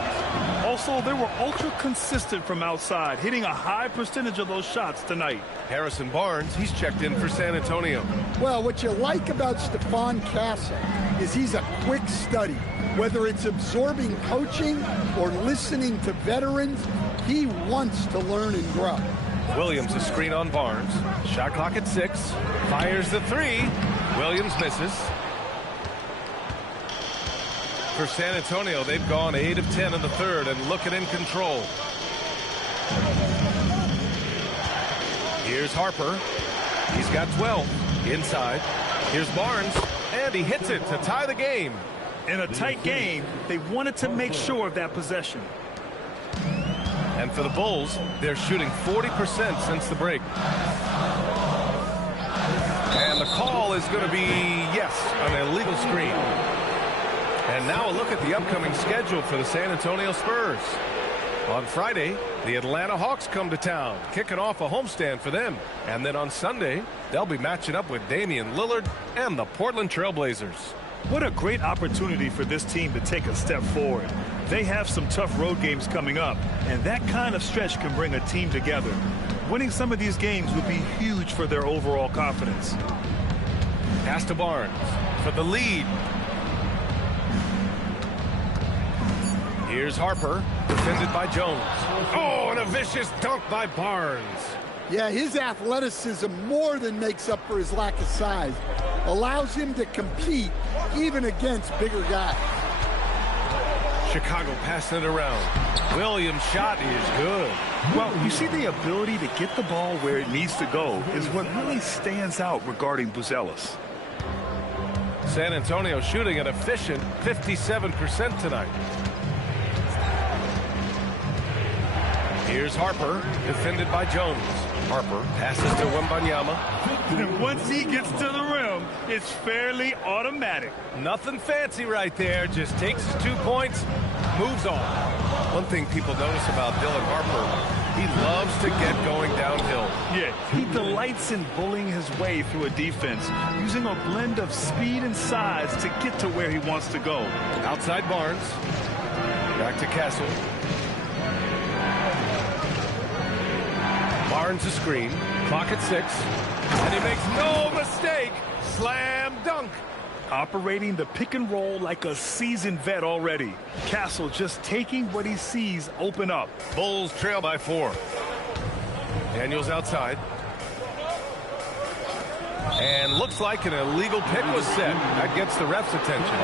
Also, they were ultra consistent from outside, hitting a high percentage of those shots tonight. Harrison Barnes, he's checked in for San Antonio. Well, what you like about Stephon Castle is he's a quick study. Whether it's absorbing coaching or listening to veterans, he wants to learn and grow. Williams, a screen on Barnes. Shot clock at 6. Fires the 3. Williams misses. For San Antonio, they've gone 8 of 10 in the third and looking in control. Here's Harper. He's got 12. Inside. Here's Barnes. And he hits it to tie the game. In a tight game, they wanted to make sure of that possession. And for the Bulls, they're shooting 40% since the break. And the call is going to be, yes, an illegal screen. And now a look at the upcoming schedule for the San Antonio Spurs. On Friday, the Atlanta Hawks come to town, kicking off a homestand for them. And then on Sunday, they'll be matching up with Damian Lillard and the Portland Trail Blazers. What a great opportunity for this team to take a step forward. They have some tough road games coming up, and that kind of stretch can bring a team together. Winning some of these games would be huge for their overall confidence. Pass to Barnes for the lead. Here's Harper, defended by Jones. Oh, and a vicious dunk by Barnes. Yeah, his athleticism more than makes up for his lack of size. Allows him to compete even against bigger guys. Chicago passing it around. Williams' shot is good. Well, you see, the ability to get the ball where it needs to go is what really stands out regarding Buzelis. San Antonio shooting an efficient 57% tonight. Here's Harper, defended by Jones. Harper passes to Wembanyama. And once he gets to the rim, it's fairly automatic. Nothing fancy right there. Just takes his 2 points, moves on. One thing people notice about Dylan Harper, he loves to get going downhill. Yeah, he delights in bullying his way through a defense, using a blend of speed and size to get to where he wants to go. Outside Barnes. Back to Castle. Barnes a screen. Clock at 6. And he makes no mistake. Slam dunk. Operating the pick and roll like a seasoned vet already. Castle just taking what he sees open up. Bulls trail by 4. Daniels outside. And looks like an illegal pick was set. That gets the ref's attention.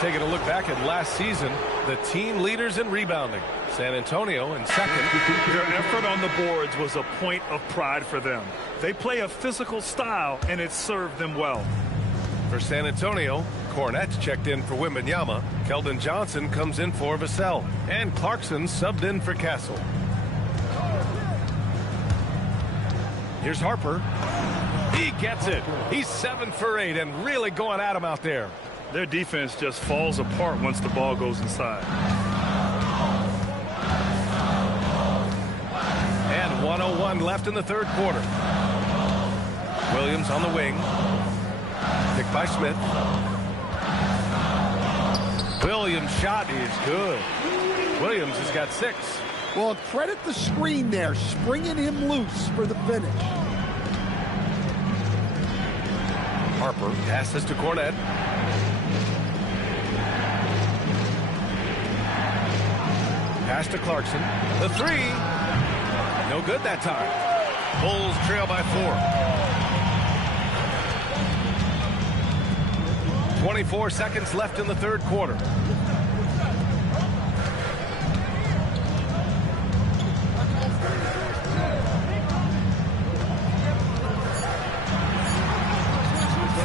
Taking a look back at last season, the team leaders in rebounding. San Antonio in second. Their effort on the boards was a point of pride for them. They play a physical style, and it served them well. For San Antonio, Cornette's checked in for Wembanyama. Keldon Johnson comes in for Vassell. And Clarkson subbed in for Castle. Here's Harper. He gets it. He's 7 for 8 and really going at him out there. Their defense just falls apart once the ball goes inside. And 1:01 left in the third quarter. Williams on the wing. Picked by Smith. Williams' shot is good. Williams has got 6. Well, credit the screen there, springing him loose for the finish. Harper passes to Cornette. Pass to Clarkson. The 3. No good that time. Bulls trail by 4. 24 seconds left in the third quarter.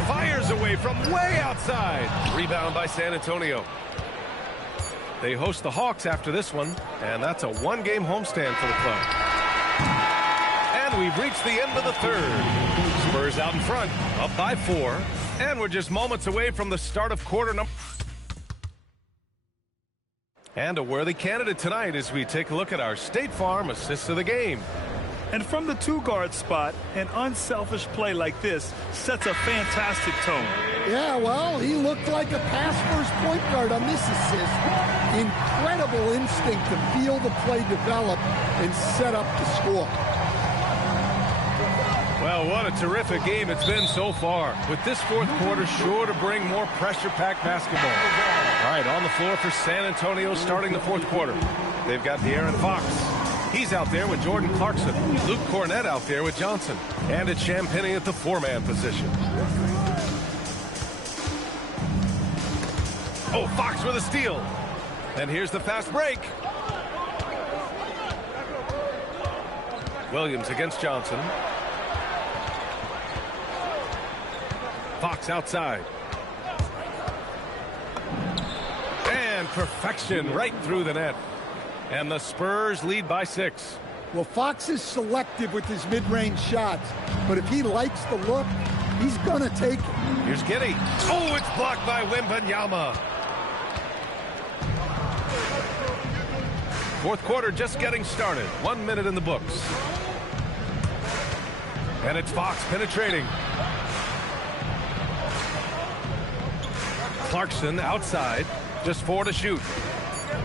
Fires away from way outside. Rebound by San Antonio. They host the Hawks after this one, and that's a 1-game homestand for the club. And we've reached the end of the third. Spurs out in front, up by 4, and we're just moments away from the start of quarter number. And a worthy candidate tonight as we take a look at our State Farm assists of the game. And from the 2-guard spot, an unselfish play like this sets a fantastic tone. Yeah, well, he looked like a pass-first point guard on this assist. Incredible instinct to feel the play develop and set up the score. Well, what a terrific game it's been so far. With this fourth quarter sure to bring more pressure-packed basketball. All right, on the floor for San Antonio starting the fourth quarter. They've got De'Aaron Fox. He's out there with Jordan Clarkson. Luke Cornette out there with Johnson. And it's Champagnie at the 4-man position. Oh, Fox with a steal. And here's the fast break. Williams against Johnson. Fox outside. And perfection right through the net. And the Spurs lead by 6. Well, Fox is selective with his mid-range shots, but if he likes the look, he's going to take it. Here's Giddey. Oh, it's blocked by Wembanyama. Fourth quarter just getting started. 1 minute in the books. And it's Fox penetrating. Clarkson outside. Just 4 to shoot.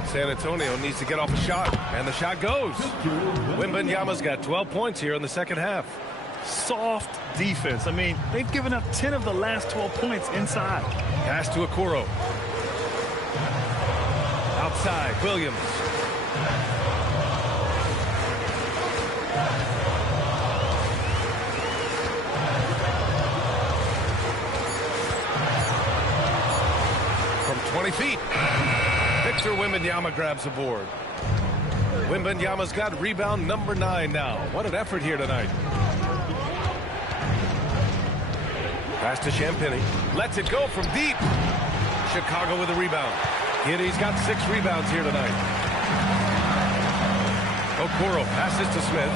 San Antonio needs to get off a shot, and the shot goes. Wembanyama's got 12 points here in the second half. Soft defense. I mean, they've given up 10 of the last 12 points inside. Pass to Okoro. Outside, Williams. From 20 feet. Victor Wembanyama grabs the board. Wembanyama's got rebound number 9 now. What an effort here tonight. Pass to Champagnie. Lets it go from deep. Chicago with a rebound. Giddey's got 6 rebounds here tonight. Okoro passes to Smith.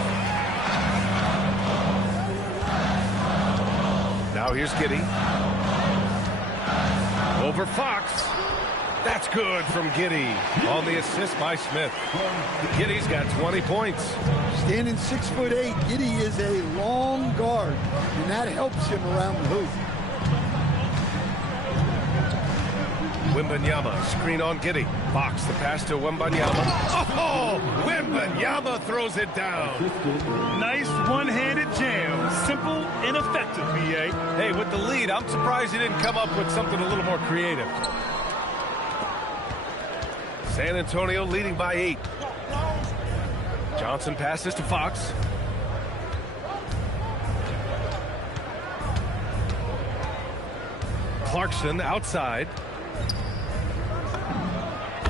Now here's Giddey. Over Fox. That's good from Giddey on the assist by Smith. Giddey's got 20 points. Standing 6'8", Giddey is a long guard, and that helps him around the hoop. Wembanyama, screen on Giddey. Fox, the pass to Wembanyama. Oh, Wembanyama throws it down. Nice one-handed jam. Simple and effective, B.A. Hey, with the lead, I'm surprised he didn't come up with something a little more creative. San Antonio leading by 8. Johnson passes to Fox. Clarkson outside.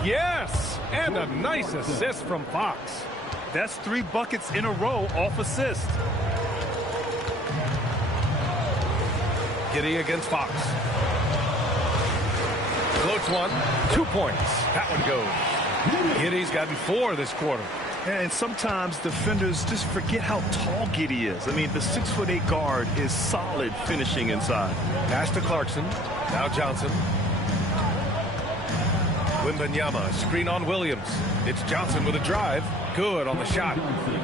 Yes! And a nice assist from Fox. That's 3 buckets in a row off assist. Giddey against Fox. Floats one. 2 points. That one goes. Giddey's gotten 4 this quarter. And sometimes defenders just forget how tall Giddey is. I mean, the 6'8" guard is solid finishing inside. Pass to Clarkson. Now Johnson. Wembanyama, screen on Williams. It's Johnson with a drive. Good on the shot.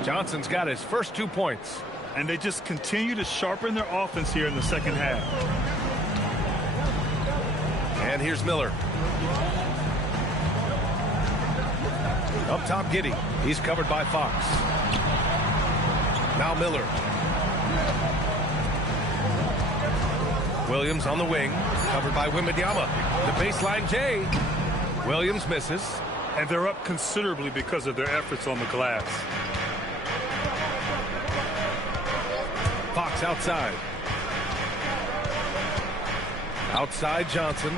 Johnson's got his first 2 points. And they just continue to sharpen their offense here in the second half. And here's Miller. Up top, Giddey. He's covered by Fox. Now Miller. Williams on the wing. Covered by Wembanyama. The baseline J. Williams misses. And they're up considerably because of their efforts on the glass. Fox outside. Outside Johnson.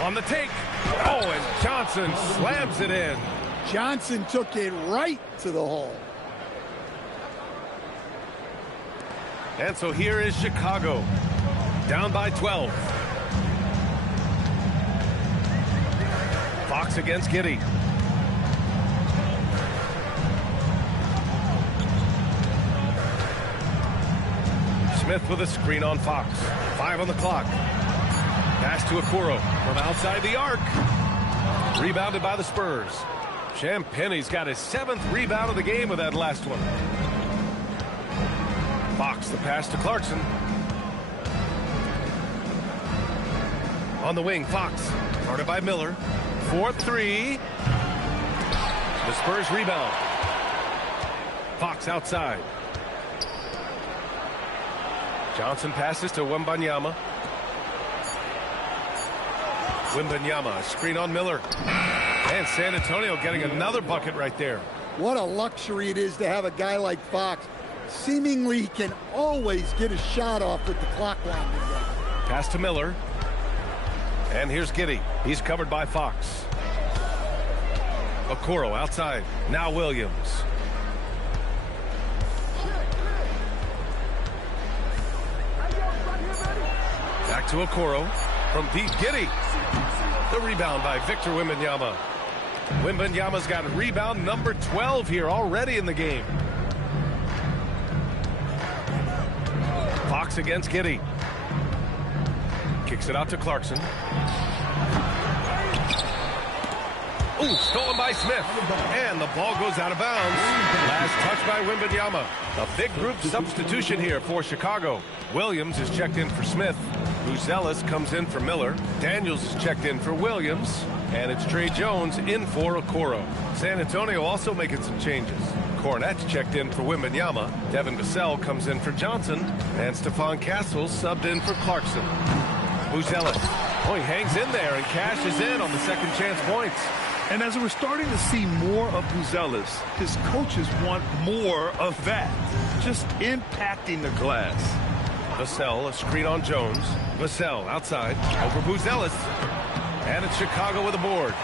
On the take. Oh, and Johnson slams it in. Johnson took it right to the hole. And so here is Chicago. Down by 12. Fox against Giddey. Smith with a screen on Fox. 5 on the clock. Pass to Okoro from outside the arc. Rebounded by the Spurs. Champagne's got his 7th rebound of the game with that last one. Fox, the pass to Clarkson. On the wing, Fox. Guarded by Miller. 4-3. The Spurs rebound. Fox outside. Johnson passes to Wembanyama. Wembanyama, screen on Miller. And San Antonio getting another bucket right there. What a luxury it is to have a guy like Fox. Seemingly he can always get a shot off with the clock winding down. Pass to Miller. And here's Giddey. He's covered by Fox. Okoro outside. Now Williams. Back to Okoro. From deep, Giddey. The rebound by Victor Wembanyama. Wembanyama's got rebound number 12 here already in the game. Fox against Giddey. Kicks it out to Clarkson. Ooh, stolen by Smith. And the ball goes out of bounds. Last touch by Wembanyama. A big group substitution here for Chicago. Williams is checked in for Smith. Buzelis comes in for Miller. Daniels is checked in for Williams. And it's Trey Jones in for Okoro. San Antonio also making some changes. Cornette's checked in for Wembanyama. Devin Vassell comes in for Johnson. And Stephon Castles subbed in for Clarkson. Buzelis. Oh, he hangs in there and cashes in on the second chance points. And as we're starting to see more of Buzelis, his coaches want more of that. Just impacting the glass. Vassell, a screen on Jones. Vassell outside over Buzelis. And it's Chicago with a board.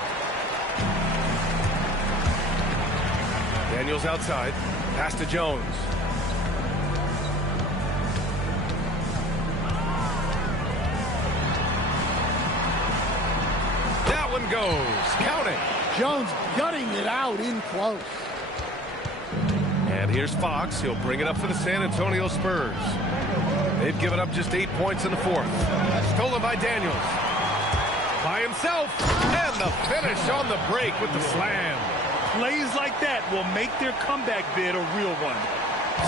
Daniels outside. Pass to Jones. That one goes. Count it. Jones gutting it out in close. And here's Fox. He'll bring it up for the San Antonio Spurs. They've given up just 8 points in the fourth. Stolen by Daniels. By himself. And the finish on the break with the slam. Plays like that will make their comeback bid a real one.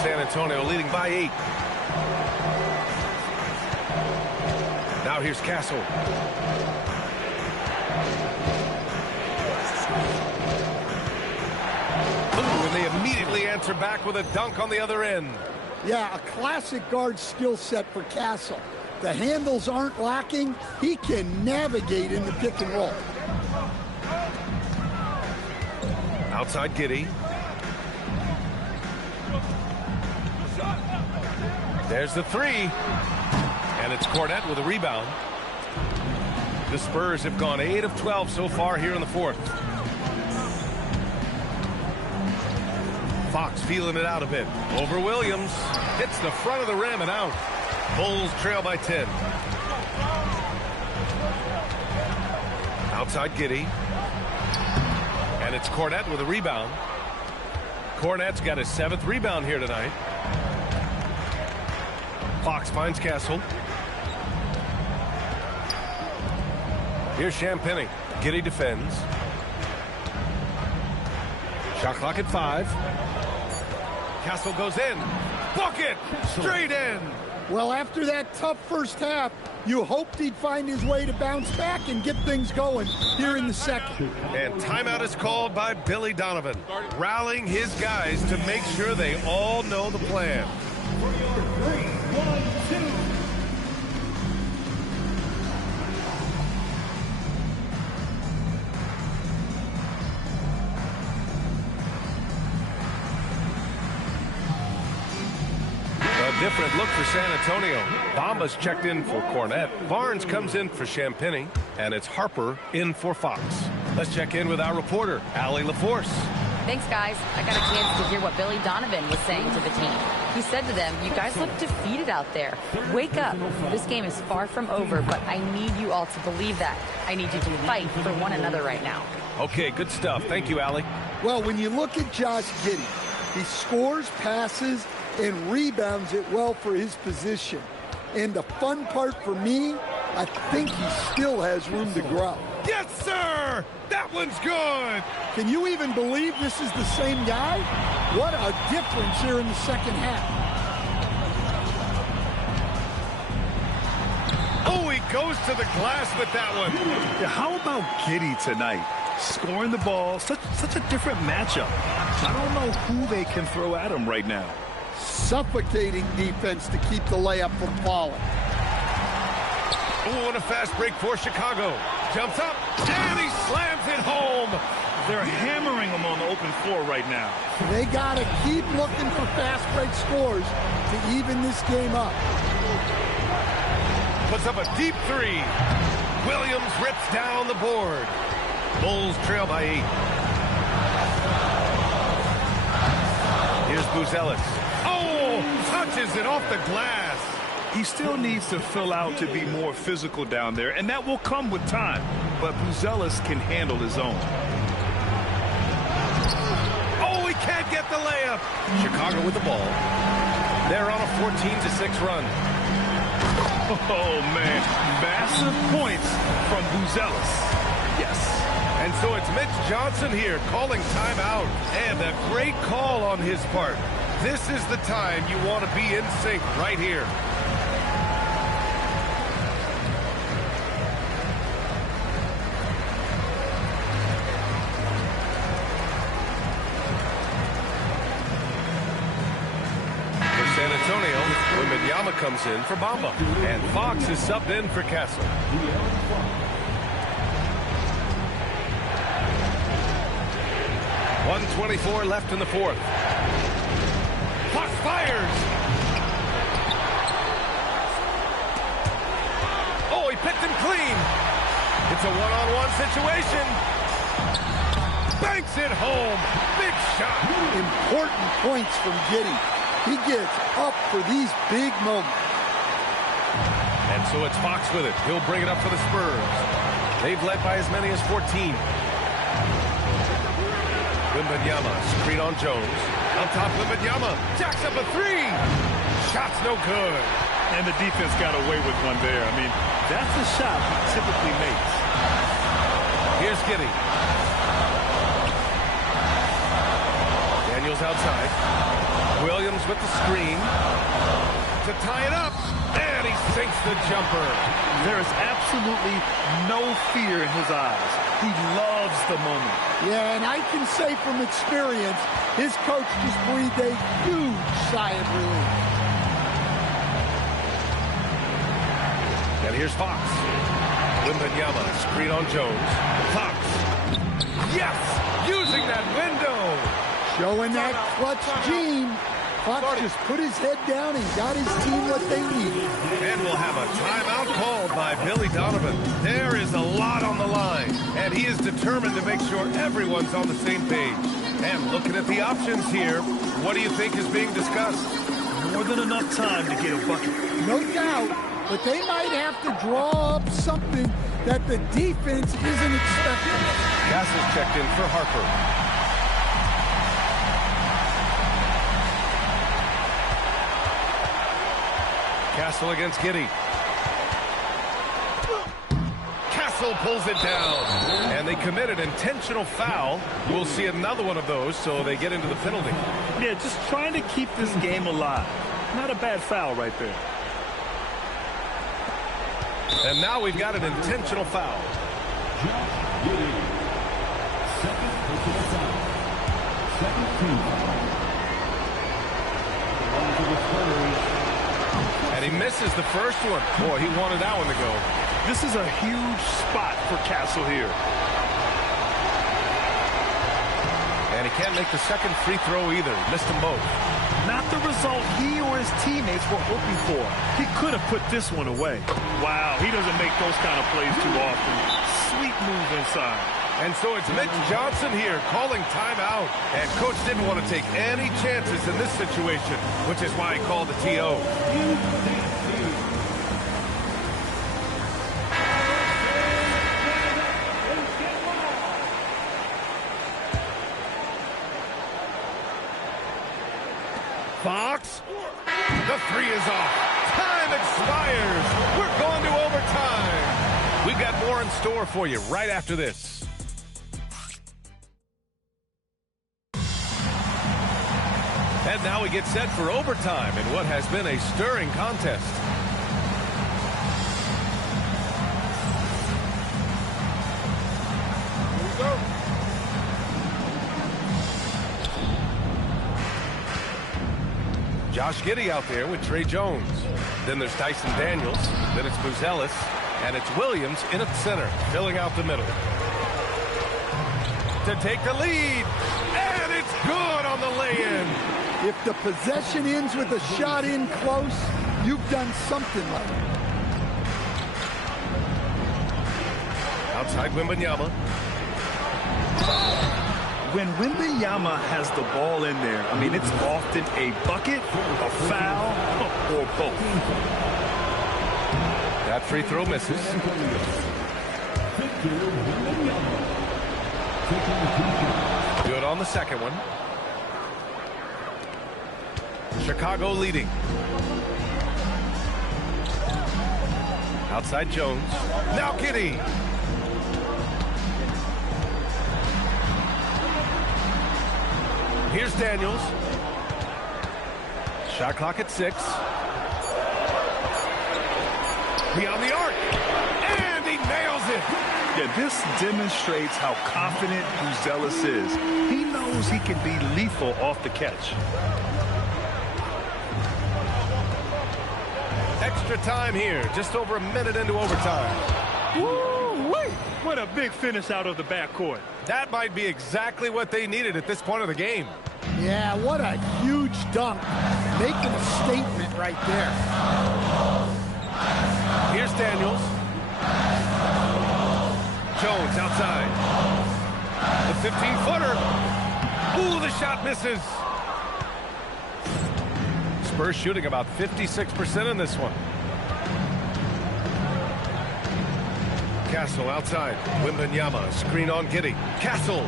San Antonio leading by 8. Now here's Castle. Ooh, and they immediately answer back with a dunk on the other end. Yeah, a classic guard skill set for Castle. The handles aren't lacking. He can navigate in the pick and roll. Outside Giddey. There's the three. And it's Cornette with a rebound. The Spurs have gone 8 of 12 so far here in the fourth. Fox feeling it out a bit. Over Williams. Hits the front of the rim and out. Bulls trail by 10. Outside Giddey. And it's Cornette with a rebound. Cornette's got his 7th rebound here tonight. Fox finds Castle. Here's Champagny. Giddey defends. Shot clock at 5. Castle goes in. Bucket! Straight in! Well, after that tough first half, you hoped he'd find his way to bounce back and get things going here in the second. And timeout is called by Billy Donovan, rallying his guys to make sure they all know the plan. 3-1-2. Different look for San Antonio. Bamba's checked in for Cornette. Barnes comes in for Champagny. And it's Harper in for Fox. Let's check in with our reporter, Allie LaForce. Thanks, guys. I got a chance to hear what Billy Donovan was saying to the team. He said to them, you guys look defeated out there. Wake up. This game is far from over, but I need you all to believe that. I need you to fight for one another right now. Okay, good stuff. Thank you, Allie. Well, when you look at Josh Giddey, he scores, passes, and rebounds it well for his position. And the fun part for me, I think he still has room to grow. Yes, sir! That one's good! Can you even believe this is the same guy? What a difference here in the second half. Oh, he goes to the glass with that one. Yeah, how about Giddey tonight? Scoring the ball, such a different matchup. I don't know who they can throw at him right now. Suffocating defense to keep the layup from falling. Oh, and a fast break for Chicago. Jumps up, and he slams it home. They're hammering him on the open floor right now. They got to keep looking for fast break scores to even this game up. Puts up a deep three. Williams rips down the board. Bulls trail by 8. Here's Buzelis. Oh, touches it off the glass. He still needs to fill out to be more physical down there, and that will come with time. But Buzelis can handle his own. Oh, he can't get the layup. Chicago with the ball. They're on a 14-6 run. Oh, man. Massive points from Buzelis. Yes. And so it's Mitch Johnson here calling timeout. And a great call on his part. This is the time you want to be in sync right here. For San Antonio, Wembanyama comes in for Bamba. And Fox is subbed in for Castle. 1:24 left in the fourth. Fox fires. Oh, he picked him clean. It's a one-on-one situation. Banks it home. Big shot. Important points from Giddey. He gets up for these big moments. And so it's Fox with it. He'll bring it up for the Spurs. They've led by as many as 14. Wembanyama, screen on Jones. On top, Wembanyama jacks up a three. Shot's no good. And the defense got away with one there. I mean, that's the shot he typically makes. Here's Giddey. Daniels outside. Williams with the screen. To tie it up. And And he sinks the jumper. There is absolutely no fear in his eyes. He loves the moment. Yeah, and I can say from experience, his coach just breathed a huge sigh of relief. And here's Fox. Wembanyama, screen on Jones. Fox. Yes! Using that window. Showing that clutch gene. Fox just put his head down and got his team what they needed. And we'll have a timeout called by Billy Donovan. There is a lot on the line, and he is determined to make sure everyone's on the same page. And looking at the options here, what do you think is being discussed? More than enough time to get a bucket. No doubt, but they might have to draw up something that the defense isn't expecting. Castle's checked in for Harper. Castle against Giddey. Castle pulls it down. And they commit an intentional foul. We'll see another one of those, so they get into the penalty. Yeah, just trying to keep this game alive. Not a bad foul right there. And now we've got an intentional foul. And he misses the first one. Boy, he wanted that one to go. This is a huge spot for Castle here. And he can't make the second free throw either. Missed them both. Not the result he or his teammates were hoping for. He could have put this one away. Wow, he doesn't make those kind of plays too often. Sweet move inside. And so it's Mitch Johnson here calling timeout. And Coach didn't want to take any chances in this situation, which is why he called the TO. Fox. The three is off. Time expires. We're going to overtime. We've got more in store for you right after this. And now we get set for overtime in what has been a stirring contest. Here we go. Josh Giddey out there with Trey Jones. Then there's Dyson Daniels. Then it's Buzelis. And it's Williams in at center, filling out the middle. To take the lead. And it's good on the lay-in. If the possession ends with a shot in close, you've done something right. Outside Wembanyama. When Wembanyama has the ball in there, I mean, it's often a bucket, a foul, or both. That free throw misses. Good on the second one. Chicago leading. Outside Jones. Now Giddey. Here's Daniels. Shot clock at 6. Beyond the arc. And he nails it. Yeah, this demonstrates how confident Buzelis is. He knows he can be lethal off the catch. Extra time here. Just over a minute into overtime. Woo-wee! What a big finish out of the backcourt. That might be exactly what they needed at this point of the game. Yeah, what a huge dunk. Making a statement right there. Here's Daniels. Jones outside. The 15-footer. Ooh, the shot misses. Spurs shooting about 56% in this one. Castle outside. Wembanyama, screen on Giddey. Castle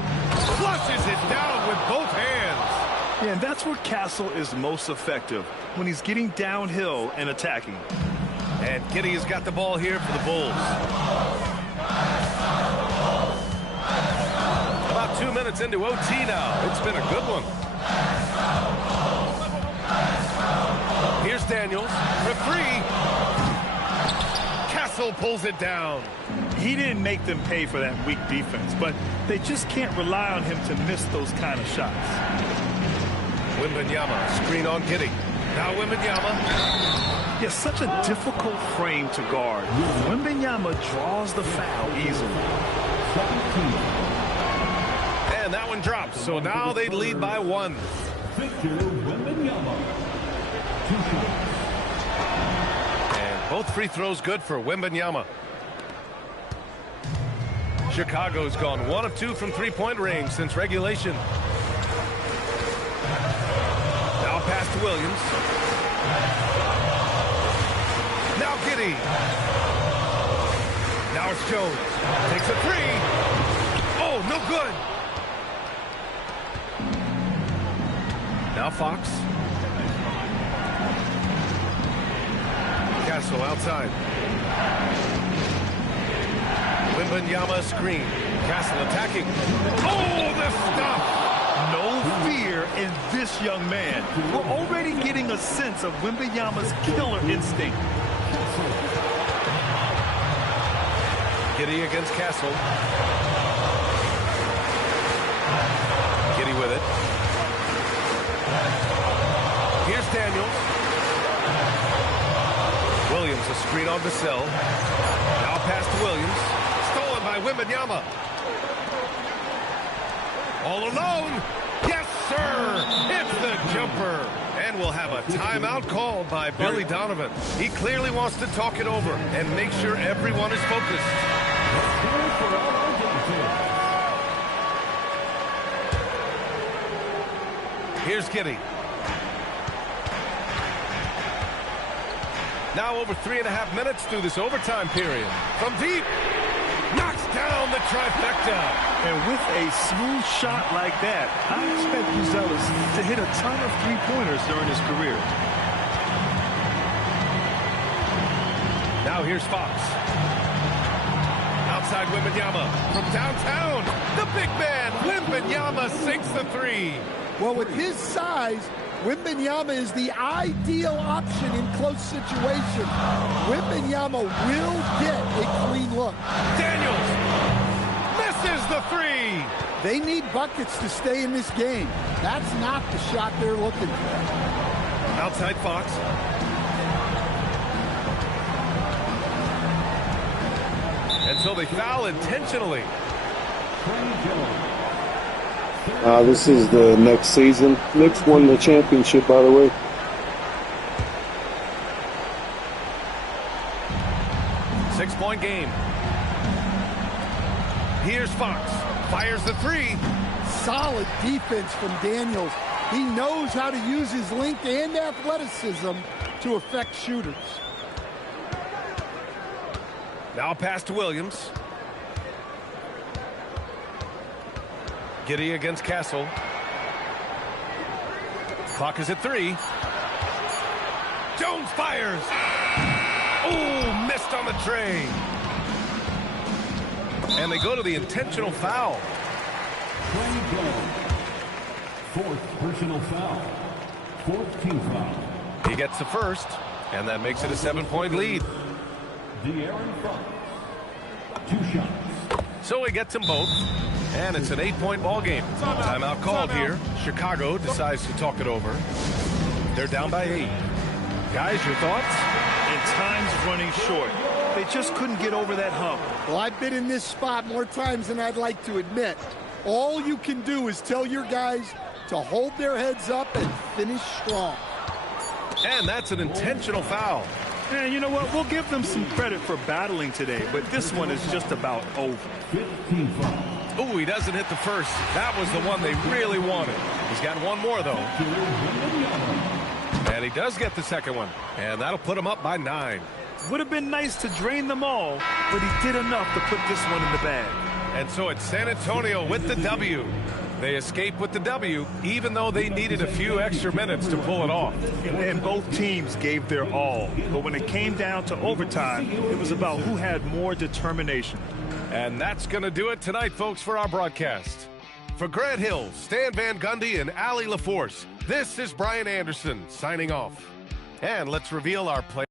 flushes it down with both hands. Yeah, and that's where Castle is most effective, when he's getting downhill and attacking. And Giddey has got the ball here for the Bulls. About 2 minutes into OT now. It's been a good one. Here's Daniels for 3. Castle pulls it down. He didn't make them pay for that weak defense, but they just can't rely on him to miss those kind of shots. Wembanyama, screen on Giddey. Now Wembanyama. Yeah, such a difficult frame to guard. Wembanyama draws the foul easily. And that one drops, so now they lead by 1. And both free throws good for Wembanyama. Chicago's gone 1 of 2 from three-point range since regulation. Now pass to Williams. Now Giddey. Now it's Jones. Takes a 3. Oh, no good. Now Fox. Castle outside. Wembanyama screen. Castle attacking. Oh, the stop. No fear in this young man. We're already getting a sense of Wembanyama's killer instinct. Giddey against Castle. Giddey with it. Here's Daniels. Williams, a screen on Vassell. Now pass to Williams. Stolen by Wembanyama. All alone. Yes, sir. It's the jumper. And we'll have a timeout called by Billy Donovan. He clearly wants to talk it over and make sure everyone is focused. Here's Giddey. Now over 3.5 minutes through this overtime period. From deep. Knocks down the trifecta. And with a smooth shot like that, I expect Buzelis to hit a ton of three-pointers during his career. Now here's Fox. Outside Wembanyama from downtown. The big man, Wembanyama, sinks the 3. Well, with his size, Wembanyama is the ideal option in close situations. Wembanyama will get a clean look. Daniels misses the 3. They need buckets to stay in this game. That's not the shot they're looking for. Outside Fox. And so they foul intentionally. This is the next season. Knicks won the championship, by the way. Six-point game. Here's Fox. Fires the 3. Solid defense from Daniels. He knows how to use his length and athleticism to affect shooters. Now pass to Williams. Giddey against Castle. Clock is at 3. Jones fires. Oh, missed on the tray. And they go to the intentional foul. Fourth personal foul. Fourth team foul. He gets the first, and that makes it a 7-point lead. De'Aaron Fox. 2 shots. So he gets them both. And it's an 8-point ball game. Timeout called here. Chicago decides to talk it over. They're down by 8. Guys, your thoughts? And time's running short. They just couldn't get over that hump. Well, I've been in this spot more times than I'd like to admit. All you can do is tell your guys to hold their heads up and finish strong. And that's an intentional foul. And you know what? We'll give them some credit for battling today, but this one is just about over. 15 foul. Oh, he doesn't hit the first. That was the one they really wanted. He's got one more, though. And he does get the second one. And that'll put him up by 9. Would have been nice to drain them all, but he did enough to put this one in the bag. And so it's San Antonio with the W. They escape with the W, even though they needed a few extra minutes to pull it off. And both teams gave their all. But when it came down to overtime, it was about who had more determination. And that's going to do it tonight, folks, for our broadcast. For Grant Hill, Stan Van Gundy, and Allie LaForce, this is Brian Anderson signing off. And let's reveal our player.